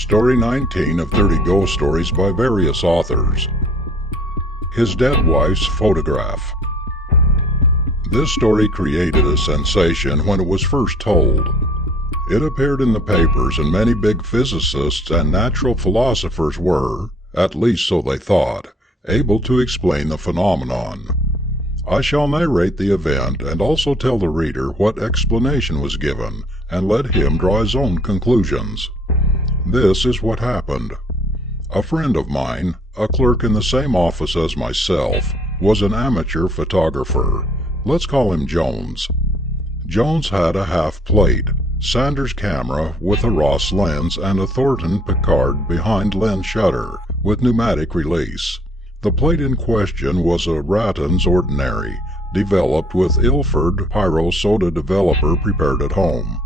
Story 19 of 30 Ghost Stories by various authors. His Dead Wife's Photograph. This story created a sensation when it was first told. It appeared in the papers, and many big physicists and natural philosophers were, at least so they thought, able to explain the phenomenon. I shall narrate the event and also tell the reader what explanation was given, and let him draw his own conclusions. This is what happened. A friend of mine, a clerk in the same office as myself, was an amateur photographer. Let's call him Jones. Jones had a half-plate, Sanders camera with a Ross lens and a Thornton Pickard behind lens shutter with pneumatic release. The plate in question was a Ratton's Ordinary, developed with Ilford Pyro Soda developer prepared at home.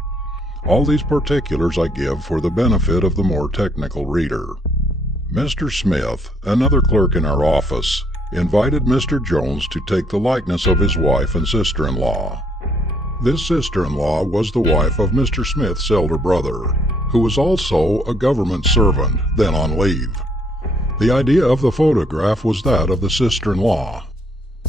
All these particulars I give for the benefit of the more technical reader. Mr. Smith, another clerk in our office, invited Mr. Jones to take the likeness of his wife and sister-in-law. This sister-in-law was the wife of Mr. Smith's elder brother, who was also a government servant, then on leave. The idea of the photograph was that of the sister-in-law.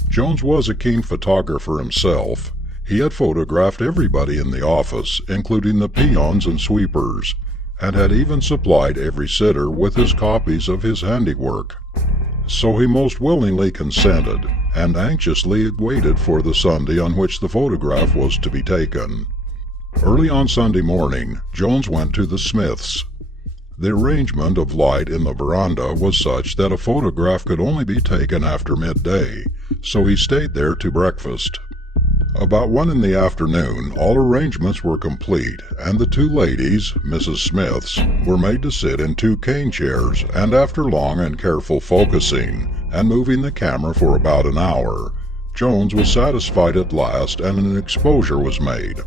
Jones was a keen photographer himself. He had photographed everybody in the office, including the peons and sweepers, and had even supplied every sitter with his copies of his handiwork. So he most willingly consented, and anxiously waited for the Sunday on which the photograph was to be taken. Early on Sunday morning, Jones went to the Smiths. The arrangement of light in the veranda was such that a photograph could only be taken after midday, so he stayed there to breakfast. About 1 in the afternoon, all arrangements were complete, and the two ladies, Mrs. Smiths, were made to sit in 2 cane chairs, and after long and careful focusing, and moving the camera for about an hour, Jones was satisfied at last, and an exposure was made.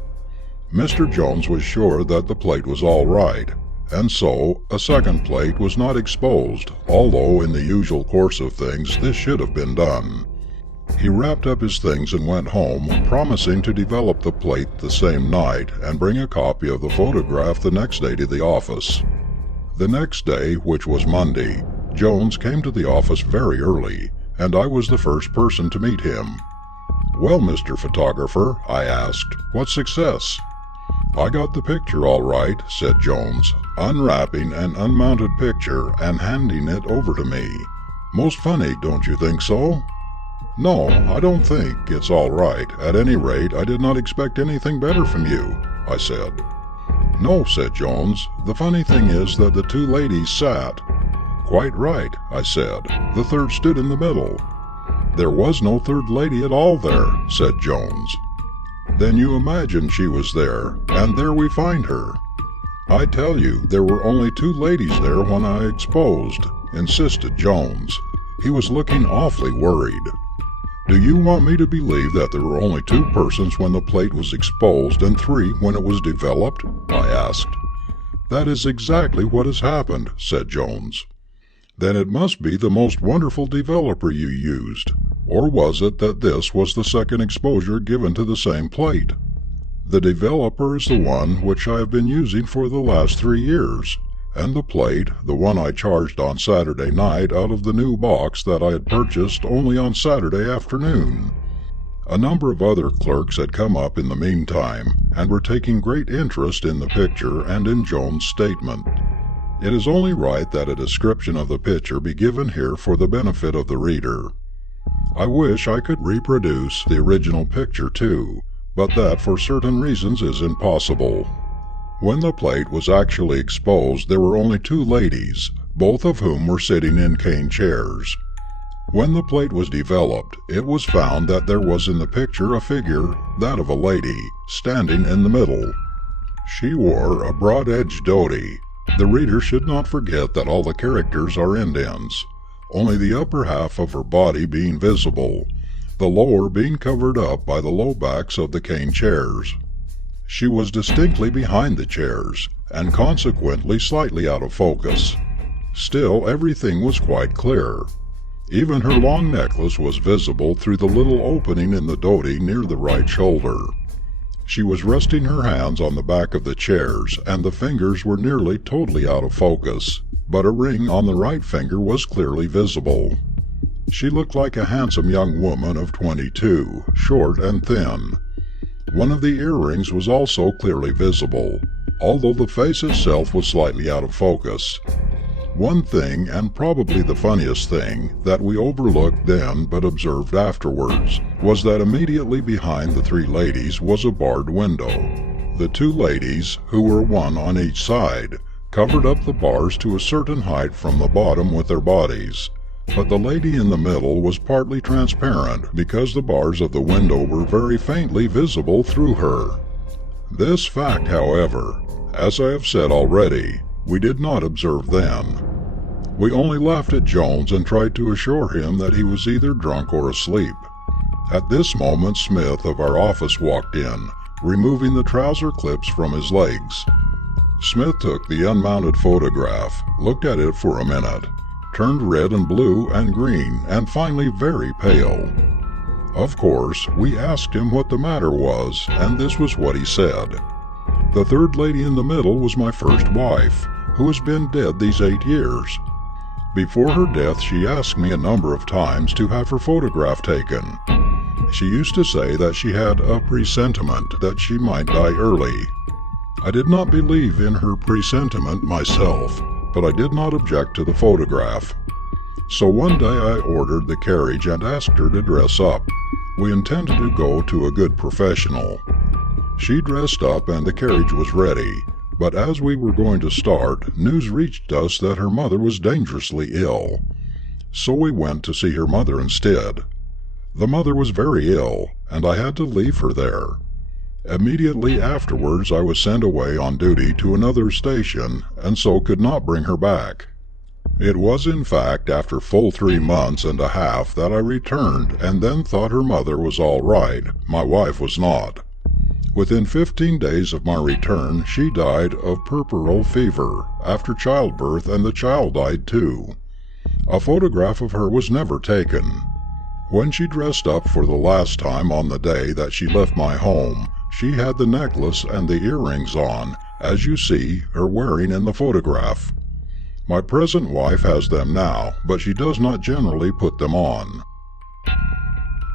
Mr. Jones was sure that the plate was all right, and so a second plate was not exposed, although in the usual course of things this should have been done. He wrapped up his things and went home, promising to develop the plate the same night and bring a copy of the photograph the next day to the office. The next day, which was Monday, Jones came to the office very early, and I was the first person to meet him. "Well, Mr. Photographer," I asked, "what success?" "I got the picture all right," said Jones, unwrapping an unmounted picture and handing it over to me. "Most funny, don't you think so?" "No, I don't think it's all right. At any rate, I did not expect anything better from you," I said. "No," said Jones, "the funny thing is that the two ladies sat." "Quite right," I said. "The third stood in the middle." "There was no third lady at all there," said Jones. "Then you imagine she was there, and there we find her." "I tell you, there were only 2 ladies there when I exposed," insisted Jones. He was looking awfully worried. "Do you want me to believe that there were only 2 persons when the plate was exposed and 3 when it was developed?" I asked. "That is exactly what has happened," said Jones. "Then it must be the most wonderful developer you used. Or was it that this was the second exposure given to the same plate?" "The developer is the one which I have been using for the last 3 years, and the plate, the one I charged on Saturday night out of the new box that I had purchased only on Saturday afternoon." A number of other clerks had come up in the meantime, and were taking great interest in the picture and in Jones' statement. It is only right that a description of the picture be given here for the benefit of the reader. I wish I could reproduce the original picture too, but that for certain reasons is impossible. When the plate was actually exposed, there were only 2 ladies, both of whom were sitting in cane chairs. When the plate was developed, it was found that there was in the picture a figure, that of a lady, standing in the middle. She wore a broad-edged dhoti. The reader should not forget that all the characters are Indians, only the upper half of her body being visible, the lower being covered up by the low backs of the cane chairs. She was distinctly behind the chairs, and consequently slightly out of focus. Still, everything was quite clear. Even her long necklace was visible through the little opening in the dhoti near the right shoulder. She was resting her hands on the back of the chairs, and the fingers were nearly totally out of focus, but a ring on the right finger was clearly visible. She looked like a handsome young woman of 22, short and thin. One of the earrings was also clearly visible, although the face itself was slightly out of focus. One thing, and probably the funniest thing, that we overlooked then but observed afterwards, was that immediately behind the three ladies was a barred window. The two ladies, who were one on each side, covered up the bars to a certain height from the bottom with their bodies, but the lady in the middle was partly transparent because the bars of the window were very faintly visible through her. This fact, however, as I have said already, we did not observe then. We only laughed at Jones and tried to assure him that he was either drunk or asleep. At this moment Smith of our office walked in, removing the trouser clips from his legs. Smith took the unmounted photograph, looked at it for a minute, turned red and blue and green, and finally very pale. Of course, we asked him what the matter was, and this was what he said. The third lady in the middle was my first wife, who has been dead these 8 years. Before her death, she asked me a number of times to have her photograph taken. She used to say that she had a presentiment that she might die early. I did not believe in her presentiment myself, but I did not object to the photograph. So one day I ordered the carriage and asked her to dress up. We intended to go to a good professional. She dressed up and the carriage was ready, but as we were going to start, news reached us that her mother was dangerously ill. So we went to see her mother instead. The mother was very ill, and I had to leave her there. Immediately afterwards I was sent away on duty to another station, and so could not bring her back. It was in fact after full 3 months and a half that I returned, and then thought her mother was all right. My wife was not. Within 15 days of my return, she died of puerperal fever after childbirth, and the child died too. A photograph of her was never taken. When she dressed up for the last time on the day that she left my home, she had the necklace and the earrings on, as you see her wearing in the photograph. My present wife has them now, but she does not generally put them on.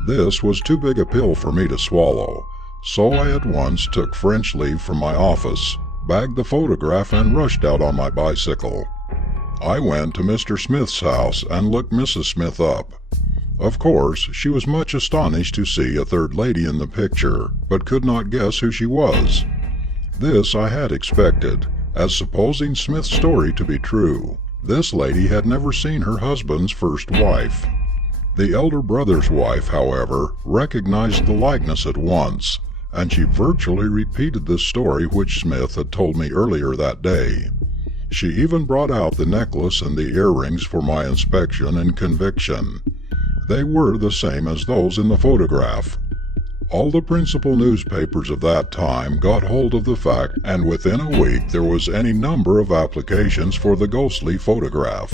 This was too big a pill for me to swallow. So I at once took French leave from my office, bagged the photograph, and rushed out on my bicycle. I went to Mr. Smith's house and looked Mrs. Smith up. Of course, she was much astonished to see a third lady in the picture, but could not guess who she was. This I had expected, as supposing Smith's story to be true, this lady had never seen her husband's first wife. The elder brother's wife, however, recognized the likeness at once, and she virtually repeated the story which Smith had told me earlier that day. She even brought out the necklace and the earrings for my inspection and conviction. They were the same as those in the photograph. All the principal newspapers of that time got hold of the fact, and within a week there was any number of applications for the ghostly photograph.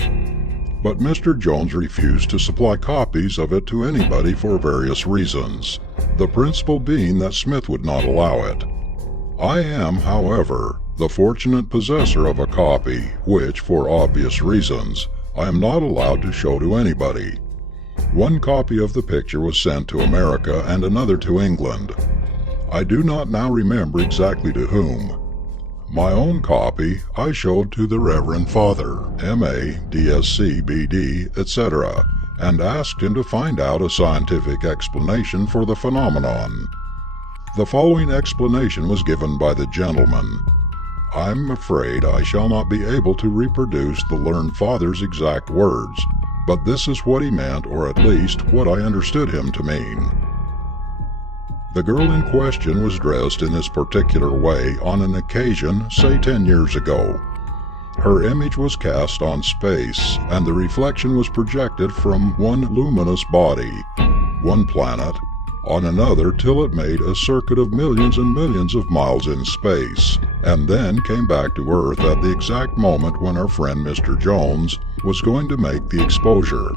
But Mr. Jones refused to supply copies of it to anybody for various reasons, the principal being that Smith would not allow it. I am, however, the fortunate possessor of a copy, which, for obvious reasons, I am not allowed to show to anybody. One copy of the picture was sent to America and another to England. I do not now remember exactly to whom. My own copy I showed to the Reverend Father, M.A., D.Sc., B.D., etc., and asked him to find out a scientific explanation for the phenomenon. The following explanation was given by the gentleman. I'm afraid I shall not be able to reproduce the learned Father's exact words, but this is what he meant, or at least what I understood him to mean. The girl in question was dressed in this particular way on an occasion, say 10 years ago. Her image was cast on space, and the reflection was projected from one luminous body, one planet, on another till it made a circuit of millions and millions of miles in space, and then came back to Earth at the exact moment when our friend Mr. Jones was going to make the exposure.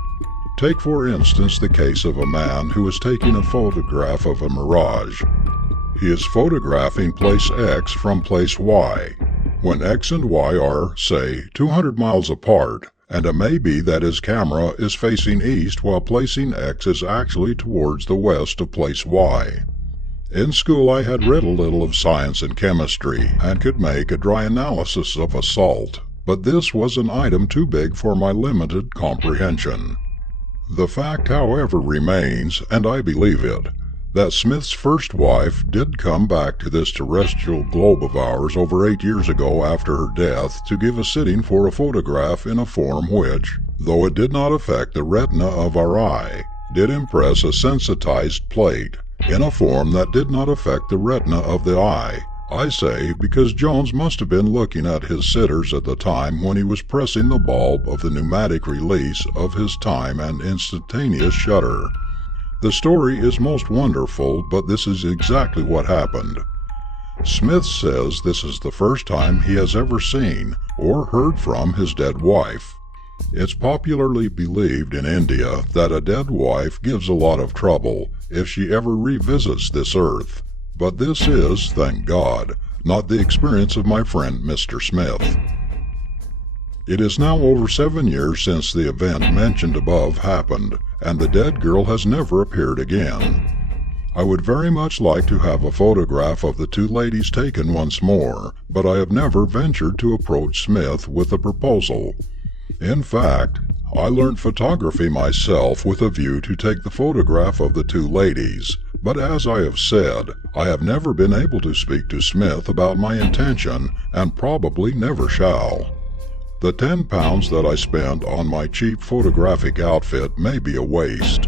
Take for instance the case of a man who was taking a photograph of a mirage. He is photographing place X from place Y, when X and Y are, say, 200 miles apart, and it may be that his camera is facing east while placing X is actually towards the west of place Y. In school I had read a little of science and chemistry, and could make a dry analysis of a salt, but this was an item too big for my limited comprehension. The fact, however, remains, and I believe it, that Smith's first wife did come back to this terrestrial globe of ours over 8 years ago after her death to give a sitting for a photograph in a form which, though it did not affect the retina of our eye, did impress a sensitized plate, in a form that did not affect the retina of the eye. I say because Jones must have been looking at his sitters at the time when he was pressing the bulb of the pneumatic release of his time and instantaneous shutter. The story is most wonderful, but this is exactly what happened. Smith says this is the first time he has ever seen or heard from his dead wife. It's popularly believed in India that a dead wife gives a lot of trouble if she ever revisits this earth, but this is, thank God, not the experience of my friend Mr. Smith. It is now over 7 years since the event mentioned above happened, and the dead girl has never appeared again. I would very much like to have a photograph of the two ladies taken once more, but I have never ventured to approach Smith with a proposal. In fact, I learned photography myself with a view to take the photograph of the two ladies, but as I have said, I have never been able to speak to Smith about my intention, and probably never shall. The £10 that I spent on my cheap photographic outfit may be a waste,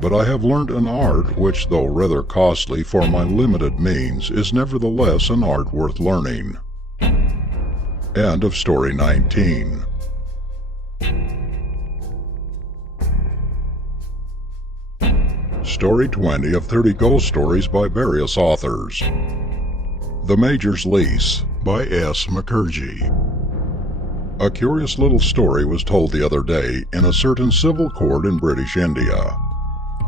but I have learned an art which, though rather costly for my limited means, is nevertheless an art worth learning. End of story 19. Story 20 of 30 Ghost Stories by various authors. The Major's Lease by S. Mukherjee. A curious little story was told the other day in a certain civil court in British India.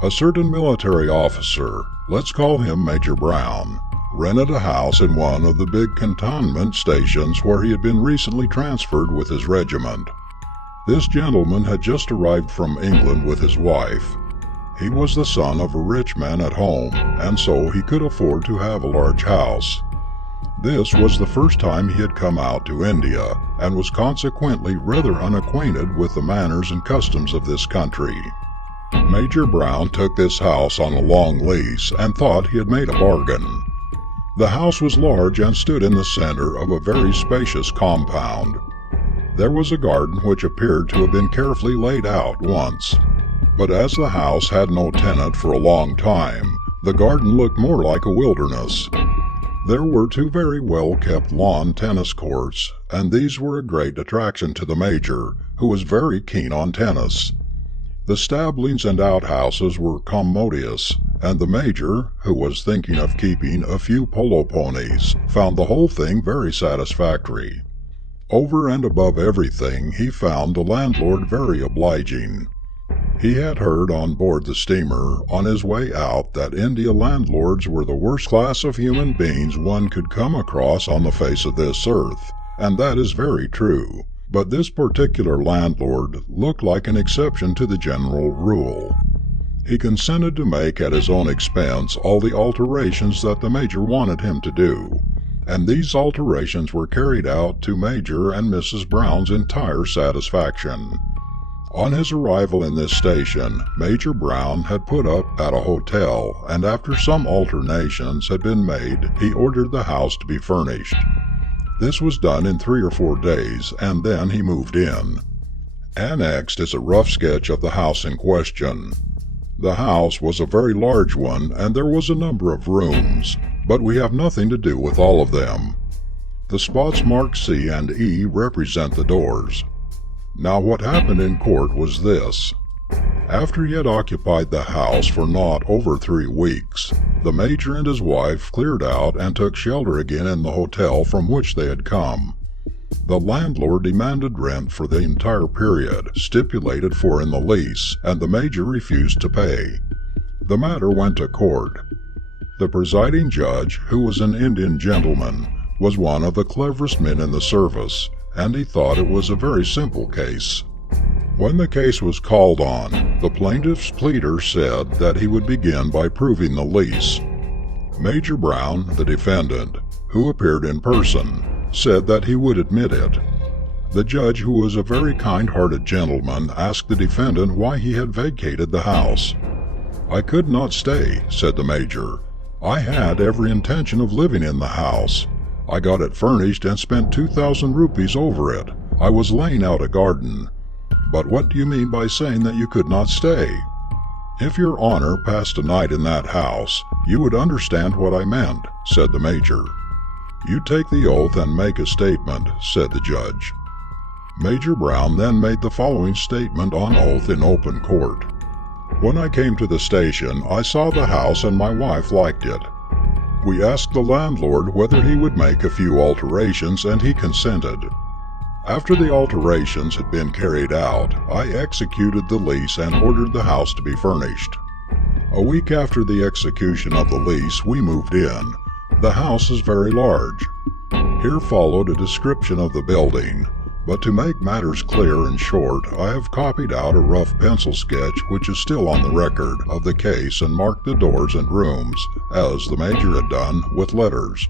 A certain military officer, let's call him Major Brown, rented a house in one of the big cantonment stations where he had been recently transferred with his regiment. This gentleman had just arrived from England with his wife. He was the son of a rich man at home, and so he could afford to have a large house. This was the first time he had come out to India, and was consequently rather unacquainted with the manners and customs of this country. Major Brown took this house on a long lease, and thought he had made a bargain. The house was large and stood in the center of a very spacious compound. There was a garden which appeared to have been carefully laid out once. But as the house had no tenant for a long time, the garden looked more like a wilderness. There were two very well-kept lawn tennis courts, and these were a great attraction to the Major, who was very keen on tennis. The stablings and outhouses were commodious, and the Major, who was thinking of keeping a few polo ponies, found the whole thing very satisfactory. Over and above everything, he found the landlord very obliging. He had heard on board the steamer on his way out that India landlords were the worst class of human beings one could come across on the face of this earth, and that is very true. But this particular landlord looked like an exception to the general rule. He consented to make at his own expense all the alterations that the Major wanted him to do, and these alterations were carried out to Major and Mrs. Brown's entire satisfaction. On his arrival in this station, Major Brown had put up at a hotel, and after some alterations had been made, he ordered the house to be furnished. This was done in 3 or 4 days, and then he moved in. Annexed is a rough sketch of the house in question. The house was a very large one, and there was a number of rooms, but we have nothing to do with all of them. The spots marked C and E represent the doors. Now what happened in court was this. After he had occupied the house for not over 3 weeks, the Major and his wife cleared out and took shelter again in the hotel from which they had come. The landlord demanded rent for the entire period stipulated for in the lease, and the Major refused to pay. The matter went to court. The presiding judge, who was an Indian gentleman, was one of the cleverest men in the service, and he thought it was a very simple case. When the case was called on, the plaintiff's pleader said that he would begin by proving the lease. Major Brown, the defendant, who appeared in person, said that he would admit it. The judge, who was a very kind-hearted gentleman, asked the defendant why he had vacated the house. "I could not stay," said the major. "I had every intention of living in the house. I got it furnished and spent 2,000 rupees over it. I was laying out a garden. But what do you mean by saying that you could not stay? If your honor passed a night in that house, you would understand what I meant," said the major. "You take the oath and make a statement," said the judge. Major Brown then made the following statement on oath in open court. "When I came to the station, I saw the house and my wife liked it. We asked the landlord whether he would make a few alterations, and he consented. After the alterations had been carried out, I executed the lease and ordered the house to be furnished. A week after the execution of the lease, we moved in. The house is very large." Here followed a description of the building, but to make matters clear and short, I have copied out a rough pencil sketch, which is still on the record, of the case and marked the doors and rooms, as the major had done, with letters.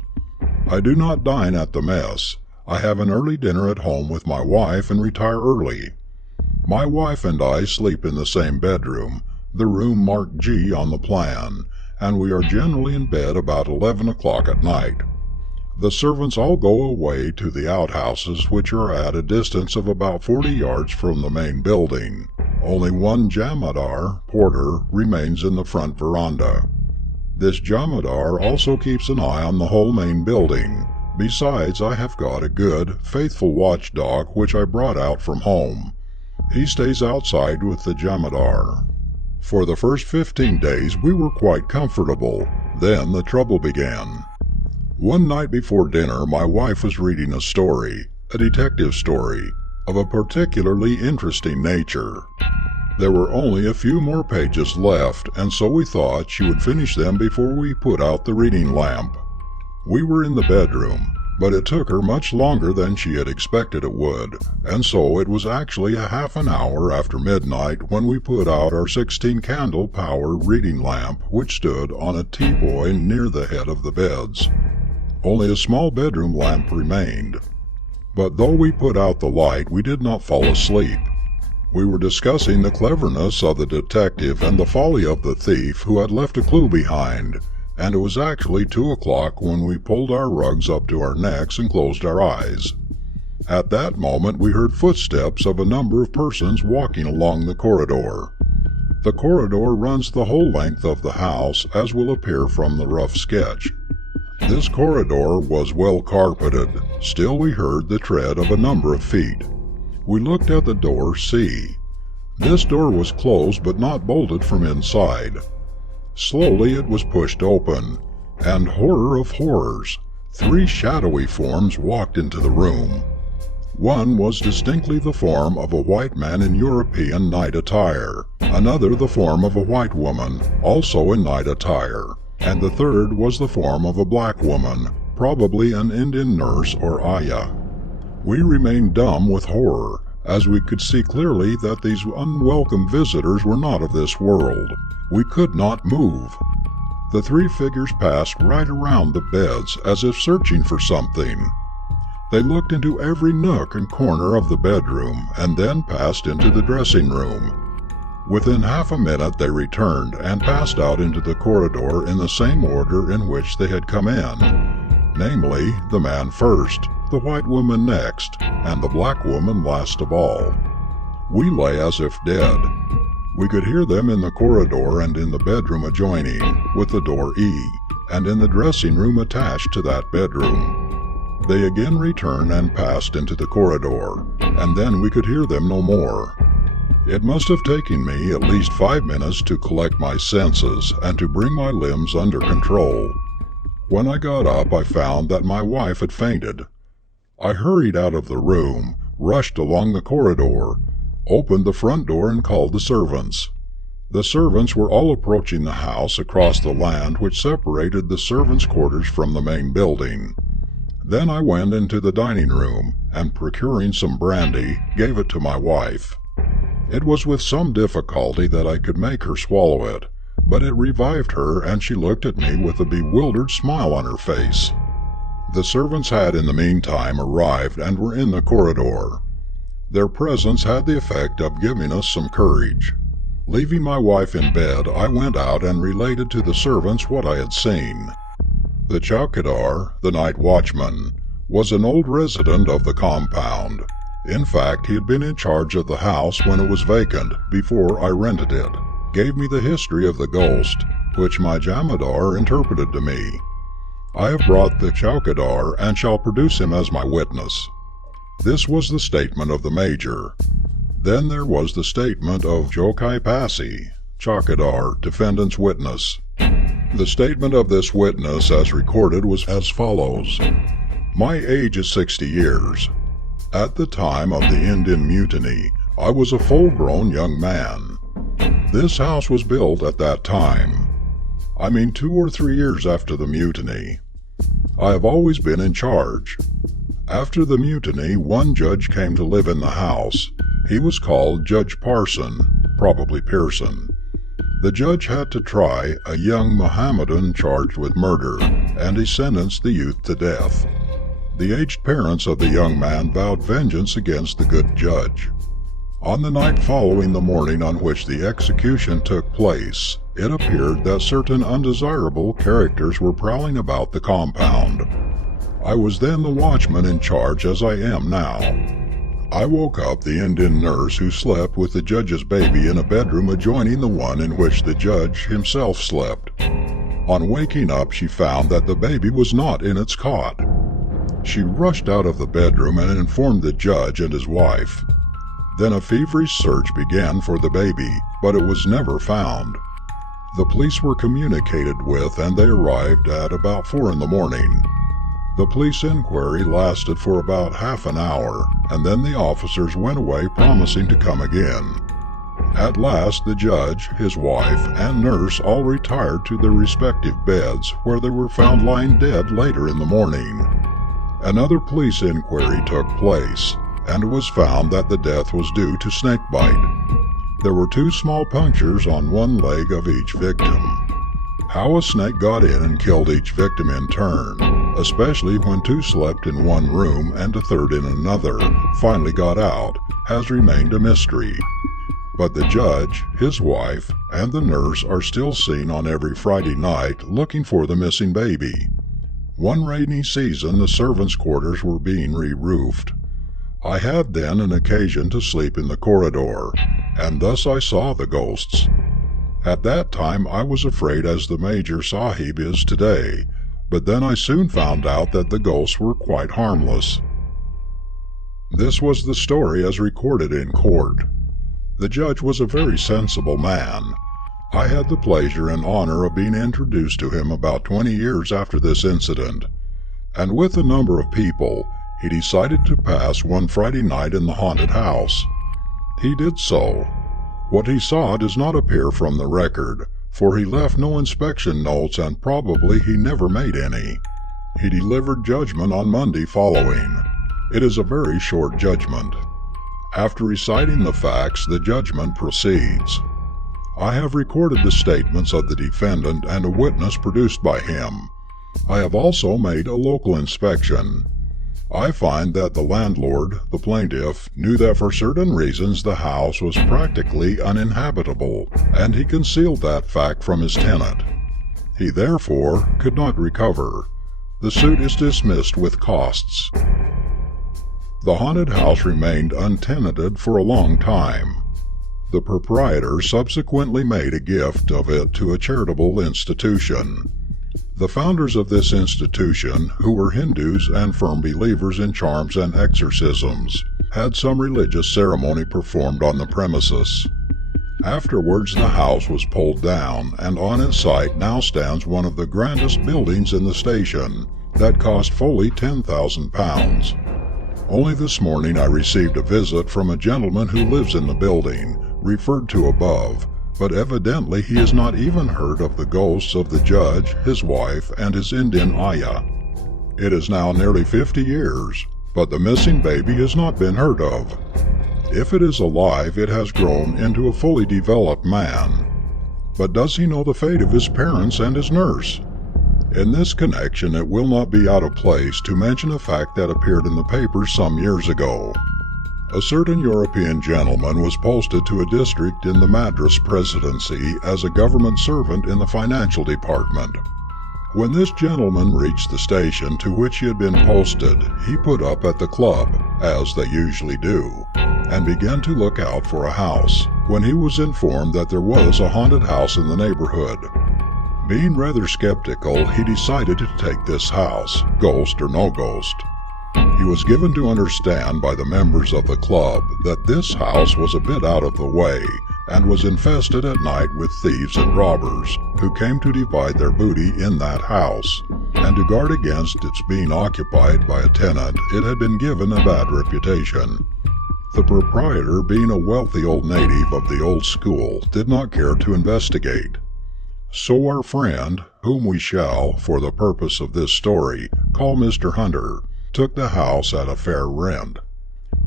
I do not dine at the mess. I have an early dinner at home with my wife and retire early. My wife and I sleep in the same bedroom, the room marked G on the plan, and we are generally in bed about 11 o'clock at night. The servants all go away to the outhouses, which are at a distance of about 40 yards from the main building. Only one jamadar, porter, remains in the front veranda. This jamadar also keeps an eye on the whole main building. Besides, I have got a good, faithful watchdog which I brought out from home. He stays outside with the jamadar. For the first 15 days we were quite comfortable. Then the trouble began. One night before dinner my wife was reading a story, a detective story, of a particularly interesting nature. There were only a few more pages left, and so we thought she would finish them before we put out the reading lamp. We were in the bedroom, but it took her much longer than she had expected it would, and so it was actually a half an hour after midnight when we put out our 16-candle power reading lamp, which stood on a tea-buoy near the head of the beds. Only a small bedroom lamp remained. But though we put out the light, we did not fall asleep. We were discussing the cleverness of the detective and the folly of the thief who had left a clue behind, and it was actually 2 o'clock when we pulled our rugs up to our necks and closed our eyes. At that moment we heard footsteps of a number of persons walking along the corridor. The corridor runs the whole length of the house, as will appear from the rough sketch. This corridor was well carpeted, still we heard the tread of a number of feet. We looked at the door C. This door was closed but not bolted from inside. Slowly it was pushed open, and horror of horrors, 3 shadowy forms walked into the room. One was distinctly the form of a white man in European night attire, another the form of a white woman, also in night attire, and the third was the form of a black woman, probably an Indian nurse or ayah. We remained dumb with horror, as we could see clearly that these unwelcome visitors were not of this world. We could not move. The 3 figures passed right around the beds as if searching for something. They looked into every nook and corner of the bedroom and then passed into the dressing room. Within half a minute they returned and passed out into the corridor in the same order in which they had come in, namely, the man first, the white woman next, and the black woman last of all. We lay as if dead. We could hear them in the corridor and in the bedroom adjoining, with the door E, and in the dressing room attached to that bedroom. They again returned and passed into the corridor, and then we could hear them no more. It must have taken me at least 5 minutes to collect my senses and to bring my limbs under control. When I got up, I found that my wife had fainted. I hurried out of the room, rushed along the corridor, opened the front door and called the servants. The servants were all approaching the house across the land which separated the servants' quarters from the main building. Then I went into the dining room, and procuring some brandy, gave it to my wife. It was with some difficulty that I could make her swallow it, but it revived her, and she looked at me with a bewildered smile on her face. The servants had in the meantime arrived and were in the corridor. Their presence had the effect of giving us some courage. Leaving my wife in bed, I went out and related to the servants what I had seen. The chowkidar, the night watchman, was an old resident of the compound. In fact, he had been in charge of the house when it was vacant, before I rented it. Gave me the history of the ghost, which my jamadar interpreted to me. I have brought the chowkidar and shall produce him as my witness. This was the statement of the major. Then there was the statement of Jokai Pasi, chowkidar, defendant's witness. The statement of this witness as recorded was as follows. My age is 60 years. At the time of the Indian Mutiny, I was a full-grown young man. This house was built at that time. 2 or 3 years after the mutiny. I have always been in charge. After the mutiny, one judge came to live in the house. He was called Judge Parson, probably Pearson. The judge had to try a young Mohammedan charged with murder, and he sentenced the youth to death. The aged parents of the young man vowed vengeance against the good judge. On the night following the morning on which the execution took place, it appeared that certain undesirable characters were prowling about the compound. I was then the watchman in charge as I am now. I woke up the Indian nurse who slept with the judge's baby in a bedroom adjoining the one in which the judge himself slept. On waking up, she found that the baby was not in its cot. She rushed out of the bedroom and informed the judge and his wife. Then a feverish search began for the baby, but it was never found. The police were communicated with, and they arrived at about 4 in the morning. The police inquiry lasted for about half an hour, and then the officers went away promising to come again. At last the judge, his wife, and nurse all retired to their respective beds, where they were found lying dead later in the morning. Another police inquiry took place, and it was found that the death was due to snakebite. There were 2 small punctures on one leg of each victim. How a snake got in and killed each victim in turn, especially when 2 slept in one room and a third in another, finally got out, has remained a mystery. But the judge, his wife, and the nurse are still seen on every Friday night looking for the missing baby. One rainy season the servants' quarters were being re-roofed. I had then an occasion to sleep in the corridor, and thus I saw the ghosts. At that time I was afraid as the Major Sahib is today, but then I soon found out that the ghosts were quite harmless. This was the story as recorded in court. The judge was a very sensible man. I had the pleasure and honor of being introduced to him about 20 years after this incident, and with a number of people, he decided to pass one Friday night in the haunted house. He did so. What he saw does not appear from the record, for he left no inspection notes and probably he never made any. He delivered judgment on Monday following. It is a very short judgment. After reciting the facts, the judgment proceeds. I have recorded the statements of the defendant and a witness produced by him. I have also made a local inspection. I find that the landlord, the plaintiff, knew that for certain reasons the house was practically uninhabitable, and he concealed that fact from his tenant. He therefore could not recover. The suit is dismissed with costs. The haunted house remained untenanted for a long time. The proprietor subsequently made a gift of it to a charitable institution. The founders of this institution, who were Hindus and firm believers in charms and exorcisms, had some religious ceremony performed on the premises. Afterwards the house was pulled down, and on its site now stands one of the grandest buildings in the station, that cost fully £10,000. Only this morning I received a visit from a gentleman who lives in the building, referred to above, but evidently he has not even heard of the ghosts of the judge, his wife, and his Indian ayah. It is now nearly 50 years, but the missing baby has not been heard of. If it is alive, it has grown into a fully developed man. But does he know the fate of his parents and his nurse? In this connection, it will not be out of place to mention a fact that appeared in the papers some years ago. A certain European gentleman was posted to a district in the Madras Presidency as a government servant in the financial department. When this gentleman reached the station to which he had been posted, he put up at the club, as they usually do, and began to look out for a house, when he was informed that there was a haunted house in the neighborhood. Being rather skeptical, he decided to take this house, ghost or no ghost. He was given to understand by the members of the club that this house was a bit out of the way and was infested at night with thieves and robbers who came to divide their booty in that house, and to guard against its being occupied by a tenant it had been given a bad reputation. The proprietor, being a wealthy old native of the old school, did not care to investigate. So our friend, whom we shall, for the purpose of this story, call Mr. Hunter, took the house at a fair rent.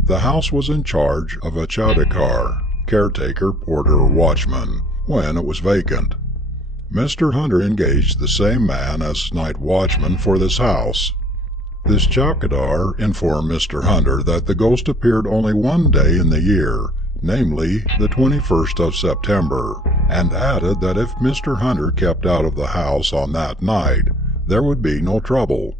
The house was in charge of a chowdakar, caretaker, porter, or watchman, when it was vacant. Mr. Hunter engaged the same man as night watchman for this house. This chowdakar informed Mr. Hunter that the ghost appeared only one day in the year, namely the 21st of September, and added that if Mr. Hunter kept out of the house on that night, there would be no trouble.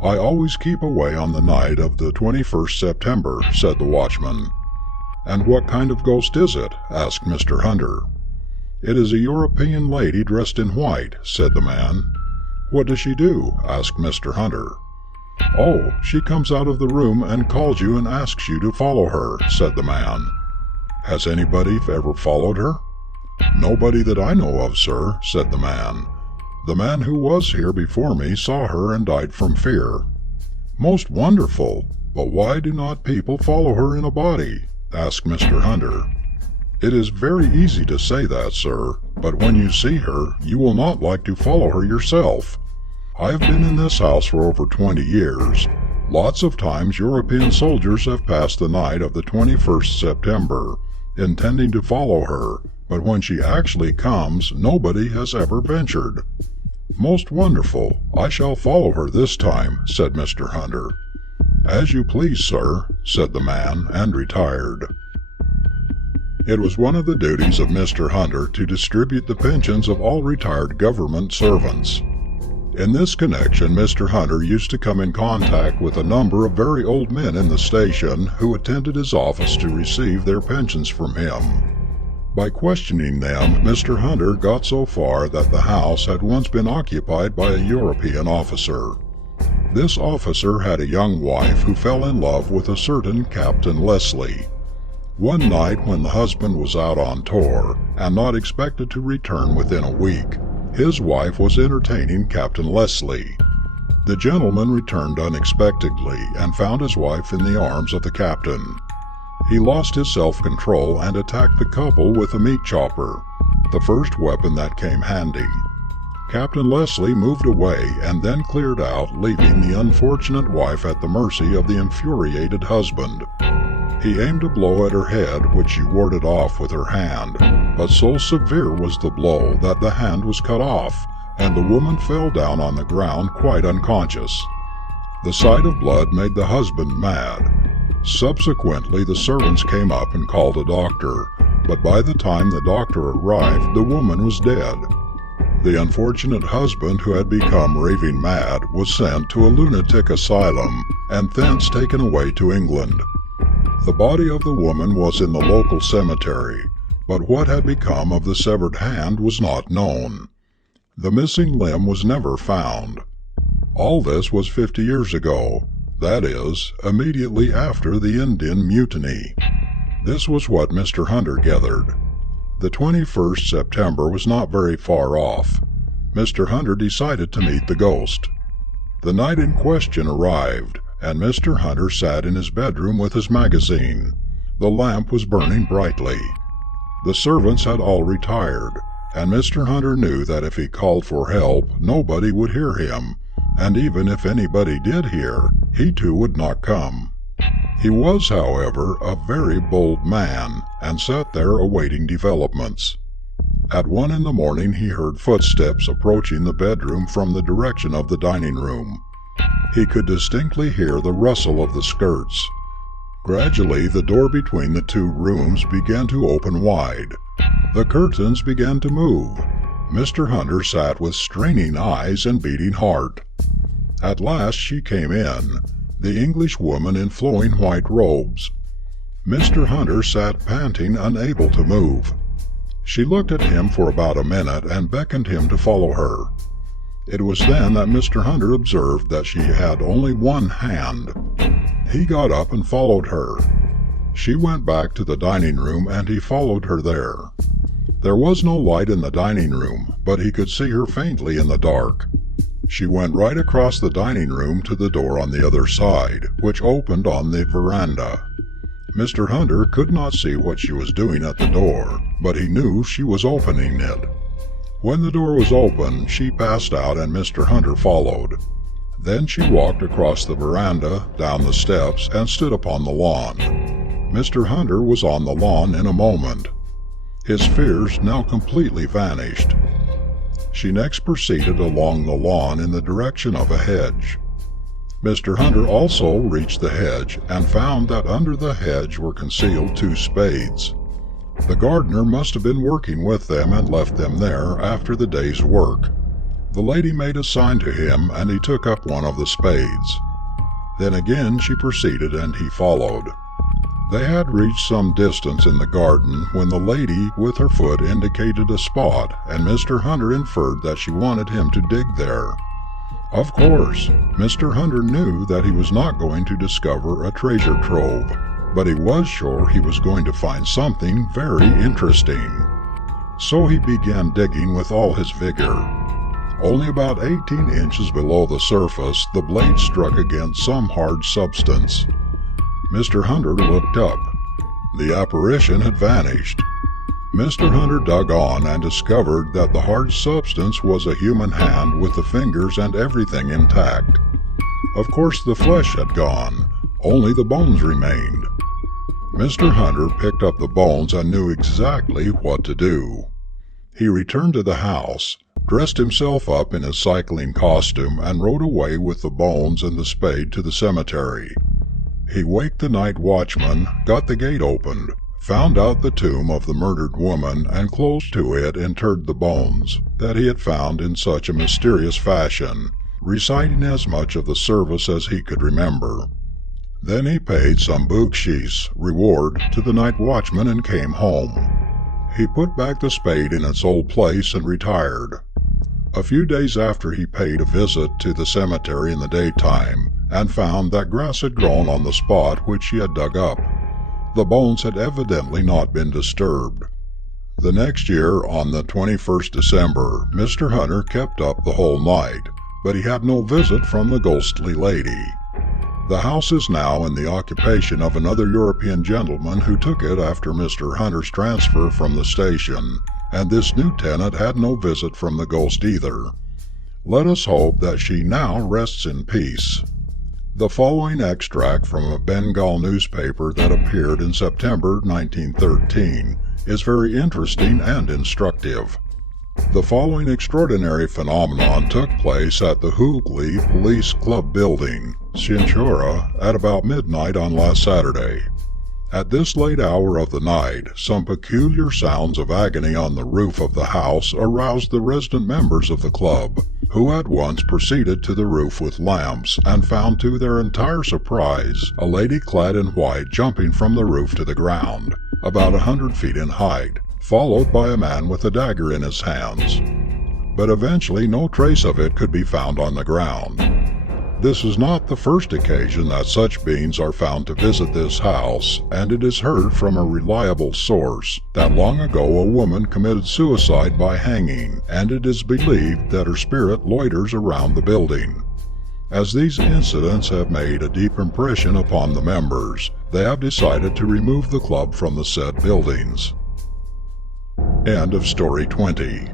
"I always keep away on the night of the 21st September, said the watchman. "And what kind of ghost is it?" asked Mr. Hunter. "It is a European lady dressed in white," said the man. "What does she do?" asked Mr. Hunter. "Oh, she comes out of the room and calls you and asks you to follow her," said the man. "Has anybody ever followed her?" "Nobody that I know of, sir," said the man. "The man who was here before me saw her and died from fear." "Most wonderful! But why do not people follow her in a body?" asked Mr. Hunter. "It is very easy to say that, sir, but when you see her, you will not like to follow her yourself. I have been in this house for over 20 years. Lots of times European soldiers have passed the night of the 21st September, intending to follow her, but when she actually comes, nobody has ever ventured." "Most wonderful! I shall follow her this time," said Mr. Hunter. "As you please, sir," said the man, and retired. It was one of the duties of Mr. Hunter to distribute the pensions of all retired government servants. In this connection, Mr. Hunter used to come in contact with a number of very old men in the station who attended his office to receive their pensions from him. By questioning them, Mr. Hunter got so far that the house had once been occupied by a European officer. This officer had a young wife who fell in love with a certain Captain Leslie. One night when the husband was out on tour, and not expected to return within a week, his wife was entertaining Captain Leslie. The gentleman returned unexpectedly and found his wife in the arms of the captain. He lost his self-control and attacked the couple with a meat chopper, the first weapon that came handy. Captain Leslie moved away and then cleared out, leaving the unfortunate wife at the mercy of the infuriated husband. He aimed a blow at her head, which she warded off with her hand, but so severe was the blow that the hand was cut off, and the woman fell down on the ground quite unconscious. The sight of blood made the husband mad. Subsequently, the servants came up and called a doctor, but by the time the doctor arrived, the woman was dead. The unfortunate husband, who had become raving mad, was sent to a lunatic asylum and thence taken away to England. The body of the woman was in the local cemetery, but what had become of the severed hand was not known. The missing limb was never found. All this was 50 years ago, that is, immediately after the Indian Mutiny. This was what Mr. Hunter gathered. The 21st September was not very far off. Mr. Hunter decided to meet the ghost. The night in question arrived, and Mr. Hunter sat in his bedroom with his magazine. The lamp was burning brightly. The servants had all retired, and Mr. Hunter knew that if he called for help, nobody would hear him, and even if anybody did hear, he too would not come. He was, however, a very bold man, and sat there awaiting developments. At 1 in the morning he heard footsteps approaching the bedroom from the direction of the dining room. He could distinctly hear the rustle of the skirts. Gradually, the door between the two rooms began to open wide. The curtains began to move. Mr. Hunter sat with straining eyes and beating heart. At last she came in, the English woman in flowing white robes. Mr. Hunter sat panting, unable to move. She looked at him for about a minute and beckoned him to follow her. It was then that Mr. Hunter observed that she had only one hand. He got up and followed her. She went back to the dining room and he followed her there. There was no light in the dining room, but he could see her faintly in the dark. She went right across the dining room to the door on the other side, which opened on the veranda. Mr. Hunter could not see what she was doing at the door, but he knew she was opening it. When the door was open, she passed out and Mr. Hunter followed. Then she walked across the veranda, down the steps, and stood upon the lawn. Mr. Hunter was on the lawn in a moment. His fears now completely vanished. She next proceeded along the lawn in the direction of a hedge. Mr. Hunter also reached the hedge and found that under the hedge were concealed 2 spades. The gardener must have been working with them and left them there after the day's work. The lady made a sign to him and he took up one of the spades. Then again she proceeded and he followed. They had reached some distance in the garden when the lady with her foot indicated a spot, and Mr. Hunter inferred that she wanted him to dig there. Of course, Mr. Hunter knew that he was not going to discover a treasure trove, but he was sure he was going to find something very interesting. So he began digging with all his vigor. Only about 18 inches below the surface, the blade struck against some hard substance. Mr. Hunter looked up. The apparition had vanished. Mr. Hunter dug on and discovered that the hard substance was a human hand with the fingers and everything intact. Of course, the flesh had gone. Only the bones remained. Mr. Hunter picked up the bones and knew exactly what to do. He returned to the house, dressed himself up in his cycling costume, and rode away with the bones and the spade to the cemetery. He waked the night watchman, got the gate opened, found out the tomb of the murdered woman, and close to it interred the bones that he had found in such a mysterious fashion, reciting as much of the service as he could remember. Then he paid some bukshish reward to the night watchman and came home. He put back the spade in its old place and retired. A few days after he paid a visit to the cemetery in the daytime, and found that grass had grown on the spot which he had dug up. The bones had evidently not been disturbed. The next year, on the 21st December, Mr. Hunter kept up the whole night, but he had no visit from the ghostly lady. The house is now in the occupation of another European gentleman who took it after Mr. Hunter's transfer from the station, and this new tenant had no visit from the ghost either. Let us hope that she now rests in peace. The following extract from a Bengal newspaper that appeared in September 1913 is very interesting and instructive. The following extraordinary phenomenon took place at the Hooghly Police Club building, Chinchura, at about midnight on last Saturday. At this late hour of the night, some peculiar sounds of agony on the roof of the house aroused the resident members of the club, who at once proceeded to the roof with lamps and found to their entire surprise a lady clad in white jumping from the roof to the ground, about 100 feet in height, followed by a man with a dagger in his hands. But eventually no trace of it could be found on the ground. This is not the first occasion that such beings are found to visit this house, and it is heard from a reliable source that long ago a woman committed suicide by hanging, and it is believed that her spirit loiters around the building. As these incidents have made a deep impression upon the members, they have decided to remove the club from the said buildings. End of story 20.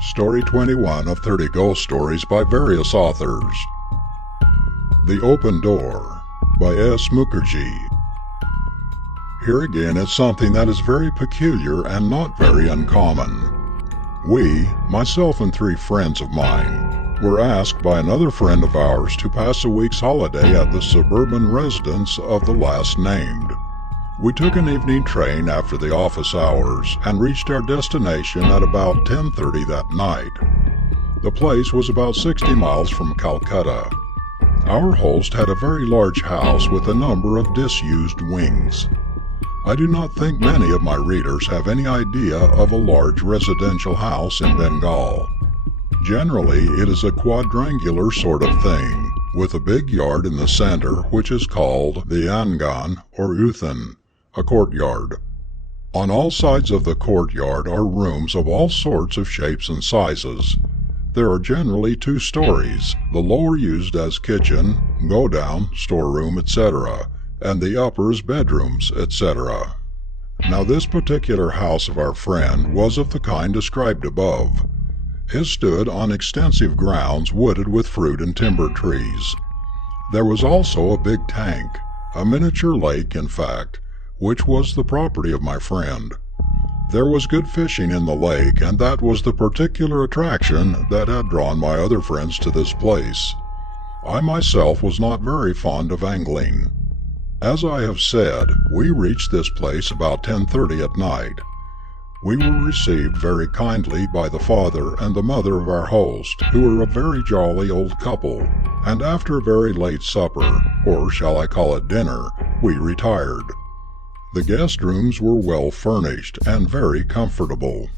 Story 21 of 30 Ghost Stories by various authors. The Open Door by S. Mukherjee. Here again is something that is very peculiar and not very uncommon. We, myself and 3 friends of mine, were asked by another friend of ours to pass a week's holiday at the suburban residence of the last named. We took an evening train after the office hours and reached our destination at about 10:30 that night. The place was about 60 miles from Calcutta. Our host had a very large house with a number of disused wings. I do not think many of my readers have any idea of a large residential house in Bengal. Generally, it is a quadrangular sort of thing, with a big yard in the center which is called the Angan or Uthan, a courtyard. On all sides of the courtyard are rooms of all sorts of shapes and sizes. There are generally 2 stories, the lower used as kitchen, go-down, storeroom, etc., and the upper as bedrooms, etc. Now this particular house of our friend was of the kind described above. It stood on extensive grounds wooded with fruit and timber trees. There was also a big tank, a miniature lake in fact, which was the property of my friend. There was good fishing in the lake, and that was the particular attraction that had drawn my other friends to this place. I myself was not very fond of angling. As I have said, we reached this place about 10:30 at night. We were received very kindly by the father and the mother of our host, who were a very jolly old couple, and after a very late supper, or shall I call it dinner, we retired. The guest rooms were well furnished and very comfortable.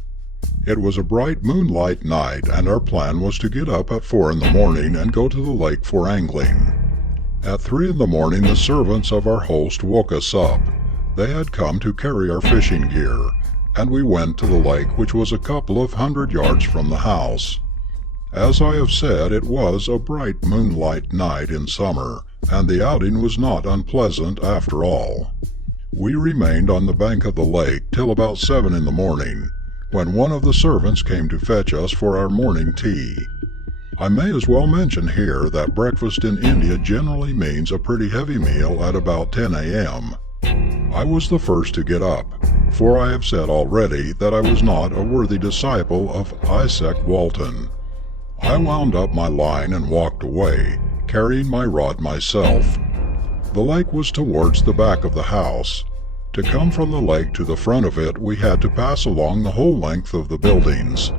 It was a bright moonlight night, and our plan was to get up at 4 in the morning and go to the lake for angling. At 3 in the morning the servants of our host woke us up. They had come to carry our fishing gear, and we went to the lake, which was a couple of 100 yards from the house. As I have said, it was a bright moonlight night in summer, and the outing was not unpleasant after all. We remained on the bank of the lake till about 7 in the morning, when one of the servants came to fetch us for our morning tea. I may as well mention here that breakfast in India generally means a pretty heavy meal at about 10 a.m. I was the first to get up, for I have said already that I was not a worthy disciple of Isaac Walton. I wound up my line and walked away, carrying my rod myself. The lake was towards the back of the house. To come from the lake to the front of it, we had to pass along the whole length of the buildings.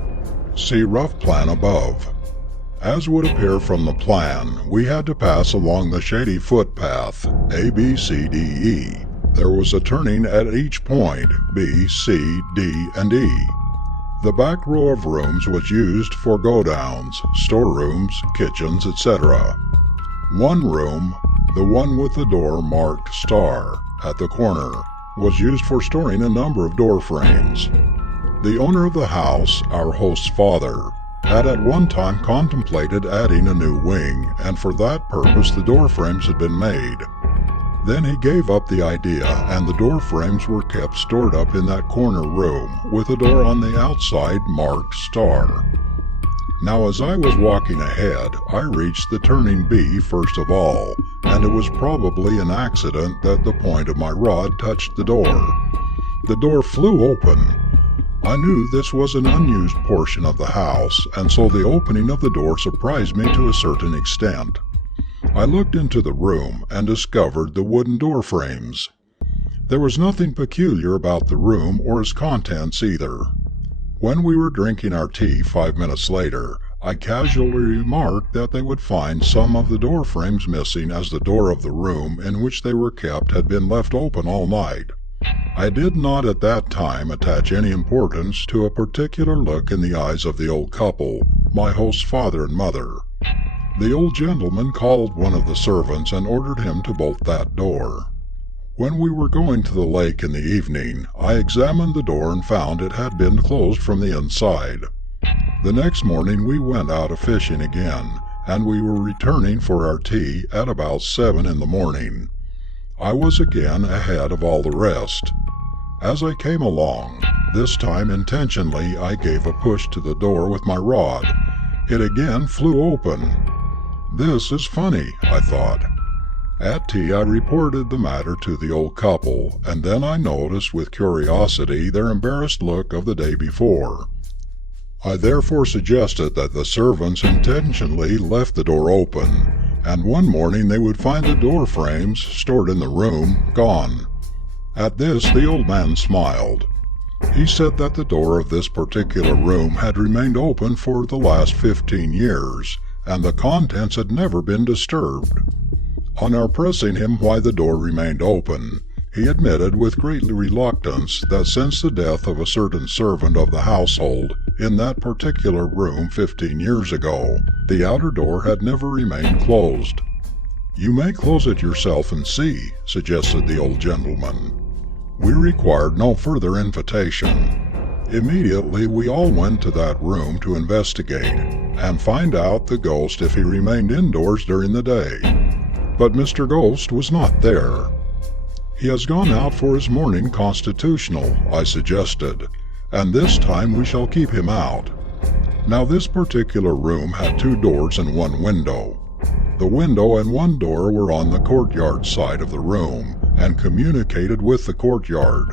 See rough plan above. As would appear from the plan, we had to pass along the shady footpath, A, B, C, D, E. There was a turning at each point, B, C, D, and E. The back row of rooms was used for go-downs, storerooms, kitchens, etc. One room, the one with the door marked star at the corner, was used for storing a number of door frames. The owner of the house, our host's father, had at one time contemplated adding a new wing, and for that purpose the door frames had been made. Then he gave up the idea, and the door frames were kept stored up in that corner room, with a door on the outside marked star. Now as I was walking ahead, I reached the turning B first of all, and it was probably an accident that the point of my rod touched the door. The door flew open. I knew this was an unused portion of the house, and so the opening of the door surprised me to a certain extent. I looked into the room and discovered the wooden door frames. There was nothing peculiar about the room or its contents either. When we were drinking our tea 5 minutes later, I casually remarked that they would find some of the door frames missing, as the door of the room in which they were kept had been left open all night. I did not at that time attach any importance to a particular look in the eyes of the old couple, my host's father and mother. The old gentleman called one of the servants and ordered him to bolt that door. When we were going to the lake in the evening, I examined the door and found it had been closed from the inside. The next morning we went out a-fishing again, and we were returning for our tea at about 7 in the morning. I was again ahead of all the rest. As I came along, this time intentionally I gave a push to the door with my rod. It again flew open. This is funny, I thought. At tea I reported the matter to the old couple, and then I noticed with curiosity their embarrassed look of the day before. I therefore suggested that the servants intentionally left the door open, and one morning they would find the door frames stored in the room gone. At this the old man smiled. He said that the door of this particular room had remained open for the last 15 years, and the contents had never been disturbed. On our pressing him why the door remained open, he admitted with great reluctance that since the death of a certain servant of the household in that particular room 15 years ago, the outer door had never remained closed. "You may close it yourself and see," suggested the old gentleman. We required no further invitation. Immediately we all went to that room to investigate and find out the ghost if he remained indoors during the day. But Mr. Ghost was not there. "He has gone out for his morning constitutional," I suggested, "and this time we shall keep him out." Now this particular room had 2 doors and 1 window. The window and 1 door were on the courtyard side of the room and communicated with the courtyard.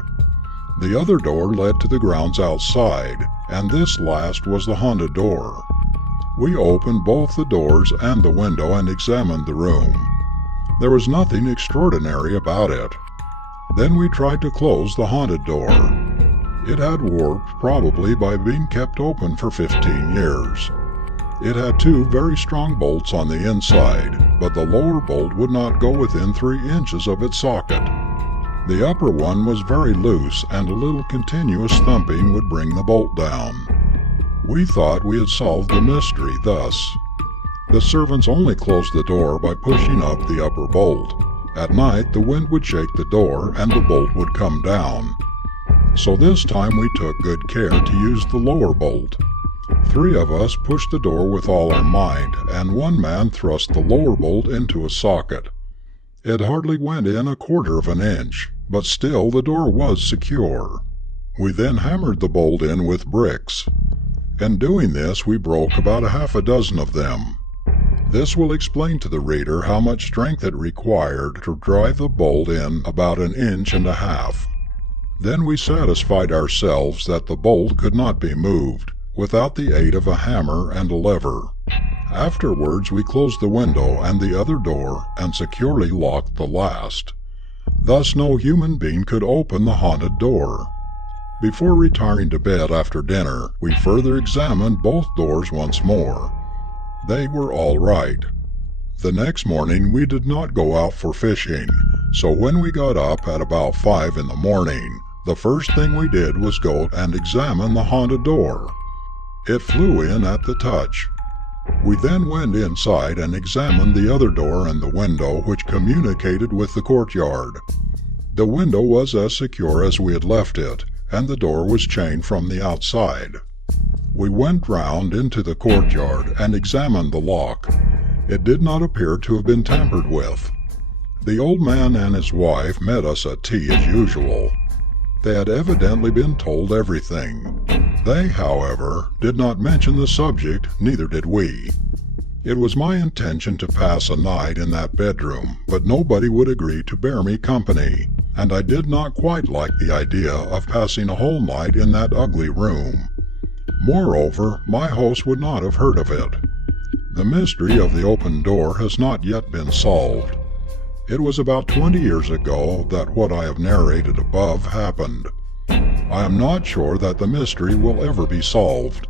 The other door led to the grounds outside, and this last was the haunted door. We opened both the doors and the window and examined the room. There was nothing extraordinary about it. Then we tried to close the haunted door. It had warped probably by being kept open for 15 years. It had 2 very strong bolts on the inside, but the lower bolt would not go within 3 inches of its socket. The upper one was very loose, and a little continuous thumping would bring the bolt down. We thought we had solved the mystery thus. The servants only closed the door by pushing up the upper bolt. At night the wind would shake the door and the bolt would come down. So this time we took good care to use the lower bolt. 3 of us pushed the door with all our might, and 1 man thrust the lower bolt into a socket. It hardly went in 1/4 of an inch, but still the door was secure. We then hammered the bolt in with bricks. In doing this we broke about 6 of them. This will explain to the reader how much strength it required to drive the bolt in about 1.5 inches. Then we satisfied ourselves that the bolt could not be moved without the aid of a hammer and a lever. Afterwards we closed the window and the other door and securely locked the last. Thus no human being could open the haunted door. Before retiring to bed after dinner, we further examined both doors once more. They were all right. The next morning we did not go out for fishing, so when we got up at about 5 in the morning, the first thing we did was go and examine the haunted door. It flew in at the touch. We then went inside and examined the other door and the window which communicated with the courtyard. The window was as secure as we had left it, and the door was chained from the outside. We went round into the courtyard and examined the lock. It did not appear to have been tampered with. The old man and his wife met us at tea as usual. They had evidently been told everything. They, however, did not mention the subject, neither did we. It was my intention to pass a night in that bedroom, but nobody would agree to bear me company, and I did not quite like the idea of passing a whole night in that ugly room. Moreover, my host would not have heard of it. The mystery of the open door has not yet been solved. It was about 20 years ago that what I have narrated above happened. I am not sure that the mystery will ever be solved.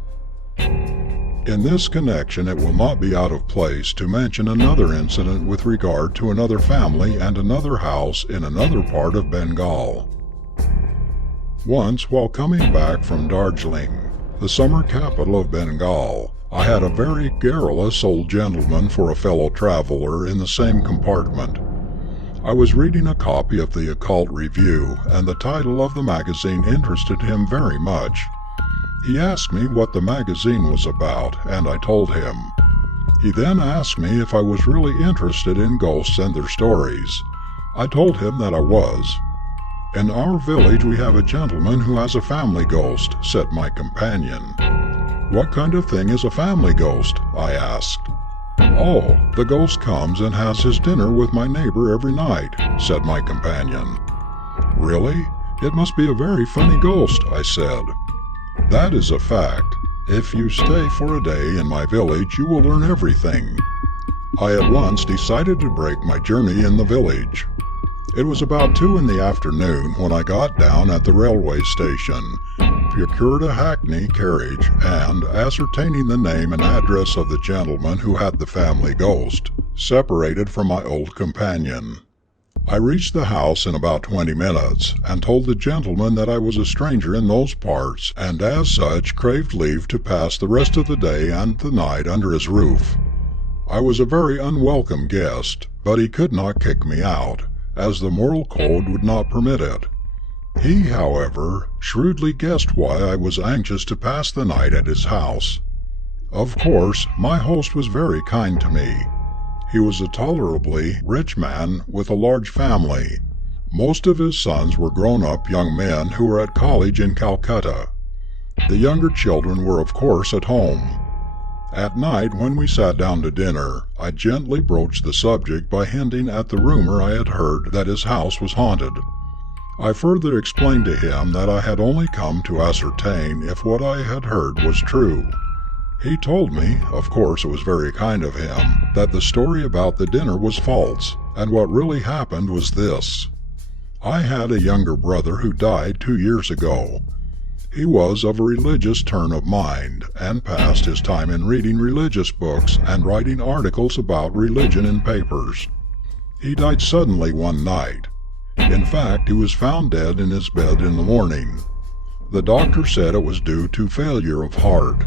In this connection, it will not be out of place to mention another incident with regard to another family and another house in another part of Bengal. Once, while coming back from Darjeeling, the summer capital of Bengal, I had a very garrulous old gentleman for a fellow traveler in the same compartment. I was reading a copy of the Occult Review, and the title of the magazine interested him very much. He asked me what the magazine was about, and I told him. He then asked me if I was really interested in ghosts and their stories. I told him that I was. "In our village we have a gentleman who has a family ghost," said my companion. "What kind of thing is a family ghost?" I asked. "Oh, the ghost comes and has his dinner with my neighbor every night," said my companion. "Really? It must be a very funny ghost," I said. "That is a fact. If you stay for a day in my village, you will learn everything." I at once decided to break my journey in the village. It was about 2 in the afternoon when I got down at the railway station, procured a hackney carriage, and, ascertaining the name and address of the gentleman who had the family ghost, separated from my old companion. I reached the house in about 20 minutes, and told the gentleman that I was a stranger in those parts, and as such craved leave to pass the rest of the day and the night under his roof. I was a very unwelcome guest, but he could not kick me out, as the moral code would not permit it. He, however, shrewdly guessed why I was anxious to pass the night at his house. Of course, my host was very kind to me. He was a tolerably rich man with a large family. Most of his sons were grown-up young men who were at college in Calcutta. The younger children were of course at home. At night, when we sat down to dinner, I gently broached the subject by hinting at the rumor I had heard that his house was haunted. I further explained to him that I had only come to ascertain if what I had heard was true. He told me, of course it was very kind of him, that the story about the dinner was false, and what really happened was this. I had a younger brother who died 2 years ago. He was of a religious turn of mind, and passed his time in reading religious books and writing articles about religion in papers. He died suddenly one night. In fact, he was found dead in his bed in the morning. The doctor said it was due to failure of heart.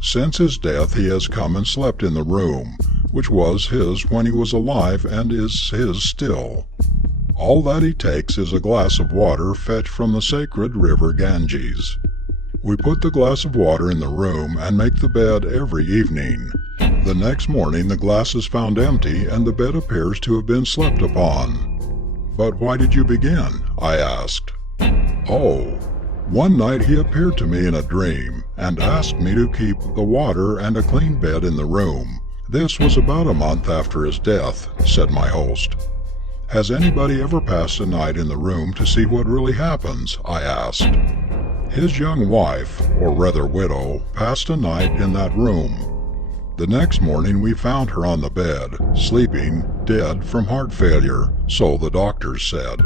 Since his death he has come and slept in the room, which was his when he was alive and is his still. All that he takes is a glass of water fetched from the sacred river Ganges. We put the glass of water in the room and make the bed every evening. The next morning the glass is found empty and the bed appears to have been slept upon. "But why did you begin?" I asked. "Oh, one night he appeared to me in a dream and asked me to keep the water and a clean bed in the room. This was about a month after his death," said my host. "Has anybody ever passed a night in the room to see what really happens?" I asked. "His young wife, or rather widow, passed a night in that room. The next morning we found her on the bed, sleeping, dead from heart failure, so the doctors said."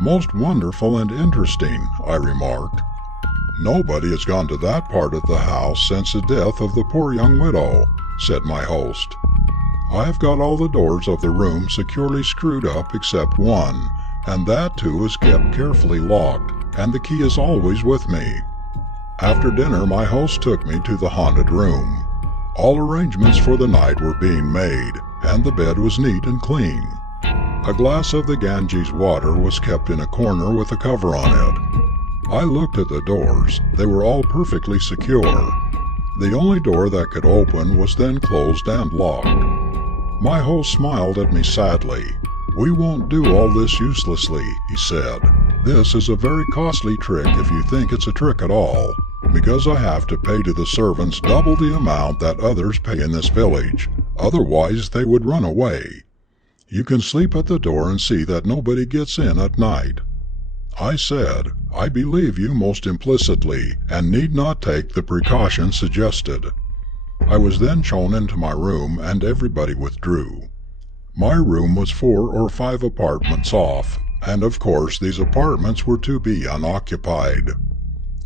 "Most wonderful and interesting," I remarked. "Nobody has gone to that part of the house since the death of the poor young widow," said my host. "I have got all the doors of the room securely screwed up except one, and that too is kept carefully locked, and the key is always with me." After dinner my host took me to the haunted room. All arrangements for the night were being made, and the bed was neat and clean. A glass of the Ganges water was kept in a corner with a cover on it. I looked at the doors. They were all perfectly secure. The only door that could open was then closed and locked. My host smiled at me sadly. "We won't do all this uselessly," he said. "This is a very costly trick if you think it's a trick at all, because I have to pay to the servants double the amount that others pay in this village. Otherwise they would run away. You can sleep at the door and see that nobody gets in at night." I said, "I believe you most implicitly, and need not take the precaution suggested." I was then shown into my room, and everybody withdrew. My room was 4 or 5 apartments off, and of course these apartments were to be unoccupied.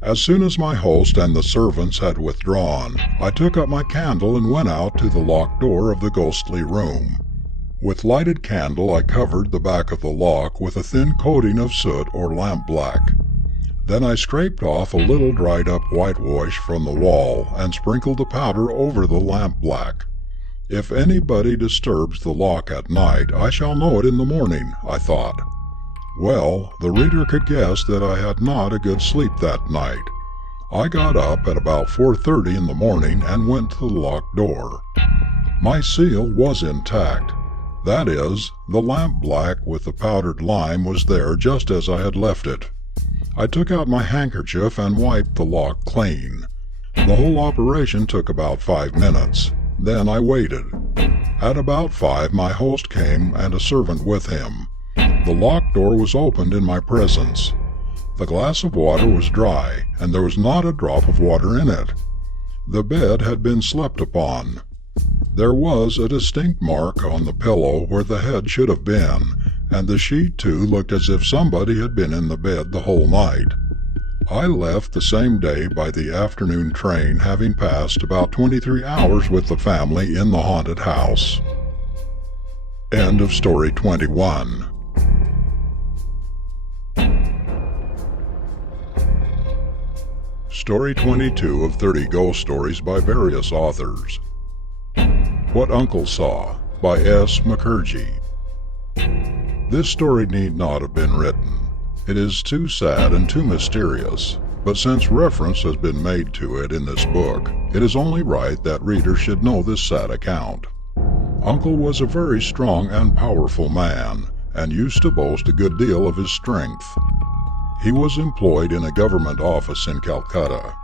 As soon as my host and the servants had withdrawn, I took up my candle and went out to the locked door of the ghostly room. With lighted candle I covered the back of the lock with a thin coating of soot or lampblack. Then I scraped off a little dried-up whitewash from the wall and sprinkled the powder over the lampblack. If anybody disturbs the lock at night, I shall know it in the morning, I thought. Well, the reader could guess that I had not a good sleep that night. I got up at about 4:30 in the morning and went to the locked door. My seal was intact. That is, the lamp black with the powdered lime was there just as I had left it. I took out my handkerchief and wiped the lock clean. The whole operation took about 5 minutes. Then I waited. At about 5, my host came and a servant with him. The locked door was opened in my presence. The glass of water was dry, and there was not a drop of water in it. The bed had been slept upon. There was a distinct mark on the pillow where the head should have been, and the sheet too looked as if somebody had been in the bed the whole night. I left the same day by the afternoon train, having passed about 23 hours with the family in the haunted house. End of story 21. Story 22 of 30 Ghost Stories by various authors. What Uncle Saw by S. McCurgy. This story need not have been written. It is too sad and too mysterious, but since reference has been made to it in this book, it is only right that readers should know this sad account. Uncle was a very strong and powerful man, and used to boast a good deal of his strength. He was employed in a government office in Calcutta.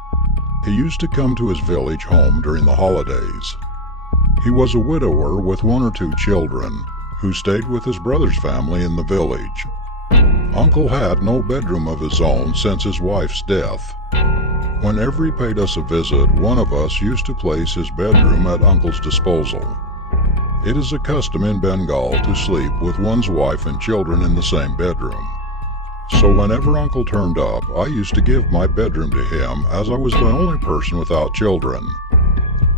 He used to come to his village home during the holidays. He was a widower with 1 or 2 children, who stayed with his brother's family in the village. Uncle had no bedroom of his own since his wife's death. Whenever he paid us a visit, one of us used to place his bedroom at Uncle's disposal. It is a custom in Bengal to sleep with one's wife and children in the same bedroom. So whenever Uncle turned up, I used to give my bedroom to him, as I was the only person without children.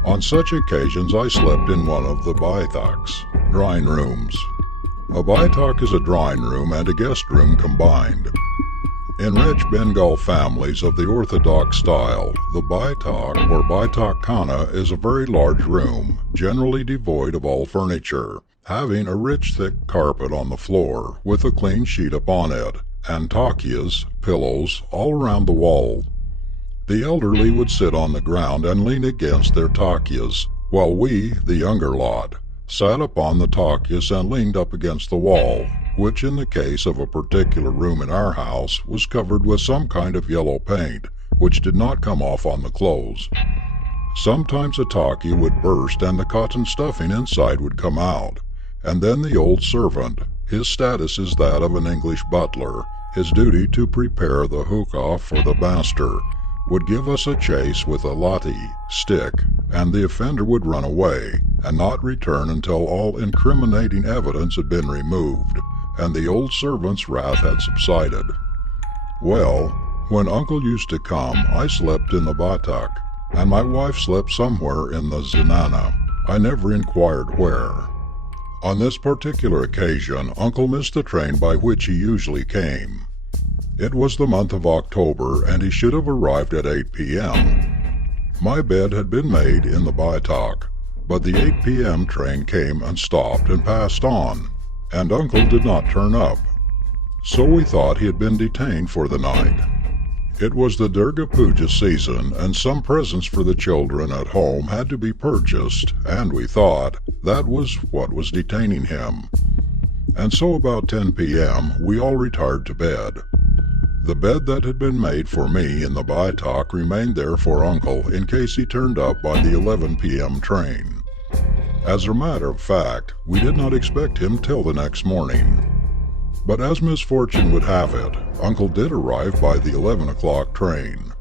On such occasions I slept in one of the baithaks, drawing rooms. A baitak is a drawing room and a guest room combined. In rich Bengal families of the orthodox style, the baitak or baitak khana is a very large room, generally devoid of all furniture, having a rich thick carpet on the floor with a clean sheet upon it, and takias, pillows, all around the wall. The elderly would sit on the ground and lean against their takias, while we, the younger lot, sat upon the takias and leaned up against the wall, which in the case of a particular room in our house was covered with some kind of yellow paint, which did not come off on the clothes. Sometimes a taki would burst and the cotton stuffing inside would come out, and then the old servant, his status is that of an English butler, his duty to prepare the hookah for the master, would give us a chase with a lathi, stick, and the offender would run away, and not return until all incriminating evidence had been removed, and the old servant's wrath had subsided. Well, when Uncle used to come, I slept in the batak, and my wife slept somewhere in the zenana. I never inquired where. On this particular occasion, Uncle missed the train by which he usually came. It was the month of October, and he should have arrived at 8 p.m. My bed had been made in the baitak, but the 8 p.m. train came and stopped and passed on, and Uncle did not turn up. So we thought he had been detained for the night. It was the Durga Puja season, and some presents for the children at home had to be purchased, and we thought that was what was detaining him. And so about 10 p.m. we all retired to bed. The bed that had been made for me in the baitak remained there for Uncle in case he turned up by the 11 p.m. train. As a matter of fact, we did not expect him till the next morning. But as misfortune would have it, Uncle did arrive by the 11 o'clock train.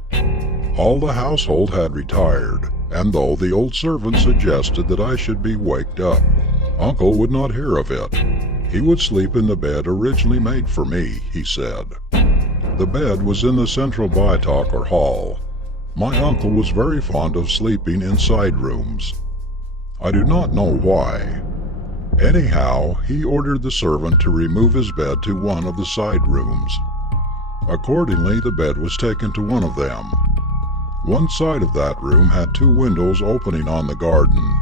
All the household had retired, and though the old servant suggested that I should be waked up, Uncle would not hear of it. He would sleep in the bed originally made for me, he said. The bed was in the central baitak or hall. My uncle was very fond of sleeping in side rooms. I do not know why. Anyhow, he ordered the servant to remove his bed to one of the side rooms. Accordingly, the bed was taken to one of them. One side of that room had 2 windows opening on the garden.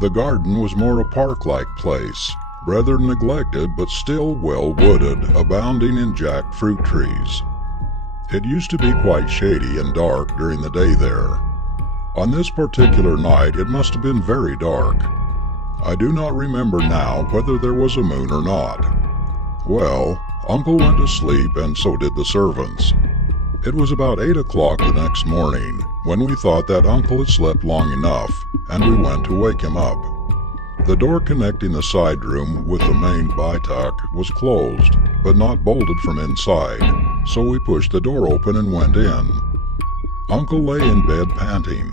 The garden was more a park-like place, rather neglected but still well wooded, abounding in jackfruit trees. It used to be quite shady and dark during the day there. On this particular night it must have been very dark. I do not remember now whether there was a moon or not. Well, Uncle went to sleep and so did the servants. It was about 8 o'clock the next morning when we thought that Uncle had slept long enough, and we went to wake him up. The door connecting the side room with the main bituck was closed, but not bolted from inside, so we pushed the door open and went in. Uncle lay in bed panting.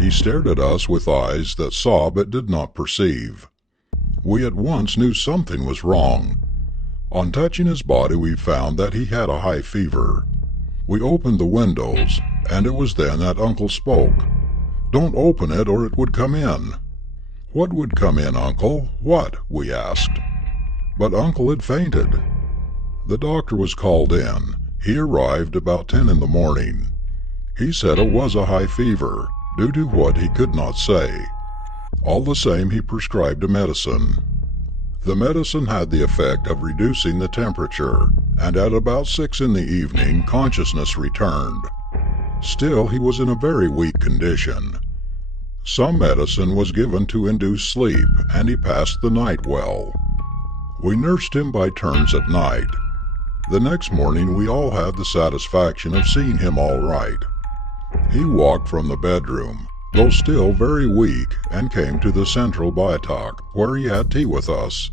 He stared at us with eyes that saw but did not perceive. We at once knew something was wrong. On touching his body we found that he had a high fever. We opened the windows, and it was then that Uncle spoke. "Don't open it or it would come in." "What would come in, Uncle? What?" we asked. But Uncle had fainted. The doctor was called in. He arrived about 10 in the morning. He said it was a high fever, due to what he could not say. All the same, he prescribed a medicine. The medicine had the effect of reducing the temperature, and at about 6 in the evening consciousness returned. Still, he was in a very weak condition. Some medicine was given to induce sleep, and he passed the night well. We nursed him by turns at night. The next morning we all had the satisfaction of seeing him all right. He walked from the bedroom, though still very weak, and came to the central bituck, where he had tea with us.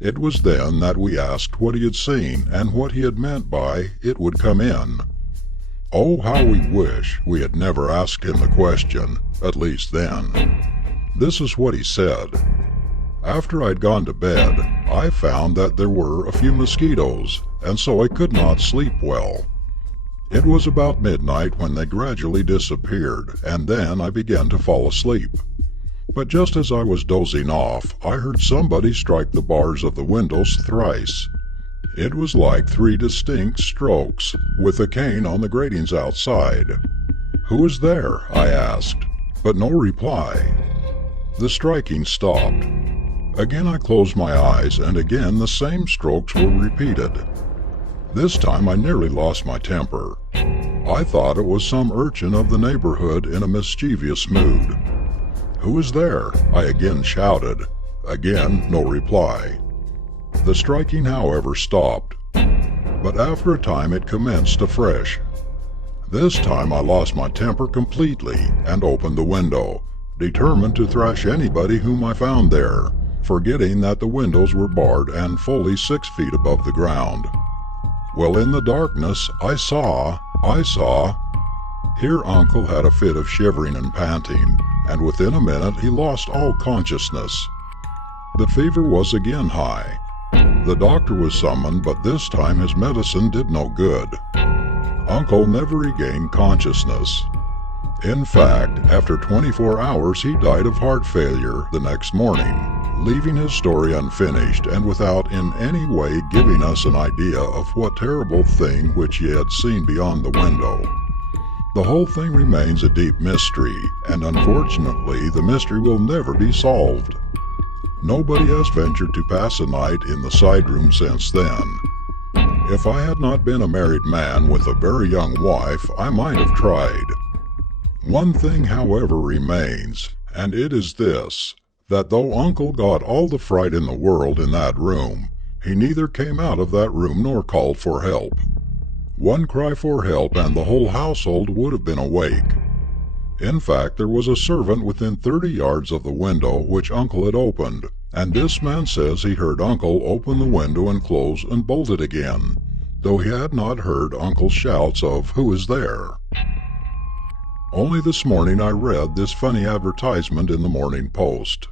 It was then that we asked what he had seen, and what he had meant by "it would come in." Oh, how we wish we had never asked him the question, at least then. This is what he said. "After I'd gone to bed, I found that there were a few mosquitoes, and so I could not sleep well. It was about midnight when they gradually disappeared, and then I began to fall asleep. But just as I was dozing off, I heard somebody strike the bars of the windows thrice. It was like 3 distinct strokes, with a cane on the gratings outside. 'Who is there?' I asked, but no reply. The striking stopped. Again I closed my eyes, and again the same strokes were repeated. This time I nearly lost my temper. I thought it was some urchin of the neighborhood in a mischievous mood. 'Who is there?' I again shouted. Again no reply. The striking, however, stopped, but after a time it commenced afresh. This time I lost my temper completely and opened the window, determined to thrash anybody whom I found there, forgetting that the windows were barred and fully 6 feet above the ground. Well, in the darkness, I saw. Here Uncle had a fit of shivering and panting, and within a minute he lost all consciousness. The fever was again high. The doctor was summoned, but this time his medicine did no good. Uncle never regained consciousness. In fact, after 24 hours he died of heart failure the next morning, leaving his story unfinished and without in any way giving us an idea of what terrible thing which he had seen beyond the window. The whole thing remains a deep mystery, and unfortunately the mystery will never be solved. Nobody has ventured to pass a night in the side room since then. If I had not been a married man with a very young wife, I might have tried. One thing, however, remains, and it is this, that though Uncle got all the fright in the world in that room, he neither came out of that room nor called for help. One cry for help and the whole household would have been awake. In fact, there was a servant within 30 yards of the window which Uncle had opened, and this man says he heard Uncle open the window and close and bolt it again, though he had not heard Uncle's shouts of "Who is there?" Only this morning I read this funny advertisement in the Morning Post.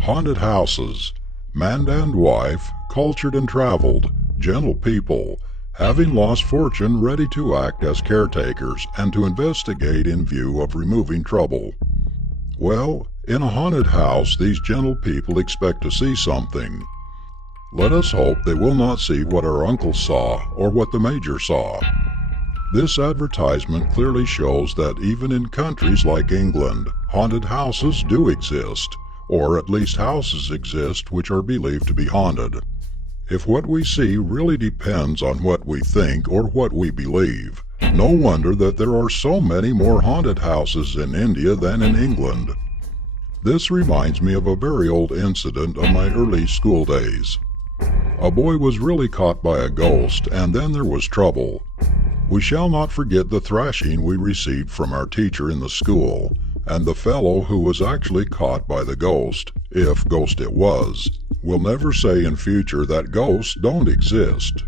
Haunted houses. Man and wife, cultured and traveled, gentle people, having lost fortune, ready to act as caretakers and to investigate in view of removing trouble. Well, in a haunted house these gentle people expect to see something. Let us hope they will not see what our uncle saw or what the Major saw. This advertisement clearly shows that even in countries like England, haunted houses do exist, or at least houses exist which are believed to be haunted. If what we see really depends on what we think or what we believe, no wonder that there are so many more haunted houses in India than in England. This reminds me of a very old incident of my early school days. A boy was really caught by a ghost, and then there was trouble. We shall not forget the thrashing we received from our teacher in the school, and the fellow who was actually caught by the ghost, if ghost it was, will never say in future that ghosts don't exist.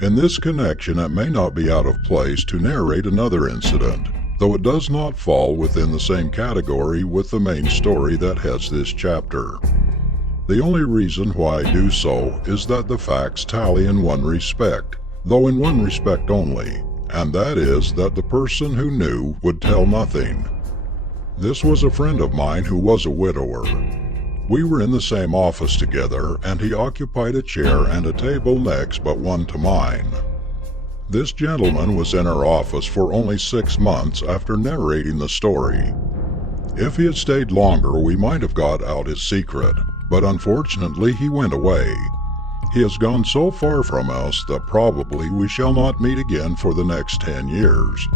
In this connection, it may not be out of place to narrate another incident, though it does not fall within the same category with the main story that heads this chapter. The only reason why I do so is that the facts tally in one respect, though in one respect only, and that is that the person who knew would tell nothing. This was a friend of mine who was a widower. We were in the same office together, and he occupied a chair and a table next but one to mine. This gentleman was in our office for only 6 months after narrating the story. If he had stayed longer, we might have got out his secret, but unfortunately he went away. He has gone so far from us that probably we shall not meet again for the next 10 years.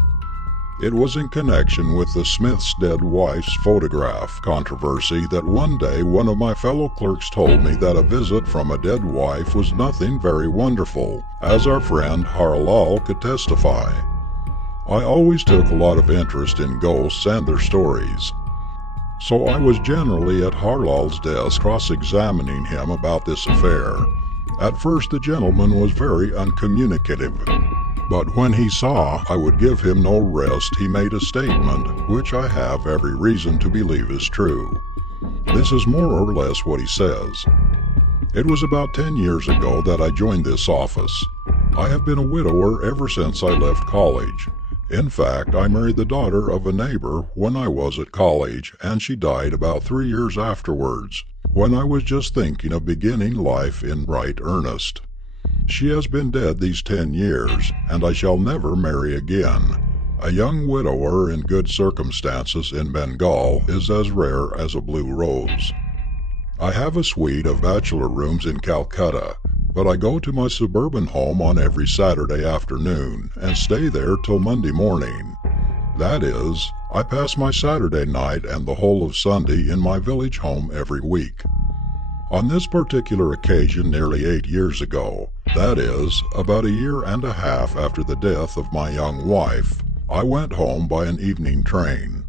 It was in connection with the Smith's dead wife's photograph controversy that one day one of my fellow clerks told me that a visit from a dead wife was nothing very wonderful, as our friend Harlal could testify. I always took a lot of interest in ghosts and their stories, so I was generally at Harlal's desk cross-examining him about this affair. At first the gentleman was very uncommunicative, but when he saw I would give him no rest, he made a statement which I have every reason to believe is true. This is more or less what he says. It was about 10 years ago that I joined this office. I have been a widower ever since I left college. In fact, I married the daughter of a neighbor when I was at college, and she died about 3 years afterwards, when I was just thinking of beginning life in right earnest. She has been dead these 10 years, and I shall never marry again. A young widower in good circumstances in Bengal is as rare as a blue rose. I have a suite of bachelor rooms in Calcutta, but I go to my suburban home on every Saturday afternoon and stay there till Monday morning. That is, I pass my Saturday night and the whole of Sunday in my village home every week. On this particular occasion nearly 8 years ago, that is, about a year and a half after the death of my young wife, I went home by an evening train.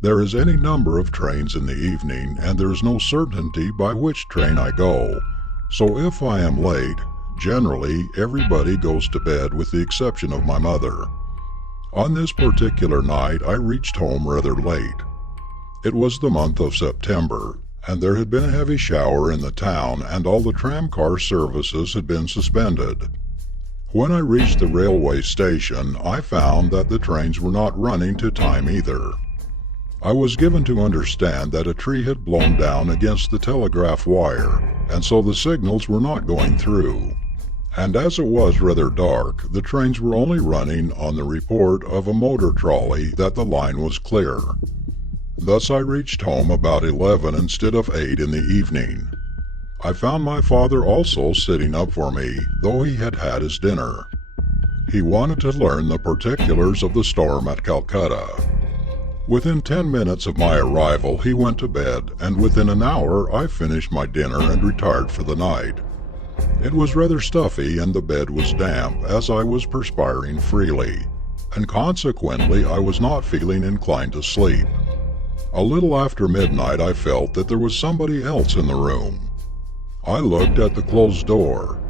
There is any number of trains in the evening, and there is no certainty by which train I go, so if I am late, generally everybody goes to bed with the exception of my mother. On this particular night I reached home rather late. It was the month of September, and there had been a heavy shower in the town, and all the tramcar services had been suspended. When I reached the railway station, I found that the trains were not running to time either. I was given to understand that a tree had blown down against the telegraph wire, and so the signals were not going through. And as it was rather dark, the trains were only running on the report of a motor trolley that the line was clear. Thus I reached home about 11 instead of 8 in the evening. I found my father also sitting up for me, though he had had his dinner. He wanted to learn the particulars of the storm at Calcutta. Within 10 minutes of my arrival he went to bed, and within an hour I finished my dinner and retired for the night. It was rather stuffy and the bed was damp, as I was perspiring freely, and consequently I was not feeling inclined to sleep. A little after midnight I felt that there was somebody else in the room. I looked at the closed door.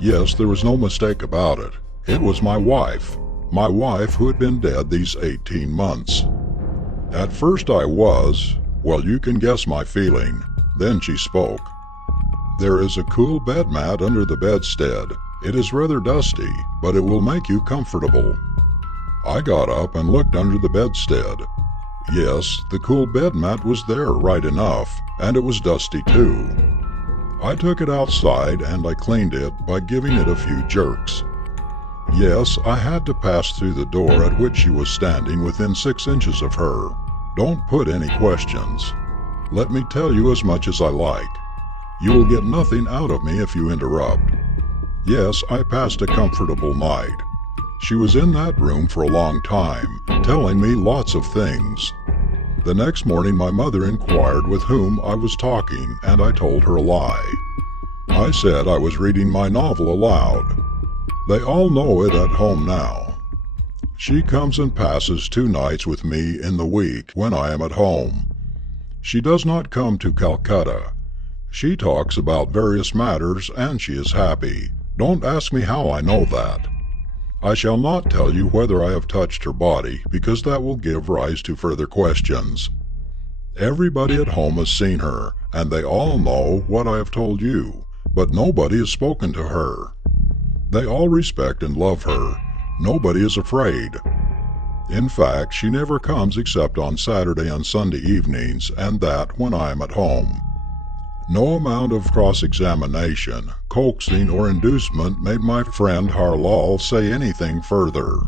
Yes, there was no mistake about it. It was my wife who had been dead these 18 months. At first I was, well, you can guess my feeling. Then she spoke. "There is a cool bed mat under the bedstead. It is rather dusty, but it will make you comfortable." I got up and looked under the bedstead. Yes, the cool bed mat was there right enough, and it was dusty too. I took it outside and I cleaned it by giving it a few jerks. Yes, I had to pass through the door at which she was standing within 6 inches of her. Don't put any questions. Let me tell you as much as I like. You will get nothing out of me if you interrupt. Yes, I passed a comfortable night. She was in that room for a long time, telling me lots of things. The next morning my mother inquired with whom I was talking, and I told her a lie. I said I was reading my novel aloud. They all know it at home now. She comes and passes 2 nights with me in the week when I am at home. She does not come to Calcutta. She talks about various matters, and she is happy. Don't ask me how I know that. I shall not tell you whether I have touched her body, because that will give rise to further questions. Everybody at home has seen her, and they all know what I have told you, but nobody has spoken to her. They all respect and love her. Nobody is afraid. In fact, she never comes except on Saturday and Sunday evenings, and that when I am at home. No amount of cross-examination, coaxing, or inducement made my friend Harlal say anything further.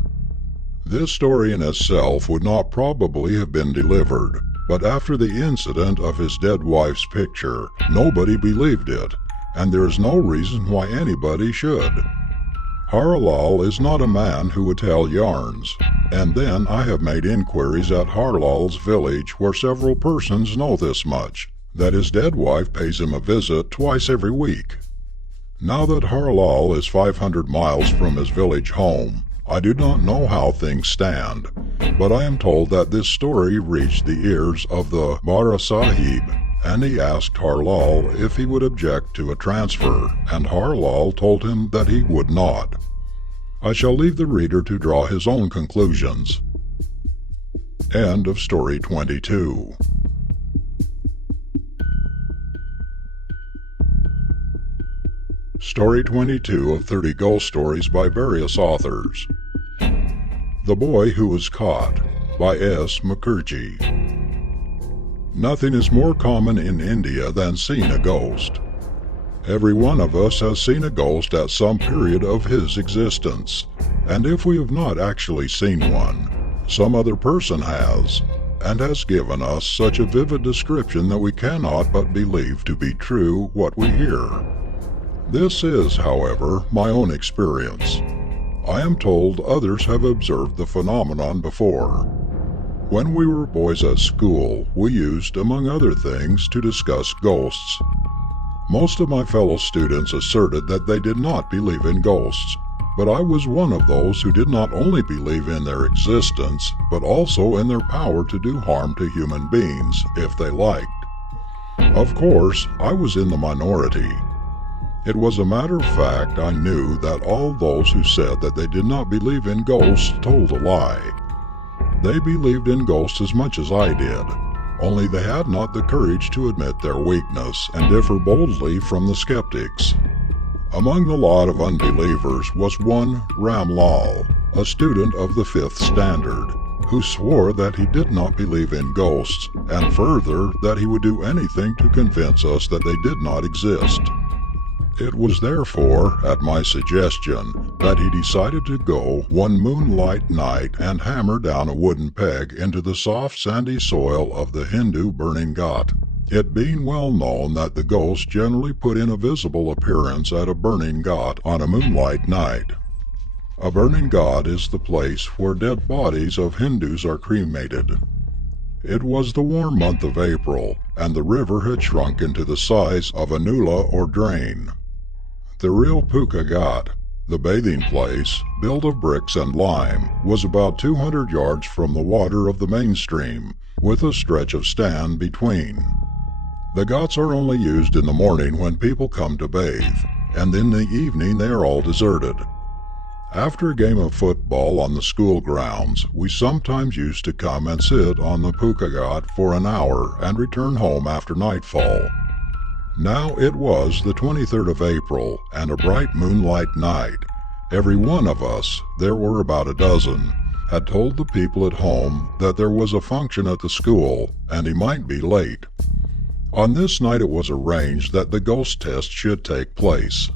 This story in itself would not probably have been delivered, but after the incident of his dead wife's picture, nobody believed it, and there is no reason why anybody should. Harlal is not a man who would tell yarns, and then I have made inquiries at Harlal's village where several persons know this much, that his dead wife pays him a visit twice every week. Now that Harlal is 500 miles from his village home, I do not know how things stand, but I am told that this story reached the ears of the Bara Sahib, and he asked Harlal if he would object to a transfer, and Harlal told him that he would not. I shall leave the reader to draw his own conclusions. End of Story 22. Story 22 of 30 Ghost Stories by various authors. The Boy Who Was Caught by S. Mukherjee. Nothing is more common in India than seeing a ghost. Every one of us has seen a ghost at some period of his existence, and if we have not actually seen one, some other person has, and has given us such a vivid description that we cannot but believe to be true what we hear. This is, however, my own experience. I am told others have observed the phenomenon before. When we were boys at school, we used, among other things, to discuss ghosts. Most of my fellow students asserted that they did not believe in ghosts, but I was one of those who did not only believe in their existence, but also in their power to do harm to human beings, if they liked. Of course, I was in the minority. It was a matter of fact I knew that all those who said that they did not believe in ghosts told a lie. They believed in ghosts as much as I did, only they had not the courage to admit their weakness and differ boldly from the skeptics. Among the lot of unbelievers was one Ram Lal, a student of the 5th standard, who swore that he did not believe in ghosts, and further that he would do anything to convince us that they did not exist. It was therefore, at my suggestion, that he decided to go one moonlight night and hammer down a wooden peg into the soft sandy soil of the Hindu burning ghat, it being well known that the ghosts generally put in a visible appearance at a burning ghat on a moonlight night. A burning ghat is the place where dead bodies of Hindus are cremated. It was the warm month of April, and the river had shrunk into the size of a nula or drain. The real Puka Ghat, the bathing place, built of bricks and lime, was about 200 yards from the water of the main stream, with a stretch of stand between. The ghats are only used in the morning when people come to bathe, and in the evening they are all deserted. After a game of football on the school grounds, we sometimes used to come and sit on the Puka Ghat for an hour and return home after nightfall. Now it was the 23rd of April, and a bright moonlight night. Every one of us, there were about a dozen, had told the people at home that there was a function at the school, and he might be late. On this night it was arranged that the ghost test should take place.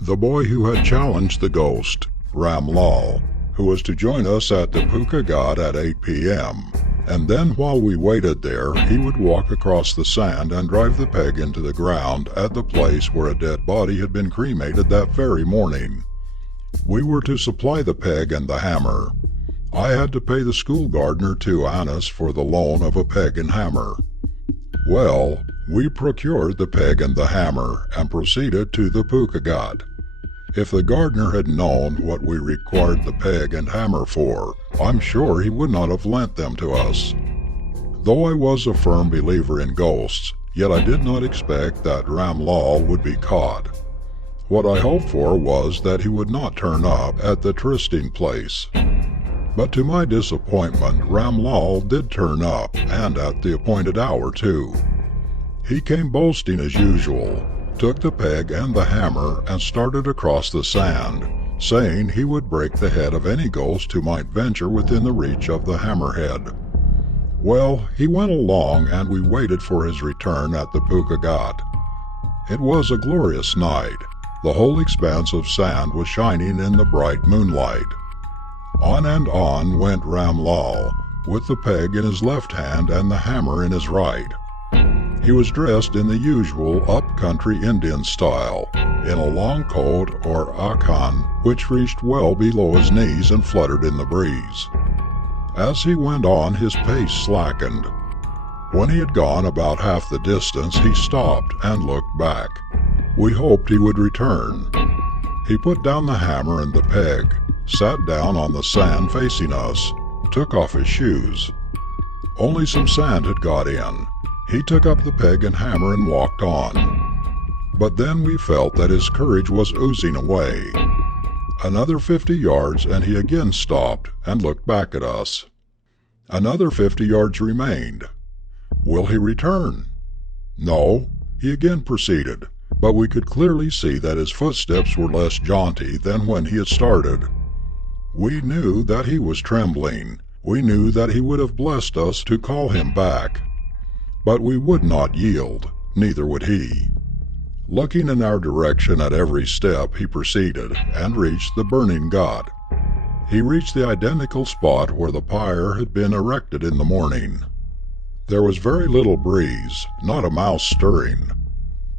The boy who had challenged the ghost, Ram Lal, who was to join us at the Puka Ghat at 8 p.m., and then while we waited there, he would walk across the sand and drive the peg into the ground at the place where a dead body had been cremated that very morning. We were to supply the peg and the hammer. I had to pay the school gardener 2 annas for the loan of a peg and hammer. Well, we procured the peg and the hammer and proceeded to the Pukagat. If the gardener had known what we required the peg and hammer for, I'm sure he would not have lent them to us. Though I was a firm believer in ghosts, yet I did not expect that Ram Lal would be caught. What I hoped for was that he would not turn up at the trysting place. But to my disappointment, Ram Lal did turn up, and at the appointed hour too. He came boasting as usual, took the peg and the hammer and started across the sand, saying he would break the head of any ghost who might venture within the reach of the hammerhead. Well, he went along and we waited for his return at the Pukagat. It was a glorious night. The whole expanse of sand was shining in the bright moonlight. On and on went Ram Lal, with the peg in his left hand and the hammer in his right. He was dressed in the usual up-country Indian style, in a long coat or akan which reached well below his knees and fluttered in the breeze. As he went on, his pace slackened. When he had gone about half the distance, he stopped and looked back. We hoped he would return. He put down the hammer and the peg, sat down on the sand facing us, took off his shoes. Only some sand had got in. He took up the peg and hammer and walked on. But then we felt that his courage was oozing away. Another 50 yards and he again stopped and looked back at us. Another 50 yards remained. Will he return? No, he again proceeded, but we could clearly see that his footsteps were less jaunty than when he had started. We knew that he was trembling. We knew that he would have blessed us to call him back. But we would not yield, neither would he. Looking in our direction at every step, he proceeded, and reached the burning ghat. He reached the identical spot where the pyre had been erected in the morning. There was very little breeze, not a mouse stirring.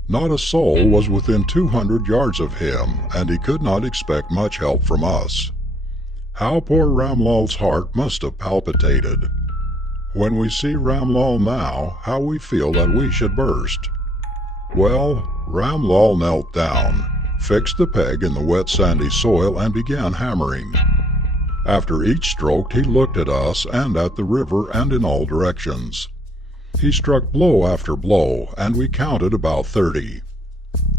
Not a soul was within 200 yards of him, and he could not expect much help from us. How poor Ram Lal's heart must have palpitated. When we see Ram Lal now, how we feel that we should burst. Well, Ram Lal knelt down, fixed the peg in the wet sandy soil and began hammering. After each stroke he looked at us and at the river and in all directions. He struck blow after blow, and we counted about 30.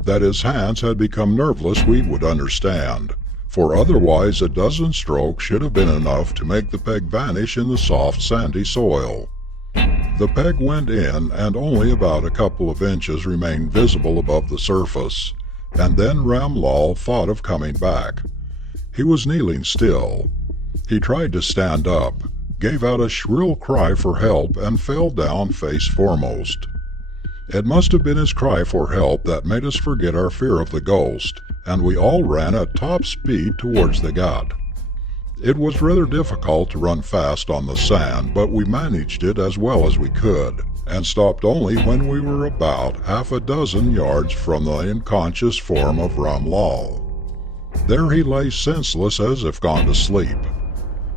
That his hands had become nerveless we would understand, for otherwise a dozen strokes should have been enough to make the peg vanish in the soft sandy soil. The peg went in, and only about a couple of inches remained visible above the surface, and then Ram Lal thought of coming back. He was kneeling still. He tried to stand up, gave out a shrill cry for help, and fell down face foremost. It must have been his cry for help that made us forget our fear of the ghost, and we all ran at top speed towards the ghat. It was rather difficult to run fast on the sand, but we managed it as well as we could, and stopped only when we were about half a dozen yards from the unconscious form of Ram Lal. There he lay senseless as if gone to sleep.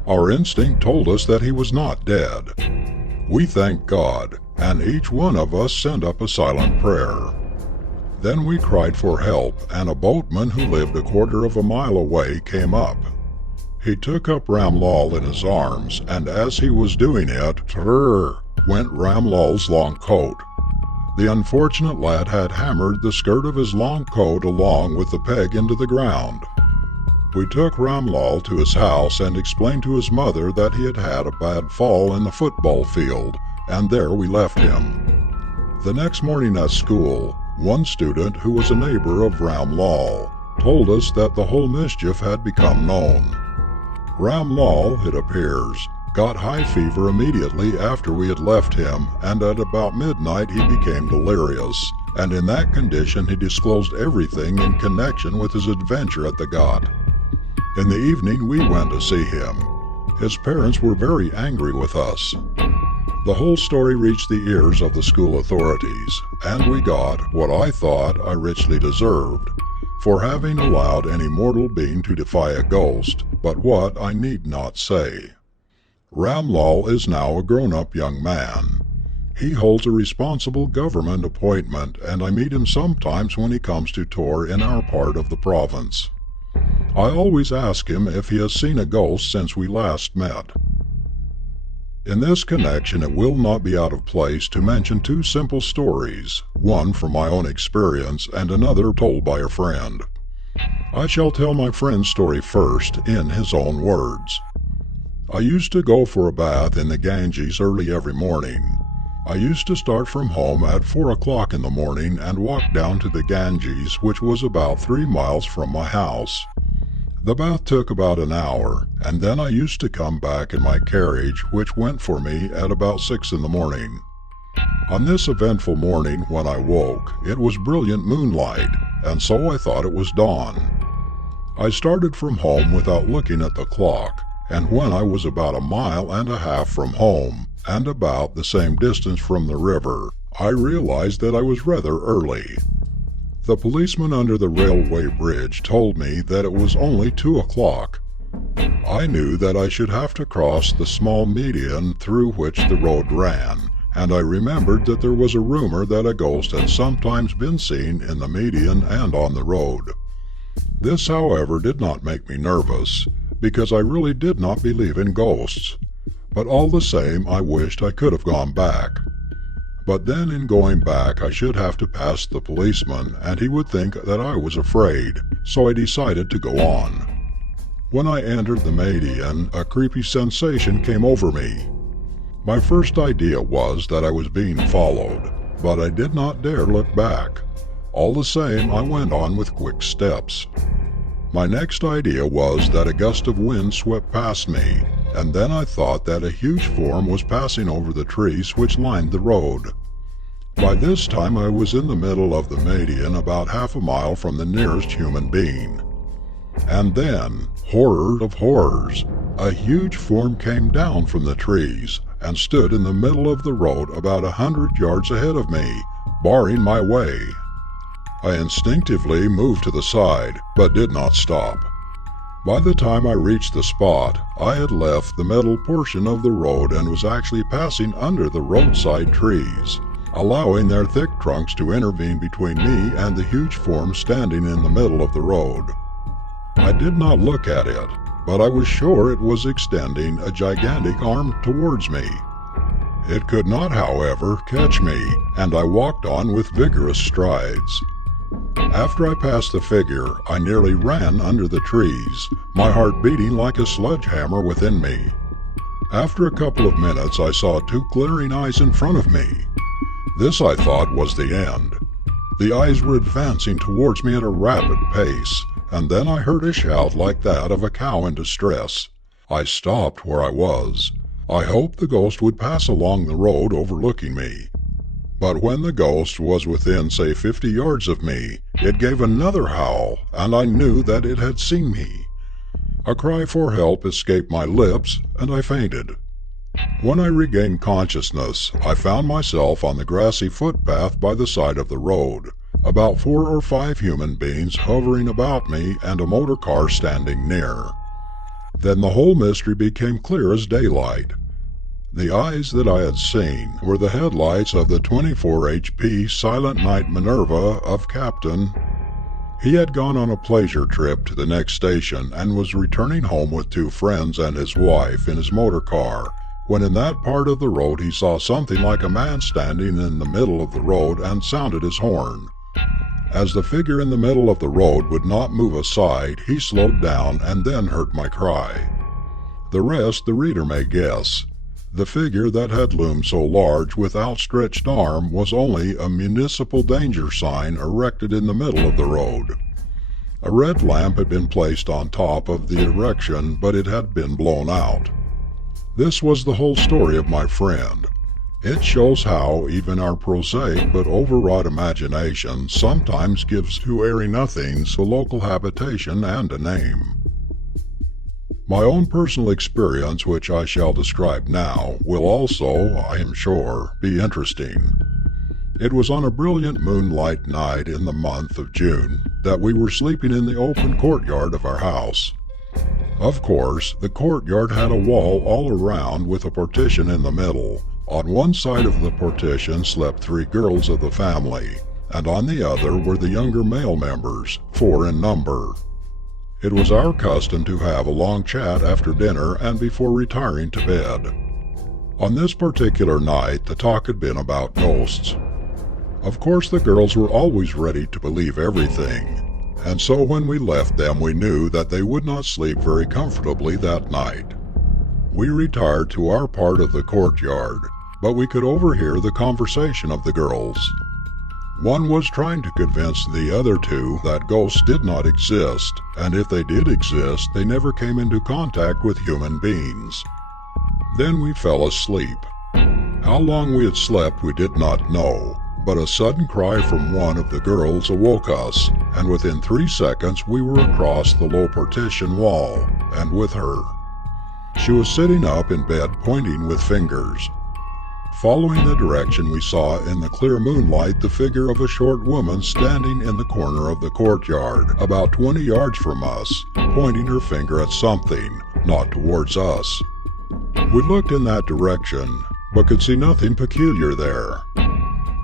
Our instinct told us that he was not dead. We thanked God, and each one of us sent up a silent prayer. Then we cried for help, and a boatman who lived a quarter of a mile away came up. He took up Ram Lal in his arms, and as he was doing it, trrr, went Ram Lal's long coat. The unfortunate lad had hammered the skirt of his long coat along with the peg into the ground. We took Ram Lal to his house and explained to his mother that he had had a bad fall in the football field, and there we left him. The next morning at school, one student who was a neighbor of Ram Lal told us that the whole mischief had become known. Ram Lal, it appears, got high fever immediately after we had left him, and at about midnight he became delirious, and in that condition he disclosed everything in connection with his adventure at the ghat. In the evening we went to see him. His parents were very angry with us. The whole story reached the ears of the school authorities, and we got what I thought I richly deserved, for having allowed any mortal being to defy a ghost, but what I need not say. Ramlal is now a grown-up young man. He holds a responsible government appointment, and I meet him sometimes when he comes to tour in our part of the province. I always ask him if he has seen a ghost since we last met. In this connection, it will not be out of place to mention two simple stories, one from my own experience and another told by a friend. I shall tell my friend's story first in his own words. I used to go for a bath in the Ganges early every morning. I used to start from home at 4 o'clock in the morning and walk down to the Ganges, which was about 3 miles from my house. The bath took about an hour, and then I used to come back in my carriage, which went for me at about 6 in the morning. On this eventful morning when I woke, it was brilliant moonlight, and so I thought it was dawn. I started from home without looking at the clock, and when I was about 1.5 miles from home, and about the same distance from the river, I realized that I was rather early. The policeman under the railway bridge told me that it was only 2 o'clock. I knew that I should have to cross the small median through which the road ran, and I remembered that there was a rumor that a ghost had sometimes been seen in the median and on the road. This, however, did not make me nervous, because I really did not believe in ghosts. But all the same, I wished I could have gone back. But then in going back I should have to pass the policeman, and he would think that I was afraid, so I decided to go on. When I entered the median, a creepy sensation came over me. My first idea was that I was being followed, but I did not dare look back. All the same, I went on with quick steps. My next idea was that a gust of wind swept past me, and then I thought that a huge form was passing over the trees which lined the road. By this time I was in the middle of the median, about 1/2 mile from the nearest human being. And then, horror of horrors, a huge form came down from the trees and stood in the middle of the road about 100 yards ahead of me, barring my way. I instinctively moved to the side, but did not stop. By the time I reached the spot, I had left the middle portion of the road and was actually passing under the roadside trees, allowing their thick trunks to intervene between me and the huge form standing in the middle of the road. I did not look at it, but I was sure it was extending a gigantic arm towards me. It could not, however, catch me, and I walked on with vigorous strides. After I passed the figure, I nearly ran under the trees, my heart beating like a sledgehammer within me. After a couple of minutes, I saw 2 glaring eyes in front of me. This, I thought, was the end. The eyes were advancing towards me at a rapid pace, and then I heard a shout like that of a cow in distress. I stopped where I was. I hoped the ghost would pass along the road overlooking me. But when the ghost was within, say, 50 yards of me, it gave another howl, and I knew that it had seen me. A cry for help escaped my lips, and I fainted. When I regained consciousness, I found myself on the grassy footpath by the side of the road, about 4 or 5 human beings hovering about me and a motor car standing near. Then the whole mystery became clear as daylight. The eyes that I had seen were the headlights of the 24 HP Silent Night Minerva of Captain. He had gone on a pleasure trip to the next station and was returning home with 2 friends and his wife in his motor car, when in that part of the road he saw something like a man standing in the middle of the road and sounded his horn. As the figure in the middle of the road would not move aside, he slowed down and then heard my cry. The rest the reader may guess. The figure that had loomed so large with outstretched arm was only a municipal danger sign erected in the middle of the road. A red lamp had been placed on top of the erection, but it had been blown out. This was the whole story of my friend. It shows how even our prosaic but overwrought imagination sometimes gives to airy nothings a local habitation and a name. My own personal experience, which I shall describe now, will also, I am sure, be interesting. It was on a brilliant moonlight night in the month of June that we were sleeping in the open courtyard of our house. Of course, the courtyard had a wall all around with a partition in the middle. On one side of the partition slept 3 girls of the family, and on the other were the younger male members, 4 in number. It was our custom to have a long chat after dinner and before retiring to bed. On this particular night, the talk had been about ghosts. Of course, the girls were always ready to believe everything, and so when we left them we knew that they would not sleep very comfortably that night. We retired to our part of the courtyard, but we could overhear the conversation of the girls. One was trying to convince the other 2 that ghosts did not exist, and if they did exist, they never came into contact with human beings. Then we fell asleep. How long we had slept we did not know, but a sudden cry from one of the girls awoke us, and within 3 seconds we were across the low partition wall, and with her. She was sitting up in bed pointing with fingers. Following the direction, we saw in the clear moonlight the figure of a short woman standing in the corner of the courtyard, about 20 yards from us, pointing her finger at something, not towards us. We looked in that direction, but could see nothing peculiar there.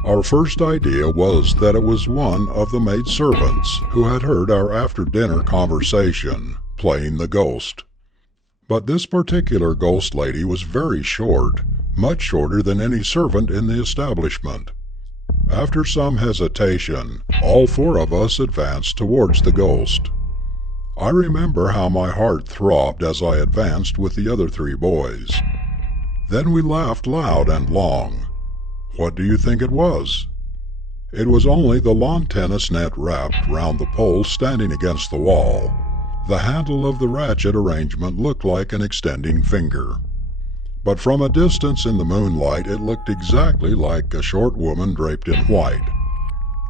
Our first idea was that it was one of the maidservants who had heard our after-dinner conversation, playing the ghost. But this particular ghost lady was very short, much shorter than any servant in the establishment. After some hesitation, all 4 of us advanced towards the ghost. I remember how my heart throbbed as I advanced with the other 3 boys. Then we laughed loud and long. What do you think it was? It was only the lawn tennis net wrapped round the pole standing against the wall. The handle of the ratchet arrangement looked like an extending finger. But from a distance in the moonlight it looked exactly like a short woman draped in white.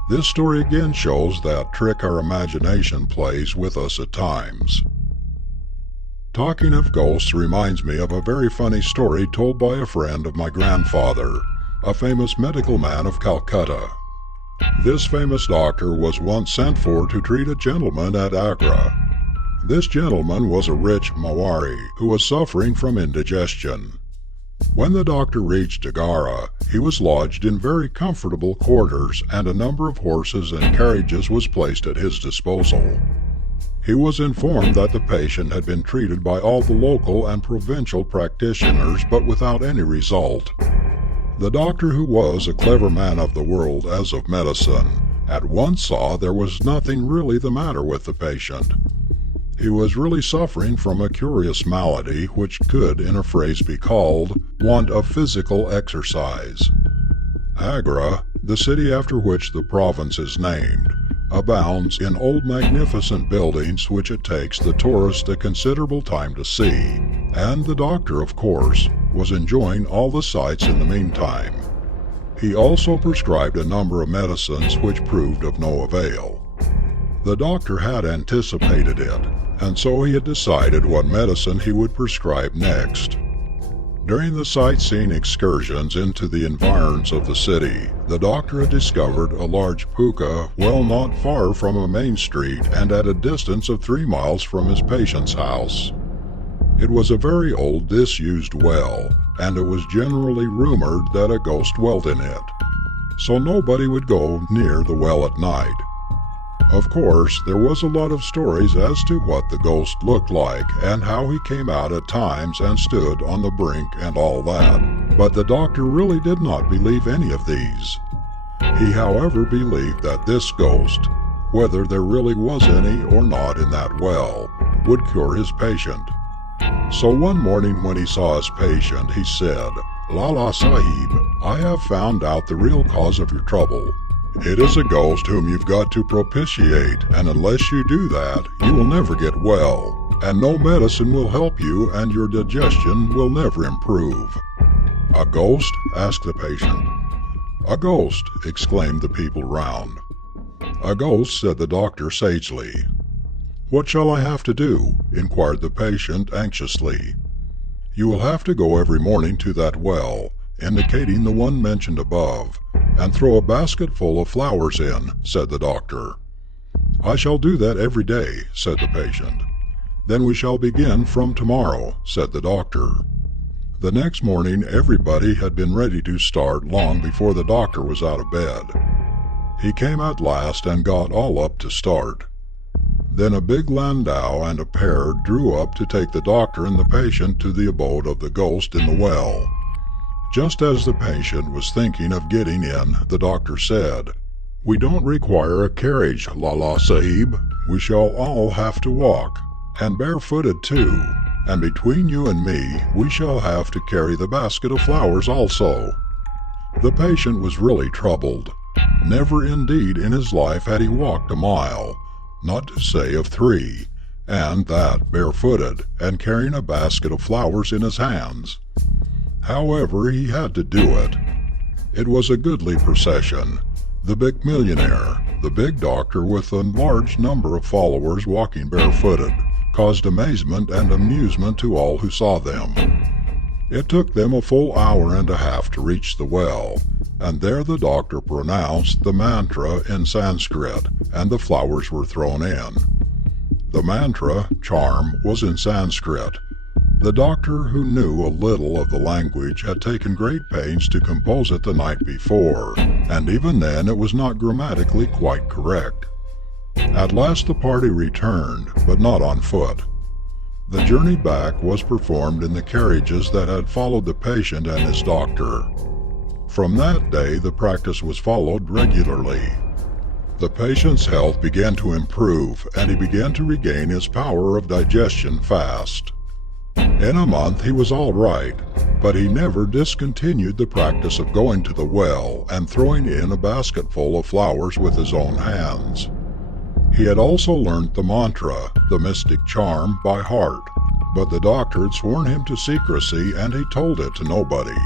This story again shows that trick our imagination plays with us at times. Talking of ghosts reminds me of a very funny story told by a friend of my grandfather, a famous medical man of Calcutta. This famous doctor was once sent for to treat a gentleman at Agra. This gentleman was a rich Maori who was suffering from indigestion. When the doctor reached Agra, he was lodged in very comfortable quarters, and a number of horses and carriages was placed at his disposal. He was informed that the patient had been treated by all the local and provincial practitioners, but without any result. The doctor, who was a clever man of the world as of medicine, at once saw there was nothing really the matter with the patient. He was really suffering from a curious malady which could, in a phrase, be called want of physical exercise. Agra, the city after which the province is named, abounds in old magnificent buildings which it takes the tourist a considerable time to see, and the doctor, of course, was enjoying all the sights in the meantime. He also prescribed a number of medicines which proved of no avail. The doctor had anticipated it, and so he had decided what medicine he would prescribe next. During the sightseeing excursions into the environs of the city, the doctor had discovered a large puka well not far from a main street and at a distance of 3 miles from his patient's house. It was a very old disused well, and it was generally rumored that a ghost dwelt in it, so nobody would go near the well at night. Of course, there was a lot of stories as to what the ghost looked like and how he came out at times and stood on the brink and all that, but the doctor really did not believe any of these. He, however, believed that this ghost, whether there really was any or not in that well, would cure his patient. So one morning when he saw his patient, he said, "Lala Sahib, I have found out the real cause of your trouble. It is a ghost whom you've got to propitiate, and unless you do that, you will never get well, and no medicine will help you, and your digestion will never improve." "A ghost?" asked the patient. "A ghost," exclaimed the people round. "A ghost," said the doctor sagely. "What shall I have to do?" inquired the patient anxiously. "You will have to go every morning to that well," indicating the one mentioned above, "and throw a basketful of flowers in," said the doctor. "I shall do that every day," said the patient. "Then we shall begin from tomorrow," said the doctor. The next morning everybody had been ready to start long before the doctor was out of bed. He came at last and got all up to start. Then a big landau and a pair drew up to take the doctor and the patient to the abode of the ghost in the well. Just as the patient was thinking of getting in, the doctor said, "We don't require a carriage, Lala Sahib. We shall all have to walk, and barefooted too, and between you and me we shall have to carry the basket of flowers also." The patient was really troubled. Never indeed in his life had he walked a mile, not to say of 3, and that barefooted, and carrying a basket of flowers in his hands. However, he had to do it. It was a goodly procession. The big millionaire, the big doctor with a large number of followers walking barefooted, caused amazement and amusement to all who saw them. It took them a full hour and a half to reach the well, and there the doctor pronounced the mantra in Sanskrit, and the flowers were thrown in. The mantra, charm, was in Sanskrit. The doctor, who knew a little of the language, had taken great pains to compose it the night before, and even then it was not grammatically quite correct. At last the party returned, but not on foot. The journey back was performed in the carriages that had followed the patient and his doctor. From that day the practice was followed regularly. The patient's health began to improve, and he began to regain his power of digestion fast. In a month he was all right, but he never discontinued the practice of going to the well and throwing in a basketful of flowers with his own hands. He had also learnt the mantra, the mystic charm, by heart, but the doctor had sworn him to secrecy and he told it to nobody.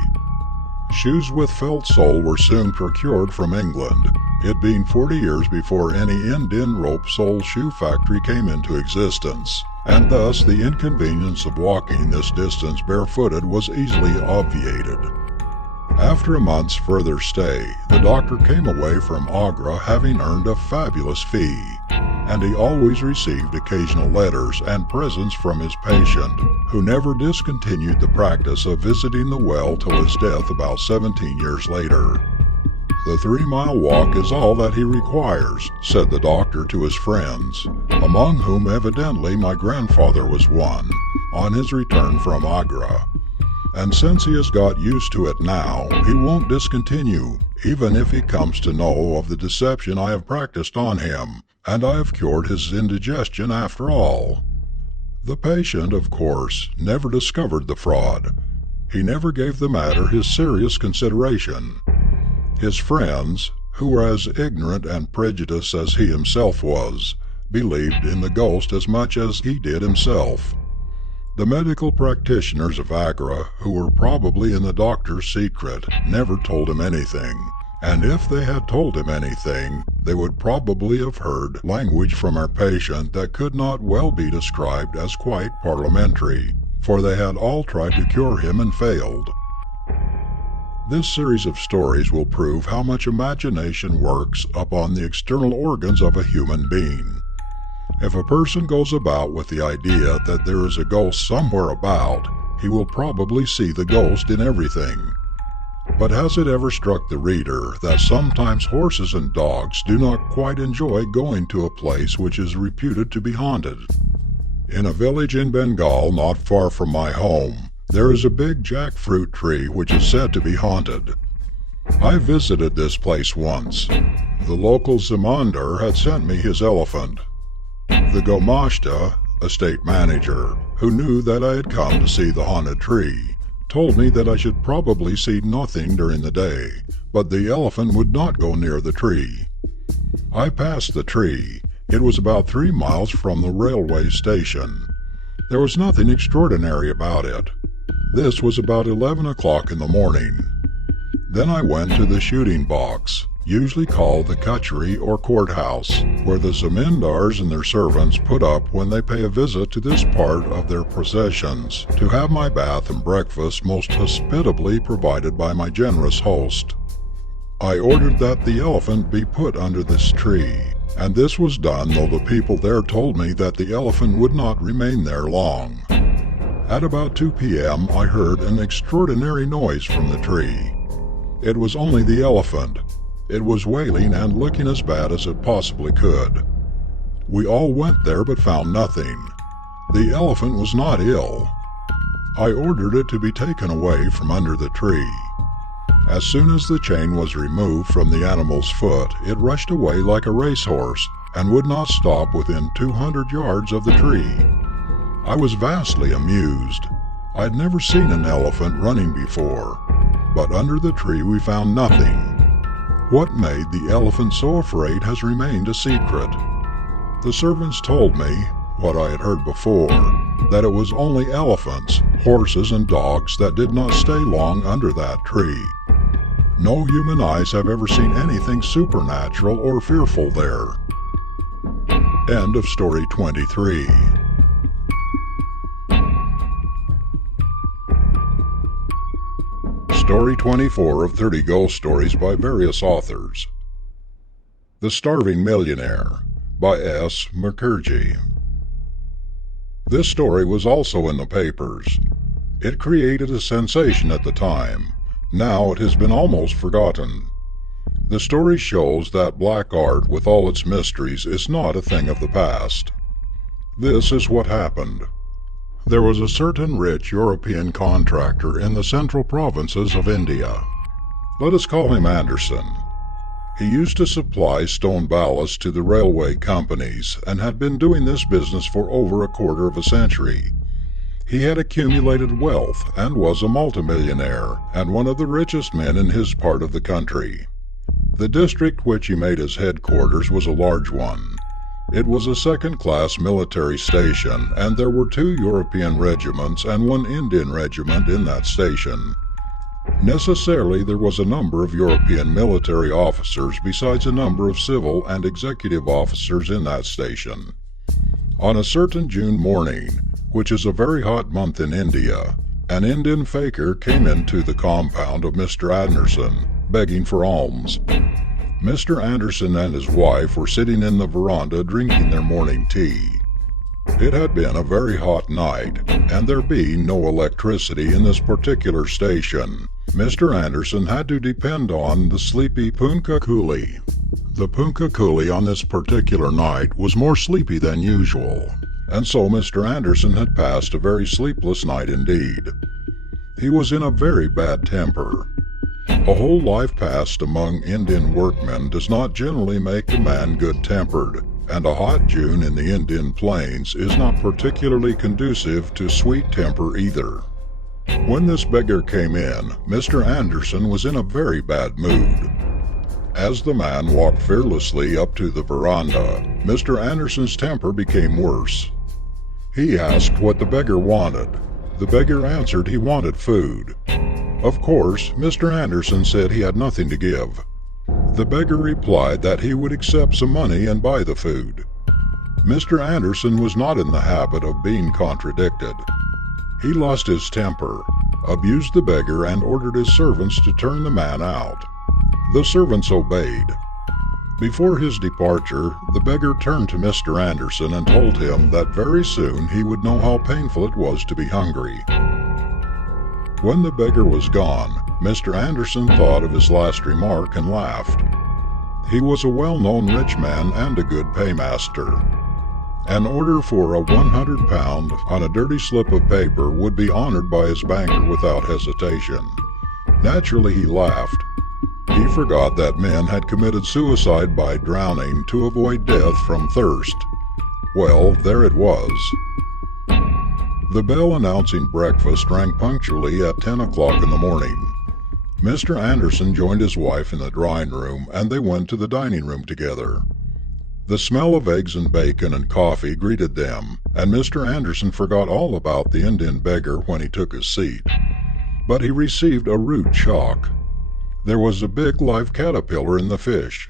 Shoes with felt sole were soon procured from England, it being 40 years before any Indian rope sole shoe factory came into existence, and thus the inconvenience of walking this distance barefooted was easily obviated. After a month's further stay, the doctor came away from Agra having earned a fabulous fee, and he always received occasional letters and presents from his patient, who never discontinued the practice of visiting the well till his death about 17 years later. "The 3-mile walk is all that he requires," said the doctor to his friends, among whom evidently my grandfather was one, on his return from Agra. "And since he has got used to it now, he won't discontinue, even if he comes to know of the deception I have practiced on him, and I have cured his indigestion after all." The patient, of course, never discovered the fraud. He never gave the matter his serious consideration. His friends, who were as ignorant and prejudiced as he himself was, believed in the ghost as much as he did himself. The medical practitioners of Agra, who were probably in the doctor's secret, never told him anything, and if they had told him anything, they would probably have heard language from our patient that could not well be described as quite parliamentary, for they had all tried to cure him and failed. This series of stories will prove how much imagination works upon the external organs of a human being. If a person goes about with the idea that there is a ghost somewhere about, he will probably see the ghost in everything. But has it ever struck the reader that sometimes horses and dogs do not quite enjoy going to a place which is reputed to be haunted? In a village in Bengal not far from my home, there is a big jackfruit tree which is said to be haunted. I visited this place once. The local zamindar had sent me his elephant. The Gomashta, estate manager, who knew that I had come to see the haunted tree, told me that I should probably see nothing during the day, but the elephant would not go near the tree. I passed the tree. It was about 3 miles from the railway station. There was nothing extraordinary about it. This was about 11 o'clock in the morning. Then I went to the shooting box, usually called the kachari or courthouse, where the zamindars and their servants put up when they pay a visit to this part of their processions, to have my bath and breakfast most hospitably provided by my generous host. I ordered that the elephant be put under this tree, And this was done though the people there told me that the elephant would not remain there long. At about 2 p.m. I heard an extraordinary noise from the tree. It was only the elephant. It was wailing and looking as bad as it possibly could. We all went there but found nothing. The elephant was not ill. I ordered it to be taken away from under the tree. As soon as the chain was removed from the animal's foot, it rushed away like a racehorse and would not stop within 200 yards of the tree. I was vastly amused. I had never seen an elephant running before, but under the tree we found nothing. What made the elephant so afraid has remained a secret. The servants told me, what I had heard before, that it was only elephants, horses, and dogs that did not stay long under that tree. No human eyes have ever seen anything supernatural or fearful there. End of story 23. Story 24 of 30 Ghost Stories by various authors. The Starving Millionaire by S. Mukherjee. This story was also in the papers. It created a sensation at the time. Now it has been almost forgotten. The story shows that black art with all its mysteries is not a thing of the past. This is what happened. There was a certain rich European contractor in the central provinces of India. Let us call him Anderson. He used to supply stone ballast to the railway companies and had been doing this business for over a quarter of a century. He had accumulated wealth and was a multimillionaire and one of the richest men in his part of the country. The district which he made his headquarters was a large one. It was a second-class military station, and there were 2 European regiments and 1 Indian regiment in that station. Necessarily, there was a number of European military officers besides a number of civil and executive officers in that station. On a certain June morning, which is a very hot month in India, an Indian fakir came into the compound of Mr. Anderson, begging for alms. Mr. Anderson and his wife were sitting in the veranda drinking their morning tea. It had been a very hot night, and there being no electricity in this particular station, Mr. Anderson had to depend on the sleepy Punka Coolie. The Punka Coolie on this particular night was more sleepy than usual, and so Mr. Anderson had passed a very sleepless night indeed. He was in a very bad temper. A whole life passed among Indian workmen does not generally make a man good-tempered, and a hot June in the Indian plains is not particularly conducive to sweet temper either. When this beggar came in, Mr. Anderson was in a very bad mood. As the man walked fearlessly up to the veranda, Mr. Anderson's temper became worse. He asked what the beggar wanted. The beggar answered he wanted food. Of course, Mr. Anderson said he had nothing to give. The beggar replied that he would accept some money and buy the food. Mr. Anderson was not in the habit of being contradicted. He lost his temper, abused the beggar, and ordered his servants to turn the man out. The servants obeyed. Before his departure, the beggar turned to Mr. Anderson and told him that very soon he would know how painful it was to be hungry. When the beggar was gone, Mr. Anderson thought of his last remark and laughed. He was a well-known rich man and a good paymaster. An order for a £100 on a dirty slip of paper would be honored by his banker without hesitation. Naturally, he laughed. He forgot that men had committed suicide by drowning to avoid death from thirst. Well, there it was. The bell announcing breakfast rang punctually at 10 o'clock in the morning. Mr. Anderson joined his wife in the drawing room, and they went to the dining room together. The smell of eggs and bacon and coffee greeted them, and Mr. Anderson forgot all about the Indian beggar when he took his seat. But he received a rude shock. There was a big live caterpillar in the fish.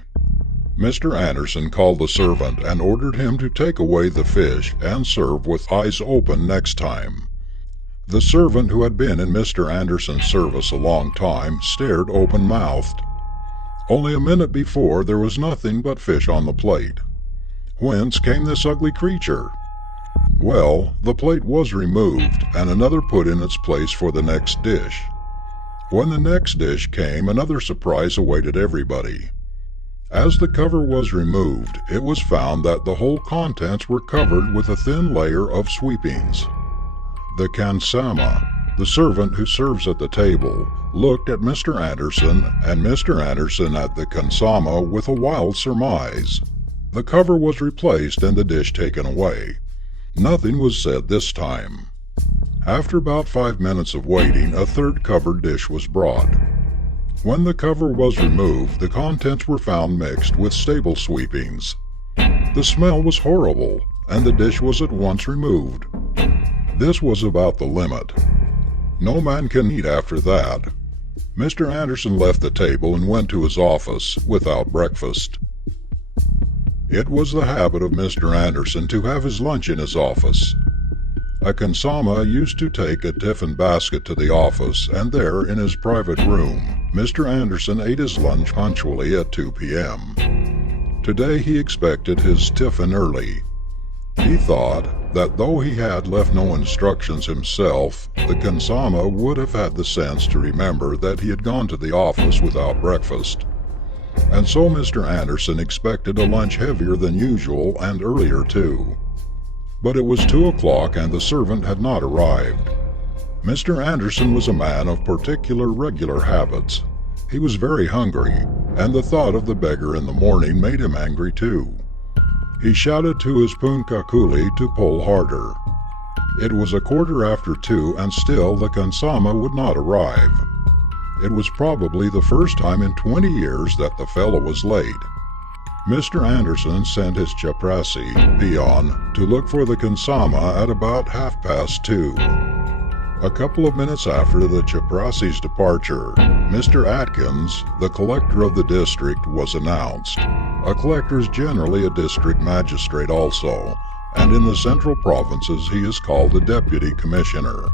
Mr. Anderson called the servant and ordered him to take away the fish and serve with eyes open next time. The servant, who had been in Mr. Anderson's service a long time, stared open-mouthed. Only a minute before there was nothing but fish on the plate. Whence came this ugly creature? Well, the plate was removed, and another put in its place for the next dish. When the next dish came, another surprise awaited everybody. As the cover was removed, it was found that the whole contents were covered with a thin layer of sweepings. The khansama, the servant who serves at the table, looked at Mr. Anderson, and Mr. Anderson at the khansama with a wild surmise. The cover was replaced and the dish taken away. Nothing was said this time. After about 5 minutes of waiting, a third covered dish was brought. When the cover was removed, the contents were found mixed with stable sweepings. The smell was horrible, and the dish was at once removed. This was about the limit. No man can eat after that. Mr. Anderson left the table and went to his office without breakfast. It was the habit of Mr. Anderson to have his lunch in his office. A khansama used to take a tiffin basket to the office, and there, in his private room, Mr. Anderson ate his lunch punctually at 2 p.m. Today he expected his tiffin early. He thought that though he had left no instructions himself, the khansama would have had the sense to remember that he had gone to the office without breakfast. And so Mr. Anderson expected a lunch heavier than usual and earlier too. But it was 2 o'clock and the servant had not arrived. Mr. Anderson was a man of particular regular habits. He was very hungry, and the thought of the beggar in the morning made him angry too. He shouted to his punkah coolie to pull harder. It was 2:15 and still the khansama would not arrive. It was probably the first time in 20 years that the fellow was late. Mr. Anderson sent his chaprassi, peon, to look for the khansama at about 2:30. A couple of minutes after the chaprassi's departure, Mr. Atkins, the collector of the district, was announced. A collector is generally a district magistrate also, and in the central provinces he is called a deputy commissioner.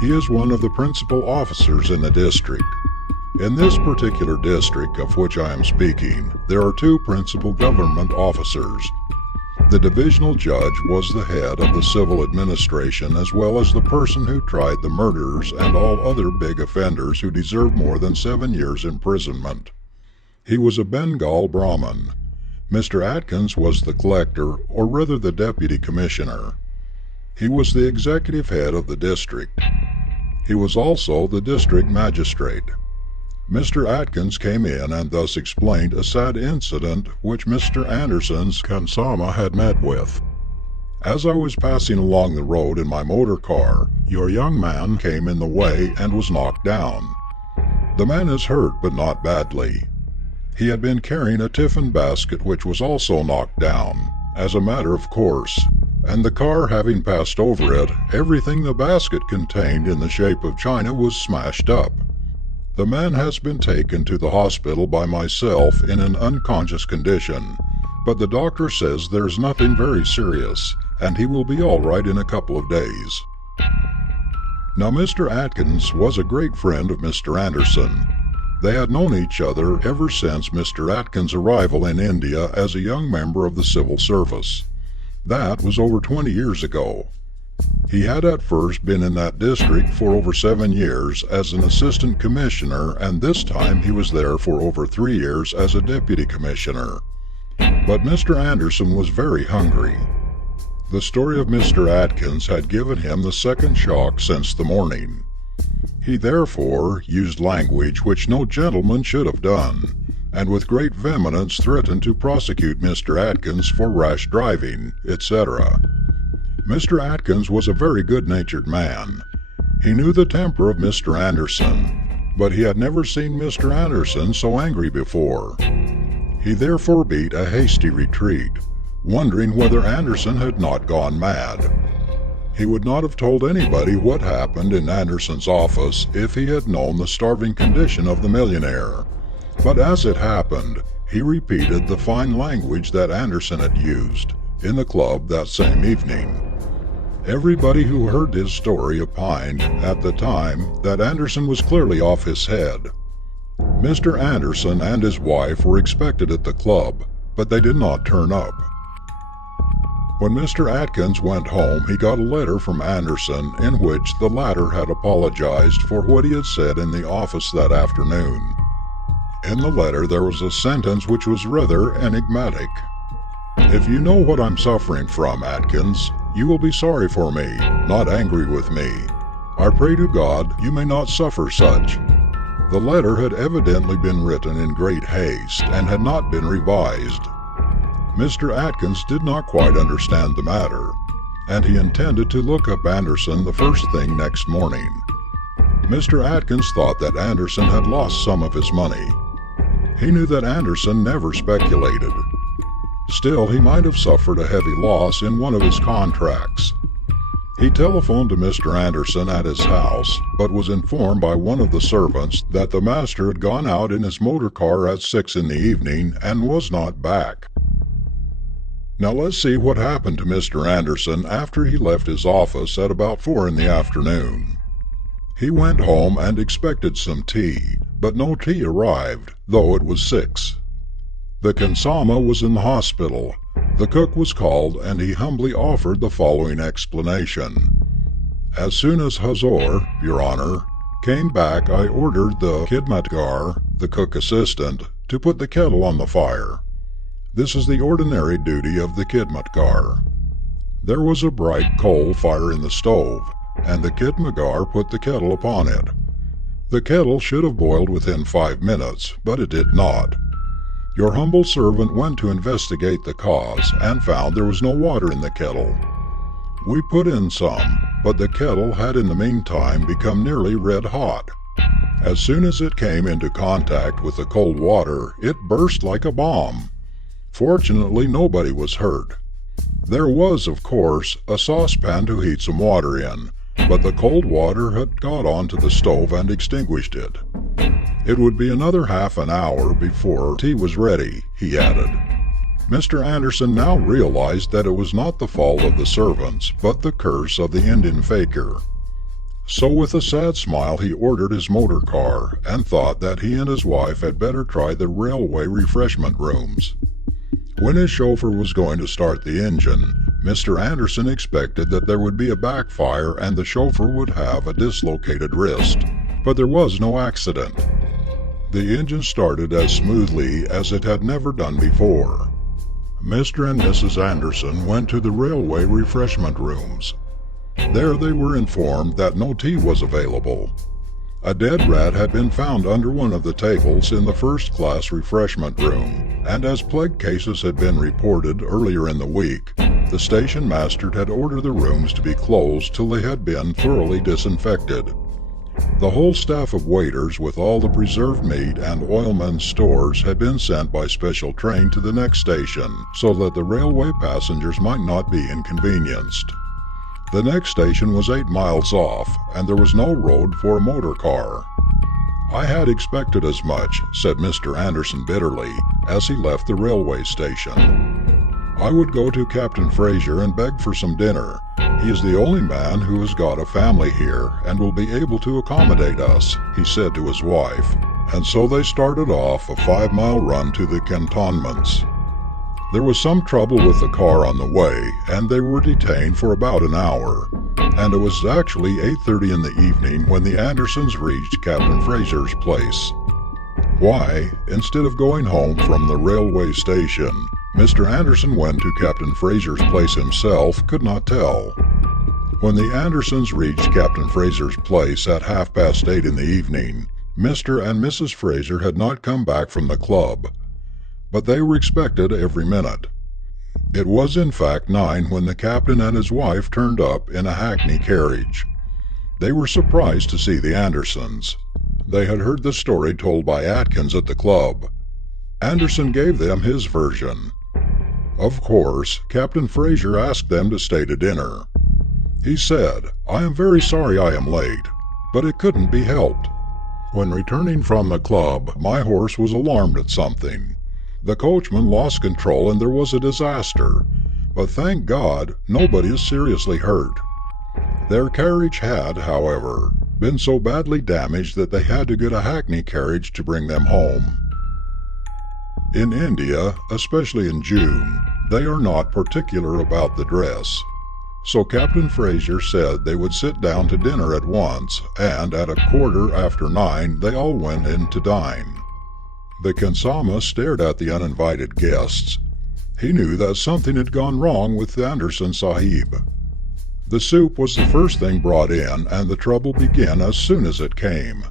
He is one of the principal officers in the district. In this particular district of which I am speaking, there are 2 principal government officers. The divisional judge was the head of the civil administration as well as the person who tried the murderers and all other big offenders who deserved more than 7 years' imprisonment. He was a Bengal Brahmin. Mr. Atkins was the collector, or rather the deputy commissioner. He was the executive head of the district. He was also the district magistrate. Mr. Atkins came in and thus explained a sad incident which Mr. Anderson's khansama had met with. As I was passing along the road in my motor car, your young man came in the way and was knocked down. The man is hurt, but not badly. He had been carrying a tiffin basket which was also knocked down, as a matter of course, and the car having passed over it, everything the basket contained in the shape of china was smashed up. The man has been taken to the hospital by myself in an unconscious condition, but the doctor says there's nothing very serious, and he will be all right in a couple of days. Now Mr. Atkins was a great friend of Mr. Anderson. They had known each other ever since Mr. Atkins' arrival in India as a young member of the civil service. That was over 20 years ago. He had at first been in that district for over 7 years as an assistant commissioner, and this time he was there for over 3 years as a deputy commissioner. But Mr. Anderson was very hungry. The story of Mr. Atkins had given him the second shock since the morning. He therefore used language which no gentleman should have done, and with great vehemence threatened to prosecute Mr. Atkins for rash driving, etc. Mr. Atkins was a very good-natured man. He knew the temper of Mr. Anderson, but he had never seen Mr. Anderson so angry before. He therefore beat a hasty retreat, wondering whether Anderson had not gone mad. He would not have told anybody what happened in Anderson's office if he had known the starving condition of the millionaire. But as it happened, he repeated the fine language that Anderson had used in the club that same evening. Everybody who heard his story opined at the time that Anderson was clearly off his head. Mr. Anderson and his wife were expected at the club, but they did not turn up. When Mr. Atkins went home, he got a letter from Anderson in which the latter had apologized for what he had said in the office that afternoon. In the letter there was a sentence which was rather enigmatic. "If you know what I'm suffering from, Atkins, you will be sorry for me, not angry with me. I pray to God you may not suffer such." The letter had evidently been written in great haste and had not been revised. Mr. Atkins did not quite understand the matter, and he intended to look up Anderson the first thing next morning. Mr. Atkins thought that Anderson had lost some of his money. He knew that Anderson never speculated. Still, he might have suffered a heavy loss in one of his contracts. He telephoned to Mr. Anderson at his house, but was informed by one of the servants that the master had gone out in his motor car at 6 in the evening and was not back. Now let's see what happened to Mr. Anderson after he left his office at about 4 in the afternoon. He went home and expected some tea, but no tea arrived, though it was 6. The khansama was in the hospital. The cook was called, and he humbly offered the following explanation. "As soon as Hazor, Your Honor, came back, I ordered the khidmatgar, the cook assistant, to put the kettle on the fire. This is the ordinary duty of the khidmatgar." There was a bright coal fire in the stove, and the khidmatgar put the kettle upon it. The kettle should have boiled within 5 minutes, but it did not. Your humble servant went to investigate the cause and found there was no water in the kettle. We put in some, but the kettle had in the meantime become nearly red hot. As soon as it came into contact with the cold water, it burst like a bomb. Fortunately, nobody was hurt. There was, of course, a saucepan to heat some water in, but the cold water had got onto the stove and extinguished it. It would be another half an hour before tea was ready, he added. Mr. Anderson now realized that it was not the fault of the servants, but the curse of the Indian fakir. So with a sad smile he ordered his motor car, and thought that he and his wife had better try the railway refreshment rooms. When his chauffeur was going to start the engine, Mr. Anderson expected that there would be a backfire and the chauffeur would have a dislocated wrist, but there was no accident. The engine started as smoothly as it had never done before. Mr. and Mrs. Anderson went to the railway refreshment rooms. There they were informed that no tea was available. A dead rat had been found under one of the tables in the first-class refreshment room, and as plague cases had been reported earlier in the week, the station master had ordered the rooms to be closed till they had been thoroughly disinfected. The whole staff of waiters with all the preserved meat and oilmen's stores had been sent by special train to the next station, so that the railway passengers might not be inconvenienced. The next station was 8 miles off, and there was no road for a motor car. "I had expected as much," said Mr. Anderson bitterly, as he left the railway station. "I would go to Captain Fraser and beg for some dinner. He is the only man who has got a family here, and will be able to accommodate us," he said to his wife, and so they started off a 5-mile run to the cantonments. There was some trouble with the car on the way, and they were detained for about an hour, and it was actually 8:30 in the evening when the Andersons reached Captain Fraser's place. Why, instead of going home from the railway station, Mr. Anderson went to Captain Fraser's place himself could not tell. When the Andersons reached Captain Fraser's place at 8:30 in the evening, Mr. and Mrs. Fraser had not come back from the club, but they were expected every minute. It was in fact 9 when the captain and his wife turned up in a hackney carriage. They were surprised to see the Andersons. They had heard the story told by Atkins at the club. Anderson gave them his version. Of course, Captain Fraser asked them to stay to dinner. He said, "I am very sorry I am late, but it couldn't be helped. When returning from the club, my horse was alarmed at something. The coachman lost control and there was a disaster, but thank God nobody is seriously hurt. Their carriage had, however, been so badly damaged that they had to get a hackney carriage to bring them home." In India, especially in June, They are not particular about the dress. So Captain Fraser said they would sit down to dinner at once, and at 9:15 they all went in to dine. The khansama stared at the uninvited guests. He knew that something had gone wrong with Anderson Sahib. The soup was the first thing brought in, and the trouble began as soon as it came.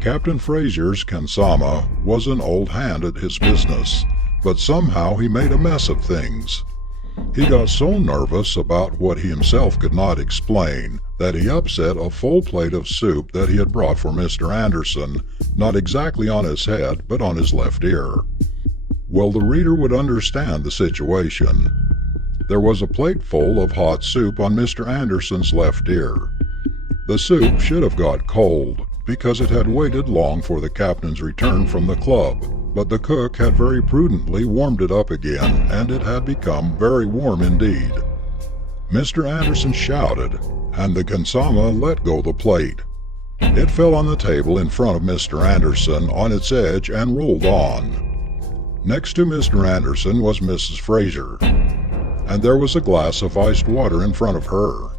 Captain Fraser's khansama was an old hand at his business, but somehow he made a mess of things. He got so nervous about what he himself could not explain that he upset a full plate of soup that he had brought for Mr. Anderson, not exactly on his head, but on his left ear. Well, the reader would understand the situation. There was a plate full of hot soup on Mr. Anderson's left ear. The soup should have got cold, because it had waited long for the captain's return from the club, but the cook had very prudently warmed it up again, and it had become very warm indeed. Mr. Anderson shouted, and the khansama let go the plate. It fell on the table in front of Mr. Anderson on its edge and rolled on. Next to Mr. Anderson was Mrs. Fraser, and there was a glass of iced water in front of her.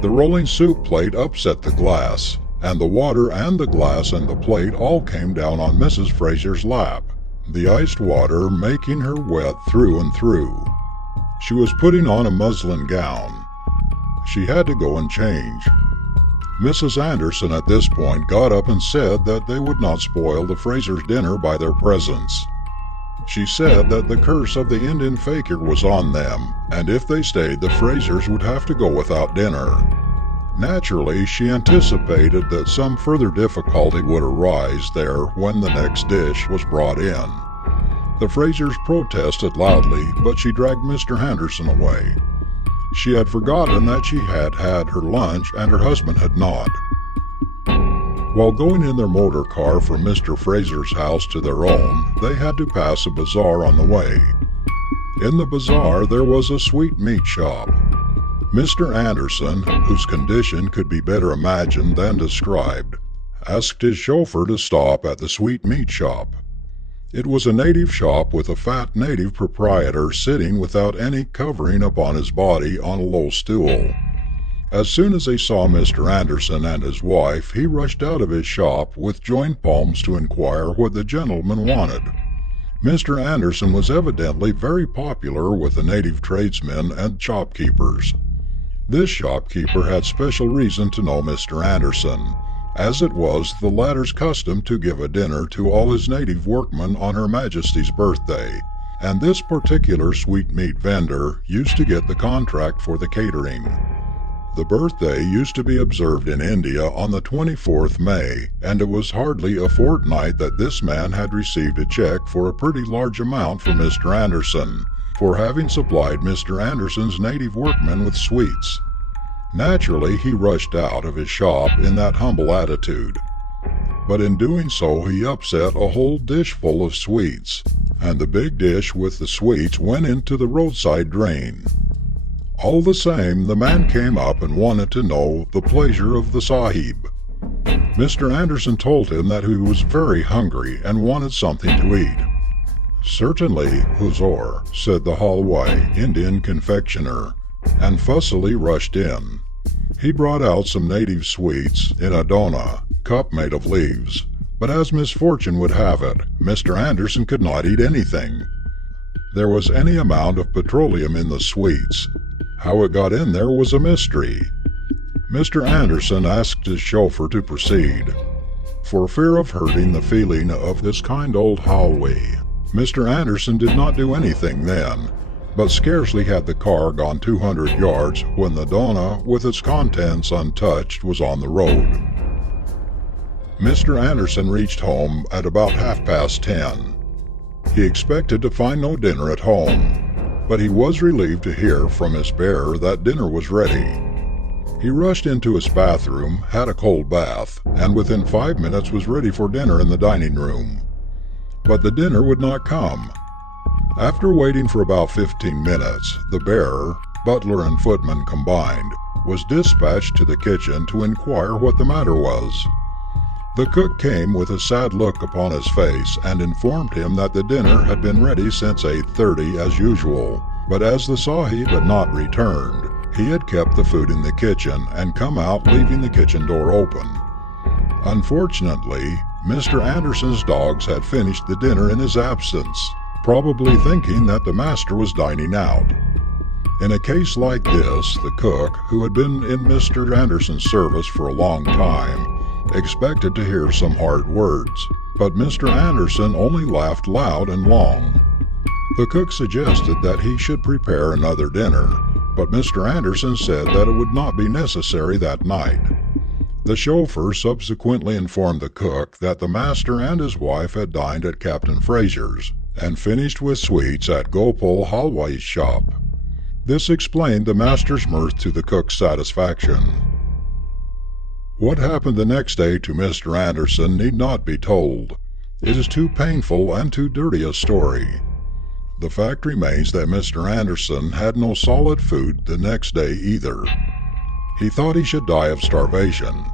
The rolling soup plate upset the glass, and the water and the glass and the plate all came down on Mrs. Fraser's lap, the iced water making her wet through and through. She was putting on a muslin gown. She had to go and change. Mrs. Anderson at this point got up and said that they would not spoil the Frasers' dinner by their presence. She said that the curse of the Indian fakir was on them, and if they stayed, the Frasers would have to go without dinner. Naturally, she anticipated that some further difficulty would arise there when the next dish was brought in. The Frasers protested loudly, but she dragged Mr. Anderson away. She had forgotten that she had had her lunch and her husband had not. While going in their motor car from Mr. Fraser's house to their own, they had to pass a bazaar on the way. In the bazaar there was a sweetmeat shop. Mr. Anderson, whose condition could be better imagined than described, asked his chauffeur to stop at the sweetmeat shop. It was a native shop with a fat native proprietor sitting without any covering upon his body on a low stool. As soon as he saw Mr. Anderson and his wife, he rushed out of his shop with joined palms to inquire what the gentleman wanted. Mr. Anderson was evidently very popular with the native tradesmen and shopkeepers. This shopkeeper had special reason to know Mr. Anderson, as it was the latter's custom to give a dinner to all his native workmen on Her Majesty's birthday, and this particular sweetmeat vendor used to get the contract for the catering. The birthday used to be observed in India on the 24th May, and it was hardly a fortnight that this man had received a check for a pretty large amount from Mr. Anderson, for having supplied Mr. Anderson's native workmen with sweets. Naturally, he rushed out of his shop in that humble attitude. But in doing so, he upset a whole dish full of sweets, and the big dish with the sweets went into the roadside drain. All the same, the man came up and wanted to know the pleasure of the Sahib. Mr. Anderson told him that he was very hungry and wanted something to eat. "Certainly, Huzur," said the Halwai Indian confectioner, and fussily rushed in. He brought out some native sweets in a dona, cup made of leaves, but as misfortune would have it, Mr. Anderson could not eat anything. There was any amount of petroleum in the sweets. How it got in there was a mystery. Mr. Anderson asked his chauffeur to proceed. For fear of hurting the feeling of this kind old Halwai, Mr. Anderson did not do anything then, but scarcely had the car gone 200 yards when the dona, with its contents untouched, was on the road. Mr. Anderson reached home at about 10:30. He expected to find no dinner at home, but he was relieved to hear from his bearer that dinner was ready. He rushed into his bathroom, had a cold bath, and within 5 minutes was ready for dinner in the dining room. But the dinner would not come. After waiting for about 15 minutes, the bearer, butler and footman combined, was dispatched to the kitchen to inquire what the matter was. The cook came with a sad look upon his face and informed him that the dinner had been ready since 8:30 as usual, but as the Sahib had not returned, he had kept the food in the kitchen and come out, leaving the kitchen door open. Unfortunately, Mr. Anderson's dogs had finished the dinner in his absence, probably thinking that the master was dining out. In a case like this, the cook, who had been in Mr. Anderson's service for a long time, expected to hear some hard words, but Mr. Anderson only laughed loud and long. The cook suggested that he should prepare another dinner, but Mr. Anderson said that it would not be necessary that night. The chauffeur subsequently informed the cook that the master and his wife had dined at Captain Fraser's and finished with sweets at Gopal Halwai's shop. This explained the master's mirth to the cook's satisfaction. What happened the next day to Mr. Anderson need not be told. It is too painful and too dirty a story. The fact remains that Mr. Anderson had no solid food the next day either. He thought he should die of starvation.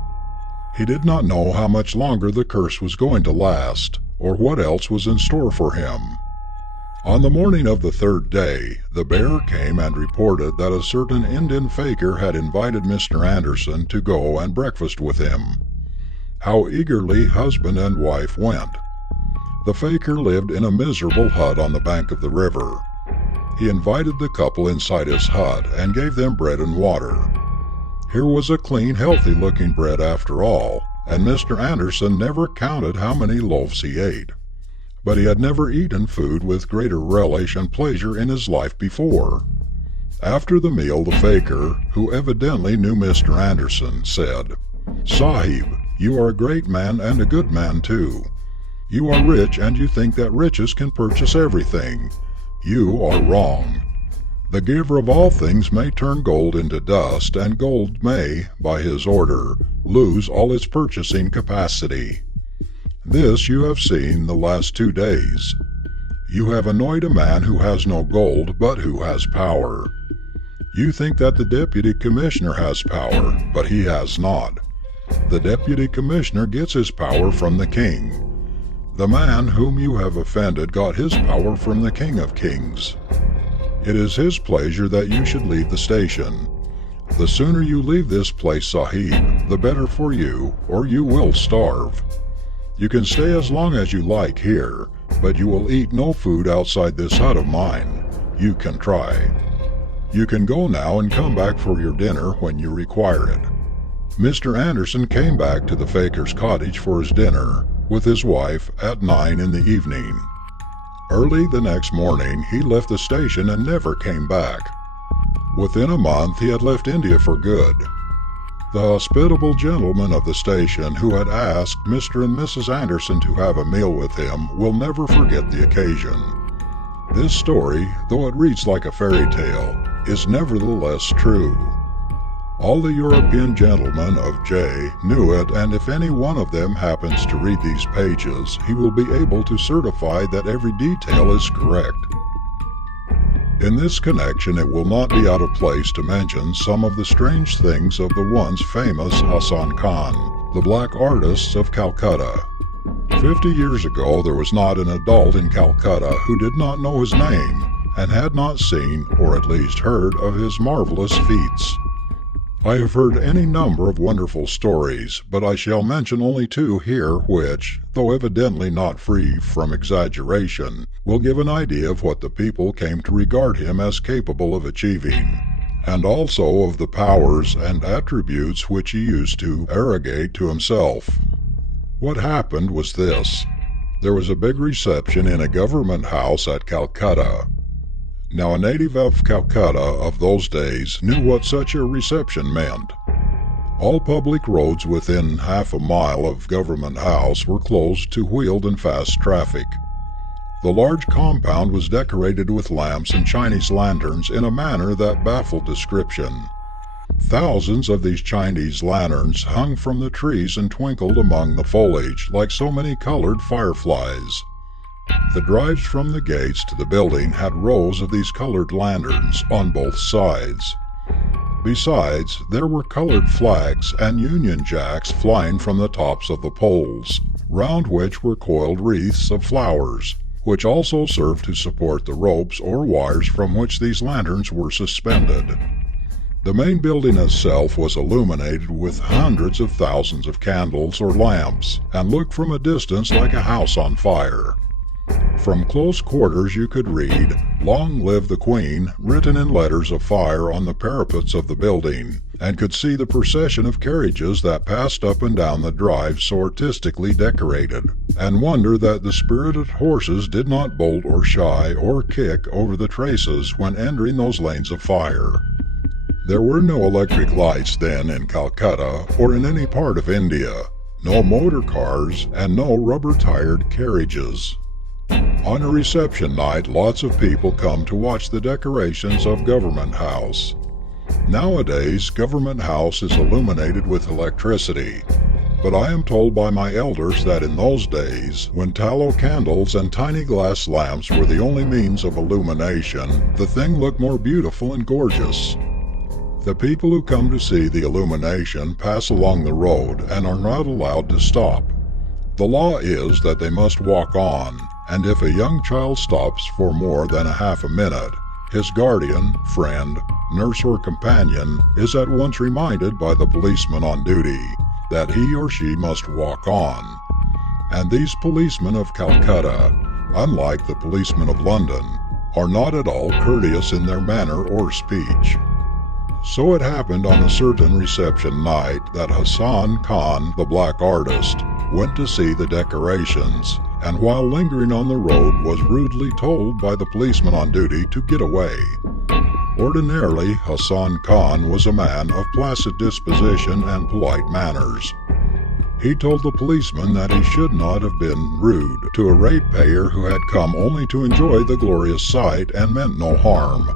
He did not know how much longer the curse was going to last, or what else was in store for him. On the morning of the third day, the bearer came and reported that a certain Indian faker had invited Mr. Anderson to go and breakfast with him. How eagerly husband and wife went. The faker lived in a miserable hut on the bank of the river. He invited the couple inside his hut and gave them bread and water. Here was a clean, healthy-looking bread after all, and Mr. Anderson never counted how many loaves he ate. But he had never eaten food with greater relish and pleasure in his life before. After the meal, the faker, who evidently knew Mr. Anderson, said, "Sahib, you are a great man and a good man too. You are rich and you think that riches can purchase everything. You are wrong. The giver of all things may turn gold into dust, and gold may, by his order, lose all its purchasing capacity. This you have seen the last 2 days. You have annoyed a man who has no gold, but who has power. You think that the deputy commissioner has power, but he has not. The deputy commissioner gets his power from the king. The man whom you have offended got his power from the King of Kings. It is his pleasure that you should leave the station. The sooner you leave this place, Sahib, the better for you, or you will starve. You can stay as long as you like here, but you will eat no food outside this hut of mine. You can try. You can go now and come back for your dinner when you require it." Mr. Anderson came back to the faker's cottage for his dinner, with his wife, at 9 in the evening. Early the next morning he left the station and never came back. Within a month he had left India for good. The hospitable gentleman of the station who had asked Mr. and Mrs. Anderson to have a meal with him will never forget the occasion. This story, though it reads like a fairy tale, is nevertheless true. All the European gentlemen of J knew it, and if any one of them happens to read these pages, he will be able to certify that every detail is correct. In this connection, it will not be out of place to mention some of the strange things of the once famous Hassan Khan, the black artists of Calcutta. 50 years ago, there was not an adult in Calcutta who did not know his name and had not seen, or at least heard, of his marvelous feats. I have heard any number of wonderful stories, but I shall mention only 2 here which, though evidently not free from exaggeration, will give an idea of what the people came to regard him as capable of achieving, and also of the powers and attributes which he used to arrogate to himself. What happened was this. There was a big reception in a government house at Calcutta. Now, a native of Calcutta of those days knew what such a reception meant. All public roads within half a mile of Government House were closed to wheeled and fast traffic. The large compound was decorated with lamps and Chinese lanterns in a manner that baffled description. Thousands of these Chinese lanterns hung from the trees and twinkled among the foliage like so many colored fireflies. The drives from the gates to the building had rows of these colored lanterns on both sides. Besides, there were colored flags and Union Jacks flying from the tops of the poles, round which were coiled wreaths of flowers, which also served to support the ropes or wires from which these lanterns were suspended. The main building itself was illuminated with hundreds of thousands of candles or lamps, and looked from a distance like a house on fire. From close quarters you could read, "Long live the Queen," written in letters of fire on the parapets of the building, and could see the procession of carriages that passed up and down the drive so artistically decorated, and wonder that the spirited horses did not bolt or shy or kick over the traces when entering those lanes of fire. There were no electric lights then in Calcutta or in any part of India, no motor cars, and no rubber-tired carriages. On a reception night, lots of people come to watch the decorations of Government House. Nowadays, Government House is illuminated with electricity, but I am told by my elders that in those days, when tallow candles and tiny glass lamps were the only means of illumination, the thing looked more beautiful and gorgeous. The people who come to see the illumination pass along the road and are not allowed to stop. The law is that they must walk on, and if a young child stops for more than a half a minute, his guardian, friend, nurse or companion is at once reminded by the policeman on duty that he or she must walk on. And these policemen of Calcutta, unlike the policemen of London, are not at all courteous in their manner or speech. So it happened on a certain reception night that Hassan Khan, the black artist, went to see the decorations, and while lingering on the road was rudely told by the policeman on duty to get away. Ordinarily, Hassan Khan was a man of placid disposition and polite manners. He told the policeman that he should not have been rude to a ratepayer who had come only to enjoy the glorious sight and meant no harm.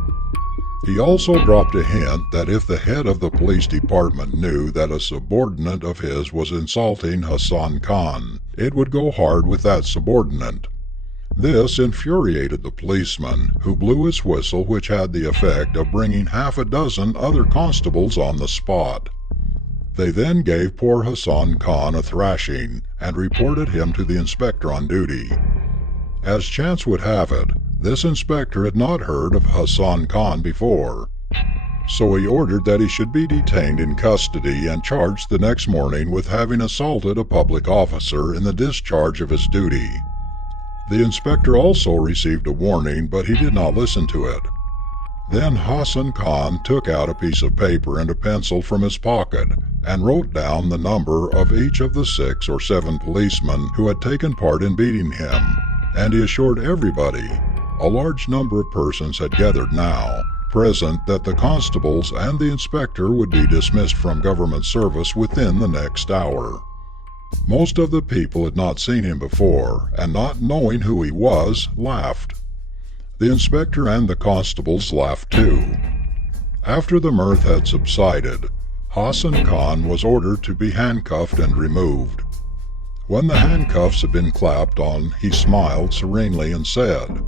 He also dropped a hint that if the head of the police department knew that a subordinate of his was insulting Hassan Khan, it would go hard with that subordinate. This infuriated the policeman, who blew his whistle, which had the effect of bringing half a dozen other constables on the spot. They then gave poor Hassan Khan a thrashing, and reported him to the inspector on duty. As chance would have it, this inspector had not heard of Hassan Khan before, so he ordered that he should be detained in custody and charged the next morning with having assaulted a public officer in the discharge of his duty. The inspector also received a warning, but he did not listen to it. Then Hassan Khan took out a piece of paper and a pencil from his pocket and wrote down the number of each of the 6 or 7 policemen who had taken part in beating him, and he assured everybody, a large number of persons had gathered now, present, that the constables and the inspector would be dismissed from government service within the next hour. Most of the people had not seen him before, and not knowing who he was, laughed. The inspector and the constables laughed too. After the mirth had subsided, Hassan Khan was ordered to be handcuffed and removed. When the handcuffs had been clapped on, he smiled serenely and said,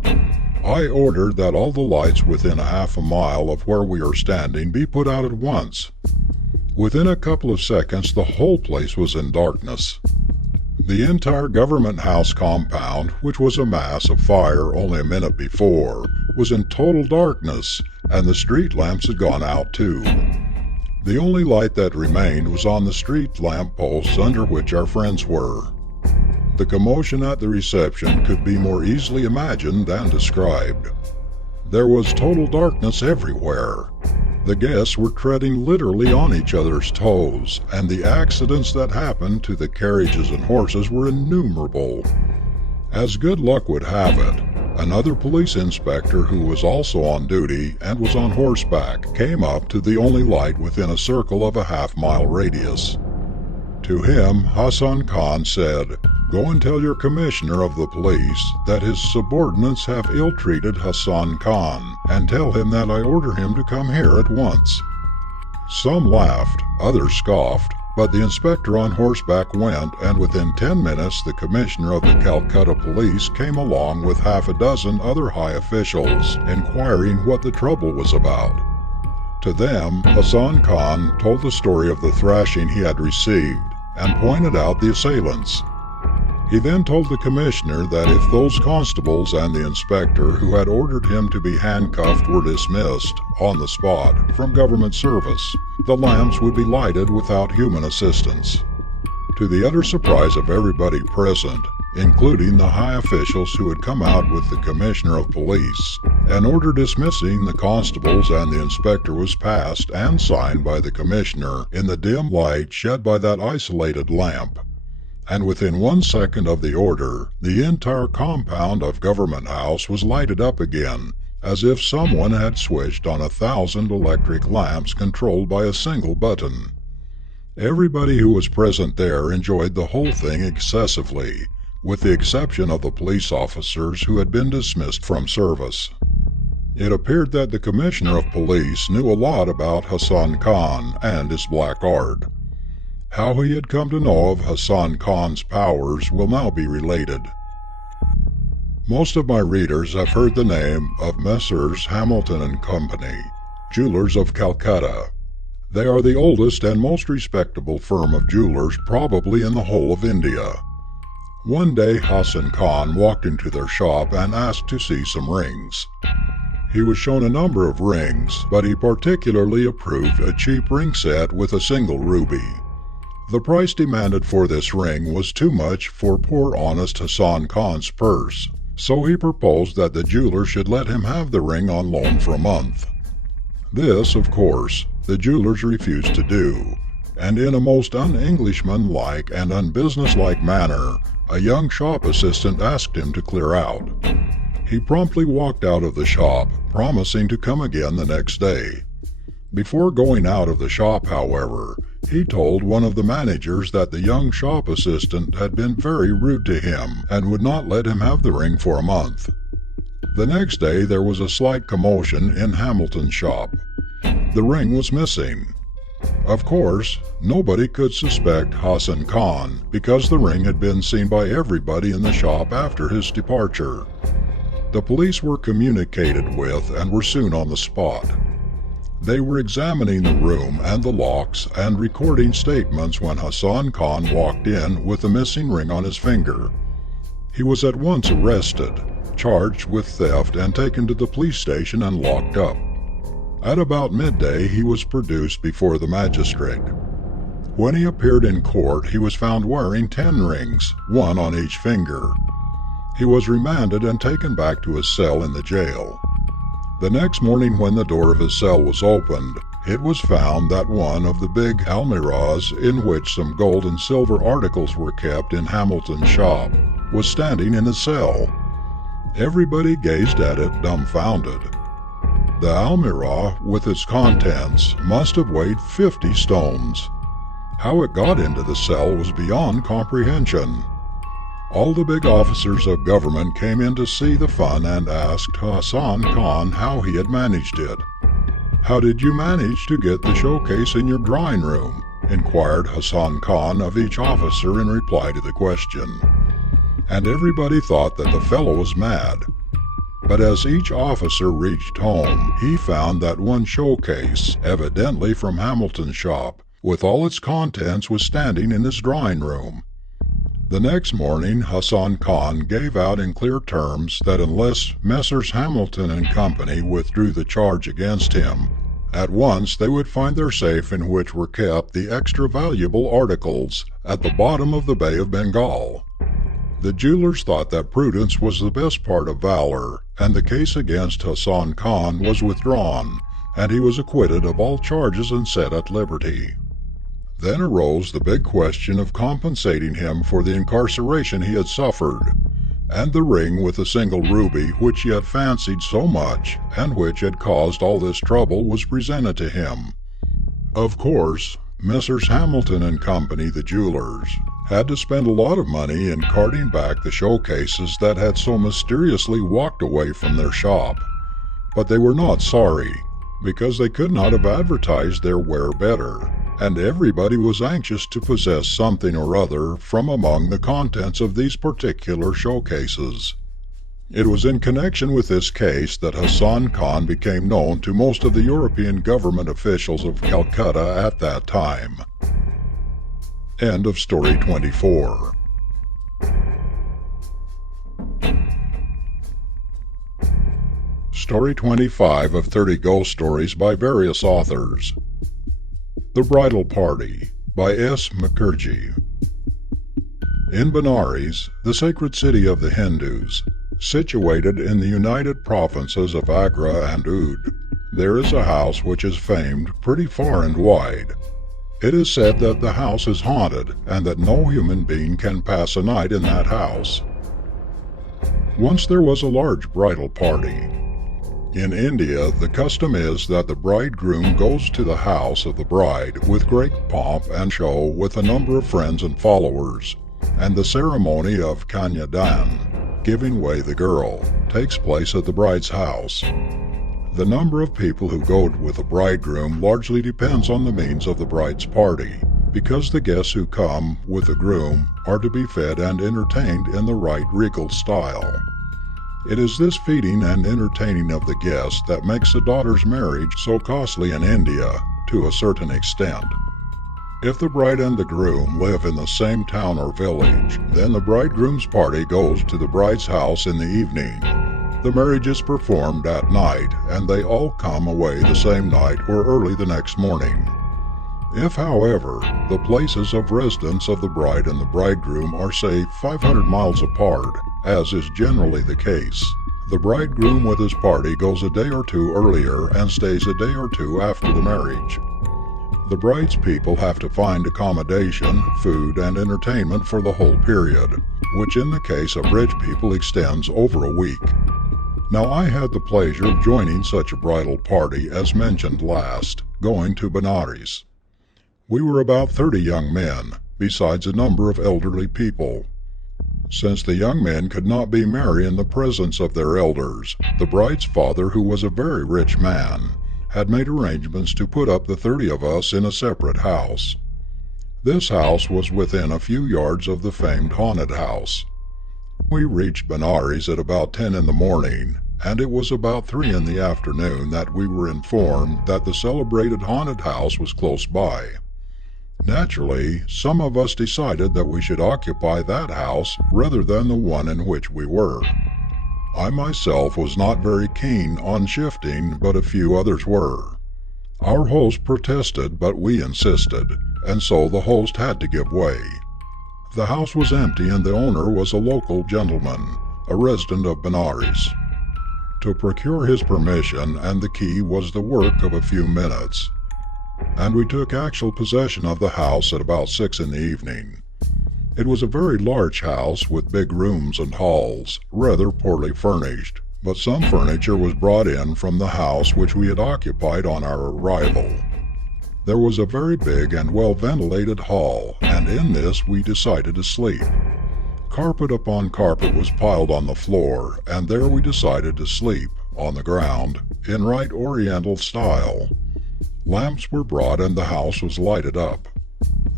"I order that all the lights within a half a mile of where we are standing be put out at once." Within a couple of seconds, the whole place was in darkness. The entire Government House compound, which was a mass of fire only a minute before, was in total darkness, and the street lamps had gone out too. The only light that remained was on the street lamp posts under which our friends were. The commotion at the reception could be more easily imagined than described. There was total darkness everywhere. The guests were treading literally on each other's toes, and the accidents that happened to the carriages and horses were innumerable. As good luck would have it, another police inspector who was also on duty and was on horseback came up to the only light within a circle of a half-mile radius. To him, Hassan Khan said, "Go and tell your commissioner of the police that his subordinates have ill-treated Hassan Khan, and tell him that I order him to come here at once." Some laughed, others scoffed, but the inspector on horseback went, and within 10 minutes the commissioner of the Calcutta police came along with half a dozen other high officials, inquiring what the trouble was about. To them, Hassan Khan told the story of the thrashing he had received and pointed out the assailants. He then told the commissioner that if those constables and the inspector who had ordered him to be handcuffed were dismissed on the spot from government service, the lamps would be lighted without human assistance. To the utter surprise of everybody present, including the high officials who had come out with the commissioner of police, an order dismissing the constables and the inspector was passed and signed by the commissioner in the dim light shed by that isolated lamp. And within 1 second of the order, the entire compound of Government House was lighted up again, as if someone had switched on 1,000 electric lamps controlled by a single button. Everybody who was present there enjoyed the whole thing excessively, with the exception of the police officers who had been dismissed from service. It appeared that the commissioner of police knew a lot about Hassan Khan and his black art. How he had come to know of Hassan Khan's powers will now be related. Most of my readers have heard the name of Messrs. Hamilton and Company, jewelers of Calcutta. They are the oldest and most respectable firm of jewelers probably in the whole of India. One day Hassan Khan walked into their shop and asked to see some rings. He was shown a number of rings, but he particularly approved a cheap ring set with a single ruby. The price demanded for this ring was too much for poor honest Hassan Khan's purse, so he proposed that the jeweler should let him have the ring on loan for a month. This, of course, the jewelers refused to do, and in a most un-Englishman-like and unbusinesslike manner, a young shop assistant asked him to clear out. He promptly walked out of the shop, promising to come again the next day. Before going out of the shop, however, he told one of the managers that the young shop assistant had been very rude to him and would not let him have the ring for a month. The next day there was a slight commotion in Hamilton's shop. The ring was missing. Of course, nobody could suspect Hassan Khan because the ring had been seen by everybody in the shop after his departure. The police were communicated with and were soon on the spot. They were examining the room and the locks and recording statements when Hassan Khan walked in with the missing ring on his finger. He was at once arrested, charged with theft and taken to the police station and locked up. At about midday he was produced before the magistrate. When he appeared in court he was found wearing 10 rings, 1 on each finger. He was remanded and taken back to his cell in the jail. The next morning when the door of his cell was opened, it was found that one of the big almirahs in which some gold and silver articles were kept in Hamilton's shop was standing in his cell. Everybody gazed at it dumbfounded. The almirah with its contents must have weighed 50 stones. How it got into the cell was beyond comprehension. All the big officers of government came in to see the fun and asked Hassan Khan how he had managed it. "How did you manage to get the showcase in your drawing room?" inquired Hassan Khan of each officer in reply to the question. And everybody thought that the fellow was mad. But as each officer reached home, he found that one showcase, evidently from Hamilton's shop, with all its contents was standing in his drawing room. The next morning Hassan Khan gave out in clear terms that unless Messrs. Hamilton and Company withdrew the charge against him, at once they would find their safe in which were kept the extra valuable articles at the bottom of the Bay of Bengal. The jewelers thought that prudence was the best part of valor, and the case against Hassan Khan was withdrawn, and he was acquitted of all charges and set at liberty. Then arose the big question of compensating him for the incarceration he had suffered, and the ring with a single ruby which he had fancied so much and which had caused all this trouble was presented to him. Of course, Messrs. Hamilton and Company, the jewelers, had to spend a lot of money in carting back the showcases that had so mysteriously walked away from their shop. But they were not sorry, because they could not have advertised their ware better, and everybody was anxious to possess something or other from among the contents of these particular showcases. It was in connection with this case that Hassan Khan became known to most of the European government officials of Calcutta at that time. End of story 24. Story 25 of 30 Ghost Stories by various authors. The Bridal Party by S. Mukherjee. In Benares, the sacred city of the Hindus, situated in the united provinces of Agra and Oudh, there is a house which is famed pretty far and wide. It is said that the house is haunted and that no human being can pass a night in that house. Once there was a large bridal party. In India, the custom is that the bridegroom goes to the house of the bride with great pomp and show with a number of friends and followers, and the ceremony of Kanyadan, giving away the girl, takes place at the bride's house. The number of people who go with the bridegroom largely depends on the means of the bride's party, because the guests who come with the groom are to be fed and entertained in the right regal style. It is this feeding and entertaining of the guests that makes a daughter's marriage so costly in India, to a certain extent. If the bride and the groom live in the same town or village, then the bridegroom's party goes to the bride's house in the evening. The marriage is performed at night, and they all come away the same night or early the next morning. If, however, the places of residence of the bride and the bridegroom are, say, 500 miles apart, as is generally the case, the bridegroom with his party goes a day or two earlier and stays a day or two after the marriage. The bride's people have to find accommodation, food, and entertainment for the whole period, which in the case of rich people extends over a week. Now I had the pleasure of joining such a bridal party as mentioned last, going to Benares. We were about 30 young men, besides a number of elderly people. Since the young men could not be merry in the presence of their elders, the bride's father, who was a very rich man, had made arrangements to put up the 30 of us in a separate house. This house was within a few yards of the famed haunted house. We reached Benares at about 10 in the morning, and it was about 3 in the afternoon that we were informed that the celebrated haunted house was close by. Naturally, some of us decided that we should occupy that house rather than the one in which we were. I myself was not very keen on shifting, but a few others were. Our host protested, but we insisted, and so the host had to give way. The house was empty and the owner was a local gentleman, a resident of Benares. To procure his permission and the key was the work of a few minutes, and we took actual possession of the house at about 6 in the evening. It was a very large house with big rooms and halls, rather poorly furnished, but some furniture was brought in from the house which we had occupied on our arrival. There was a very big and well-ventilated hall, and in this we decided to sleep. Carpet upon carpet was piled on the floor, and there we decided to sleep, on the ground, in right Oriental style. Lamps were brought and the house was lighted up.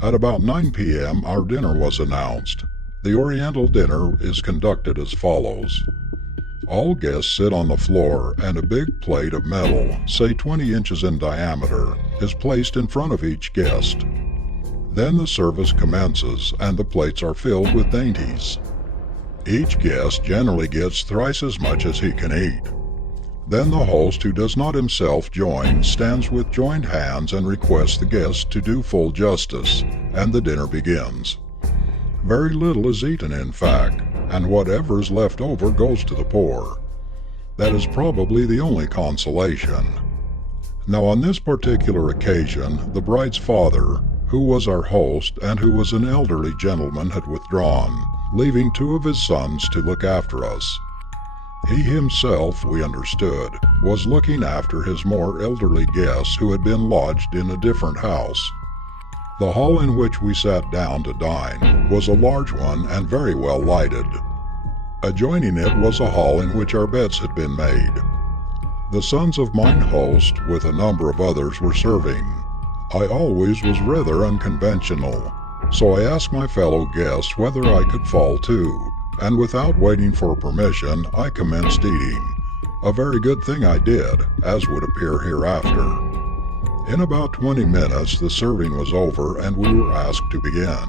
At about 9 p.m. our dinner was announced. The Oriental dinner is conducted as follows. All guests sit on the floor and a big plate of metal, say 20 inches in diameter, is placed in front of each guest. Then the service commences and the plates are filled with dainties. Each guest generally gets thrice as much as he can eat. Then the host, who does not himself join, stands with joined hands and requests the guests to do full justice, and the dinner begins. Very little is eaten, in fact, and whatever is left over goes to the poor. That is probably the only consolation. Now on this particular occasion, the bride's father, who was our host and who was an elderly gentleman, had withdrawn, leaving 2 of his sons to look after us. He himself, we understood, was looking after his more elderly guests who had been lodged in a different house. The hall in which we sat down to dine was a large one and very well lighted. Adjoining it was a hall in which our beds had been made. The sons of mine host, with a number of others, were serving. I always was rather unconventional, so I asked my fellow guests whether I could fall too, and without waiting for permission, I commenced eating. A very good thing I did, as would appear hereafter. In about 20 minutes, the serving was over and we were asked to begin.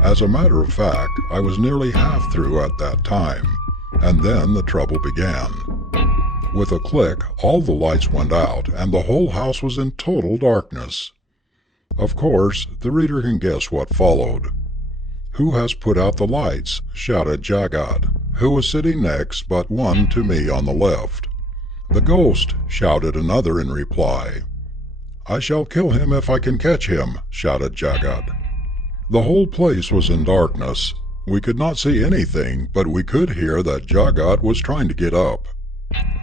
As a matter of fact, I was nearly half through at that time, and then the trouble began. With a click, all the lights went out, and the whole house was in total darkness. Of course, the reader can guess what followed. "Who has put out the lights?" shouted Jagat, who was sitting next but one to me on the left. "The ghost," shouted another in reply. "I shall kill him if I can catch him," shouted Jagat. The whole place was in darkness. We could not see anything, but we could hear that Jagat was trying to get up.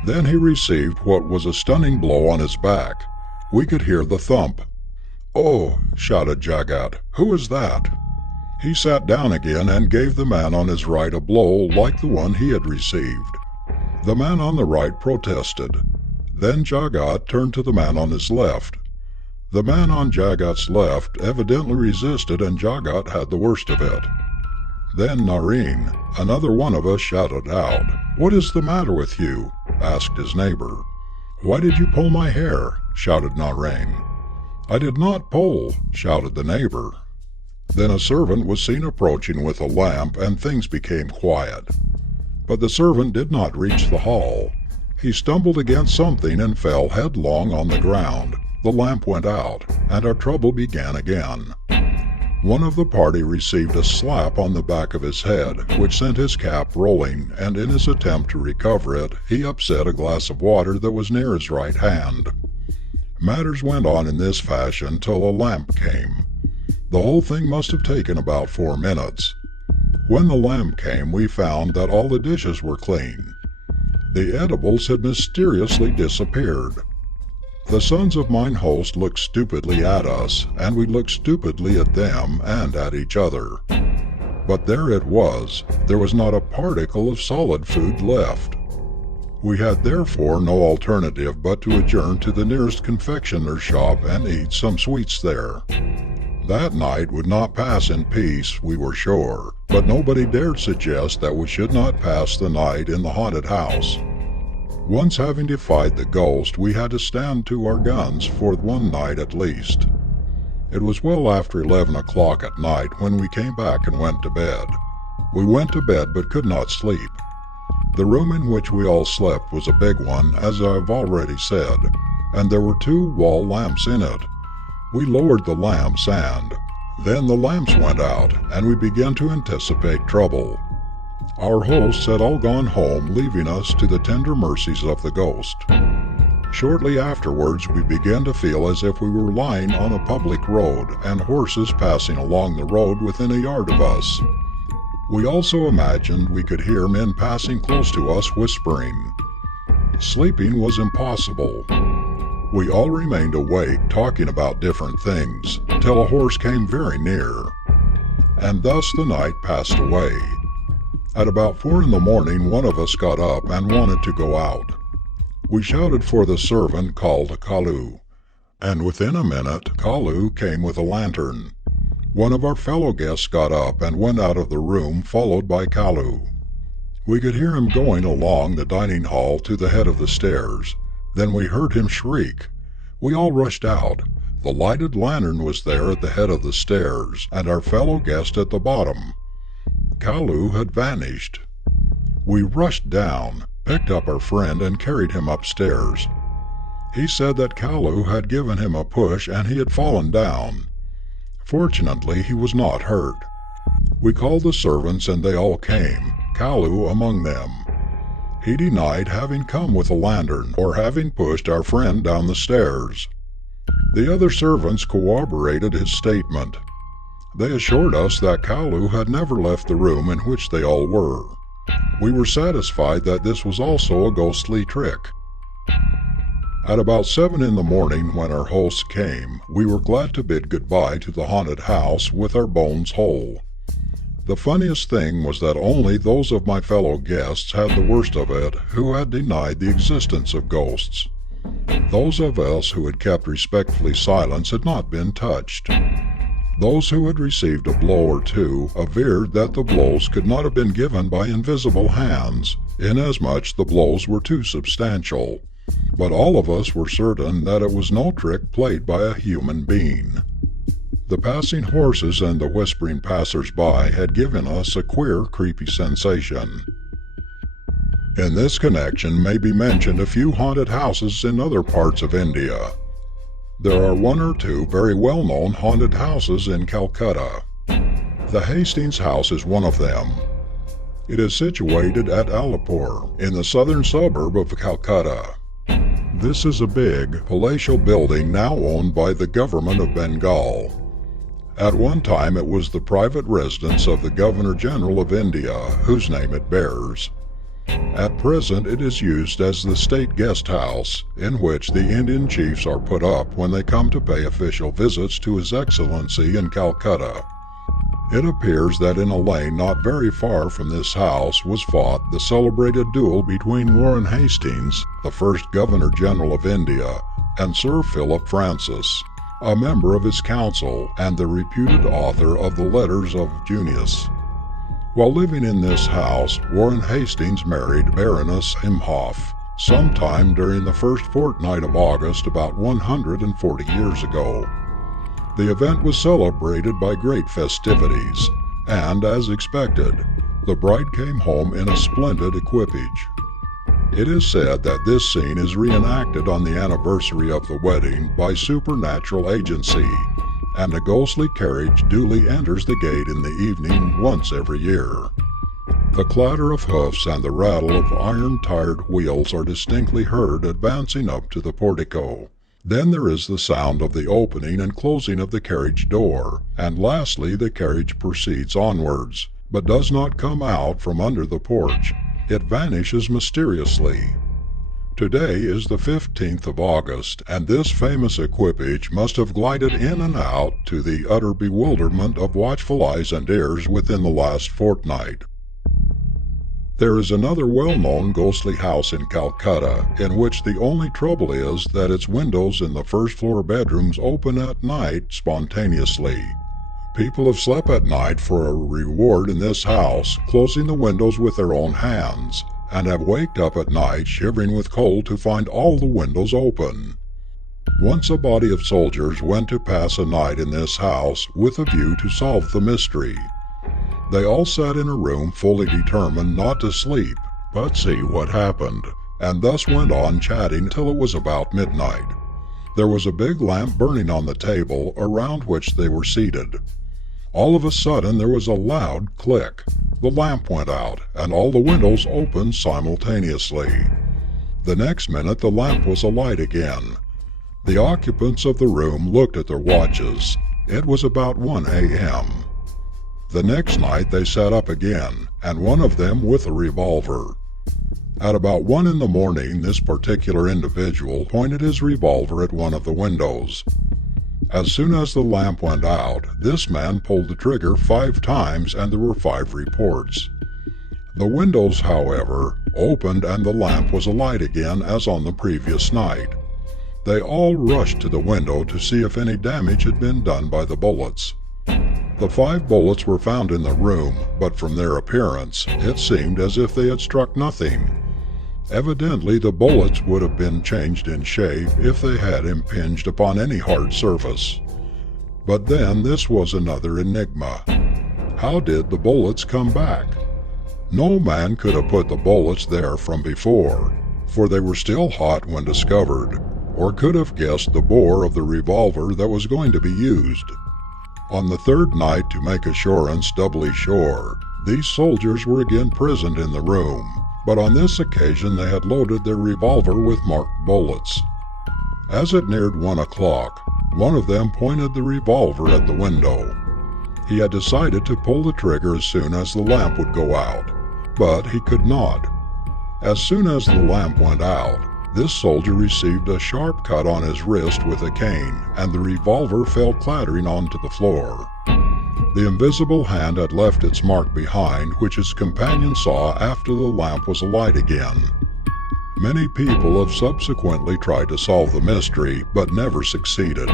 Then he received what was a stunning blow on his back. We could hear the thump. "Oh," shouted Jagat, "who is that?" He sat down again and gave the man on his right a blow like the one he had received. The man on the right protested. Then Jagat turned to the man on his left. The man on Jagat's left evidently resisted, and Jagat had the worst of it. Then Nareen, another one of us, shouted out, "What is the matter with you?" asked his neighbor. "Why did you pull my hair?" shouted Nareen. "I did not pull," shouted the neighbor. Then a servant was seen approaching with a lamp, and things became quiet. But the servant did not reach the hall. He stumbled against something and fell headlong on the ground. The lamp went out, and our trouble began again. One of the party received a slap on the back of his head, which sent his cap rolling, and in his attempt to recover it, he upset a glass of water that was near his right hand. Matters went on in this fashion till a lamp came. The whole thing must have taken about 4 minutes. When the lamp came, we found that all the dishes were clean. The edibles had mysteriously disappeared. The sons of mine host looked stupidly at us, and we looked stupidly at them and at each other. But there it was. There was not a particle of solid food left. We had therefore no alternative but to adjourn to the nearest confectioner's shop and eat some sweets there. That night would not pass in peace, we were sure, but nobody dared suggest that we should not pass the night in the haunted house. Once having defied the ghost, we had to stand to our guns for one night at least. It was well after 11 o'clock at night when we came back and went to bed. We went to bed but could not sleep. The room in which we all slept was a big one, as I have already said, and there were 2 wall lamps in it. We lowered the lamps and then the lamps went out, and we began to anticipate trouble. Our hosts had all gone home, leaving us to the tender mercies of the ghost. Shortly afterwards, we began to feel as if we were lying on a public road, and horses passing along the road within a yard of us. We also imagined we could hear men passing close to us whispering. Sleeping was impossible. We all remained awake, talking about different things, till a horse came very near. And thus the night passed away. At about 4 in the morning, one of us got up and wanted to go out. We shouted for the servant called Kalu, and within a minute Kalu came with a lantern. One of our fellow guests got up and went out of the room, followed by Kalu. We could hear him going along the dining hall to the head of the stairs. Then we heard him shriek. We all rushed out. The lighted lantern was there at the head of the stairs, and our fellow guest at the bottom. Kalu had vanished. We rushed down, picked up our friend, and carried him upstairs. He said that Kalu had given him a push and he had fallen down. Fortunately, he was not hurt. We called the servants and they all came, Kalu among them. He denied having come with a lantern or having pushed our friend down the stairs. The other servants corroborated his statement. They assured us that Kalu had never left the room in which they all were. We were satisfied that this was also a ghostly trick. At about 7 in the morning, when our hosts came, we were glad to bid goodbye to the haunted house with our bones whole. The funniest thing was that only those of my fellow guests had the worst of it who had denied the existence of ghosts. Those of us who had kept respectfully silence had not been touched. Those who had received a blow or two averred that the blows could not have been given by invisible hands, inasmuch the blows were too substantial. But all of us were certain that it was no trick played by a human being. The passing horses and the whispering passers-by had given us a queer, creepy sensation. In this connection may be mentioned a few haunted houses in other parts of India. There are one or two very well-known haunted houses in Calcutta. The Hastings House is one of them. It is situated at Alipur, in the southern suburb of Calcutta. This is a big, palatial building now owned by the government of Bengal. At one time it was the private residence of the Governor-General of India, whose name it bears. At present it is used as the state guest house, in which the Indian chiefs are put up when they come to pay official visits to His Excellency in Calcutta. It appears that in a lane not very far from this house was fought the celebrated duel between Warren Hastings, the first Governor-General of India, and Sir Philip Francis, a member of his council and the reputed author of the Letters of Junius. While living in this house, Warren Hastings married Baroness Imhoff sometime during the first fortnight of August about 140 years ago. The event was celebrated by great festivities, and, as expected, the bride came home in a splendid equipage. It is said that this scene is reenacted on the anniversary of the wedding by supernatural agency, and a ghostly carriage duly enters the gate in the evening once every year. The clatter of hoofs and the rattle of iron-tired wheels are distinctly heard advancing up to the portico. Then there is the sound of the opening and closing of the carriage door, and lastly the carriage proceeds onwards, but does not come out from under the porch. It vanishes mysteriously. Today is the 15th of August, and this famous equipage must have glided in and out to the utter bewilderment of watchful eyes and ears within the last fortnight. There is another well-known ghostly house in Calcutta, in which the only trouble is that its windows in the first-floor bedrooms open at night spontaneously. People have slept at night for a reward in this house, closing the windows with their own hands, and have waked up at night shivering with cold to find all the windows open. Once a body of soldiers went to pass a night in this house with a view to solve the mystery. They all sat in a room fully determined not to sleep, but see what happened, and thus went on chatting till it was about midnight. There was a big lamp burning on the table around which they were seated. All of a sudden there was a loud click. The lamp went out, and all the windows opened simultaneously. The next minute the lamp was alight again. The occupants of the room looked at their watches. It was about 1 a.m. The next night they sat up again, and one of them with a revolver. At about 1 in the morning this particular individual pointed his revolver at one of the windows. As soon as the lamp went out, this man pulled the trigger 5 times and there were 5 reports. The windows, however, opened and the lamp was alight again as on the previous night. They all rushed to the window to see if any damage had been done by the bullets. The 5 bullets were found in the room, but from their appearance, it seemed as if they had struck nothing. Evidently the bullets would have been changed in shape if they had impinged upon any hard surface. But then this was another enigma. How did the bullets come back? No man could have put the bullets there from before, for they were still hot when discovered, or could have guessed the bore of the revolver that was going to be used. On the 3rd night, to make assurance doubly sure, these soldiers were again prisoned in the room, but on this occasion they had loaded their revolver with marked bullets. As it neared 1 o'clock, one of them pointed the revolver at the window. He had decided to pull the trigger as soon as the lamp would go out, but he could not. As soon as the lamp went out, this soldier received a sharp cut on his wrist with a cane, and the revolver fell clattering onto the floor. The invisible hand had left its mark behind, which his companion saw after the lamp was alight again. Many people have subsequently tried to solve the mystery, but never succeeded.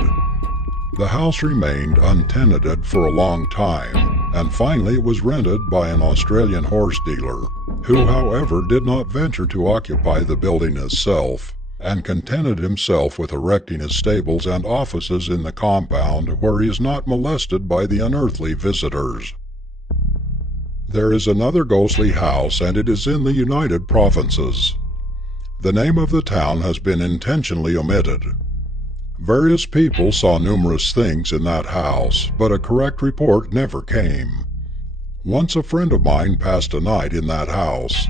The house remained untenanted for a long time, and finally it was rented by an Australian horse dealer, who, however, did not venture to occupy the building itself, and contented himself with erecting his stables and offices in the compound where he is not molested by the unearthly visitors. There is another ghostly house, and it is in the United Provinces. The name of the town has been intentionally omitted. Various people saw numerous things in that house, but a correct report never came. Once a friend of mine passed a night in that house.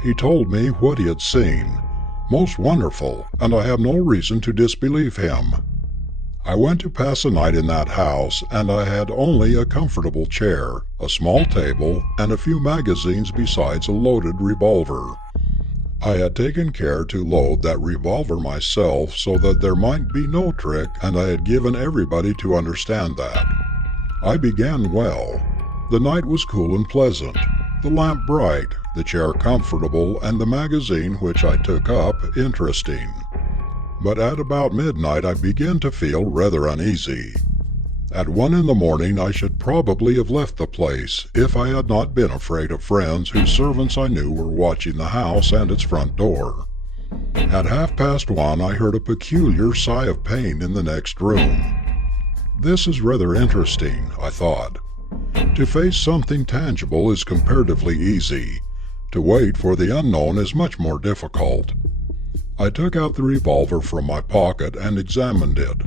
He told me what he had seen. Most wonderful, and I have no reason to disbelieve him. I went to pass a night in that house, and I had only a comfortable chair, a small table, and a few magazines besides a loaded revolver. I had taken care to load that revolver myself so that there might be no trick, and I had given everybody to understand that. I began well. The night was cool and pleasant, the lamp bright, the chair comfortable, and the magazine which I took up interesting. But at about midnight I began to feel rather uneasy. At 1 in the morning I should probably have left the place if I had not been afraid of friends whose servants I knew were watching the house and its front door. At 1:30 I heard a peculiar sigh of pain in the next room. This is rather interesting, I thought. To face something tangible is comparatively easy. To wait for the unknown is much more difficult. I took out the revolver from my pocket and examined it.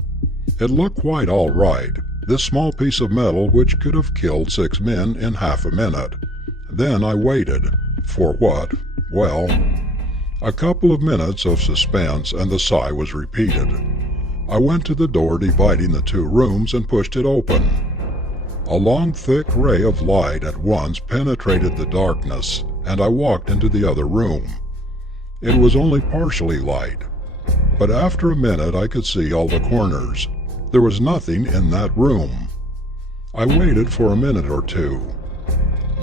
It looked quite all right, this small piece of metal which could have killed 6 men in half a minute. Then I waited. For what? Well, a couple of minutes of suspense, and the sigh was repeated. I went to the door dividing the 2 rooms and pushed it open. A long, thick ray of light at once penetrated the darkness, and I walked into the other room. It was only partially light, but after a minute I could see all the corners. There was nothing in that room. I waited for a minute or 2.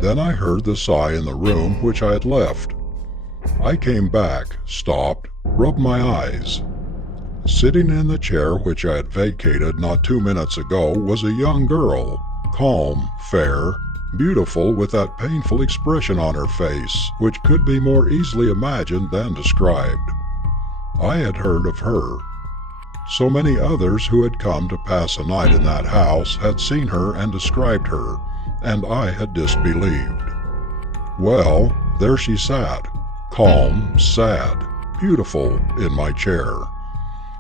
Then I heard the sigh in the room which I had left. I came back, stopped, rubbed my eyes. Sitting in the chair which I had vacated not 2 minutes ago was a young girl, calm, fair, beautiful, with that painful expression on her face which could be more easily imagined than described. I had heard of her. So many others who had come to pass a night in that house had seen her and described her, and I had disbelieved. Well, there she sat, calm, sad, beautiful, in my chair.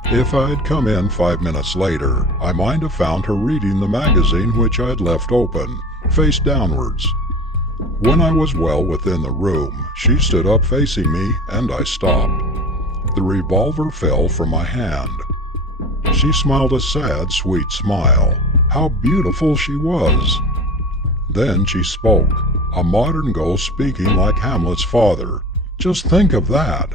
If I had come in 5 minutes later, I might have found her reading the magazine which I had left open, face downwards. When I was well within the room, she stood up facing me, and I stopped. The revolver fell from my hand. She smiled a sad, sweet smile. How beautiful she was! Then she spoke, a modern ghost speaking like Hamlet's father. Just think of that!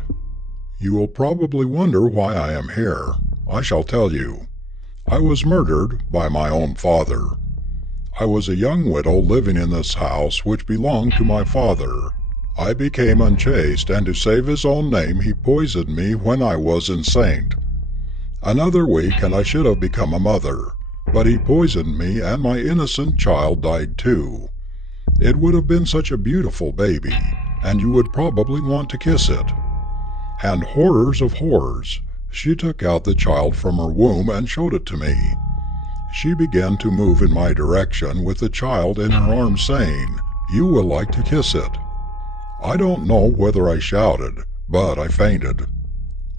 You will probably wonder why I am here. I shall tell you. I was murdered by my own father. I was a young widow living in this house which belonged to my father. I became unchaste, and to save his own name he poisoned me when I was insane. Another week and I should have become a mother, but he poisoned me and my innocent child died too. It would have been such a beautiful baby, and you would probably want to kiss it. And horrors of horrors, she took out the child from her womb and showed it to me. She began to move in my direction with the child in her arms, saying, "You will like to kiss it." I don't know whether I shouted, but I fainted.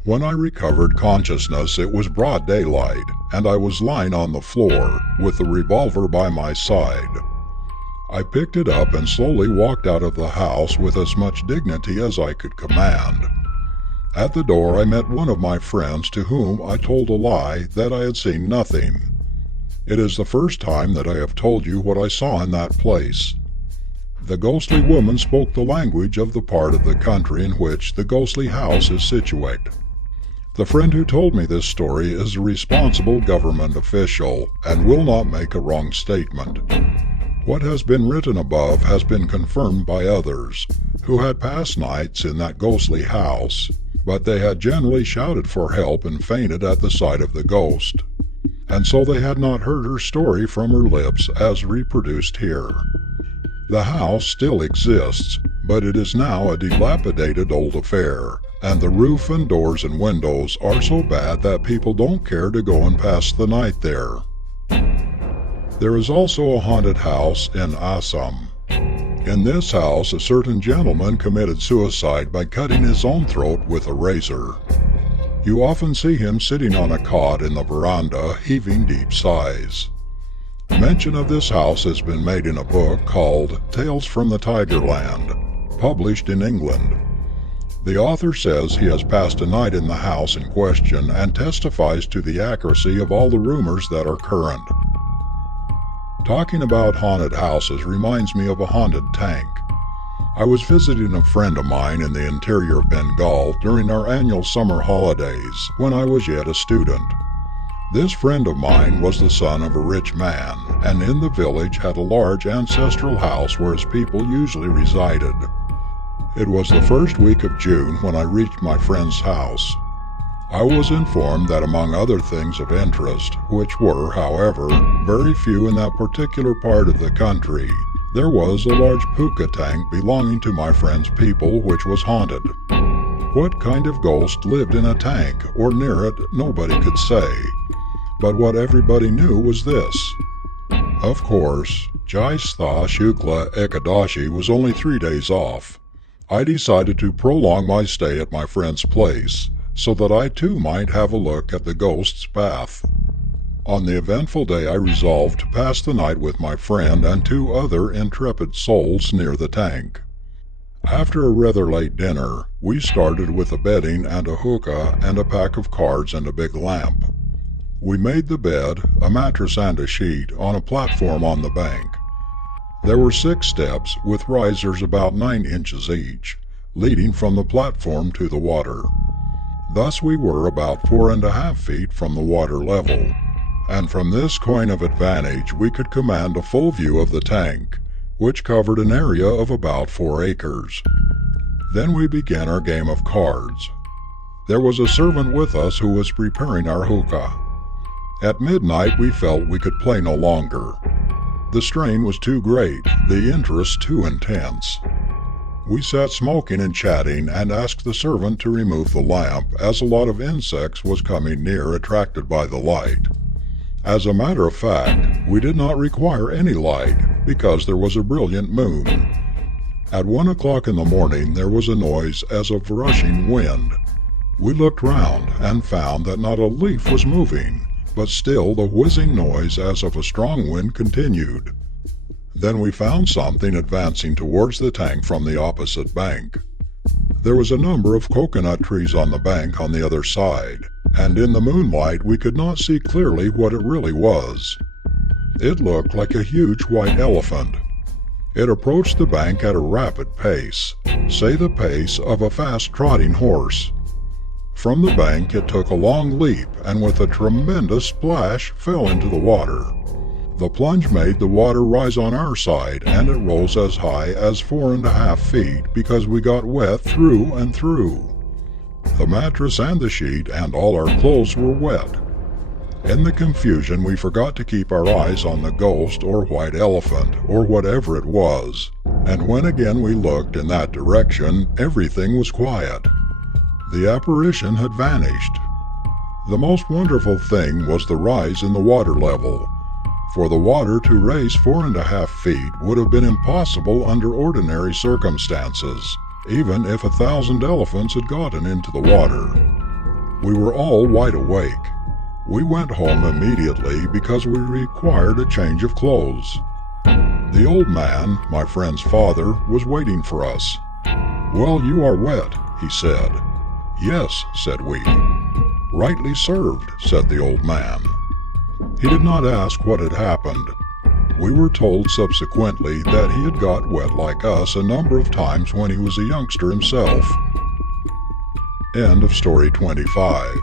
When I recovered consciousness, it was broad daylight, and I was lying on the floor, with the revolver by my side. I picked it up and slowly walked out of the house with as much dignity as I could command. At the door I met one of my friends, to whom I told a lie that I had seen nothing. It is the first time that I have told you what I saw in that place. The ghostly woman spoke the language of the part of the country in which the ghostly house is situate. The friend who told me this story is a responsible government official, and will not make a wrong statement. What has been written above has been confirmed by others, who had passed nights in that ghostly house, but they had generally shouted for help and fainted at the sight of the ghost. and so they had not heard her story from her lips as reproduced here. The house still exists, but it is now a dilapidated old affair, and the roof and doors and windows are so bad that people don't care to go and pass the night there. There is also a haunted house in Assam. In this house, a certain gentleman committed suicide by cutting his own throat with a razor. You often see him sitting on a cot in the veranda, heaving deep sighs. Mention of this house has been made in a book called Tales from the Tigerland, published in England. The author says he has passed a night in the house in question and testifies to the accuracy of all the rumors that are current. Talking about haunted houses reminds me of a haunted tank. I was visiting a friend of mine in the interior of Bengal during our annual summer holidays when I was yet a student. This friend of mine was the son of a rich man, and in the village had a large ancestral house where his people usually resided. It was the first week of June when I reached my friend's house. I was informed that among other things of interest, which were, however, very few in that particular part of the country, there was a large puka tank belonging to my friend's people which was haunted. What kind of ghost lived in a tank or near it, nobody could say. But what everybody knew was this. Of course, Jaistha Shukla Ekadashi was only 3 days off. I decided to prolong my stay at my friend's place, so that I too might have a look at the ghost's bath. On the eventful day I resolved to pass the night with my friend and 2 other intrepid souls near the tank. After a rather late dinner, we started with a bedding and a hookah and a pack of cards and a big lamp. We made the bed, a mattress and a sheet, on a platform on the bank. There were 6 steps, with risers about 9 inches each, leading from the platform to the water. Thus we were about 4.5 feet from the water level, and from this coign of advantage we could command a full view of the tank, which covered an area of about 4 acres. Then we began our game of cards. There was a servant with us who was preparing our hookah. At midnight we felt we could play no longer. The strain was too great, the interest too intense. We sat smoking and chatting and asked the servant to remove the lamp, as a lot of insects was coming near, attracted by the light. As a matter of fact, we did not require any light, because there was a brilliant moon. At 1 o'clock in the morning there was a noise as of rushing wind. We looked round and found that not a leaf was moving, but still the whizzing noise as of a strong wind continued. Then we found something advancing towards the tank from the opposite bank. There was a number of coconut trees on the bank on the other side, and in the moonlight we could not see clearly what it really was. It looked like a huge white elephant. It approached the bank at a rapid pace, say the pace of a fast-trotting horse. From the bank it took a long leap, and with a tremendous splash fell into the water. The plunge made the water rise on our side, and it rose as high as 4.5 feet because we got wet through and through. The mattress and the sheet and all our clothes were wet. In the confusion we forgot to keep our eyes on the ghost or white elephant, or whatever it was, and when again we looked in that direction, everything was quiet. The apparition had vanished. The most wonderful thing was the rise in the water level. For the water to raise 4.5 feet would have been impossible under ordinary circumstances, even if 1,000 elephants had gotten into the water. We were all wide awake. We went home immediately because we required a change of clothes. The old man, my friend's father, was waiting for us. "Well, you are wet," he said. "Yes," said we. "Rightly served," said the old man. He did not ask what had happened. We were told subsequently that he had got wet like us a number of times when he was a youngster himself. End of story 25.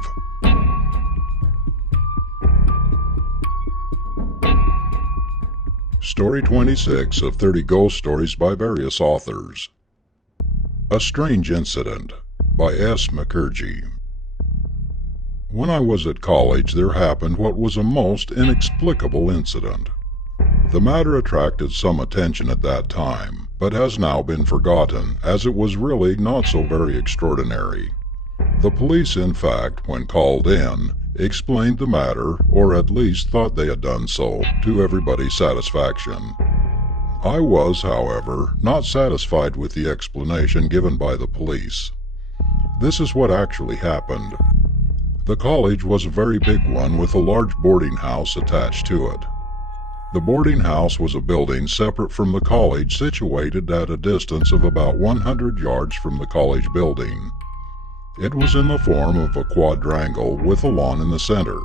Story 26 of 30 Ghost Stories by various authors. A Strange Incident by S. Mukherjee. When I was at college, there happened what was a most inexplicable incident. The matter attracted some attention at that time, but has now been forgotten, as it was really not so very extraordinary. The police, in fact, when called in, explained the matter, or at least thought they had done so, to everybody's satisfaction. I was, however, not satisfied with the explanation given by the police. This is what actually happened. The college was a very big one with a large boarding house attached to it. The boarding house was a building separate from the college, situated at a distance of about 100 yards from the college building. It was in the form of a quadrangle with a lawn in the center.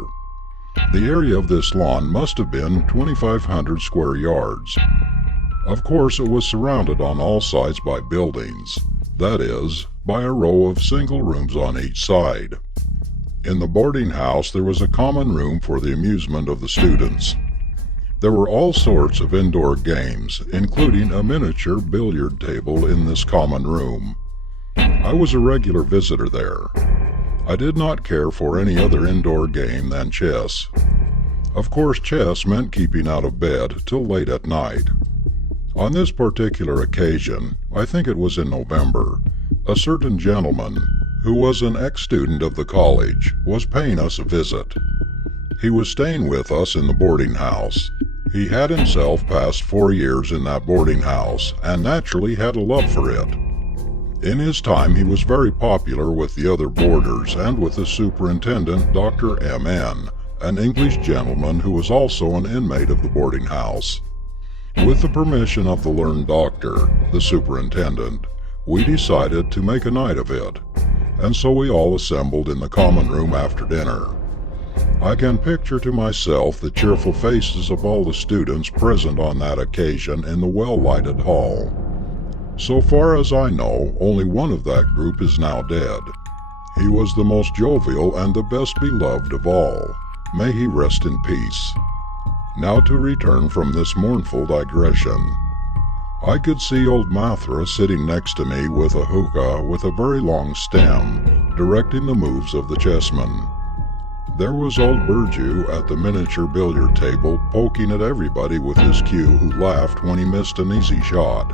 The area of this lawn must have been 2,500 square yards. Of course, it was surrounded on all sides by buildings, that is, by a row of single rooms on each side. In the boarding house there was a common room for the amusement of the students. There were all sorts of indoor games, including a miniature billiard table in this common room. I was a regular visitor there. I did not care for any other indoor game than chess. Of course, chess meant keeping out of bed till late at night. On this particular occasion, I think it was in November, a certain gentleman, who was an ex-student of the college, was paying us a visit. He was staying with us in the boarding house. He had himself passed 4 years in that boarding house, and naturally had a love for it. In his time he was very popular with the other boarders and with the superintendent, Dr. M.N., an English gentleman who was also an inmate of the boarding house. With the permission of the learned doctor, the superintendent, we decided to make a night of it, and so we all assembled in the common room after dinner. I can picture to myself the cheerful faces of all the students present on that occasion in the well-lighted hall. So far as I know, only one of that group is now dead. He was the most jovial and the best beloved of all. May he rest in peace. Now to return from this mournful digression. I could see old Mathra sitting next to me with a hookah with a very long stem, directing the moves of the chessmen. There was old Burju at the miniature billiard table, poking at everybody with his cue, who laughed when he missed an easy shot.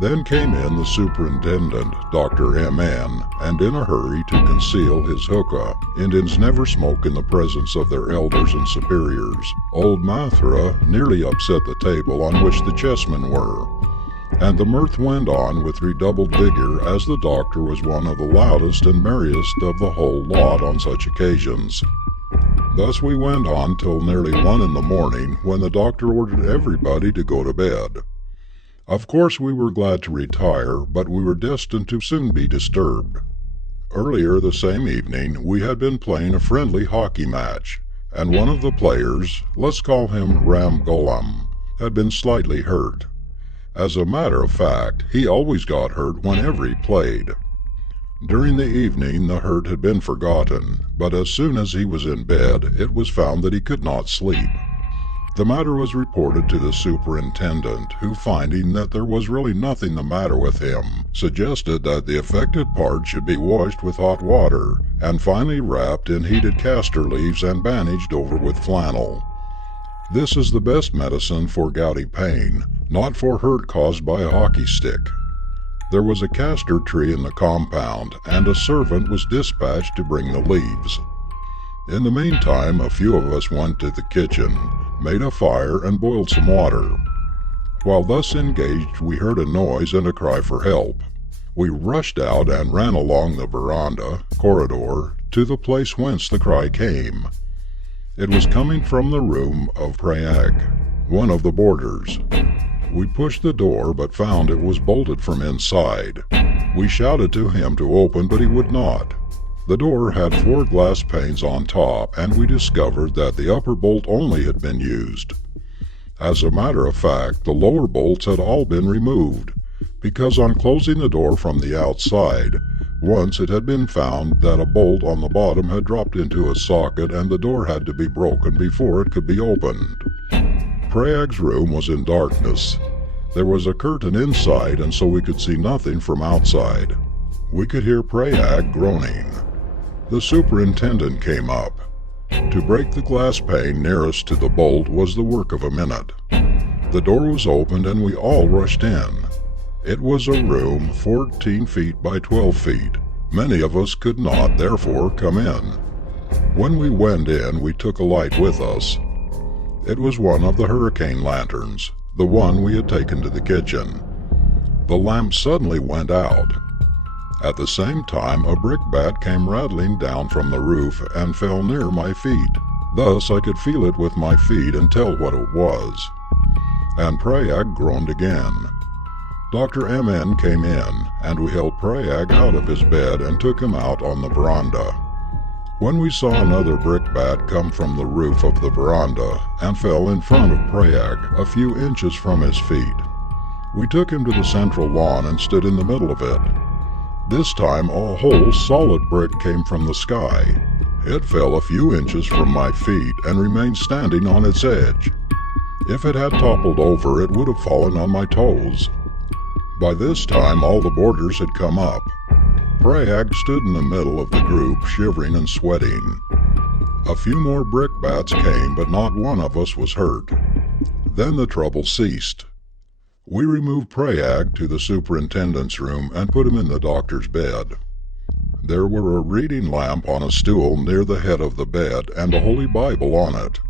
Then came in the superintendent, Dr. M.N., and in a hurry to conceal his hookah. Indians never smoke in the presence of their elders and superiors. Old Mathra nearly upset the table on which the chessmen were, and the mirth went on with redoubled vigor, as the doctor was one of the loudest and merriest of the whole lot on such occasions. Thus we went on till nearly 1 in the morning, when the doctor ordered everybody to go to bed. Of course we were glad to retire, but we were destined to soon be disturbed. Earlier the same evening we had been playing a friendly hockey match, and one of the players, let's call him Ram Golam, had been slightly hurt. As a matter of fact, he always got hurt whenever he played. During the evening the hurt had been forgotten, but as soon as he was in bed it was found that he could not sleep. The matter was reported to the superintendent, who, finding that there was really nothing the matter with him, suggested that the affected part should be washed with hot water, and finally wrapped in heated castor leaves and bandaged over with flannel. This is the best medicine for gouty pain, not for hurt caused by a hockey stick. There was a castor tree in the compound, and a servant was dispatched to bring the leaves. In the meantime, a few of us went to the kitchen, made a fire, and boiled some water. While thus engaged, we heard a noise and a cry for help. We rushed out and ran along the veranda, corridor, to the place whence the cry came. It was coming from the room of Prayag, one of the boarders. We pushed the door, but found it was bolted from inside. We shouted to him to open, but he would not. The door had 4 glass panes on top, and we discovered that the upper bolt only had been used. As a matter of fact, the lower bolts had all been removed, because on closing the door from the outside, once it had been found that a bolt on the bottom had dropped into a socket, and the door had to be broken before it could be opened. Prayag's room was in darkness. There was a curtain inside, and so we could see nothing from outside. We could hear Prayag groaning. The superintendent came up. To break the glass pane nearest to the bolt was the work of a minute. The door was opened and we all rushed in. It was a room 14 feet by 12 feet. Many of us could not, therefore, come in. When we went in, we took a light with us. It was one of the hurricane lanterns, the one we had taken to the kitchen. The lamp suddenly went out. At the same time, a brickbat came rattling down from the roof and fell near my feet. Thus I could feel it with my feet and tell what it was. And Prayag groaned again. Dr. M.N. came in, and we held Prayag out of his bed and took him out on the veranda. When we saw another brickbat come from the roof of the veranda and fell in front of Prayag, a few inches from his feet, we took him to the central lawn and stood in the middle of it. This time a whole solid brick came from the sky. It fell a few inches from my feet and remained standing on its edge. If it had toppled over, it would have fallen on my toes. By this time all the boarders had come up. Prayag stood in the middle of the group, shivering and sweating. A few more brickbats came, but not one of us was hurt. Then the trouble ceased. We removed Prayag to the superintendent's room and put him in the doctor's bed. There were a reading lamp on a stool near the head of the bed and a Holy Bible on it.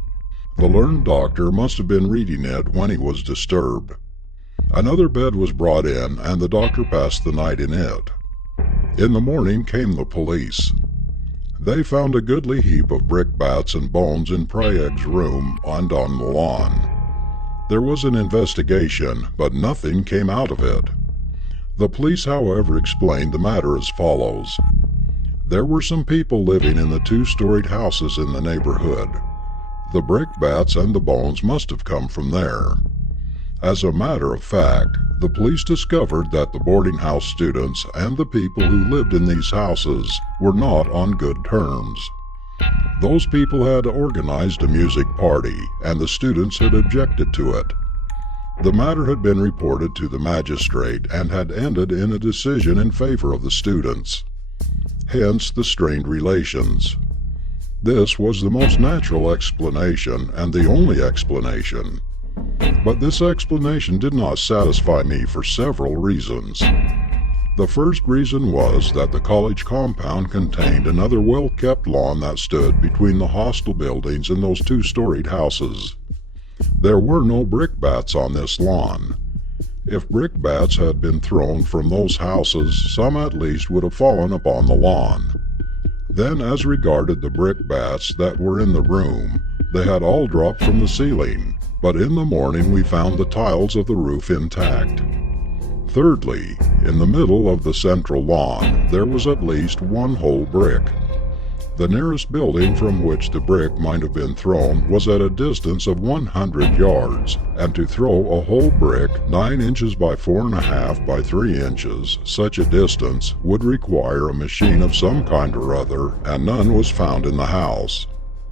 The learned doctor must have been reading it when he was disturbed. Another bed was brought in, and the doctor passed the night in it. In the morning came the police. They found a goodly heap of brickbats and bones in Prayag's room and on the lawn. There was an investigation, but nothing came out of it. The police, however, explained the matter as follows. There were some people living in the two-storied houses in the neighborhood. The brickbats and the bones must have come from there. As a matter of fact, the police discovered that the boarding house students and the people who lived in these houses were not on good terms. Those people had organized a music party, and the students had objected to it. The matter had been reported to the magistrate and had ended in a decision in favor of the students. Hence the strained relations. This was the most natural explanation and the only explanation. But this explanation did not satisfy me for several reasons. The first reason was that the college compound contained another well-kept lawn that stood between the hostel buildings and those two-storied houses. There were no brickbats on this lawn. If brickbats had been thrown from those houses, some at least would have fallen upon the lawn. Then, as regarded the brickbats that were in the room, they had all dropped from the ceiling, but in the morning we found the tiles of the roof intact. Thirdly, in the middle of the central lawn, there was at least one whole brick. The nearest building from which the brick might have been thrown was at a distance of 100 yards, and to throw a whole brick 9 inches by 4.5 by 3 inches, such a distance, would require a machine of some kind or other, and none was found in the house.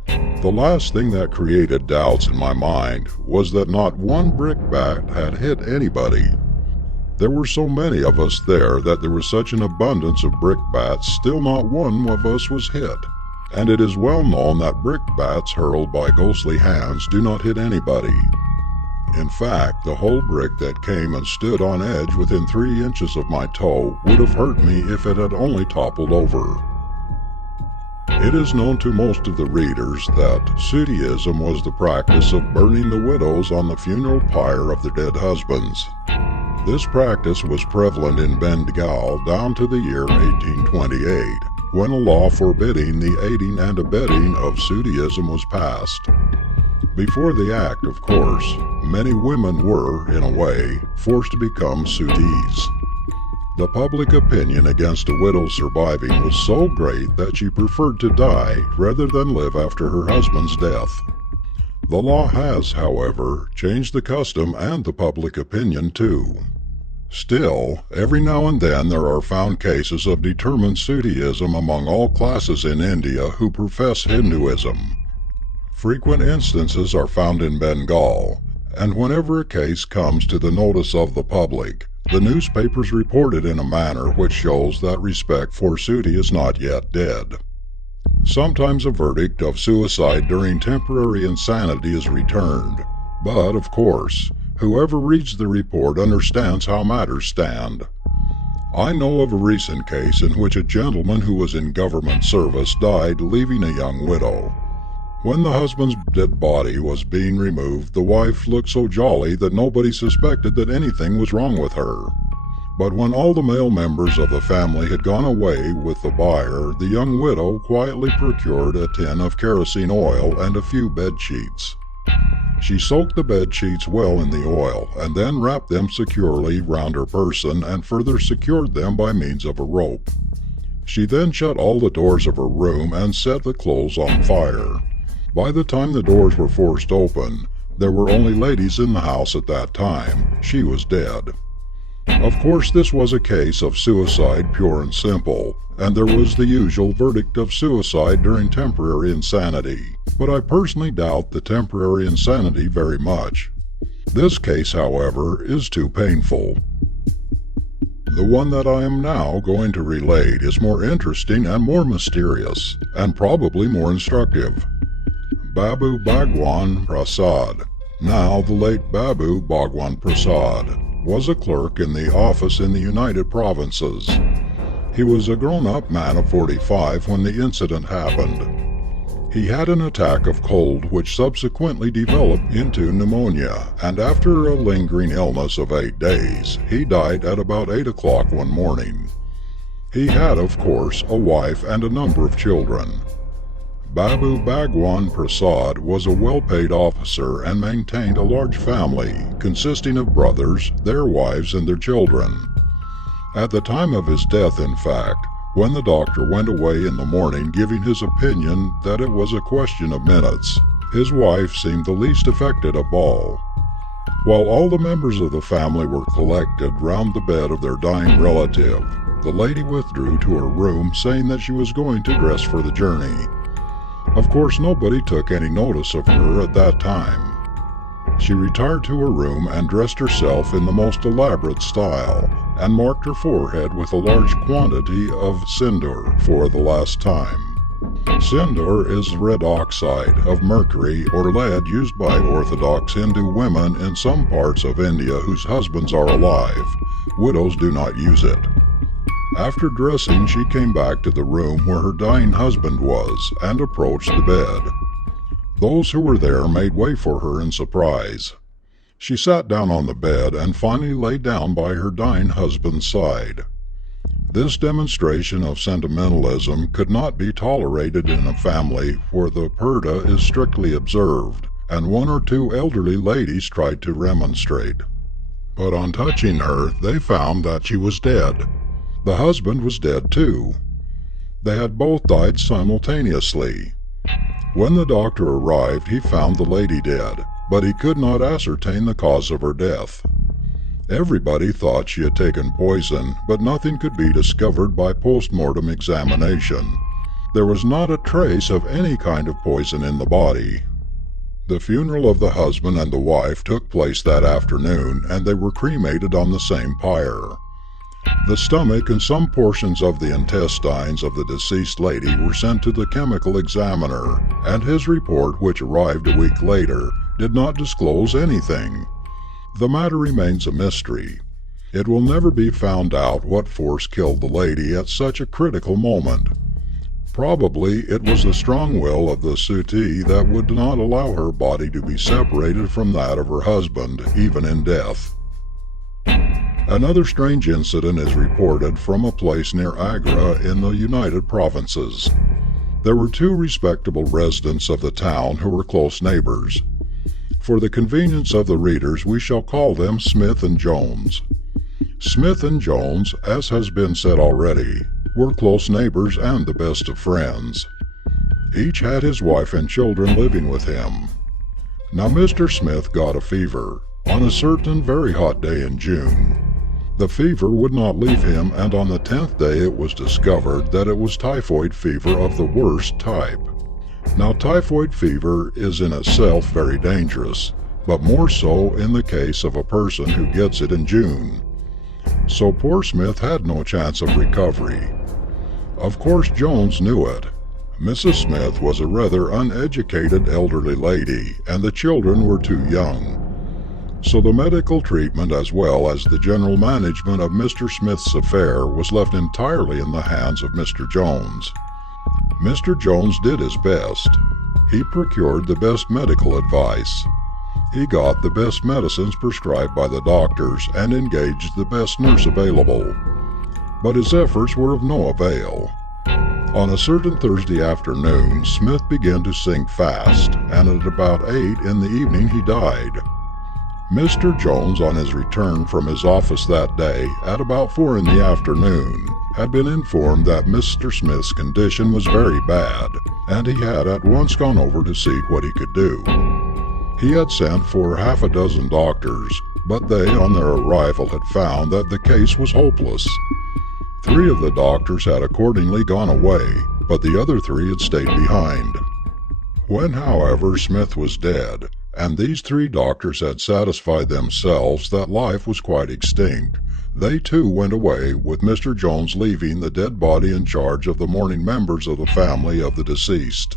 The last thing that created doubts in my mind was that not one brickbat had hit anybody. There were so many of us there that there was such an abundance of brickbats, still not one of us was hit. And it is well known that brickbats hurled by ghostly hands do not hit anybody. In fact, the whole brick that came and stood on edge within 3 inches of my toe would have hurt me if it had only toppled over. It is known to most of the readers that Sootyism was the practice of burning the widows on the funeral pyre of their dead husbands. This practice was prevalent in Bengal down to the year 1828, when a law forbidding the aiding and abetting of Sootyism was passed. Before the act, of course, many women were, in a way, forced to become Sooties. The public opinion against a widow surviving was so great that she preferred to die rather than live after her husband's death. The law has, however, changed the custom and the public opinion too. Still, every now and then there are found cases of determined Sootyism among all classes in India who profess Hinduism. Frequent instances are found in Bengal, and whenever a case comes to the notice of the public, the newspapers report it in a manner which shows that respect for Sooty is not yet dead. Sometimes a verdict of suicide during temporary insanity is returned, but, of course, whoever reads the report understands how matters stand. I know of a recent case in which a gentleman who was in government service died leaving a young widow. When the husband's dead body was being removed, the wife looked so jolly that nobody suspected that anything was wrong with her. But when all the male members of the family had gone away with the buyer, the young widow quietly procured a tin of kerosene oil and a few bed sheets. She soaked the bed sheets well in the oil, and then wrapped them securely round her person and further secured them by means of a rope. She then shut all the doors of her room and set the clothes on fire. By the time the doors were forced open, there were only ladies in the house at that time. She was dead. Of course, this was a case of suicide pure and simple, and there was the usual verdict of suicide during temporary insanity, but I personally doubt the temporary insanity very much. This case, however, is too painful. The one that I am now going to relate is more interesting and more mysterious, and probably more instructive. Babu Bhagwan Prasad, now the late Babu Bhagwan Prasad, was a clerk in the office in the United Provinces. He was a grown-up man of 45 when the incident happened. He had an attack of cold which subsequently developed into pneumonia, and after a lingering illness of 8 days, he died at about 8 o'clock one morning. He had, of course, a wife and a number of children. Babu Bhagwan Prasad was a well-paid officer and maintained a large family, consisting of brothers, their wives, and their children. At the time of his death, in fact, when the doctor went away in the morning giving his opinion that it was a question of minutes, his wife seemed the least affected of all. While all the members of the family were collected round the bed of their dying relative, the lady withdrew to her room saying that she was going to dress for the journey. Of course, nobody took any notice of her at that time. She retired to her room and dressed herself in the most elaborate style, and marked her forehead with a large quantity of sindoor for the last time. Sindoor is red oxide of mercury or lead used by Orthodox Hindu women in some parts of India whose husbands are alive. Widows do not use it. After dressing, she came back to the room where her dying husband was and approached the bed. Those who were there made way for her in surprise. She sat down on the bed and finally lay down by her dying husband's side. This demonstration of sentimentalism could not be tolerated in a family where the purdah is strictly observed, and one or two elderly ladies tried to remonstrate. But on touching her, they found that she was dead. The husband was dead too. They had both died simultaneously. When the doctor arrived, he found the lady dead, but he could not ascertain the cause of her death. Everybody thought she had taken poison, but nothing could be discovered by post-mortem examination. There was not a trace of any kind of poison in the body. The funeral of the husband and the wife took place that afternoon, and they were cremated on the same pyre. The stomach and some portions of the intestines of the deceased lady were sent to the chemical examiner, and his report, which arrived a week later, did not disclose anything. The matter remains a mystery. It will never be found out what force killed the lady at such a critical moment. Probably it was the strong will of the suttee that would not allow her body to be separated from that of her husband, even in death. Another strange incident is reported from a place near Agra in the United Provinces. There were two respectable residents of the town who were close neighbors. For the convenience of the readers, we shall call them Smith and Jones. Smith and Jones, as has been said already, were close neighbors and the best of friends. Each had his wife and children living with him. Now Mr. Smith got a fever on a certain very hot day in June. The fever would not leave him, and on the 10th day it was discovered that it was typhoid fever of the worst type. Now typhoid fever is in itself very dangerous, but more so in the case of a person who gets it in June. So poor Smith had no chance of recovery. Of course Jones knew it, Mrs. Smith was a rather uneducated elderly lady, and the children were too young. So the medical treatment as well as the general management of Mr. Smith's affair was left entirely in the hands of Mr. Jones. Mr. Jones did his best. He procured the best medical advice. He got the best medicines prescribed by the doctors and engaged the best nurse available. But his efforts were of no avail. On a certain Thursday afternoon, Smith began to sink fast, and at about 8 in the evening he died. Mr. Jones, on his return from his office that day, at about 4 in the afternoon, had been informed that Mr. Smith's condition was very bad, and he had at once gone over to see what he could do. He had sent for half a dozen doctors, but they, on their arrival, had found that the case was hopeless. 3 of the doctors had accordingly gone away, but the other 3 had stayed behind. When, however, Smith was dead, and these 3 doctors had satisfied themselves that life was quite extinct, they too went away, with Mr. Jones leaving the dead body in charge of the mourning members of the family of the deceased.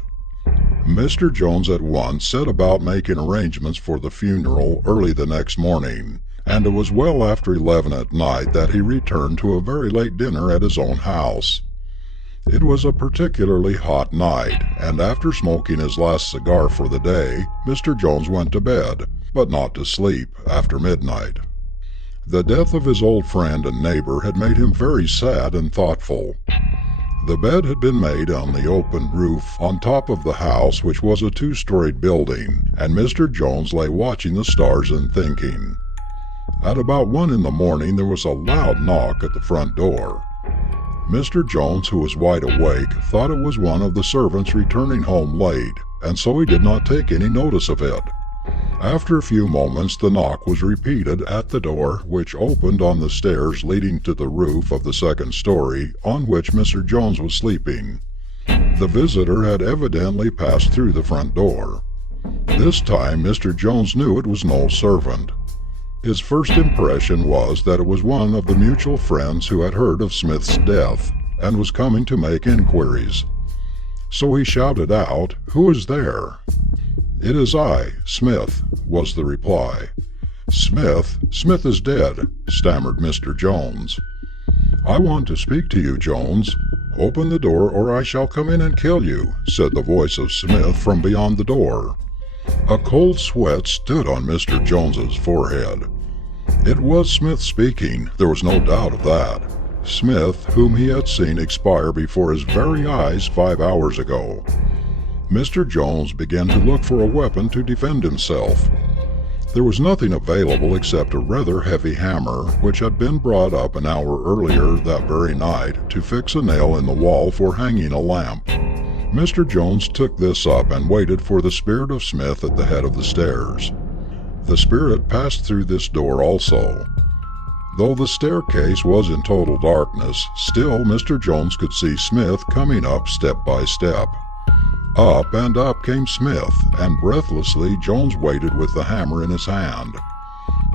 Mr. Jones at once set about making arrangements for the funeral early the next morning, and it was well after 11 at night that he returned to a very late dinner at his own house. It was a particularly hot night, and after smoking his last cigar for the day, Mr. Jones went to bed, but not to sleep, after midnight. The death of his old friend and neighbor had made him very sad and thoughtful. The bed had been made on the open roof on top of the house, which was a 2-storied building, and Mr. Jones lay watching the stars and thinking. At about 1 in the morning there was a loud knock at the front door. Mr. Jones, who was wide awake, thought it was one of the servants returning home late, and so he did not take any notice of it. After a few moments the knock was repeated at the door, which opened on the stairs leading to the roof of the 2nd story, on which Mr. Jones was sleeping. The visitor had evidently passed through the front door. This time Mr. Jones knew it was no servant. His first impression was that it was one of the mutual friends who had heard of Smith's death, and was coming to make inquiries. So he shouted out, "Who is there?" "It is I, Smith," was the reply. "Smith? Smith is dead," stammered Mr. Jones. "I want to speak to you, Jones. Open the door or I shall come in and kill you," said the voice of Smith from beyond the door. A cold sweat stood on Mr. Jones's forehead. It was Smith speaking, there was no doubt of that. Smith, whom he had seen expire before his very eyes 5 hours ago. Mr. Jones began to look for a weapon to defend himself. There was nothing available except a rather heavy hammer, which had been brought up an hour earlier that very night to fix a nail in the wall for hanging a lamp. Mr. Jones took this up and waited for the spirit of Smith at the head of the stairs. The spirit passed through this door also. Though the staircase was in total darkness, still Mr. Jones could see Smith coming up step by step. Up and up came Smith, and breathlessly Jones waited with the hammer in his hand.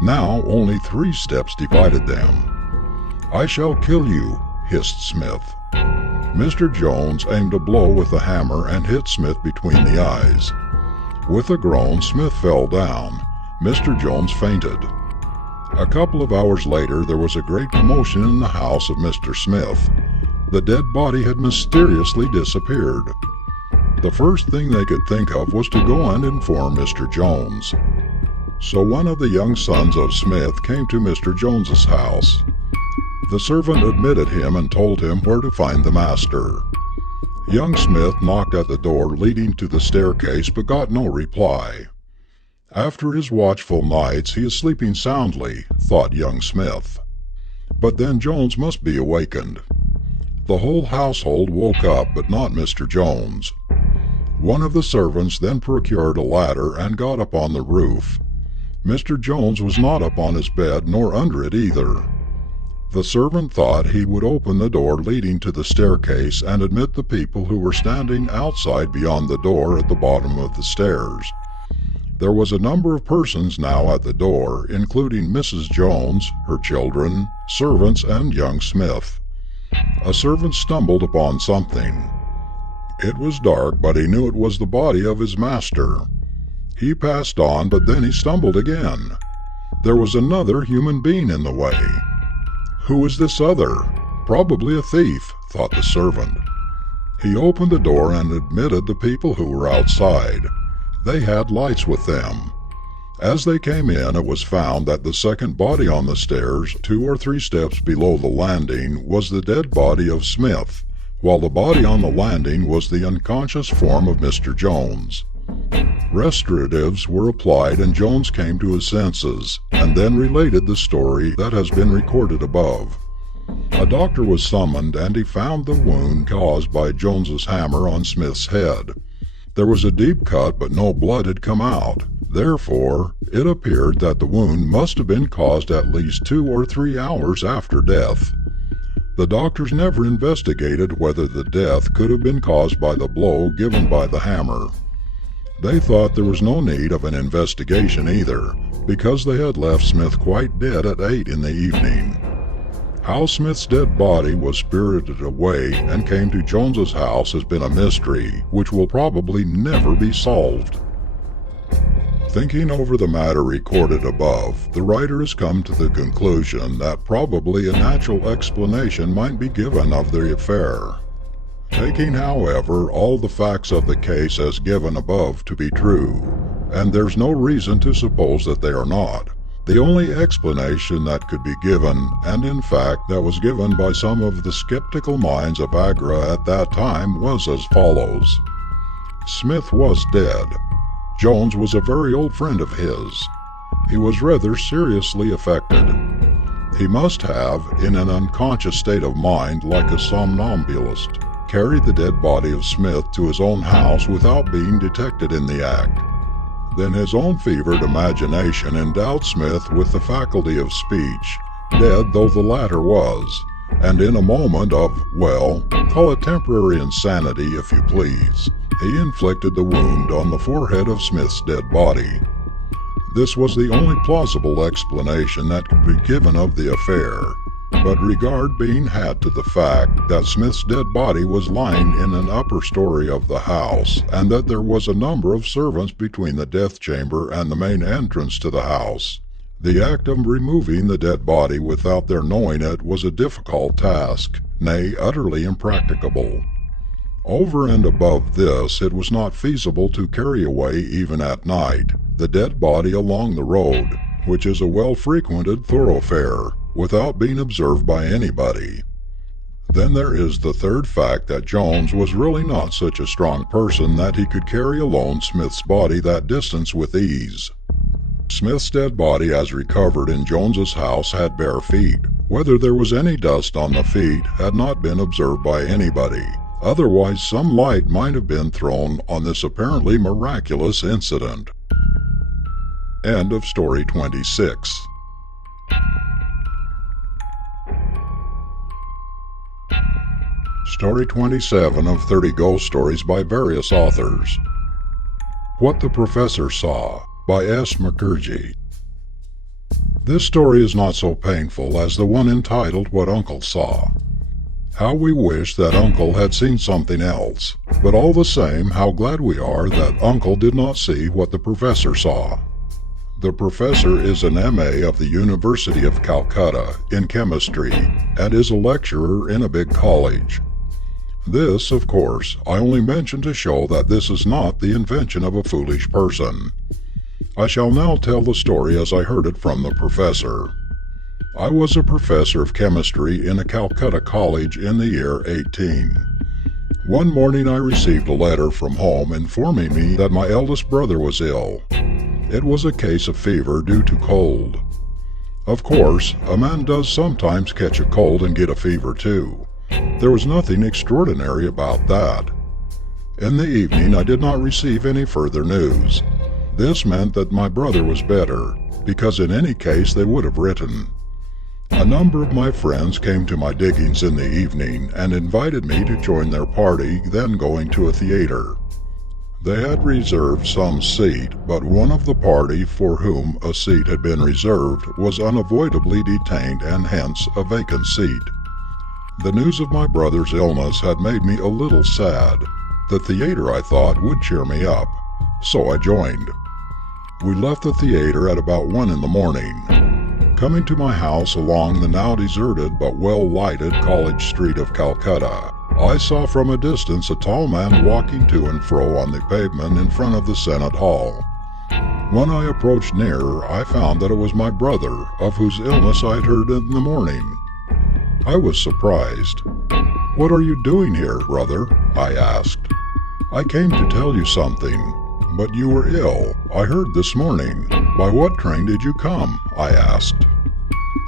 Now only 3 steps divided them. "I shall kill you," hissed Smith. Mr. Jones aimed a blow with the hammer and hit Smith between the eyes. With a groan, Smith fell down. Mr. Jones fainted. A couple of hours later there was a great commotion in the house of Mr. Smith. The dead body had mysteriously disappeared. The first thing they could think of was to go and inform Mr. Jones. So one of the young sons of Smith came to Mr. Jones's house. The servant admitted him and told him where to find the master. Young Smith knocked at the door leading to the staircase but got no reply. After his watchful nights he is sleeping soundly, thought young Smith. But then Jones must be awakened. The whole household woke up, but not Mr. Jones. One of the servants then procured a ladder and got up on the roof. Mr. Jones was not up on his bed nor under it either. The servant thought he would open the door leading to the staircase and admit the people who were standing outside beyond the door at the bottom of the stairs. There was a number of persons now at the door, including Mrs. Jones, her children, servants, and young Smith. A servant stumbled upon something. It was dark, but he knew it was the body of his master. He passed on, but then he stumbled again. There was another human being in the way. Who was this other? Probably a thief, thought the servant. He opened the door and admitted the people who were outside. They had lights with them. As they came in, it was found that the second body on the stairs, 2 or 3 steps below the landing, was the dead body of Smith, while the body on the landing was the unconscious form of Mr. Jones. Restoratives were applied and Jones came to his senses, and then related the story that has been recorded above. A doctor was summoned and he found the wound caused by Jones's hammer on Smith's head. There was a deep cut, but no blood had come out. Therefore, it appeared that the wound must have been caused at least 2 or 3 hours after death. The doctors never investigated whether the death could have been caused by the blow given by the hammer. They thought there was no need of an investigation either, because they had left Smith quite dead at 8 in the evening. How Smith's dead body was spirited away and came to Jones's house has been a mystery which will probably never be solved. Thinking over the matter recorded above, the writer has come to the conclusion that probably a natural explanation might be given of the affair. Taking, however, all the facts of the case as given above to be true, and there's no reason to suppose that they are not, the only explanation that could be given, and in fact that was given by some of the skeptical minds of Agra at that time, was as follows. Smith was dead. Jones was a very old friend of his. He was rather seriously affected. He must have, in an unconscious state of mind like a somnambulist, carried the dead body of Smith to his own house without being detected in the act. Then his own fevered imagination endowed Smith with the faculty of speech, dead though the latter was, and in a moment of, well, call it temporary insanity if you please, he inflicted the wound on the forehead of Smith's dead body. This was the only plausible explanation that could be given of the affair, but regard being had to the fact that Smith's dead body was lying in an upper story of the house, and that there was a number of servants between the death chamber and the main entrance to the house, the act of removing the dead body without their knowing it was a difficult task, nay, utterly impracticable. Over and above this, it was not feasible to carry away, even at night, the dead body along the road, which is a well-frequented thoroughfare, without being observed by anybody. Then there is the third fact that Jones was really not such a strong person that he could carry alone Smith's body that distance with ease. Smith's dead body as recovered in Jones's house had bare feet. Whether there was any dust on the feet had not been observed by anybody. Otherwise, some light might have been thrown on this apparently miraculous incident. End of story 26. Story 27 of 30 Ghost Stories by various authors. What the Professor Saw by S. Mukherjee. This story is not so painful as the one entitled What Uncle Saw. How we wish that Uncle had seen something else, but all the same how glad we are that Uncle did not see what the Professor saw. The Professor is an M.A. of the University of Calcutta in chemistry and is a lecturer in a big college. This, of course, I only mention to show that this is not the invention of a foolish person. I shall now tell the story as I heard it from the Professor. I was a professor of chemistry in a Calcutta college in the year 18. One morning I received a letter from home informing me that my eldest brother was ill. It was a case of fever due to cold. Of course, a man does sometimes catch a cold and get a fever too. There was nothing extraordinary about that. In the evening I did not receive any further news. This meant that my brother was better, because in any case they would have written. A number of my friends came to my diggings in the evening and invited me to join their party, then going to a theater. They had reserved some seat, but one of the party for whom a seat had been reserved was unavoidably detained and hence a vacant seat. The news of my brother's illness had made me a little sad. The theater, I thought, would cheer me up, so I joined. We left the theater at about 1 in the morning. Coming to my house along the now deserted but well-lighted College Street of Calcutta, I saw from a distance a tall man walking to and fro on the pavement in front of the Senate Hall. When I approached nearer, I found that it was my brother, of whose illness I had heard in the morning. I was surprised. "What are you doing here, brother?" I asked. "I came to tell you something, but you were ill, I heard this morning. By what train did you come?" I asked.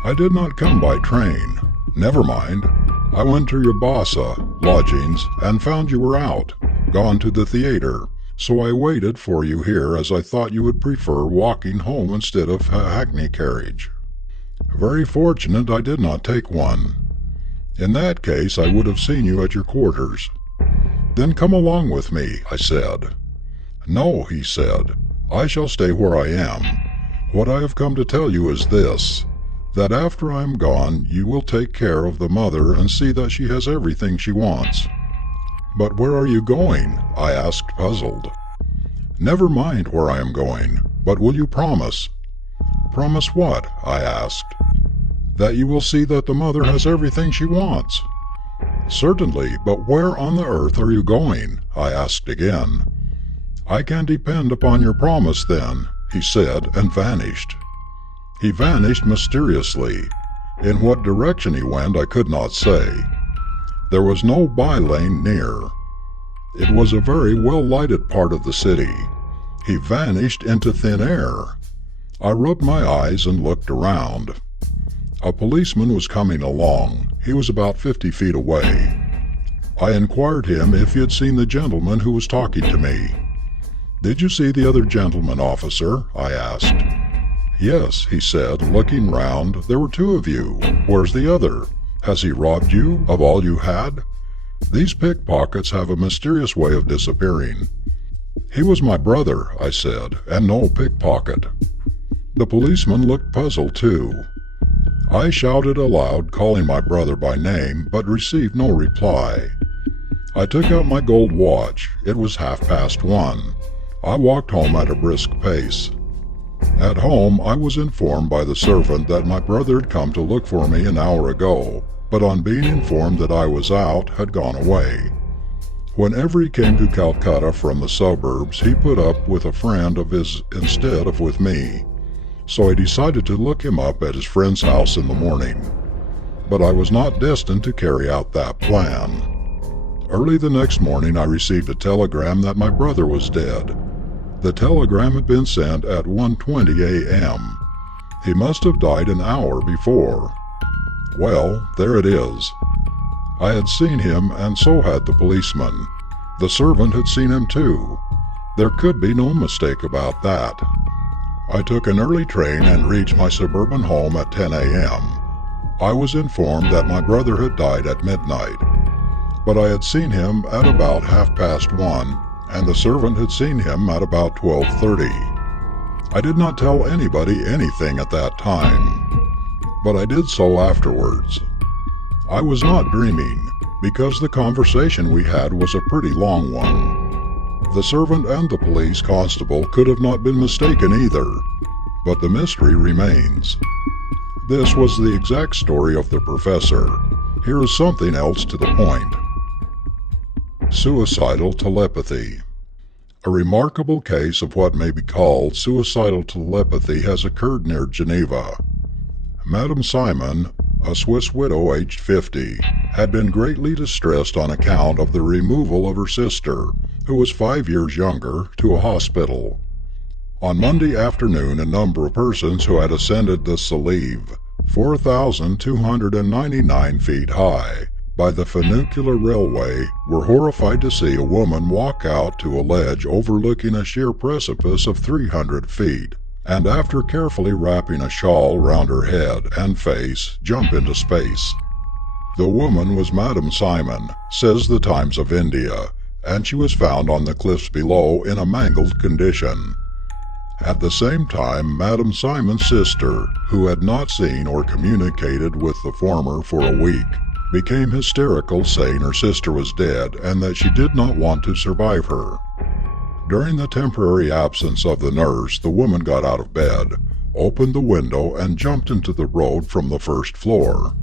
"I did not come by train." "Never mind. I went to your Bassa lodgings and found you were out, gone to the theater, so I waited for you here as I thought you would prefer walking home instead of a hackney carriage." "Very fortunate I did not take one. In that case I would have seen you at your quarters." "Then come along with me," I said. "No," he said, "I shall stay where I am. What I have come to tell you is this, that after I am gone you will take care of the mother and see that she has everything she wants." "But where are you going?" I asked, puzzled. "Never mind where I am going, but will you promise?" "Promise what?" I asked. "That you will see that the mother has everything she wants." "Certainly, but where on the earth are you going?" I asked again. "I can depend upon your promise, then," he said, and vanished. He vanished mysteriously. In what direction he went I could not say. There was no by-lane near. It was a very well-lighted part of the city. He vanished into thin air. I rubbed my eyes and looked around. A policeman was coming along. He was about 50 feet away. I inquired him if he had seen the gentleman who was talking to me. "Did you see the other gentleman, officer?" I asked. "Yes," he said, looking round. "There were 2 of you. Where's the other? Has he robbed you of all you had? These pickpockets have a mysterious way of disappearing." "He was my brother," I said, "and no pickpocket." The policeman looked puzzled too. I shouted aloud, calling my brother by name, but received no reply. I took out my gold watch. It was 1:30. I walked home at a brisk pace. At home, I was informed by the servant that my brother had come to look for me an hour ago, but on being informed that I was out, had gone away. Whenever he came to Calcutta from the suburbs, he put up with a friend of his instead of with me, so I decided to look him up at his friend's house in the morning. But I was not destined to carry out that plan. Early the next morning I received a telegram that my brother was dead. The telegram had been sent at 1:20 a.m. He must have died an hour before. Well, there it is. I had seen him, and so had the policeman. The servant had seen him too. There could be no mistake about that. I took an early train and reached my suburban home at 10 a.m. I was informed that my brother had died at midnight, but I had seen him at about 1:30, and the servant had seen him at about 12:30. I did not tell anybody anything at that time, but I did so afterwards. I was not dreaming, because the conversation we had was a pretty long one. The servant and the police constable could have not been mistaken either, but the mystery remains. This was the exact story of the professor. Here is something else to the point. Suicidal telepathy. A remarkable case of what may be called suicidal telepathy has occurred near Geneva. Madame Simon, a Swiss widow aged 50, had been greatly distressed on account of the removal of her sister, who was 5 years younger, to a hospital. On Monday afternoon, a number of persons who had ascended the Salive, 4,299 feet high, by the funicular railway, were horrified to see a woman walk out to a ledge overlooking a sheer precipice of 300 feet, and after carefully wrapping a shawl round her head and face, jump into space. The woman was Madame Simon, says the Times of India, and she was found on the cliffs below in a mangled condition. At the same time, Madame Simon's sister, who had not seen or communicated with the former for a week, became hysterical, saying her sister was dead and that she did not want to survive her. During the temporary absence of the nurse, the woman got out of bed, opened the window, and jumped into the road from the first floor.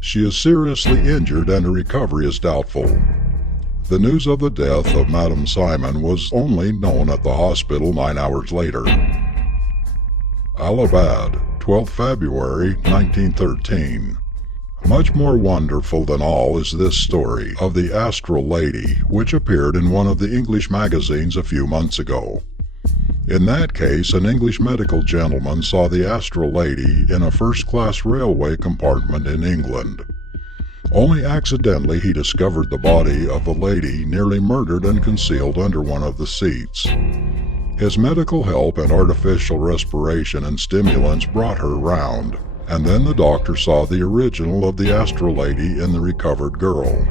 She is seriously injured and her recovery is doubtful. The news of the death of Madame Simon was only known at the hospital 9 hours later. Allahabad, 12th February 1913. Much more wonderful than all is this story of the Astral Lady, which appeared in one of the English magazines a few months ago. In that case, an English medical gentleman saw the Astral Lady in a first-class railway compartment in England. Only accidentally he discovered the body of a lady nearly murdered and concealed under one of the seats. His medical help and artificial respiration and stimulants brought her round, and then the doctor saw the original of the Astral Lady in the recovered girl.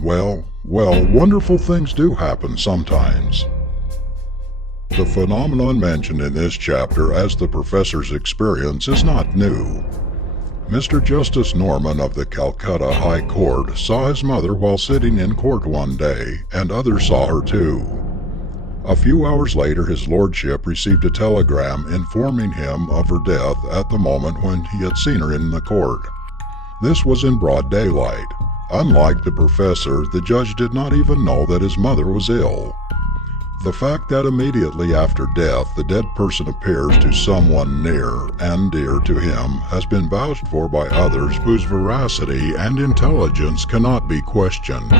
Well, wonderful things do happen sometimes. The phenomenon mentioned in this chapter as the professor's experience is not new. Mr. Justice Norman of the Calcutta High Court saw his mother while sitting in court one day, and others saw her too. A few hours later, his lordship received a telegram informing him of her death at the moment when he had seen her in the court. This was in broad daylight. Unlike the professor, the judge did not even know that his mother was ill. The fact that immediately after death the dead person appears to someone near and dear to him has been vouched for by others whose veracity and intelligence cannot be questioned.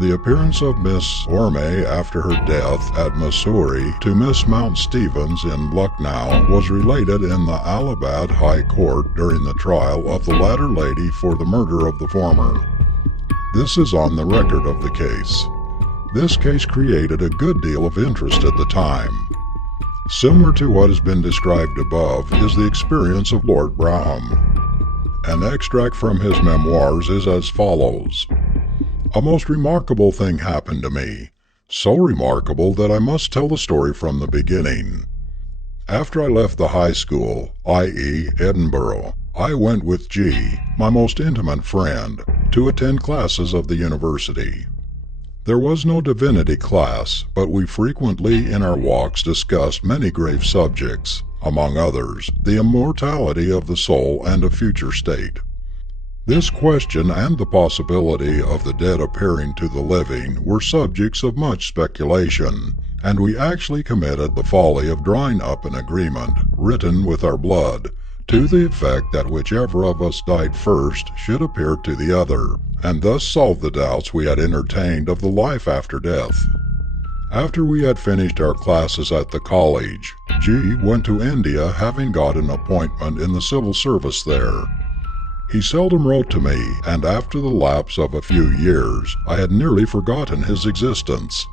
The appearance of Miss Orme after her death at Missouri to Miss Mount Stevens in Lucknow was related in the Allahabad High Court during the trial of the latter lady for the murder of the former. This is on the record of the case. This case created a good deal of interest at the time. Similar to what has been described above is the experience of Lord Brougham. An extract from his memoirs is as follows. A most remarkable thing happened to me, so remarkable that I must tell the story from the beginning. After I left the high school, i.e. Edinburgh, I went with G, my most intimate friend, to attend classes of the university. There was no divinity class, but we frequently in our walks discussed many grave subjects, among others, the immortality of the soul and a future state. This question and the possibility of the dead appearing to the living were subjects of much speculation, and we actually committed the folly of drawing up an agreement, written with our blood, to the effect that whichever of us died first should appear to the other, and thus solve the doubts we had entertained of the life after death. After we had finished our classes at the college, G went to India, having got an appointment in the civil service there. He seldom wrote to me, and after the lapse of a few years, I had nearly forgotten his existence.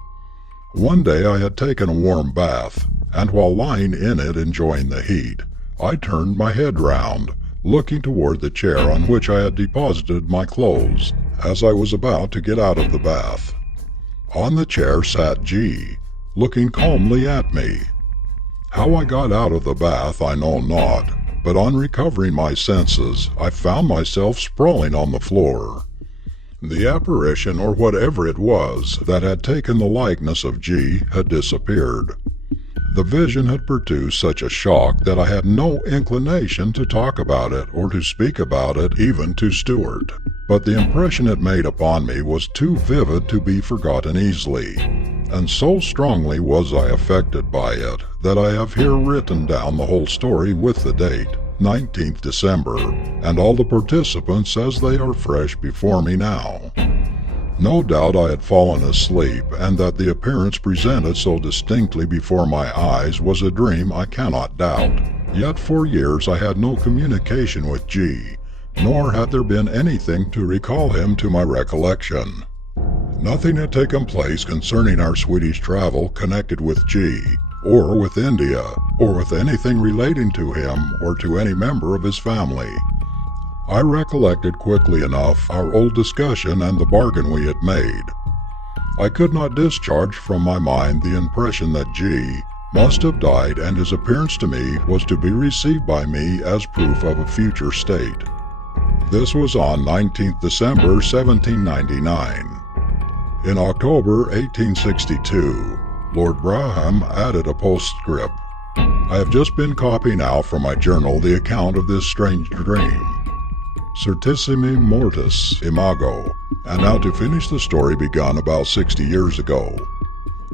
One day I had taken a warm bath, and while lying in it enjoying the heat, I turned my head round, looking toward the chair on which I had deposited my clothes, as I was about to get out of the bath. On the chair sat G, looking calmly at me. How I got out of the bath I know not, but on recovering my senses, I found myself sprawling on the floor. The apparition, or whatever it was, that had taken the likeness of G had disappeared. The vision had produced such a shock that I had no inclination to talk about it or to speak about it even to Stuart, but the impression it made upon me was too vivid to be forgotten easily, and so strongly was I affected by it that I have here written down the whole story with the date, 19th December, and all the participants as they are fresh before me now. No doubt I had fallen asleep, and that the appearance presented so distinctly before my eyes was a dream I cannot doubt. Yet for years I had no communication with G, nor had there been anything to recall him to my recollection. Nothing had taken place concerning our Swedish travel connected with G, or with India, or with anything relating to him or to any member of his family. I recollected quickly enough our old discussion and the bargain we had made. I could not discharge from my mind the impression that G must have died, and his appearance to me was to be received by me as proof of a future state. This was on 19th December 1799. In October 1862, Lord Braham added a postscript. I have just been copying out from my journal the account of this strange dream. Certissimi mortis imago, and now to finish the story begun about 60 years ago.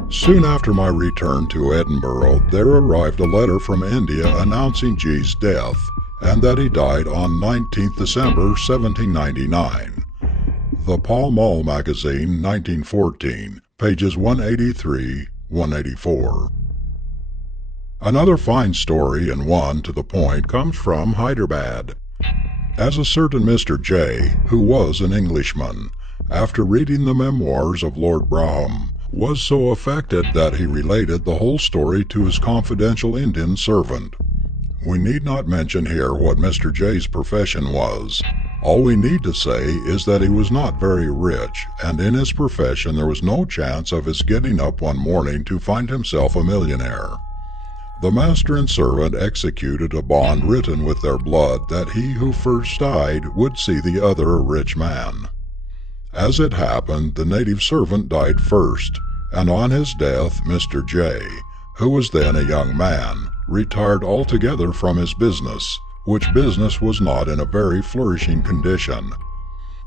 Soon after my return to Edinburgh, there arrived a letter from India announcing G's death, and that he died on 19th December 1799. The Pall Mall Magazine, 1914, pages 183-184. Another fine story, and one to the point, comes from Hyderabad. As a certain Mr. J, who was an Englishman, after reading the memoirs of Lord Braham, was so affected that he related the whole story to his confidential Indian servant. We need not mention here what Mr. J's profession was. All we need to say is that he was not very rich, and in his profession there was no chance of his getting up one morning to find himself a millionaire. The master and servant executed a bond written with their blood that he who first died would see the other a rich man. As it happened, the native servant died first, and on his death Mr. J, who was then a young man, retired altogether from his business, which business was not in a very flourishing condition.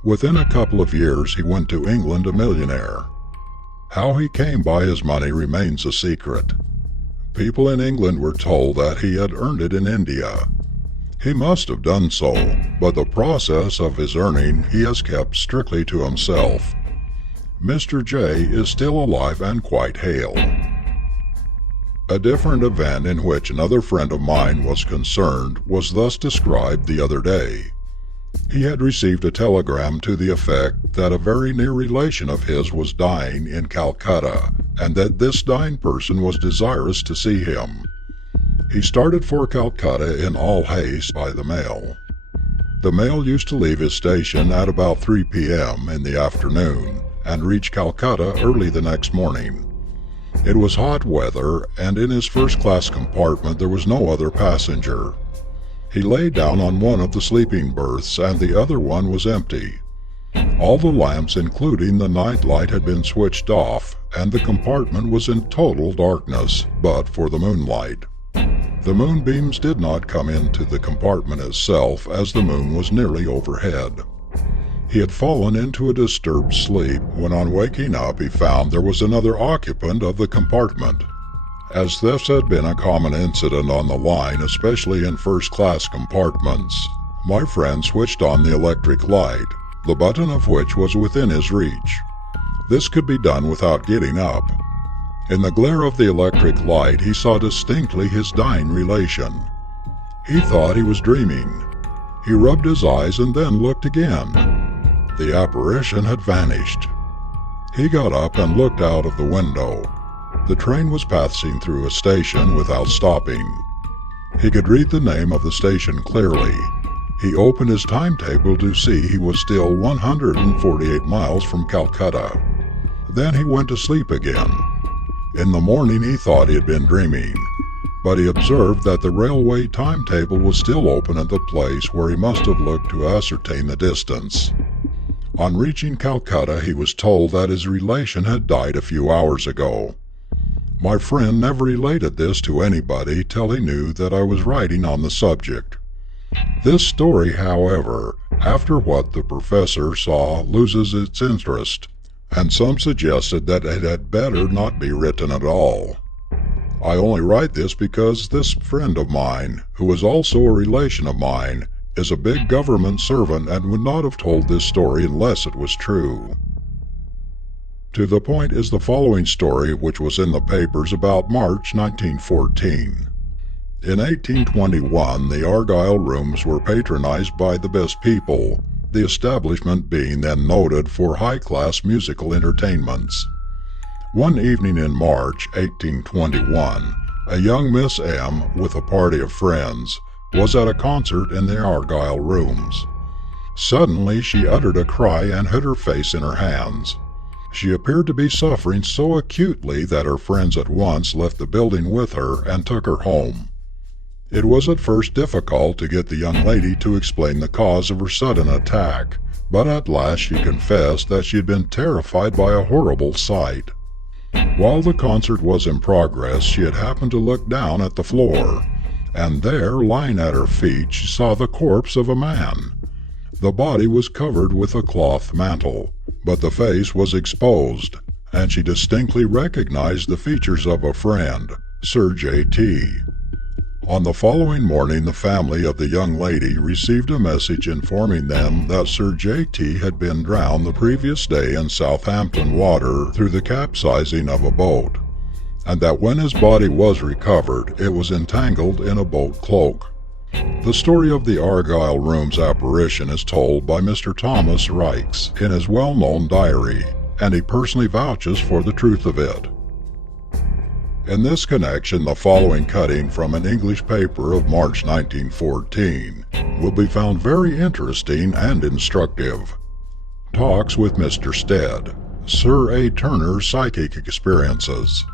Within a couple of years he went to England a millionaire. How he came by his money remains a secret. People in England were told that he had earned it in India. He must have done so, but the process of his earning he has kept strictly to himself. Mr. J is still alive and quite hale. A different event in which another friend of mine was concerned was thus described the other day. He had received a telegram to the effect that a very near relation of his was dying in Calcutta, and that this dying person was desirous to see him. He started for Calcutta in all haste by the mail. The mail used to leave his station at about 3 p.m. in the afternoon, and reach Calcutta early the next morning. It was hot weather, and in his first-class compartment there was no other passenger. He lay down on one of the sleeping berths, and the other one was empty. All the lamps, including the night light, had been switched off, and the compartment was in total darkness, but for the moonlight. The moonbeams did not come into the compartment itself, as the moon was nearly overhead. He had fallen into a disturbed sleep, when on waking up he found there was another occupant of the compartment. As this had been a common incident on the line, especially in first-class compartments, my friend switched on the electric light, the button of which was within his reach. This could be done without getting up. In the glare of the electric light he saw distinctly his dying relation. He thought he was dreaming. He rubbed his eyes and then looked again. The apparition had vanished. He got up and looked out of the window. The train was passing through a station without stopping. He could read the name of the station clearly. He opened his timetable to see he was still 148 miles from Calcutta. Then he went to sleep again. In the morning he thought he had been dreaming, but he observed that the railway timetable was still open at the place where he must have looked to ascertain the distance. On reaching Calcutta he was told that his relation had died a few hours ago. My friend never related this to anybody till he knew that I was writing on the subject. This story, however, after what the professor saw, loses its interest, and some suggested that it had better not be written at all. I only write this because this friend of mine, who is also a relation of mine, is a big government servant and would not have told this story unless it was true. To the point is the following story, which was in the papers about March 1914. In 1821, the Argyle Rooms were patronized by the best people, the establishment being then noted for high-class musical entertainments. One evening in March 1821, a young Miss M, with a party of friends, was at a concert in the Argyle Rooms. Suddenly she uttered a cry and hid her face in her hands. She appeared to be suffering so acutely that her friends at once left the building with her and took her home. It was at first difficult to get the young lady to explain the cause of her sudden attack, but at last she confessed that she had been terrified by a horrible sight. While the concert was in progress, she had happened to look down at the floor, and there, lying at her feet, she saw the corpse of a man. The body was covered with a cloth mantle, but the face was exposed, and she distinctly recognized the features of a friend, Sir J.T. On the following morning, the family of the young lady received a message informing them that Sir J.T. had been drowned the previous day in Southampton water through the capsizing of a boat, and that when his body was recovered, it was entangled in a boat cloak. The story of the Argyle Room's apparition is told by Mr. Thomas Rykes in his well-known diary, and he personally vouches for the truth of it. In this connection, the following cutting from an English paper of March 1914 will be found very interesting and instructive. Talks with Mr. Stead. Sir A. Turner's Psychic Experiences.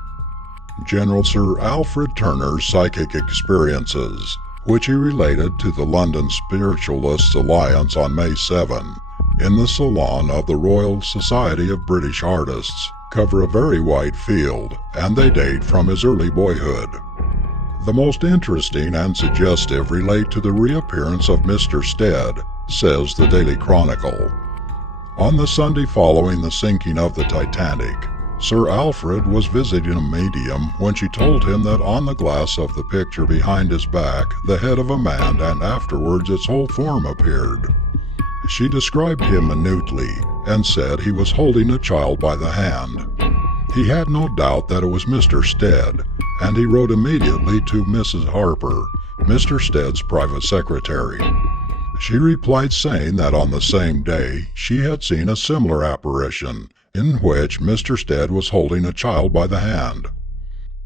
General Sir Alfred Turner's psychic experiences, which he related to the London Spiritualists' Alliance on May 7, in the Salon of the Royal Society of British Artists, cover a very wide field, and they date from his early boyhood. The most interesting and suggestive relate to the reappearance of Mr. Stead, says the Daily Chronicle. On the Sunday following the sinking of the Titanic, Sir Alfred was visiting a medium when she told him that on the glass of the picture behind his back the head of a man and afterwards its whole form appeared. She described him minutely and said he was holding a child by the hand. He had no doubt that it was Mr. Stead, and he wrote immediately to Mrs. Harper, Mr. Stead's private secretary. She replied saying that on the same day she had seen a similar apparition, in which Mr. Stead was holding a child by the hand.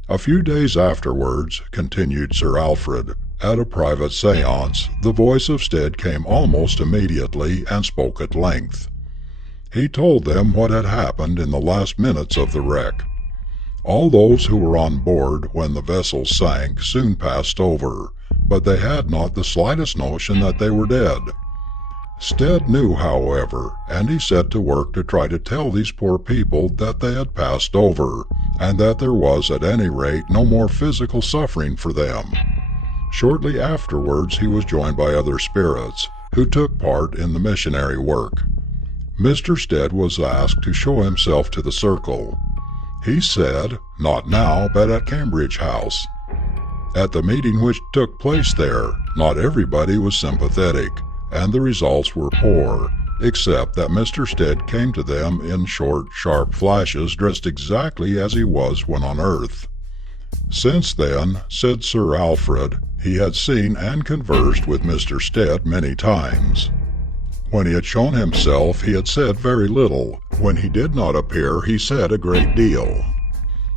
A few days afterwards, continued Sir Alfred, at a private seance, the voice of Stead came almost immediately and spoke at length. He told them what had happened in the last minutes of the wreck. All those who were on board when the vessel sank soon passed over, but they had not the slightest notion that they were dead. Stead knew, however, and he set to work to try to tell these poor people that they had passed over, and that there was at any rate no more physical suffering for them. Shortly afterwards he was joined by other spirits, who took part in the missionary work. Mr. Stead was asked to show himself to the circle. He said, not now, but at Cambridge House. At the meeting which took place there, not everybody was sympathetic, and the results were poor, except that Mr. Stead came to them in short, sharp flashes, dressed exactly as he was when on earth. Since then, said Sir Alfred, he had seen and conversed with Mr. Stead many times. When he had shown himself, he had said very little. When he did not appear, he said a great deal.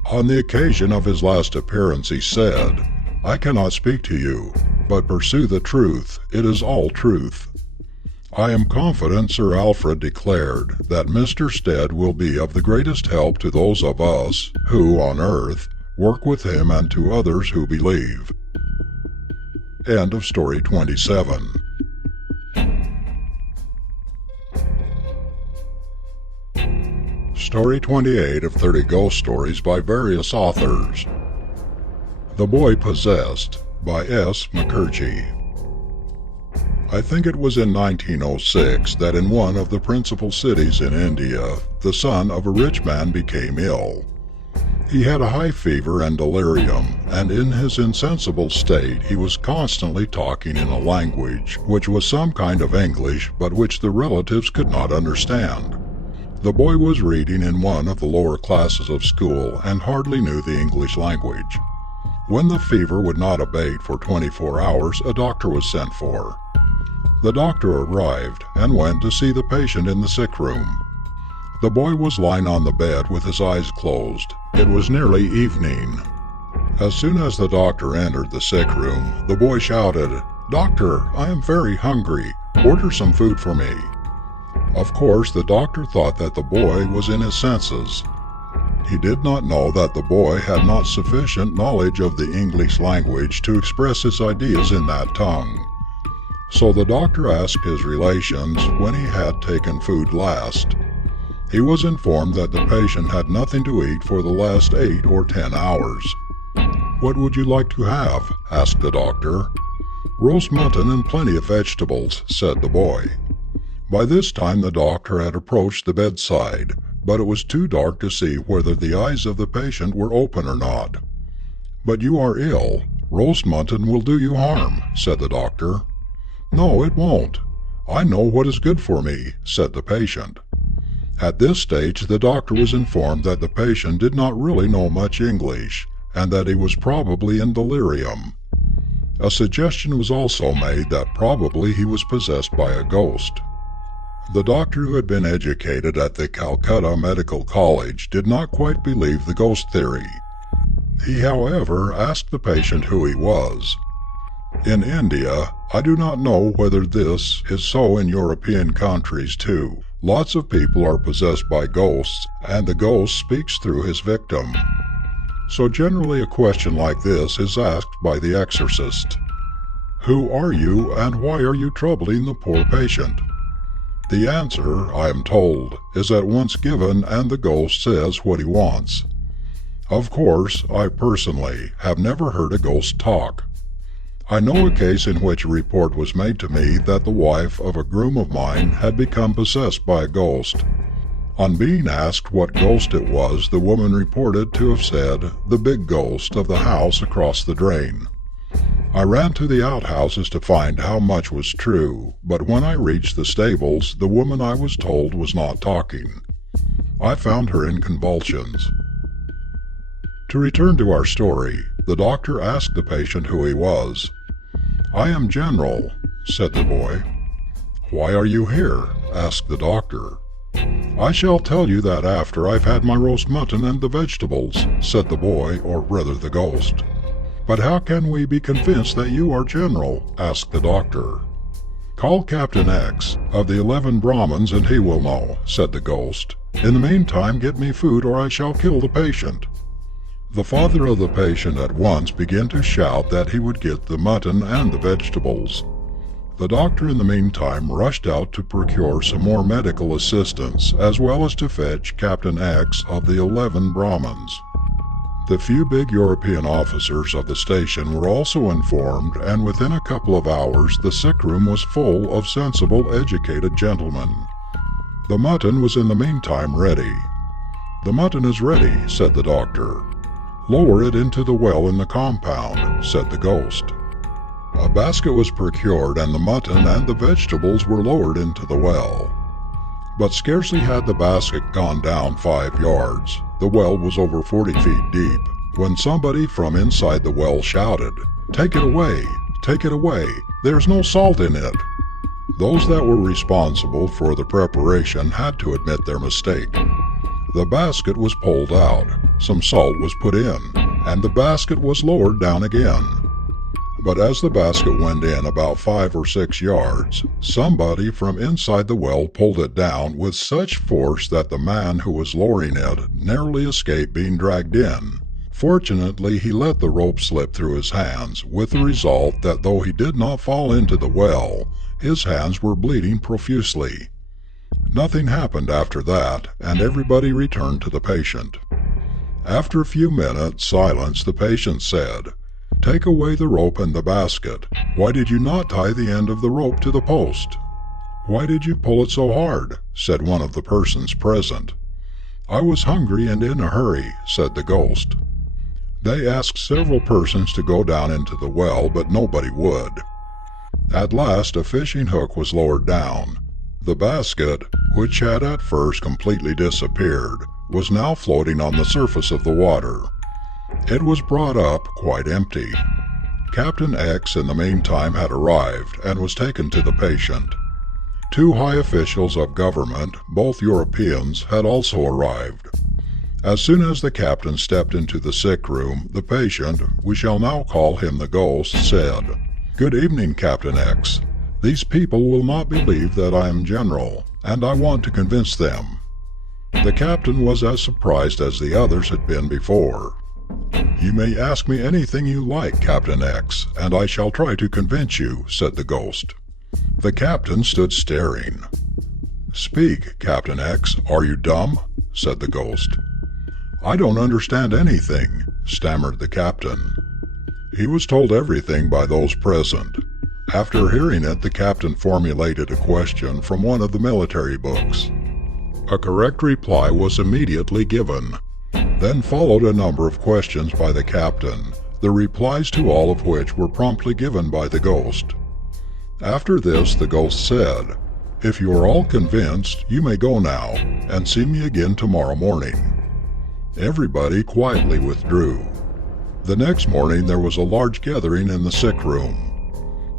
On the occasion of his last appearance, he said, I cannot speak to you, but pursue the truth. It is all truth. I am confident, Sir Alfred declared, that Mr. Stead will be of the greatest help to those of us who, on earth, work with him and to others who believe. End of story 27. Story 28 of 30 Ghost Stories by various authors. The Boy Possessed by S. Mukherjee. I think it was in 1906 that in one of the principal cities in India, the son of a rich man became ill. He had a high fever and delirium, and in his insensible state he was constantly talking in a language which was some kind of English, but which the relatives could not understand. The boy was reading in one of the lower classes of school and hardly knew the English language. When the fever would not abate for 24 hours, a doctor was sent for. The doctor arrived and went to see the patient in the sick room. The boy was lying on the bed with his eyes closed. It was nearly evening. As soon as the doctor entered the sick room, the boy shouted, "Doctor, I am very hungry. Order some food for me." Of course, the doctor thought that the boy was in his senses. He did not know that the boy had not sufficient knowledge of the English language to express his ideas in that tongue. So the doctor asked his relations when he had taken food last. He was informed that the patient had nothing to eat for the last 8 or 10 hours. "What would you like to have?" asked the doctor. "Roast mutton and plenty of vegetables," said the boy. By this time the doctor had approached the bedside, but it was too dark to see whether the eyes of the patient were open or not. "But you are ill. Roast mutton will do you harm," said the doctor. "No, it won't. I know what is good for me," said the patient. At this stage the doctor was informed that the patient did not really know much English, and that he was probably in delirium. A suggestion was also made that probably he was possessed by a ghost. The doctor, who had been educated at the Calcutta Medical College, did not quite believe the ghost theory. He, however, asked the patient who he was. "In India, I do not know whether this is so in European countries too. Lots of people are possessed by ghosts, and the ghost speaks through his victim. So generally a question like this is asked by the exorcist. Who are you, and why are you troubling the poor patient? The answer, I am told, is at once given, and the ghost says what he wants. Of course, I personally have never heard a ghost talk. I know a case in which a report was made to me that the wife of a groom of mine had become possessed by a ghost. On being asked what ghost it was, the woman reported to have said, the big ghost of the house across the drain. I ran to the outhouses to find how much was true, but when I reached the stables, the woman, I was told, was not talking. I found her in convulsions." To return to our story, the doctor asked the patient who he was. "I am General," said the boy. "Why are you here?" asked the doctor. "I shall tell you that after I've had my roast mutton and the vegetables," said the boy, or rather the ghost. "But how can we be convinced that you are General?" asked the doctor. "Call Captain X of the 11 Brahmins and he will know," said the ghost. "In the meantime, get me food or I shall kill the patient." The father of the patient at once began to shout that he would get the mutton and the vegetables. The doctor in the meantime rushed out to procure some more medical assistance, as well as to fetch Captain X of the 11 Brahmins. The few big European officers of the station were also informed, and within a couple of hours the sick room was full of sensible, educated gentlemen. The mutton was in the meantime ready. "The mutton is ready," said the doctor. "Lower it into the well in the compound," said the ghost. A basket was procured, and the mutton and the vegetables were lowered into the well. But scarcely had the basket gone down 5 yards, the well was over 40 feet deep, when somebody from inside the well shouted, "Take it away! Take it away! There's no salt in it!" Those that were responsible for the preparation had to admit their mistake. The basket was pulled out, some salt was put in, and the basket was lowered down again. But as the basket went in about 5 or 6 yards, somebody from inside the well pulled it down with such force that the man who was lowering it narrowly escaped being dragged in. Fortunately, he let the rope slip through his hands, with the result that though he did not fall into the well, his hands were bleeding profusely. Nothing happened after that, and everybody returned to the patient. After a few minutes' silence, the patient said, "Take away the rope and the basket. Why did you not tie the end of the rope to the post?" "Why did you pull it so hard?" said one of the persons present. "I was hungry and in a hurry," said the ghost. They asked several persons to go down into the well, but nobody would. At last a fishing hook was lowered down. The basket, which had at first completely disappeared, was now floating on the surface of the water. It was brought up quite empty. Captain X in the meantime had arrived and was taken to the patient. 2 high officials of government, both Europeans, had also arrived. As soon as the captain stepped into the sick room, the patient, we shall now call him the ghost, said, "Good evening, Captain X. These people will not believe that I am General, and I want to convince them." The captain was as surprised as the others had been before. "You may ask me anything you like, Captain X, and I shall try to convince you," said the ghost. The captain stood staring. "Speak, Captain X, are you dumb?" said the ghost. "I don't understand anything," stammered the captain. He was told everything by those present. After hearing it, the captain formulated a question from one of the military books. A correct reply was immediately given. Then followed a number of questions by the captain, the replies to all of which were promptly given by the ghost. After this, the ghost said, "If you are all convinced, you may go now, and see me again tomorrow morning." Everybody quietly withdrew. The next morning there was a large gathering in the sick room.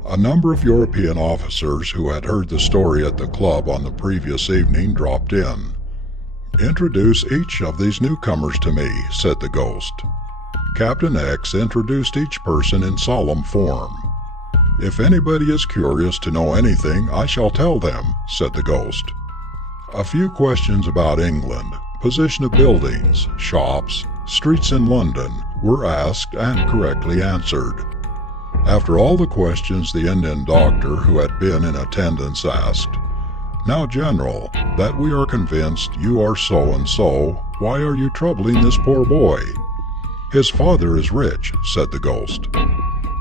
A number of European officers who had heard the story at the club on the previous evening dropped in. "Introduce each of these newcomers to me," said the ghost. Captain X introduced each person in solemn form. "If anybody is curious to know anything, I shall tell them," said the ghost. A few questions about England, position of buildings, shops, streets in London, were asked and correctly answered. After all the questions, the Indian doctor who had been in attendance asked, "Now, General, that we are convinced you are so-and-so, why are you troubling this poor boy?" "His father is rich," said the ghost.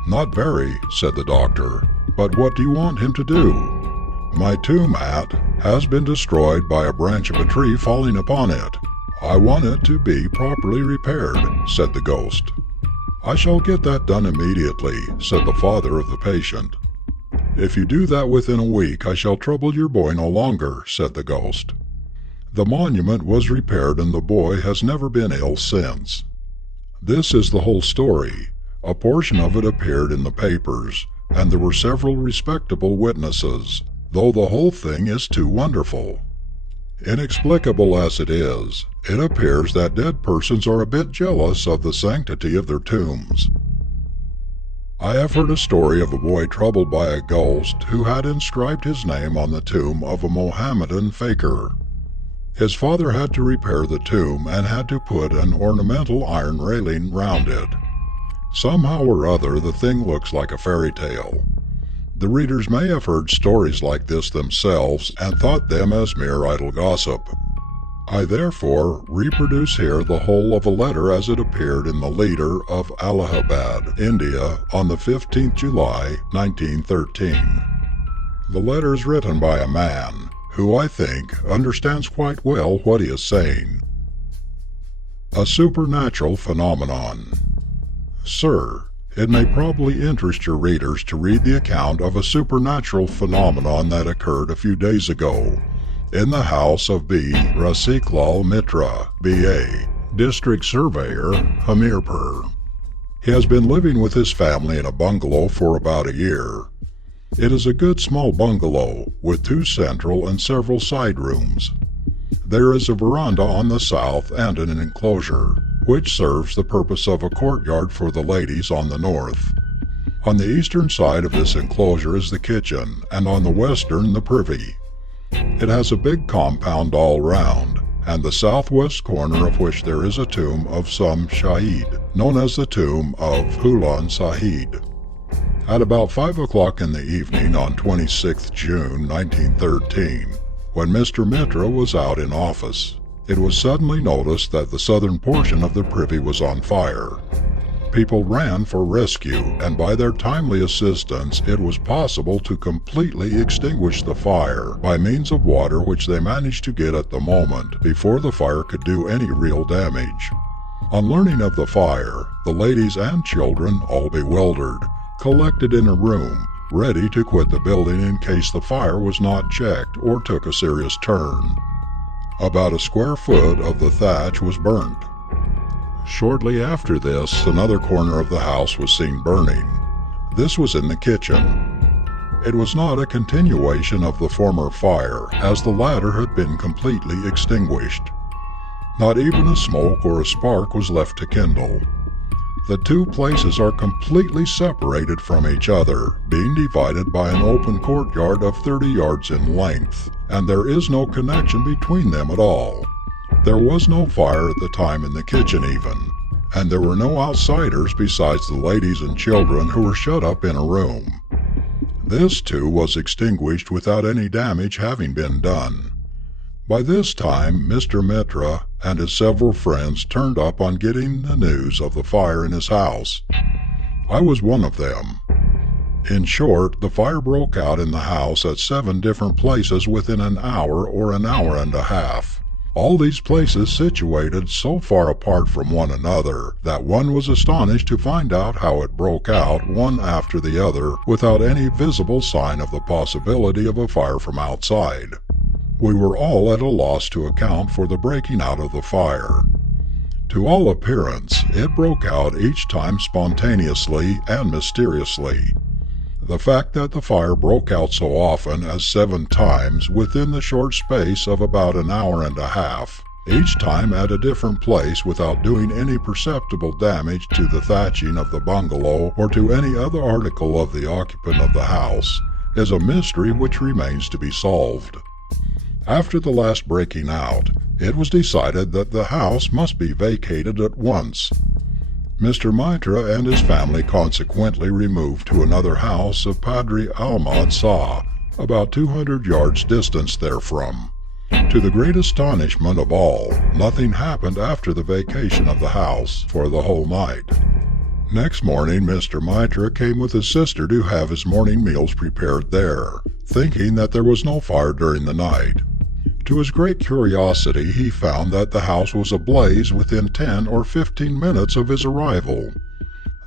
"Not very," said the doctor, "but what do you want him to do?" "My tomb has been destroyed by a branch of a tree falling upon it. I want it to be properly repaired," said the ghost. "I shall get that done immediately," said the father of the patient. "If you do that within a week, I shall trouble your boy no longer," said the ghost. The monument was repaired and the boy has never been ill since. This is the whole story. A portion of it appeared in the papers, and there were several respectable witnesses, though the whole thing is too wonderful. Inexplicable as it is, it appears that dead persons are a bit jealous of the sanctity of their tombs. I have heard a story of a boy troubled by a ghost who had inscribed his name on the tomb of a Mohammedan fakir. His father had to repair the tomb and had to put an ornamental iron railing round it. Somehow or other the thing looks like a fairy tale. The readers may have heard stories like this themselves and thought them as mere idle gossip. I therefore reproduce here the whole of a letter as it appeared in the Leader of Allahabad, India, on the 15th July, 1913. The letter is written by a man who, I think, understands quite well what he is saying. A supernatural phenomenon. Sir, it may probably interest your readers to read the account of a supernatural phenomenon that occurred a few days ago in the house of B. Rasiklal Mitra, B.A., District Surveyor, Hamirpur. He has been living with his family in a bungalow for about a year. It is a good small bungalow with 2 central and several side rooms. There is a veranda on the south and an enclosure, which serves the purpose of a courtyard for the ladies on the north. On the eastern side of this enclosure is the kitchen, and on the western the privy. It has a big compound all round, and the southwest corner of which there is a tomb of some Shaheed, known as the tomb of Hulan Sahid. At about 5 o'clock in the evening on 26th June 1913, when Mr. Mitra was out in office, it was suddenly noticed that the southern portion of the privy was on fire. People ran for rescue, and by their timely assistance it was possible to completely extinguish the fire by means of water which they managed to get at the moment before the fire could do any real damage. On learning of the fire, the ladies and children, all bewildered, collected in a room, ready to quit the building in case the fire was not checked or took a serious turn. About a square foot of the thatch was burnt. Shortly after this, another corner of the house was seen burning. This was in the kitchen. It was not a continuation of the former fire, as the latter had been completely extinguished. Not even a smoke or a spark was left to kindle. The 2 places are completely separated from each other, being divided by an open courtyard of 30 yards in length, and there is no connection between them at all. There was no fire at the time in the kitchen even, and there were no outsiders besides the ladies and children who were shut up in a room. This, too, was extinguished without any damage having been done. By this time, Mr. Mitra and his several friends turned up on getting the news of the fire in his house. I was one of them. In short, the fire broke out in the house at 7 different places within an hour or an hour and a half. All these places situated so far apart from one another that one was astonished to find out how it broke out one after the other without any visible sign of the possibility of a fire from outside. We were all at a loss to account for the breaking out of the fire. To all appearance, it broke out each time spontaneously and mysteriously. The fact that the fire broke out so often as 7 times within the short space of about an hour and a half, each time at a different place without doing any perceptible damage to the thatching of the bungalow or to any other article of the occupant of the house, is a mystery which remains to be solved. After the last breaking out, it was decided that the house must be vacated at once. Mr. Mitra and his family consequently removed to another house of Padre Ahmad Shah, about 200 yards distance therefrom. To the great astonishment of all, nothing happened after the vacation of the house for the whole night. Next morning, Mr. Mitra came with his sister to have his morning meals prepared there, thinking that there was no fire during the night. To his great curiosity, he found that the house was ablaze within 10 or 15 minutes of his arrival.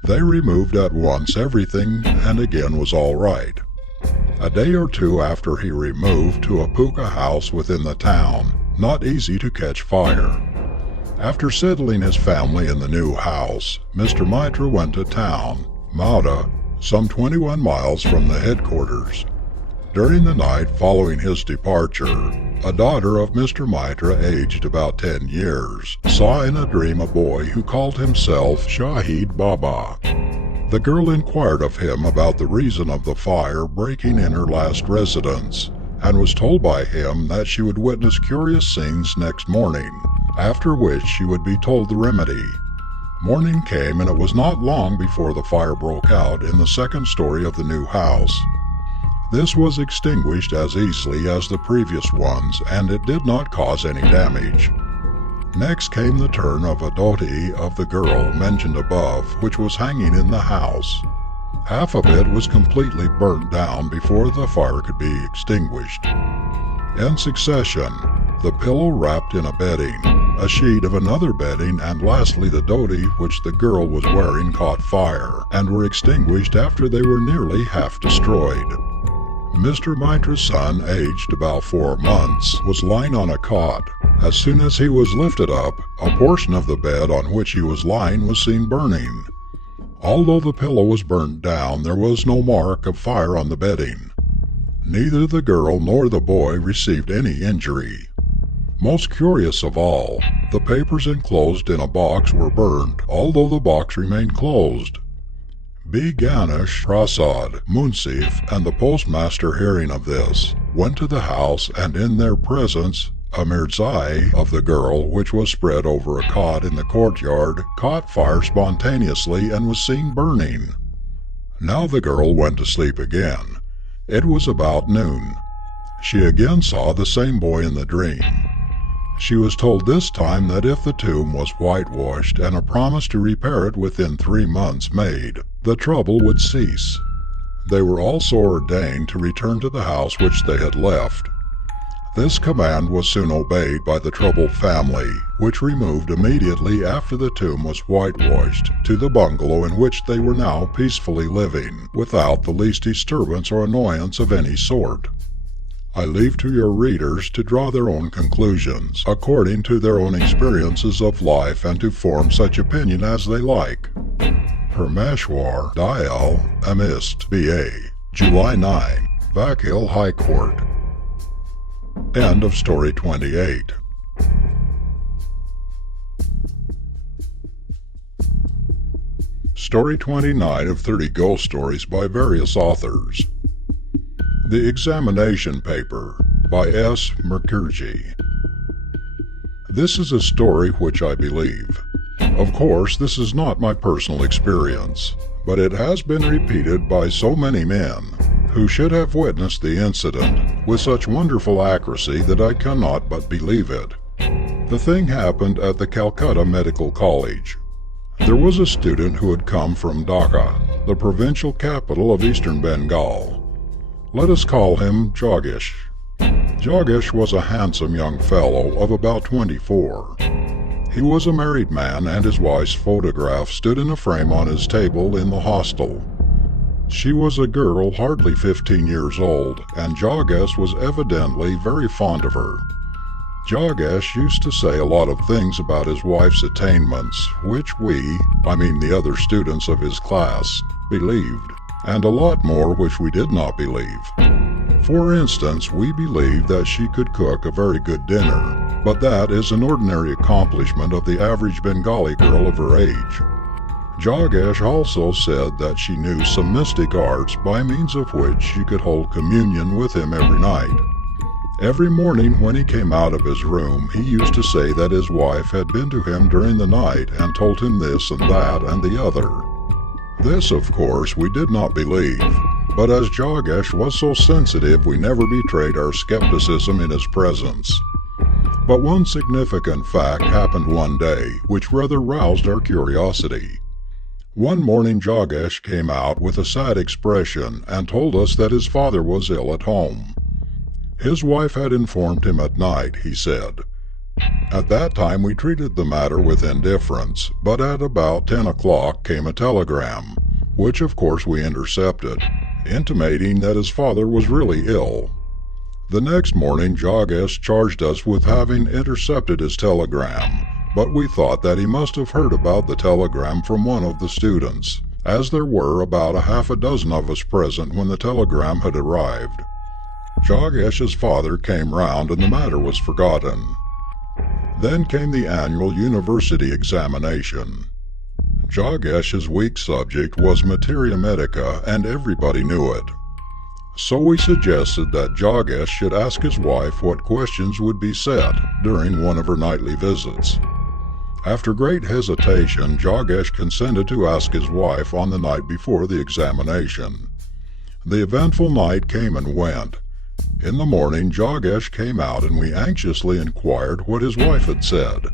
They removed at once everything, and again was all right. A day or two after he removed to a pucca house within the town, not easy to catch fire. After settling his family in the new house, Mr. Mitra went to town, Mauda, some 21 miles from the headquarters. During the night following his departure, a daughter of Mr. Mitra, aged about 10 years, saw in a dream a boy who called himself Shahid Baba. The girl inquired of him about the reason of the fire breaking in her last residence, and was told by him that she would witness curious scenes next morning, after which she would be told the remedy. Morning came, and it was not long before the fire broke out in the second story of the new house. This was extinguished as easily as the previous ones, and it did not cause any damage. Next came the turn of a dhoti of the girl mentioned above, which was hanging in the house. Half of it was completely burnt down before the fire could be extinguished. In succession, the pillow wrapped in a bedding, a sheet of another bedding, and lastly the dhoti which the girl was wearing caught fire, and were extinguished after they were nearly half destroyed. Mr. Mitra's son, aged about 4 months, was lying on a cot. As soon as he was lifted up, a portion of the bed on which he was lying was seen burning. Although the pillow was burnt down, there was no mark of fire on the bedding. Neither the girl nor the boy received any injury. Most curious of all, the papers enclosed in a box were burned, although the box remained closed. B. Ganesh Prasad, Munsif, and the postmaster, hearing of this, went to the house, and in their presence a mirzai of the girl, which was spread over a cot in the courtyard, caught fire spontaneously and was seen burning. Now the girl went to sleep again. It was about noon. She again saw the same boy in the dream. She was told this time that if the tomb was whitewashed and a promise to repair it within 3 months made, the trouble would cease. They were also ordained to return to the house which they had left. This command was soon obeyed by the troubled family, which removed immediately after the tomb was whitewashed to the bungalow in which they were now peacefully living, without the least disturbance or annoyance of any sort. I leave to your readers to draw their own conclusions, according to their own experiences of life, and to form such opinion as they like. Permeshwar Dayal Amist, B.A., July 9, Vakil High Court. End of Story 28. Story 29 of 30 Ghost Stories by various authors. The Examination Paper by S. Mukherjee. This is a story which I believe. Of course, this is not my personal experience, but it has been repeated by so many men who should have witnessed the incident with such wonderful accuracy that I cannot but believe it. The thing happened at the Calcutta Medical College. There was a student who had come from Dhaka, the provincial capital of eastern Bengal. Let us call him Jagdish. Jagdish was a handsome young fellow of about 24. He was a married man, and his wife's photograph stood in a frame on his table in the hostel. She was a girl hardly 15 years old, and Jagdish was evidently very fond of her. Jagdish used to say a lot of things about his wife's attainments, which the other students of his class, believed, and a lot more which we did not believe. For instance, we believed that she could cook a very good dinner, but that is an ordinary accomplishment of the average Bengali girl of her age. Jagdish also said that she knew some mystic arts by means of which she could hold communion with him every night. Every morning when he came out of his room, he used to say that his wife had been to him during the night and told him this and that and the other. This, of course, we did not believe, but as Jagdish was so sensitive, we never betrayed our skepticism in his presence. But one significant fact happened one day, which rather roused our curiosity. One morning Jagdish came out with a sad expression and told us that his father was ill at home. His wife had informed him at night, he said. At that time we treated the matter with indifference, but at about 10 o'clock came a telegram, which of course we intercepted, intimating that his father was really ill. The next morning Jagdish charged us with having intercepted his telegram, but we thought that he must have heard about the telegram from one of the students, as there were about a half a dozen of us present when the telegram had arrived. Jagdish's father came round and the matter was forgotten. Then came the annual university examination. Jagdish's weak subject was materia medica, and everybody knew it. So we suggested that Jagdish should ask his wife what questions would be set during one of her nightly visits. After great hesitation, Jagdish consented to ask his wife on the night before the examination. The eventful night came and went. In the morning Jagdish came out and we anxiously inquired what his wife had said.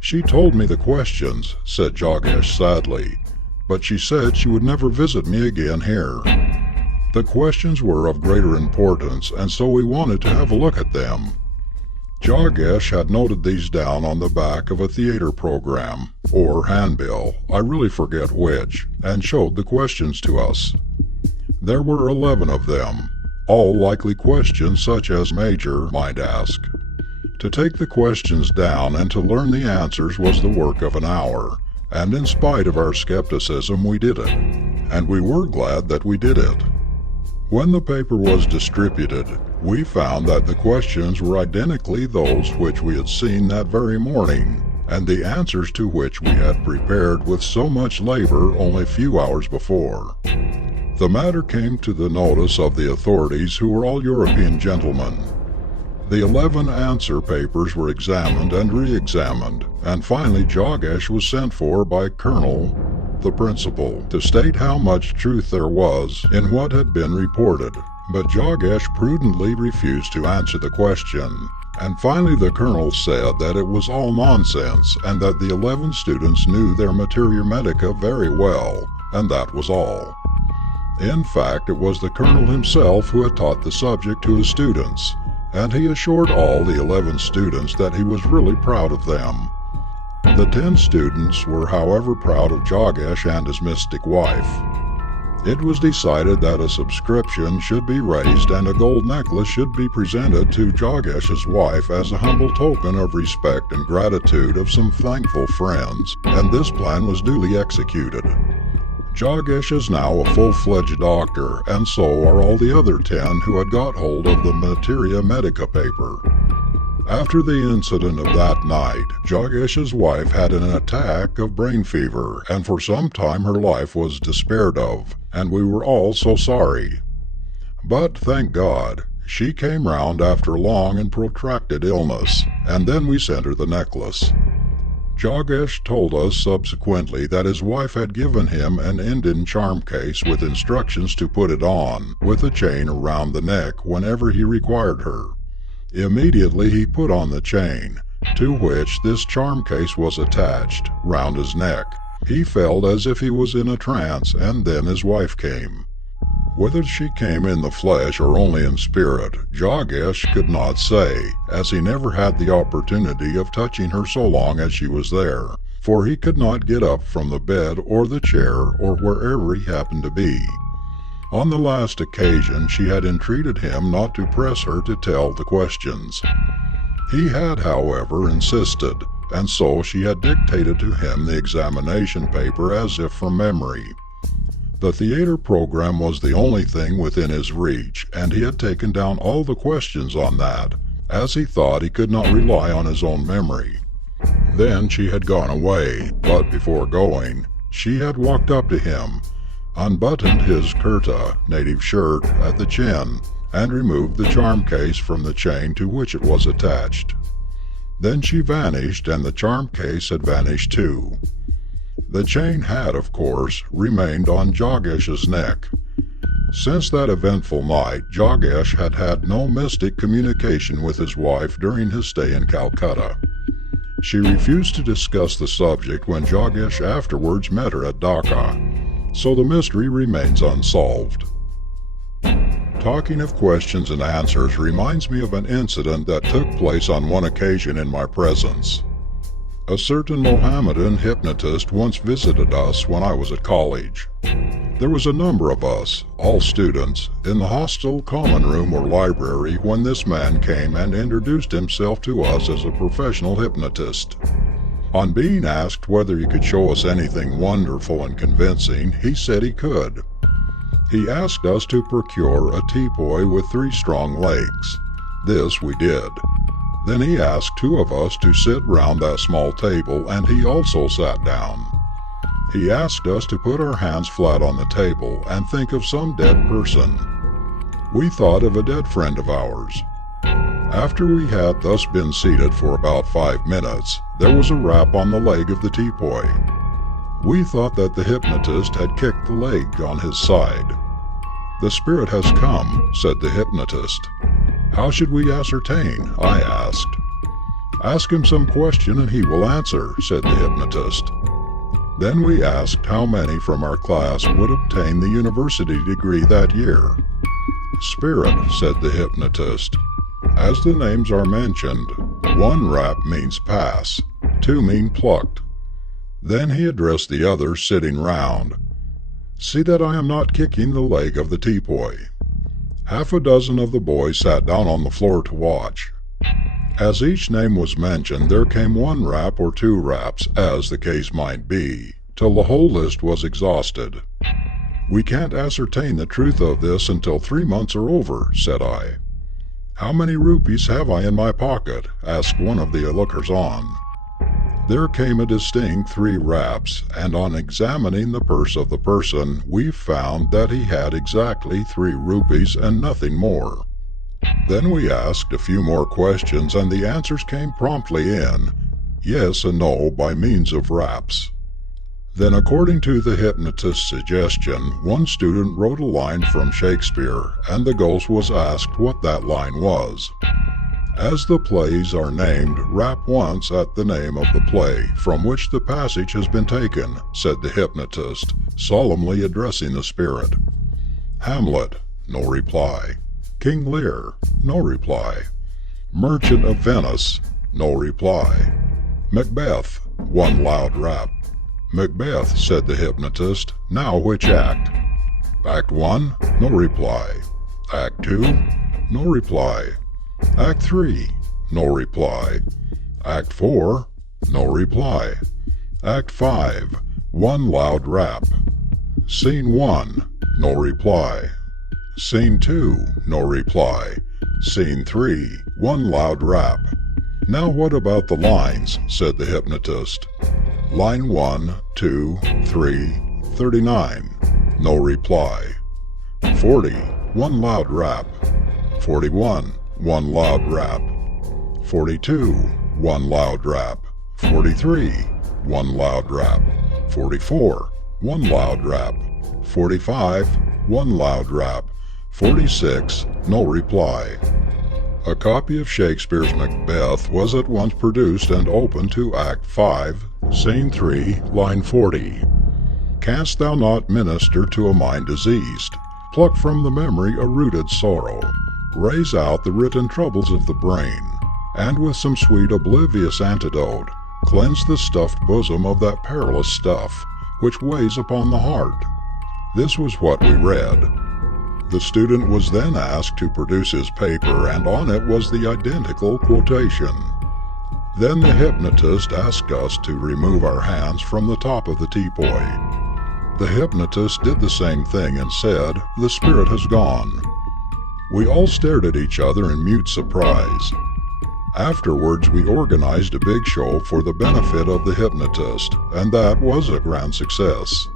"She told me the questions," said Jagdish sadly, "but she said she would never visit me again here." The questions were of greater importance, and so we wanted to have a look at them. Jagdish had noted these down on the back of a theater program, or handbill, I really forget which, and showed the questions to us. There were 11 of them, all likely questions such as Major might ask. To take the questions down and to learn the answers was the work of an hour, and in spite of our skepticism we did it, and we were glad that we did it. When the paper was distributed, we found that the questions were identically those which we had seen that very morning, and the answers to which we had prepared with so much labor only a few hours before. The matter came to the notice of the authorities, who were all European gentlemen. The 11 answer papers were examined and re-examined, and finally Jagdish was sent for by Colonel, the principal, to state how much truth there was in what had been reported, but Jagdish prudently refused to answer the question, and finally the colonel said that it was all nonsense and that the 11 students knew their materia medica very well, and that was all. In fact, it was the colonel himself who had taught the subject to his students, and he assured all the 11 students that he was really proud of them. The 10 students were however proud of Jagdish and his mystic wife. It was decided that a subscription should be raised and a gold necklace should be presented to Jagdish's wife as a humble token of respect and gratitude of some thankful friends, and this plan was duly executed. Jagdish is now a full-fledged doctor, and so are all the other 10 who had got hold of the materia medica paper. After the incident of that night, Jagdish's wife had an attack of brain fever, and for some time her life was despaired of, and we were all so sorry. But, thank God, She came round after long and protracted illness, and then we sent her the necklace. Jagesh told us subsequently that his wife had given him an Indian charm case with instructions to put it on, with a chain around the neck whenever he required her. Immediately he put on the chain, to which this charm case was attached, round his neck. He felt as if he was in a trance, and then his wife came. Whether she came in the flesh or only in spirit, Jagesh could not say, as he never had the opportunity of touching her so long as she was there, for he could not get up from the bed or the chair or wherever he happened to be. On the last occasion she had entreated him not to press her to tell the questions. He had, however, insisted, and so she had dictated to him the examination paper as if from memory. The theater program was the only thing within his reach, and he had taken down all the questions on that, as he thought he could not rely on his own memory. Then she had gone away, but before going, she had walked up to him, unbuttoned his kurta, native shirt, at the chin, and removed the charm case from the chain to which it was attached. Then she vanished, and the charm case had vanished too. The chain had, of course, remained on Jagesh's neck. Since that eventful night, Jagesh had had no mystic communication with his wife during his stay in Calcutta. She refused to discuss the subject when Jagesh afterwards met her at Dhaka, so the mystery remains unsolved. Talking of questions and answers reminds me of an incident that took place on one occasion in my presence. A certain Mohammedan hypnotist once visited us when I was at college. There was a number of us, all students, in the hostel common room or library when this man came and introduced himself to us as a professional hypnotist. On being asked whether he could show us anything wonderful and convincing, he said he could. He asked us to procure a teapoy with 3 strong legs. This we did. Then he asked 2 of us to sit round that small table, and he also sat down. He asked us to put our hands flat on the table and think of some dead person. We thought of a dead friend of ours. After we had thus been seated for about 5 minutes, there was a rap on the leg of the teapoy. We thought that the hypnotist had kicked the leg on his side. "The spirit has come," said the hypnotist. "How should we ascertain?" I asked. "Ask him some question and he will answer," said the hypnotist. Then we asked how many from our class would obtain the university degree that year. "Spirit," said the hypnotist. "As the names are mentioned, 1 rap means pass, 2 mean plucked." Then he addressed the others sitting round. "See that I am not kicking the leg of the teapoy." Half a dozen of the boys sat down on the floor to watch. As each name was mentioned, there came 1 rap or 2 raps, as the case might be, till the whole list was exhausted. "We can't ascertain the truth of this until 3 months are over," said I. "How many rupees have I in my pocket?" asked one of the lookers-on. There came a distinct 3 raps, and on examining the purse of the person, we found that he had exactly 3 rupees and nothing more. Then we asked a few more questions, and the answers came promptly in, yes and no by means of raps. Then, according to the hypnotist's suggestion, 1 student wrote a line from Shakespeare, and the ghost was asked what that line was. As the plays are named, rap once at the name of the play from which the passage has been taken, said the hypnotist, solemnly addressing the spirit. "Hamlet," no reply. "King Lear," no reply. "Merchant of Venice," no reply. "Macbeth," 1 loud rap. "Macbeth," said the hypnotist. "Now which act?" "Act 1, no reply. Act 2, no reply. Act 3, no reply. Act 4, no reply. Act 5, 1 loud rap. Scene 1, no reply. Scene 2, no reply. Scene 3, 1 loud rap. "Now what about the lines?" said the hypnotist. "Line 1, 2, 3, 39, no reply. 40, 1 loud rap. 41. One loud rap. 42. One loud rap. 43. One loud rap. 44. One loud rap. 45. One loud rap. 46. No reply. A copy of Shakespeare's Macbeth was at once produced and opened to Act 5, Scene 3, line 40. Canst thou not minister to a mind diseased? Pluck from the memory a rooted sorrow. Raise out the written troubles of the brain, and with some sweet oblivious antidote, cleanse the stuffed bosom of that perilous stuff, which weighs upon the heart. This was what we read. The student was then asked to produce his paper, and on it was the identical quotation. Then the hypnotist asked us to remove our hands from the top of the teapoy. The hypnotist did the same thing and said, "The spirit has gone." We all stared at each other in mute surprise. Afterwards, we organized a big show for the benefit of the hypnotist, and that was a grand success.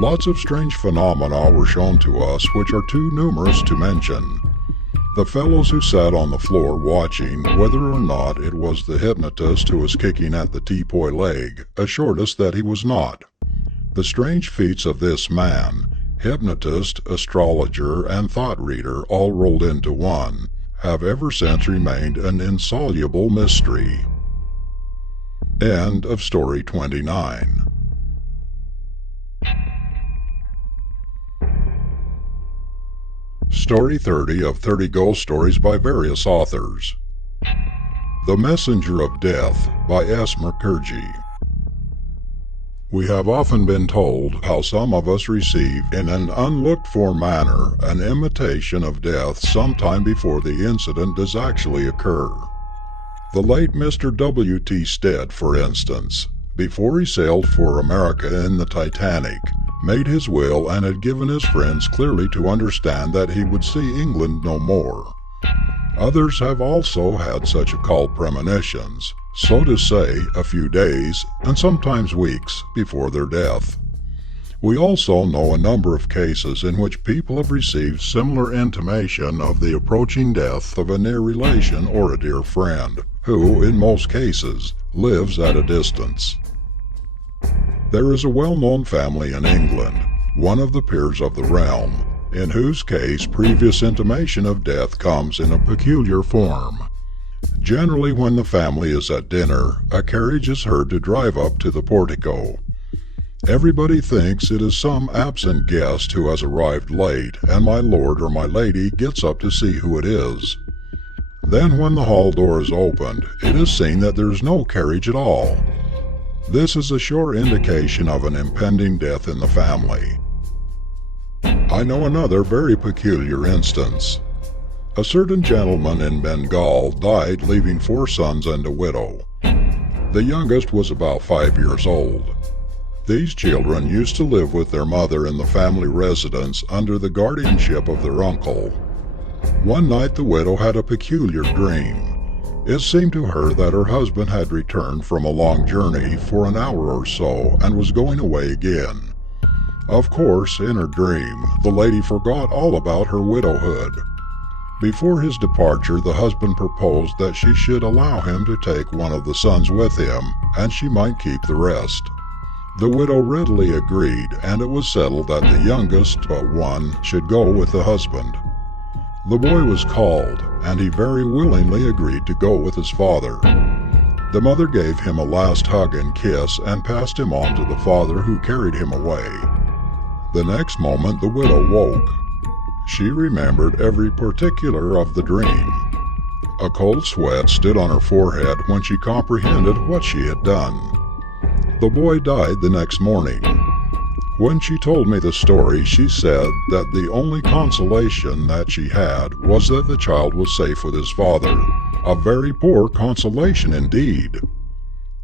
Lots of strange phenomena were shown to us which are too numerous to mention. The fellows who sat on the floor watching whether or not it was the hypnotist who was kicking at the teapoy leg assured us that he was not. The strange feats of this man, hypnotist, astrologer, and thought reader all rolled into one, have ever since remained an insoluble mystery. End of story 29. Story 30 of 30 Ghost Stories by various authors. The Messenger of Death by S. Mukherjee. We have often been told how some of us receive in an unlooked-for manner an intimation of death sometime before the incident does actually occur. The late Mr. W. T. Stead, for instance, before he sailed for America in the Titanic, made his will and had given his friends clearly to understand that he would see England no more. Others have also had such occult premonitions, so to say, a few days, and sometimes weeks, before their death. We also know a number of cases in which people have received similar intimation of the approaching death of a near relation or a dear friend, who, in most cases, lives at a distance. There is a well-known family in England, one of the peers of the realm, in whose case previous intimation of death comes in a peculiar form. Generally, when the family is at dinner, a carriage is heard to drive up to the portico. Everybody thinks it is some absent guest who has arrived late, and my lord or my lady gets up to see who it is. Then when the hall door is opened, it is seen that there is no carriage at all. This is a sure indication of an impending death in the family. I know another very peculiar instance. A certain gentleman in Bengal died, leaving 4 sons and a widow. The youngest was about 5 years old. These children used to live with their mother in the family residence under the guardianship of their uncle. One night the widow had a peculiar dream. It seemed to her that her husband had returned from a long journey for an hour or so and was going away again. Of course, in her dream, the lady forgot all about her widowhood. Before his departure, the husband proposed that she should allow him to take one of the sons with him, and she might keep the rest. The widow readily agreed, and it was settled that the youngest but one should go with the husband. The boy was called, and he very willingly agreed to go with his father. The mother gave him a last hug and kiss and passed him on to the father, who carried him away. The next moment the widow woke. She remembered every particular of the dream. A cold sweat stood on her forehead when she comprehended what she had done. The boy died the next morning. When she told me the story, she said that the only consolation that she had was that the child was safe with his father. A very poor consolation indeed.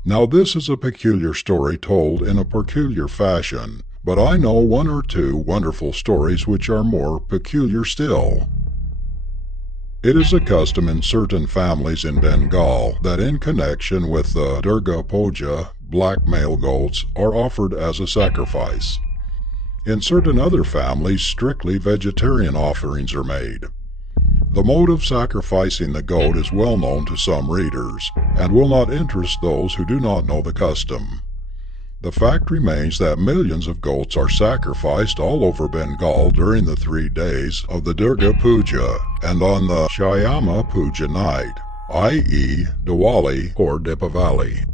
Now this is a peculiar story told in a peculiar fashion, but I know one or two wonderful stories which are more peculiar still. It is a custom in certain families in Bengal that in connection with the Durga Puja, black male goats are offered as a sacrifice. In certain other families, strictly vegetarian offerings are made. The mode of sacrificing the goat is well known to some readers, and will not interest those who do not know the custom. The fact remains that millions of goats are sacrificed all over Bengal during the 3 days of the Durga Puja and on the Shyama Puja night, i.e. Diwali or Deepavali.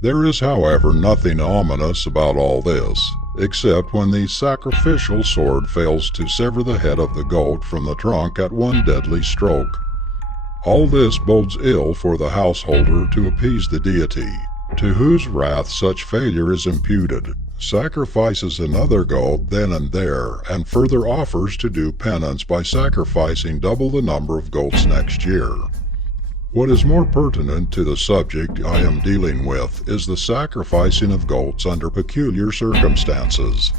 There is, however, nothing ominous about all this, except when the sacrificial sword fails to sever the head of the goat from the trunk at one deadly stroke. All this bodes ill for the householder to appease the deity, to whose wrath such failure is imputed, sacrifices another goat then and there, and further offers to do penance by sacrificing double the number of goats next year. What is more pertinent to the subject I am dealing with is the sacrificing of goats under peculiar circumstances.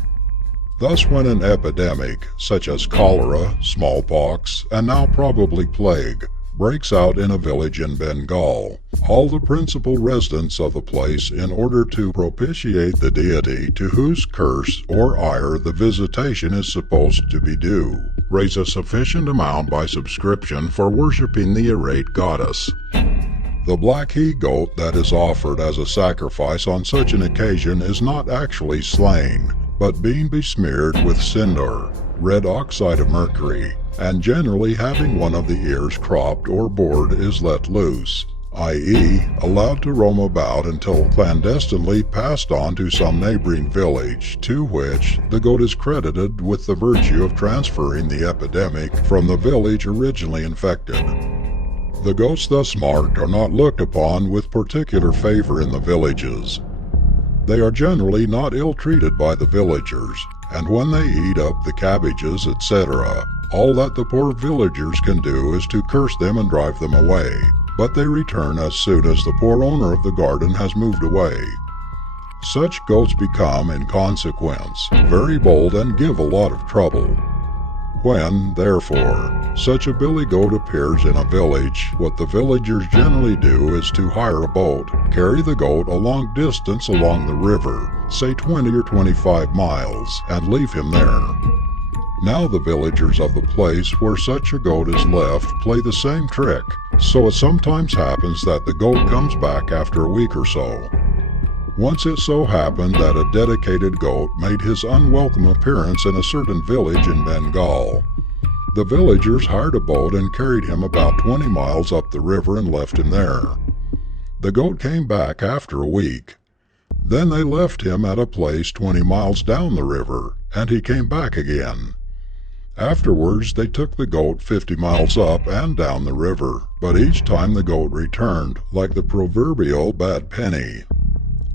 Thus, when an epidemic, such as cholera, smallpox, and now probably plague, breaks out in a village in Bengal, all the principal residents of the place, in order to propitiate the deity to whose curse or ire the visitation is supposed to be due, raise a sufficient amount by subscription for worshipping the irate goddess. The black he-goat that is offered as a sacrifice on such an occasion is not actually slain, but being besmeared with cinder, red oxide of mercury, and generally having one of the ears cropped or bored is let loose, i.e. allowed to roam about until clandestinely passed on to some neighboring village, to which the goat is credited with the virtue of transferring the epidemic from the village originally infected. The goats thus marked are not looked upon with particular favor in the villages. They are generally not ill-treated by the villagers, and when they eat up the cabbages, etc., all that the poor villagers can do is to curse them and drive them away, but they return as soon as the poor owner of the garden has moved away. Such goats become, in consequence, very bold and give a lot of trouble. When, therefore, such a billy goat appears in a village, what the villagers generally do is to hire a boat, carry the goat a long distance along the river, say 20 or 25 miles, and leave him there. Now the villagers of the place where such a goat is left play the same trick, so it sometimes happens that the goat comes back after a week or so. Once it so happened that a dedicated goat made his unwelcome appearance in a certain village in Bengal. The villagers hired a boat and carried him about 20 miles up the river and left him there. The goat came back after a week. Then they left him at a place 20 miles down the river, and he came back again. Afterwards they took the goat 50 miles up and down the river, but each time the goat returned, like the proverbial bad penny.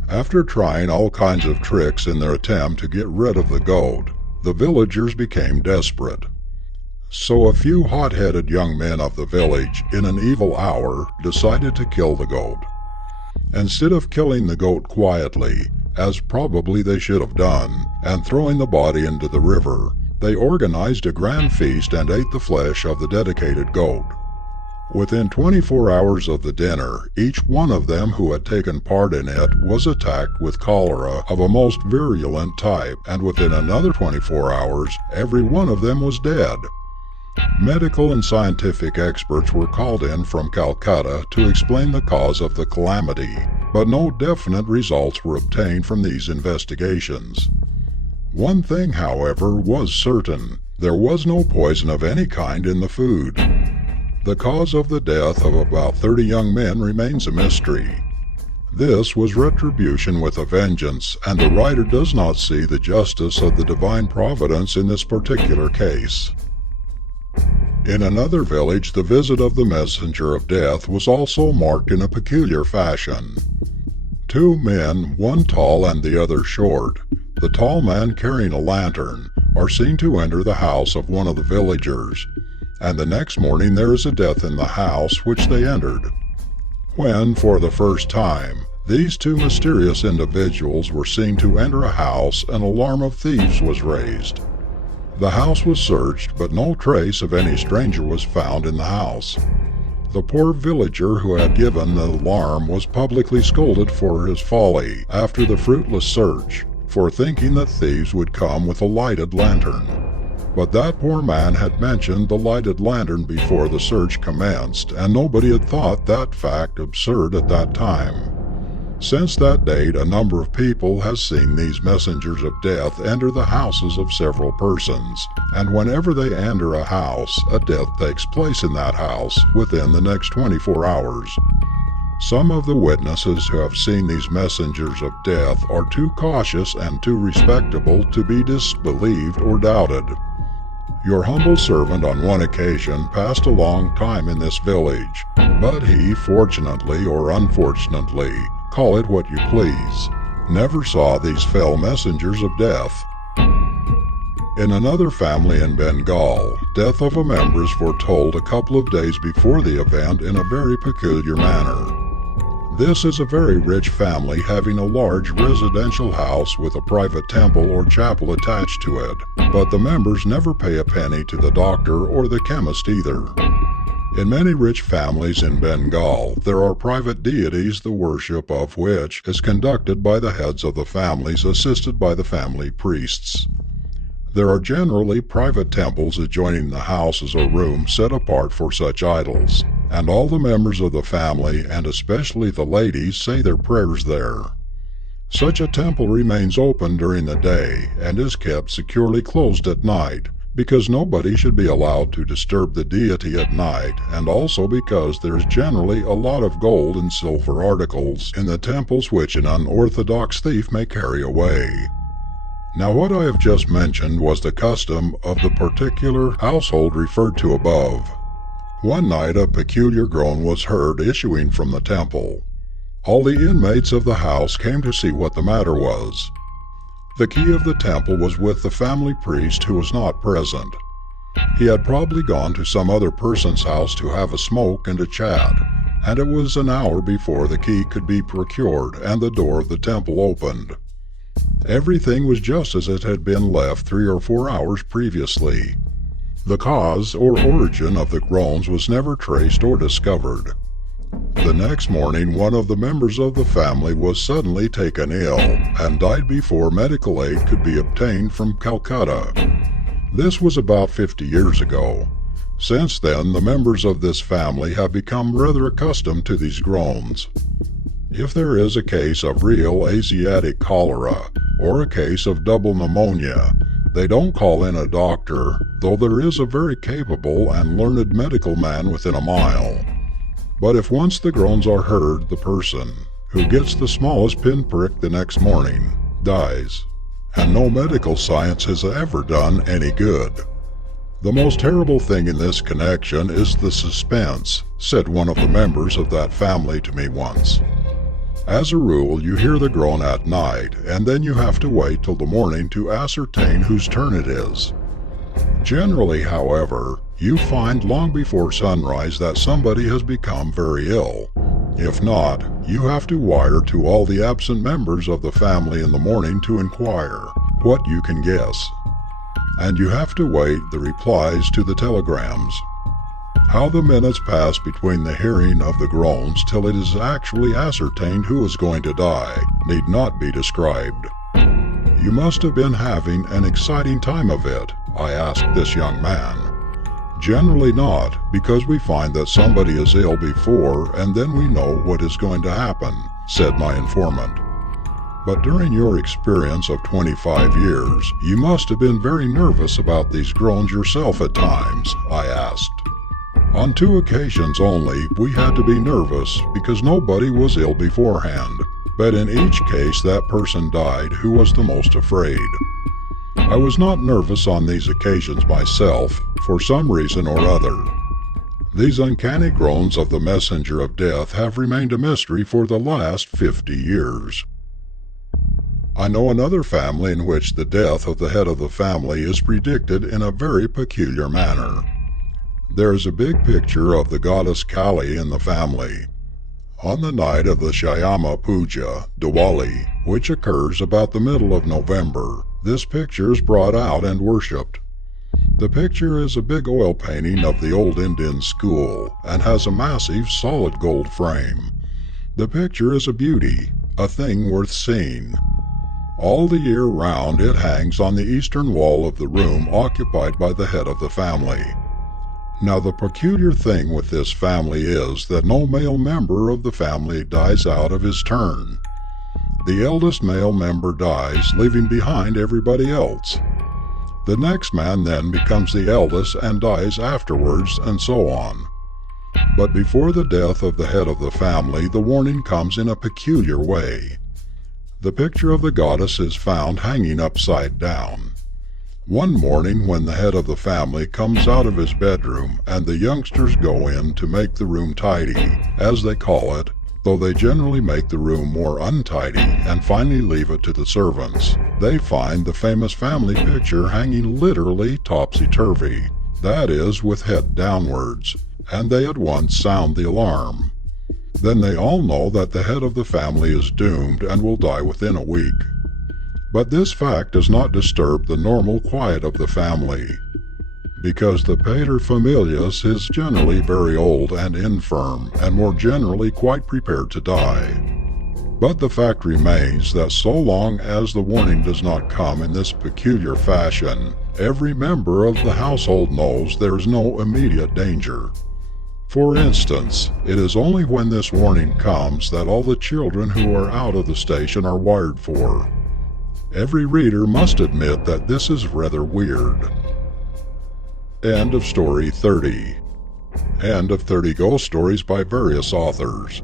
After trying all kinds of tricks in their attempt to get rid of the goat, the villagers became desperate. So a few hot-headed young men of the village, in an evil hour, decided to kill the goat. Instead of killing the goat quietly, as probably they should have done, and throwing the body into the river, they organized a grand feast and ate the flesh of the dedicated goat. Within 24 hours of the dinner, each one of them who had taken part in it was attacked with cholera of a most virulent type, and within another 24 hours, every one of them was dead. Medical and scientific experts were called in from Calcutta to explain the cause of the calamity, but no definite results were obtained from these investigations. One thing, however, was certain: there was no poison of any kind in the food. The cause of the death of about 30 young men remains a mystery. This was retribution with a vengeance, and the writer does not see the justice of the divine providence in this particular case. In another village, the visit of the messenger of death was also marked in a peculiar fashion. 2 men, one tall and the other short, the tall man carrying a lantern, are seen to enter the house of one of the villagers, and the next morning there is a death in the house which they entered. When, for the first time, these 2 mysterious individuals were seen to enter a house, an alarm of thieves was raised. The house was searched, but no trace of any stranger was found in the house. The poor villager who had given the alarm was publicly scolded for his folly after the fruitless search, for thinking that thieves would come with a lighted lantern. But that poor man had mentioned the lighted lantern before the search commenced, and nobody had thought that fact absurd at that time. Since that date, a number of people has seen these messengers of death enter the houses of several persons, and whenever they enter a house, a death takes place in that house within the next 24 hours. Some of the witnesses who have seen these messengers of death are too cautious and too respectable to be disbelieved or doubted. Your humble servant on one occasion passed a long time in this village, but he, fortunately or unfortunately, call it what you please, never saw these fell messengers of death. In another family in Bengal, death of a member is foretold a couple of days before the event in a very peculiar manner. This is a very rich family having a large residential house with a private temple or chapel attached to it, but the members never pay a penny to the doctor or the chemist either. In many rich families in Bengal, there are private deities the worship of which is conducted by the heads of the families assisted by the family priests. There are generally private temples adjoining the houses or rooms set apart for such idols, and all the members of the family, and especially the ladies, say their prayers there. Such a temple remains open during the day and is kept securely closed at night, because nobody should be allowed to disturb the deity at night, and also because there is generally a lot of gold and silver articles in the temples which an unorthodox thief may carry away. Now, what I have just mentioned was the custom of the particular household referred to above. One night a peculiar groan was heard issuing from the temple. All the inmates of the house came to see what the matter was. The key of the temple was with the family priest, who was not present. He had probably gone to some other person's house to have a smoke and a chat, and it was an hour before the key could be procured and the door of the temple opened. Everything was just as it had been left 3 or 4 hours previously. The cause or origin of the groans was never traced or discovered. The next morning, one of the members of the family was suddenly taken ill and died before medical aid could be obtained from Calcutta. This was about 50 years ago. Since then, the members of this family have become rather accustomed to these groans. If there is a case of real Asiatic cholera or a case of double pneumonia, they don't call in a doctor, though there is a very capable and learned medical man within a mile. But if once the groans are heard, the person, who gets the smallest pinprick the next morning, dies, and no medical science has ever done any good. The most terrible thing in this connection is the suspense, said one of the members of that family to me once. As a rule, you hear the groan at night, and then you have to wait till the morning to ascertain whose turn it is. Generally, however, you find long before sunrise that somebody has become very ill. If not, you have to wire to all the absent members of the family in the morning to inquire what you can guess. And you have to wait the replies to the telegrams. How the minutes pass between the hearing of the groans till it is actually ascertained who is going to die need not be described. You must have been having an exciting time of it, I asked this young man. Generally not, because we find that somebody is ill before and then we know what is going to happen, said my informant. But during your experience of 25 years, you must have been very nervous about these groans yourself at times, I asked. On 2 occasions only, we had to be nervous because nobody was ill beforehand, but in each case that person died who was the most afraid. I was not nervous on these occasions myself, for some reason or other. These uncanny groans of the messenger of death have remained a mystery for the last 50 years. I know another family in which the death of the head of the family is predicted in a very peculiar manner. There is a big picture of the goddess Kali in the family. On the night of the Shyama Puja, Diwali, which occurs about the middle of November, this picture is brought out and worshipped. The picture is a big oil painting of the old Indian school and has a massive solid gold frame. The picture is a beauty, a thing worth seeing. All the year round it hangs on the eastern wall of the room occupied by the head of the family. Now the peculiar thing with this family is that no male member of the family dies out of his turn. The eldest male member dies, leaving behind everybody else. The next man then becomes the eldest and dies afterwards, and so on. But before the death of the head of the family, the warning comes in a peculiar way. The picture of the goddess is found hanging upside down. One morning when the head of the family comes out of his bedroom and the youngsters go in to make the room tidy, as they call it, though they generally make the room more untidy and finally leave it to the servants, they find the famous family picture hanging literally topsy-turvy, that is, with head downwards, and they at once sound the alarm. Then they all know that the head of the family is doomed and will die within a week. But this fact does not disturb the normal quiet of the family, because the paterfamilias is generally very old and infirm, and more generally quite prepared to die. But the fact remains that so long as the warning does not come in this peculiar fashion, every member of the household knows there is no immediate danger. For instance, it is only when this warning comes that all the children who are out of the station are wired for. Every reader must admit that this is rather weird. End of story 30. End of 30 ghost stories by various authors.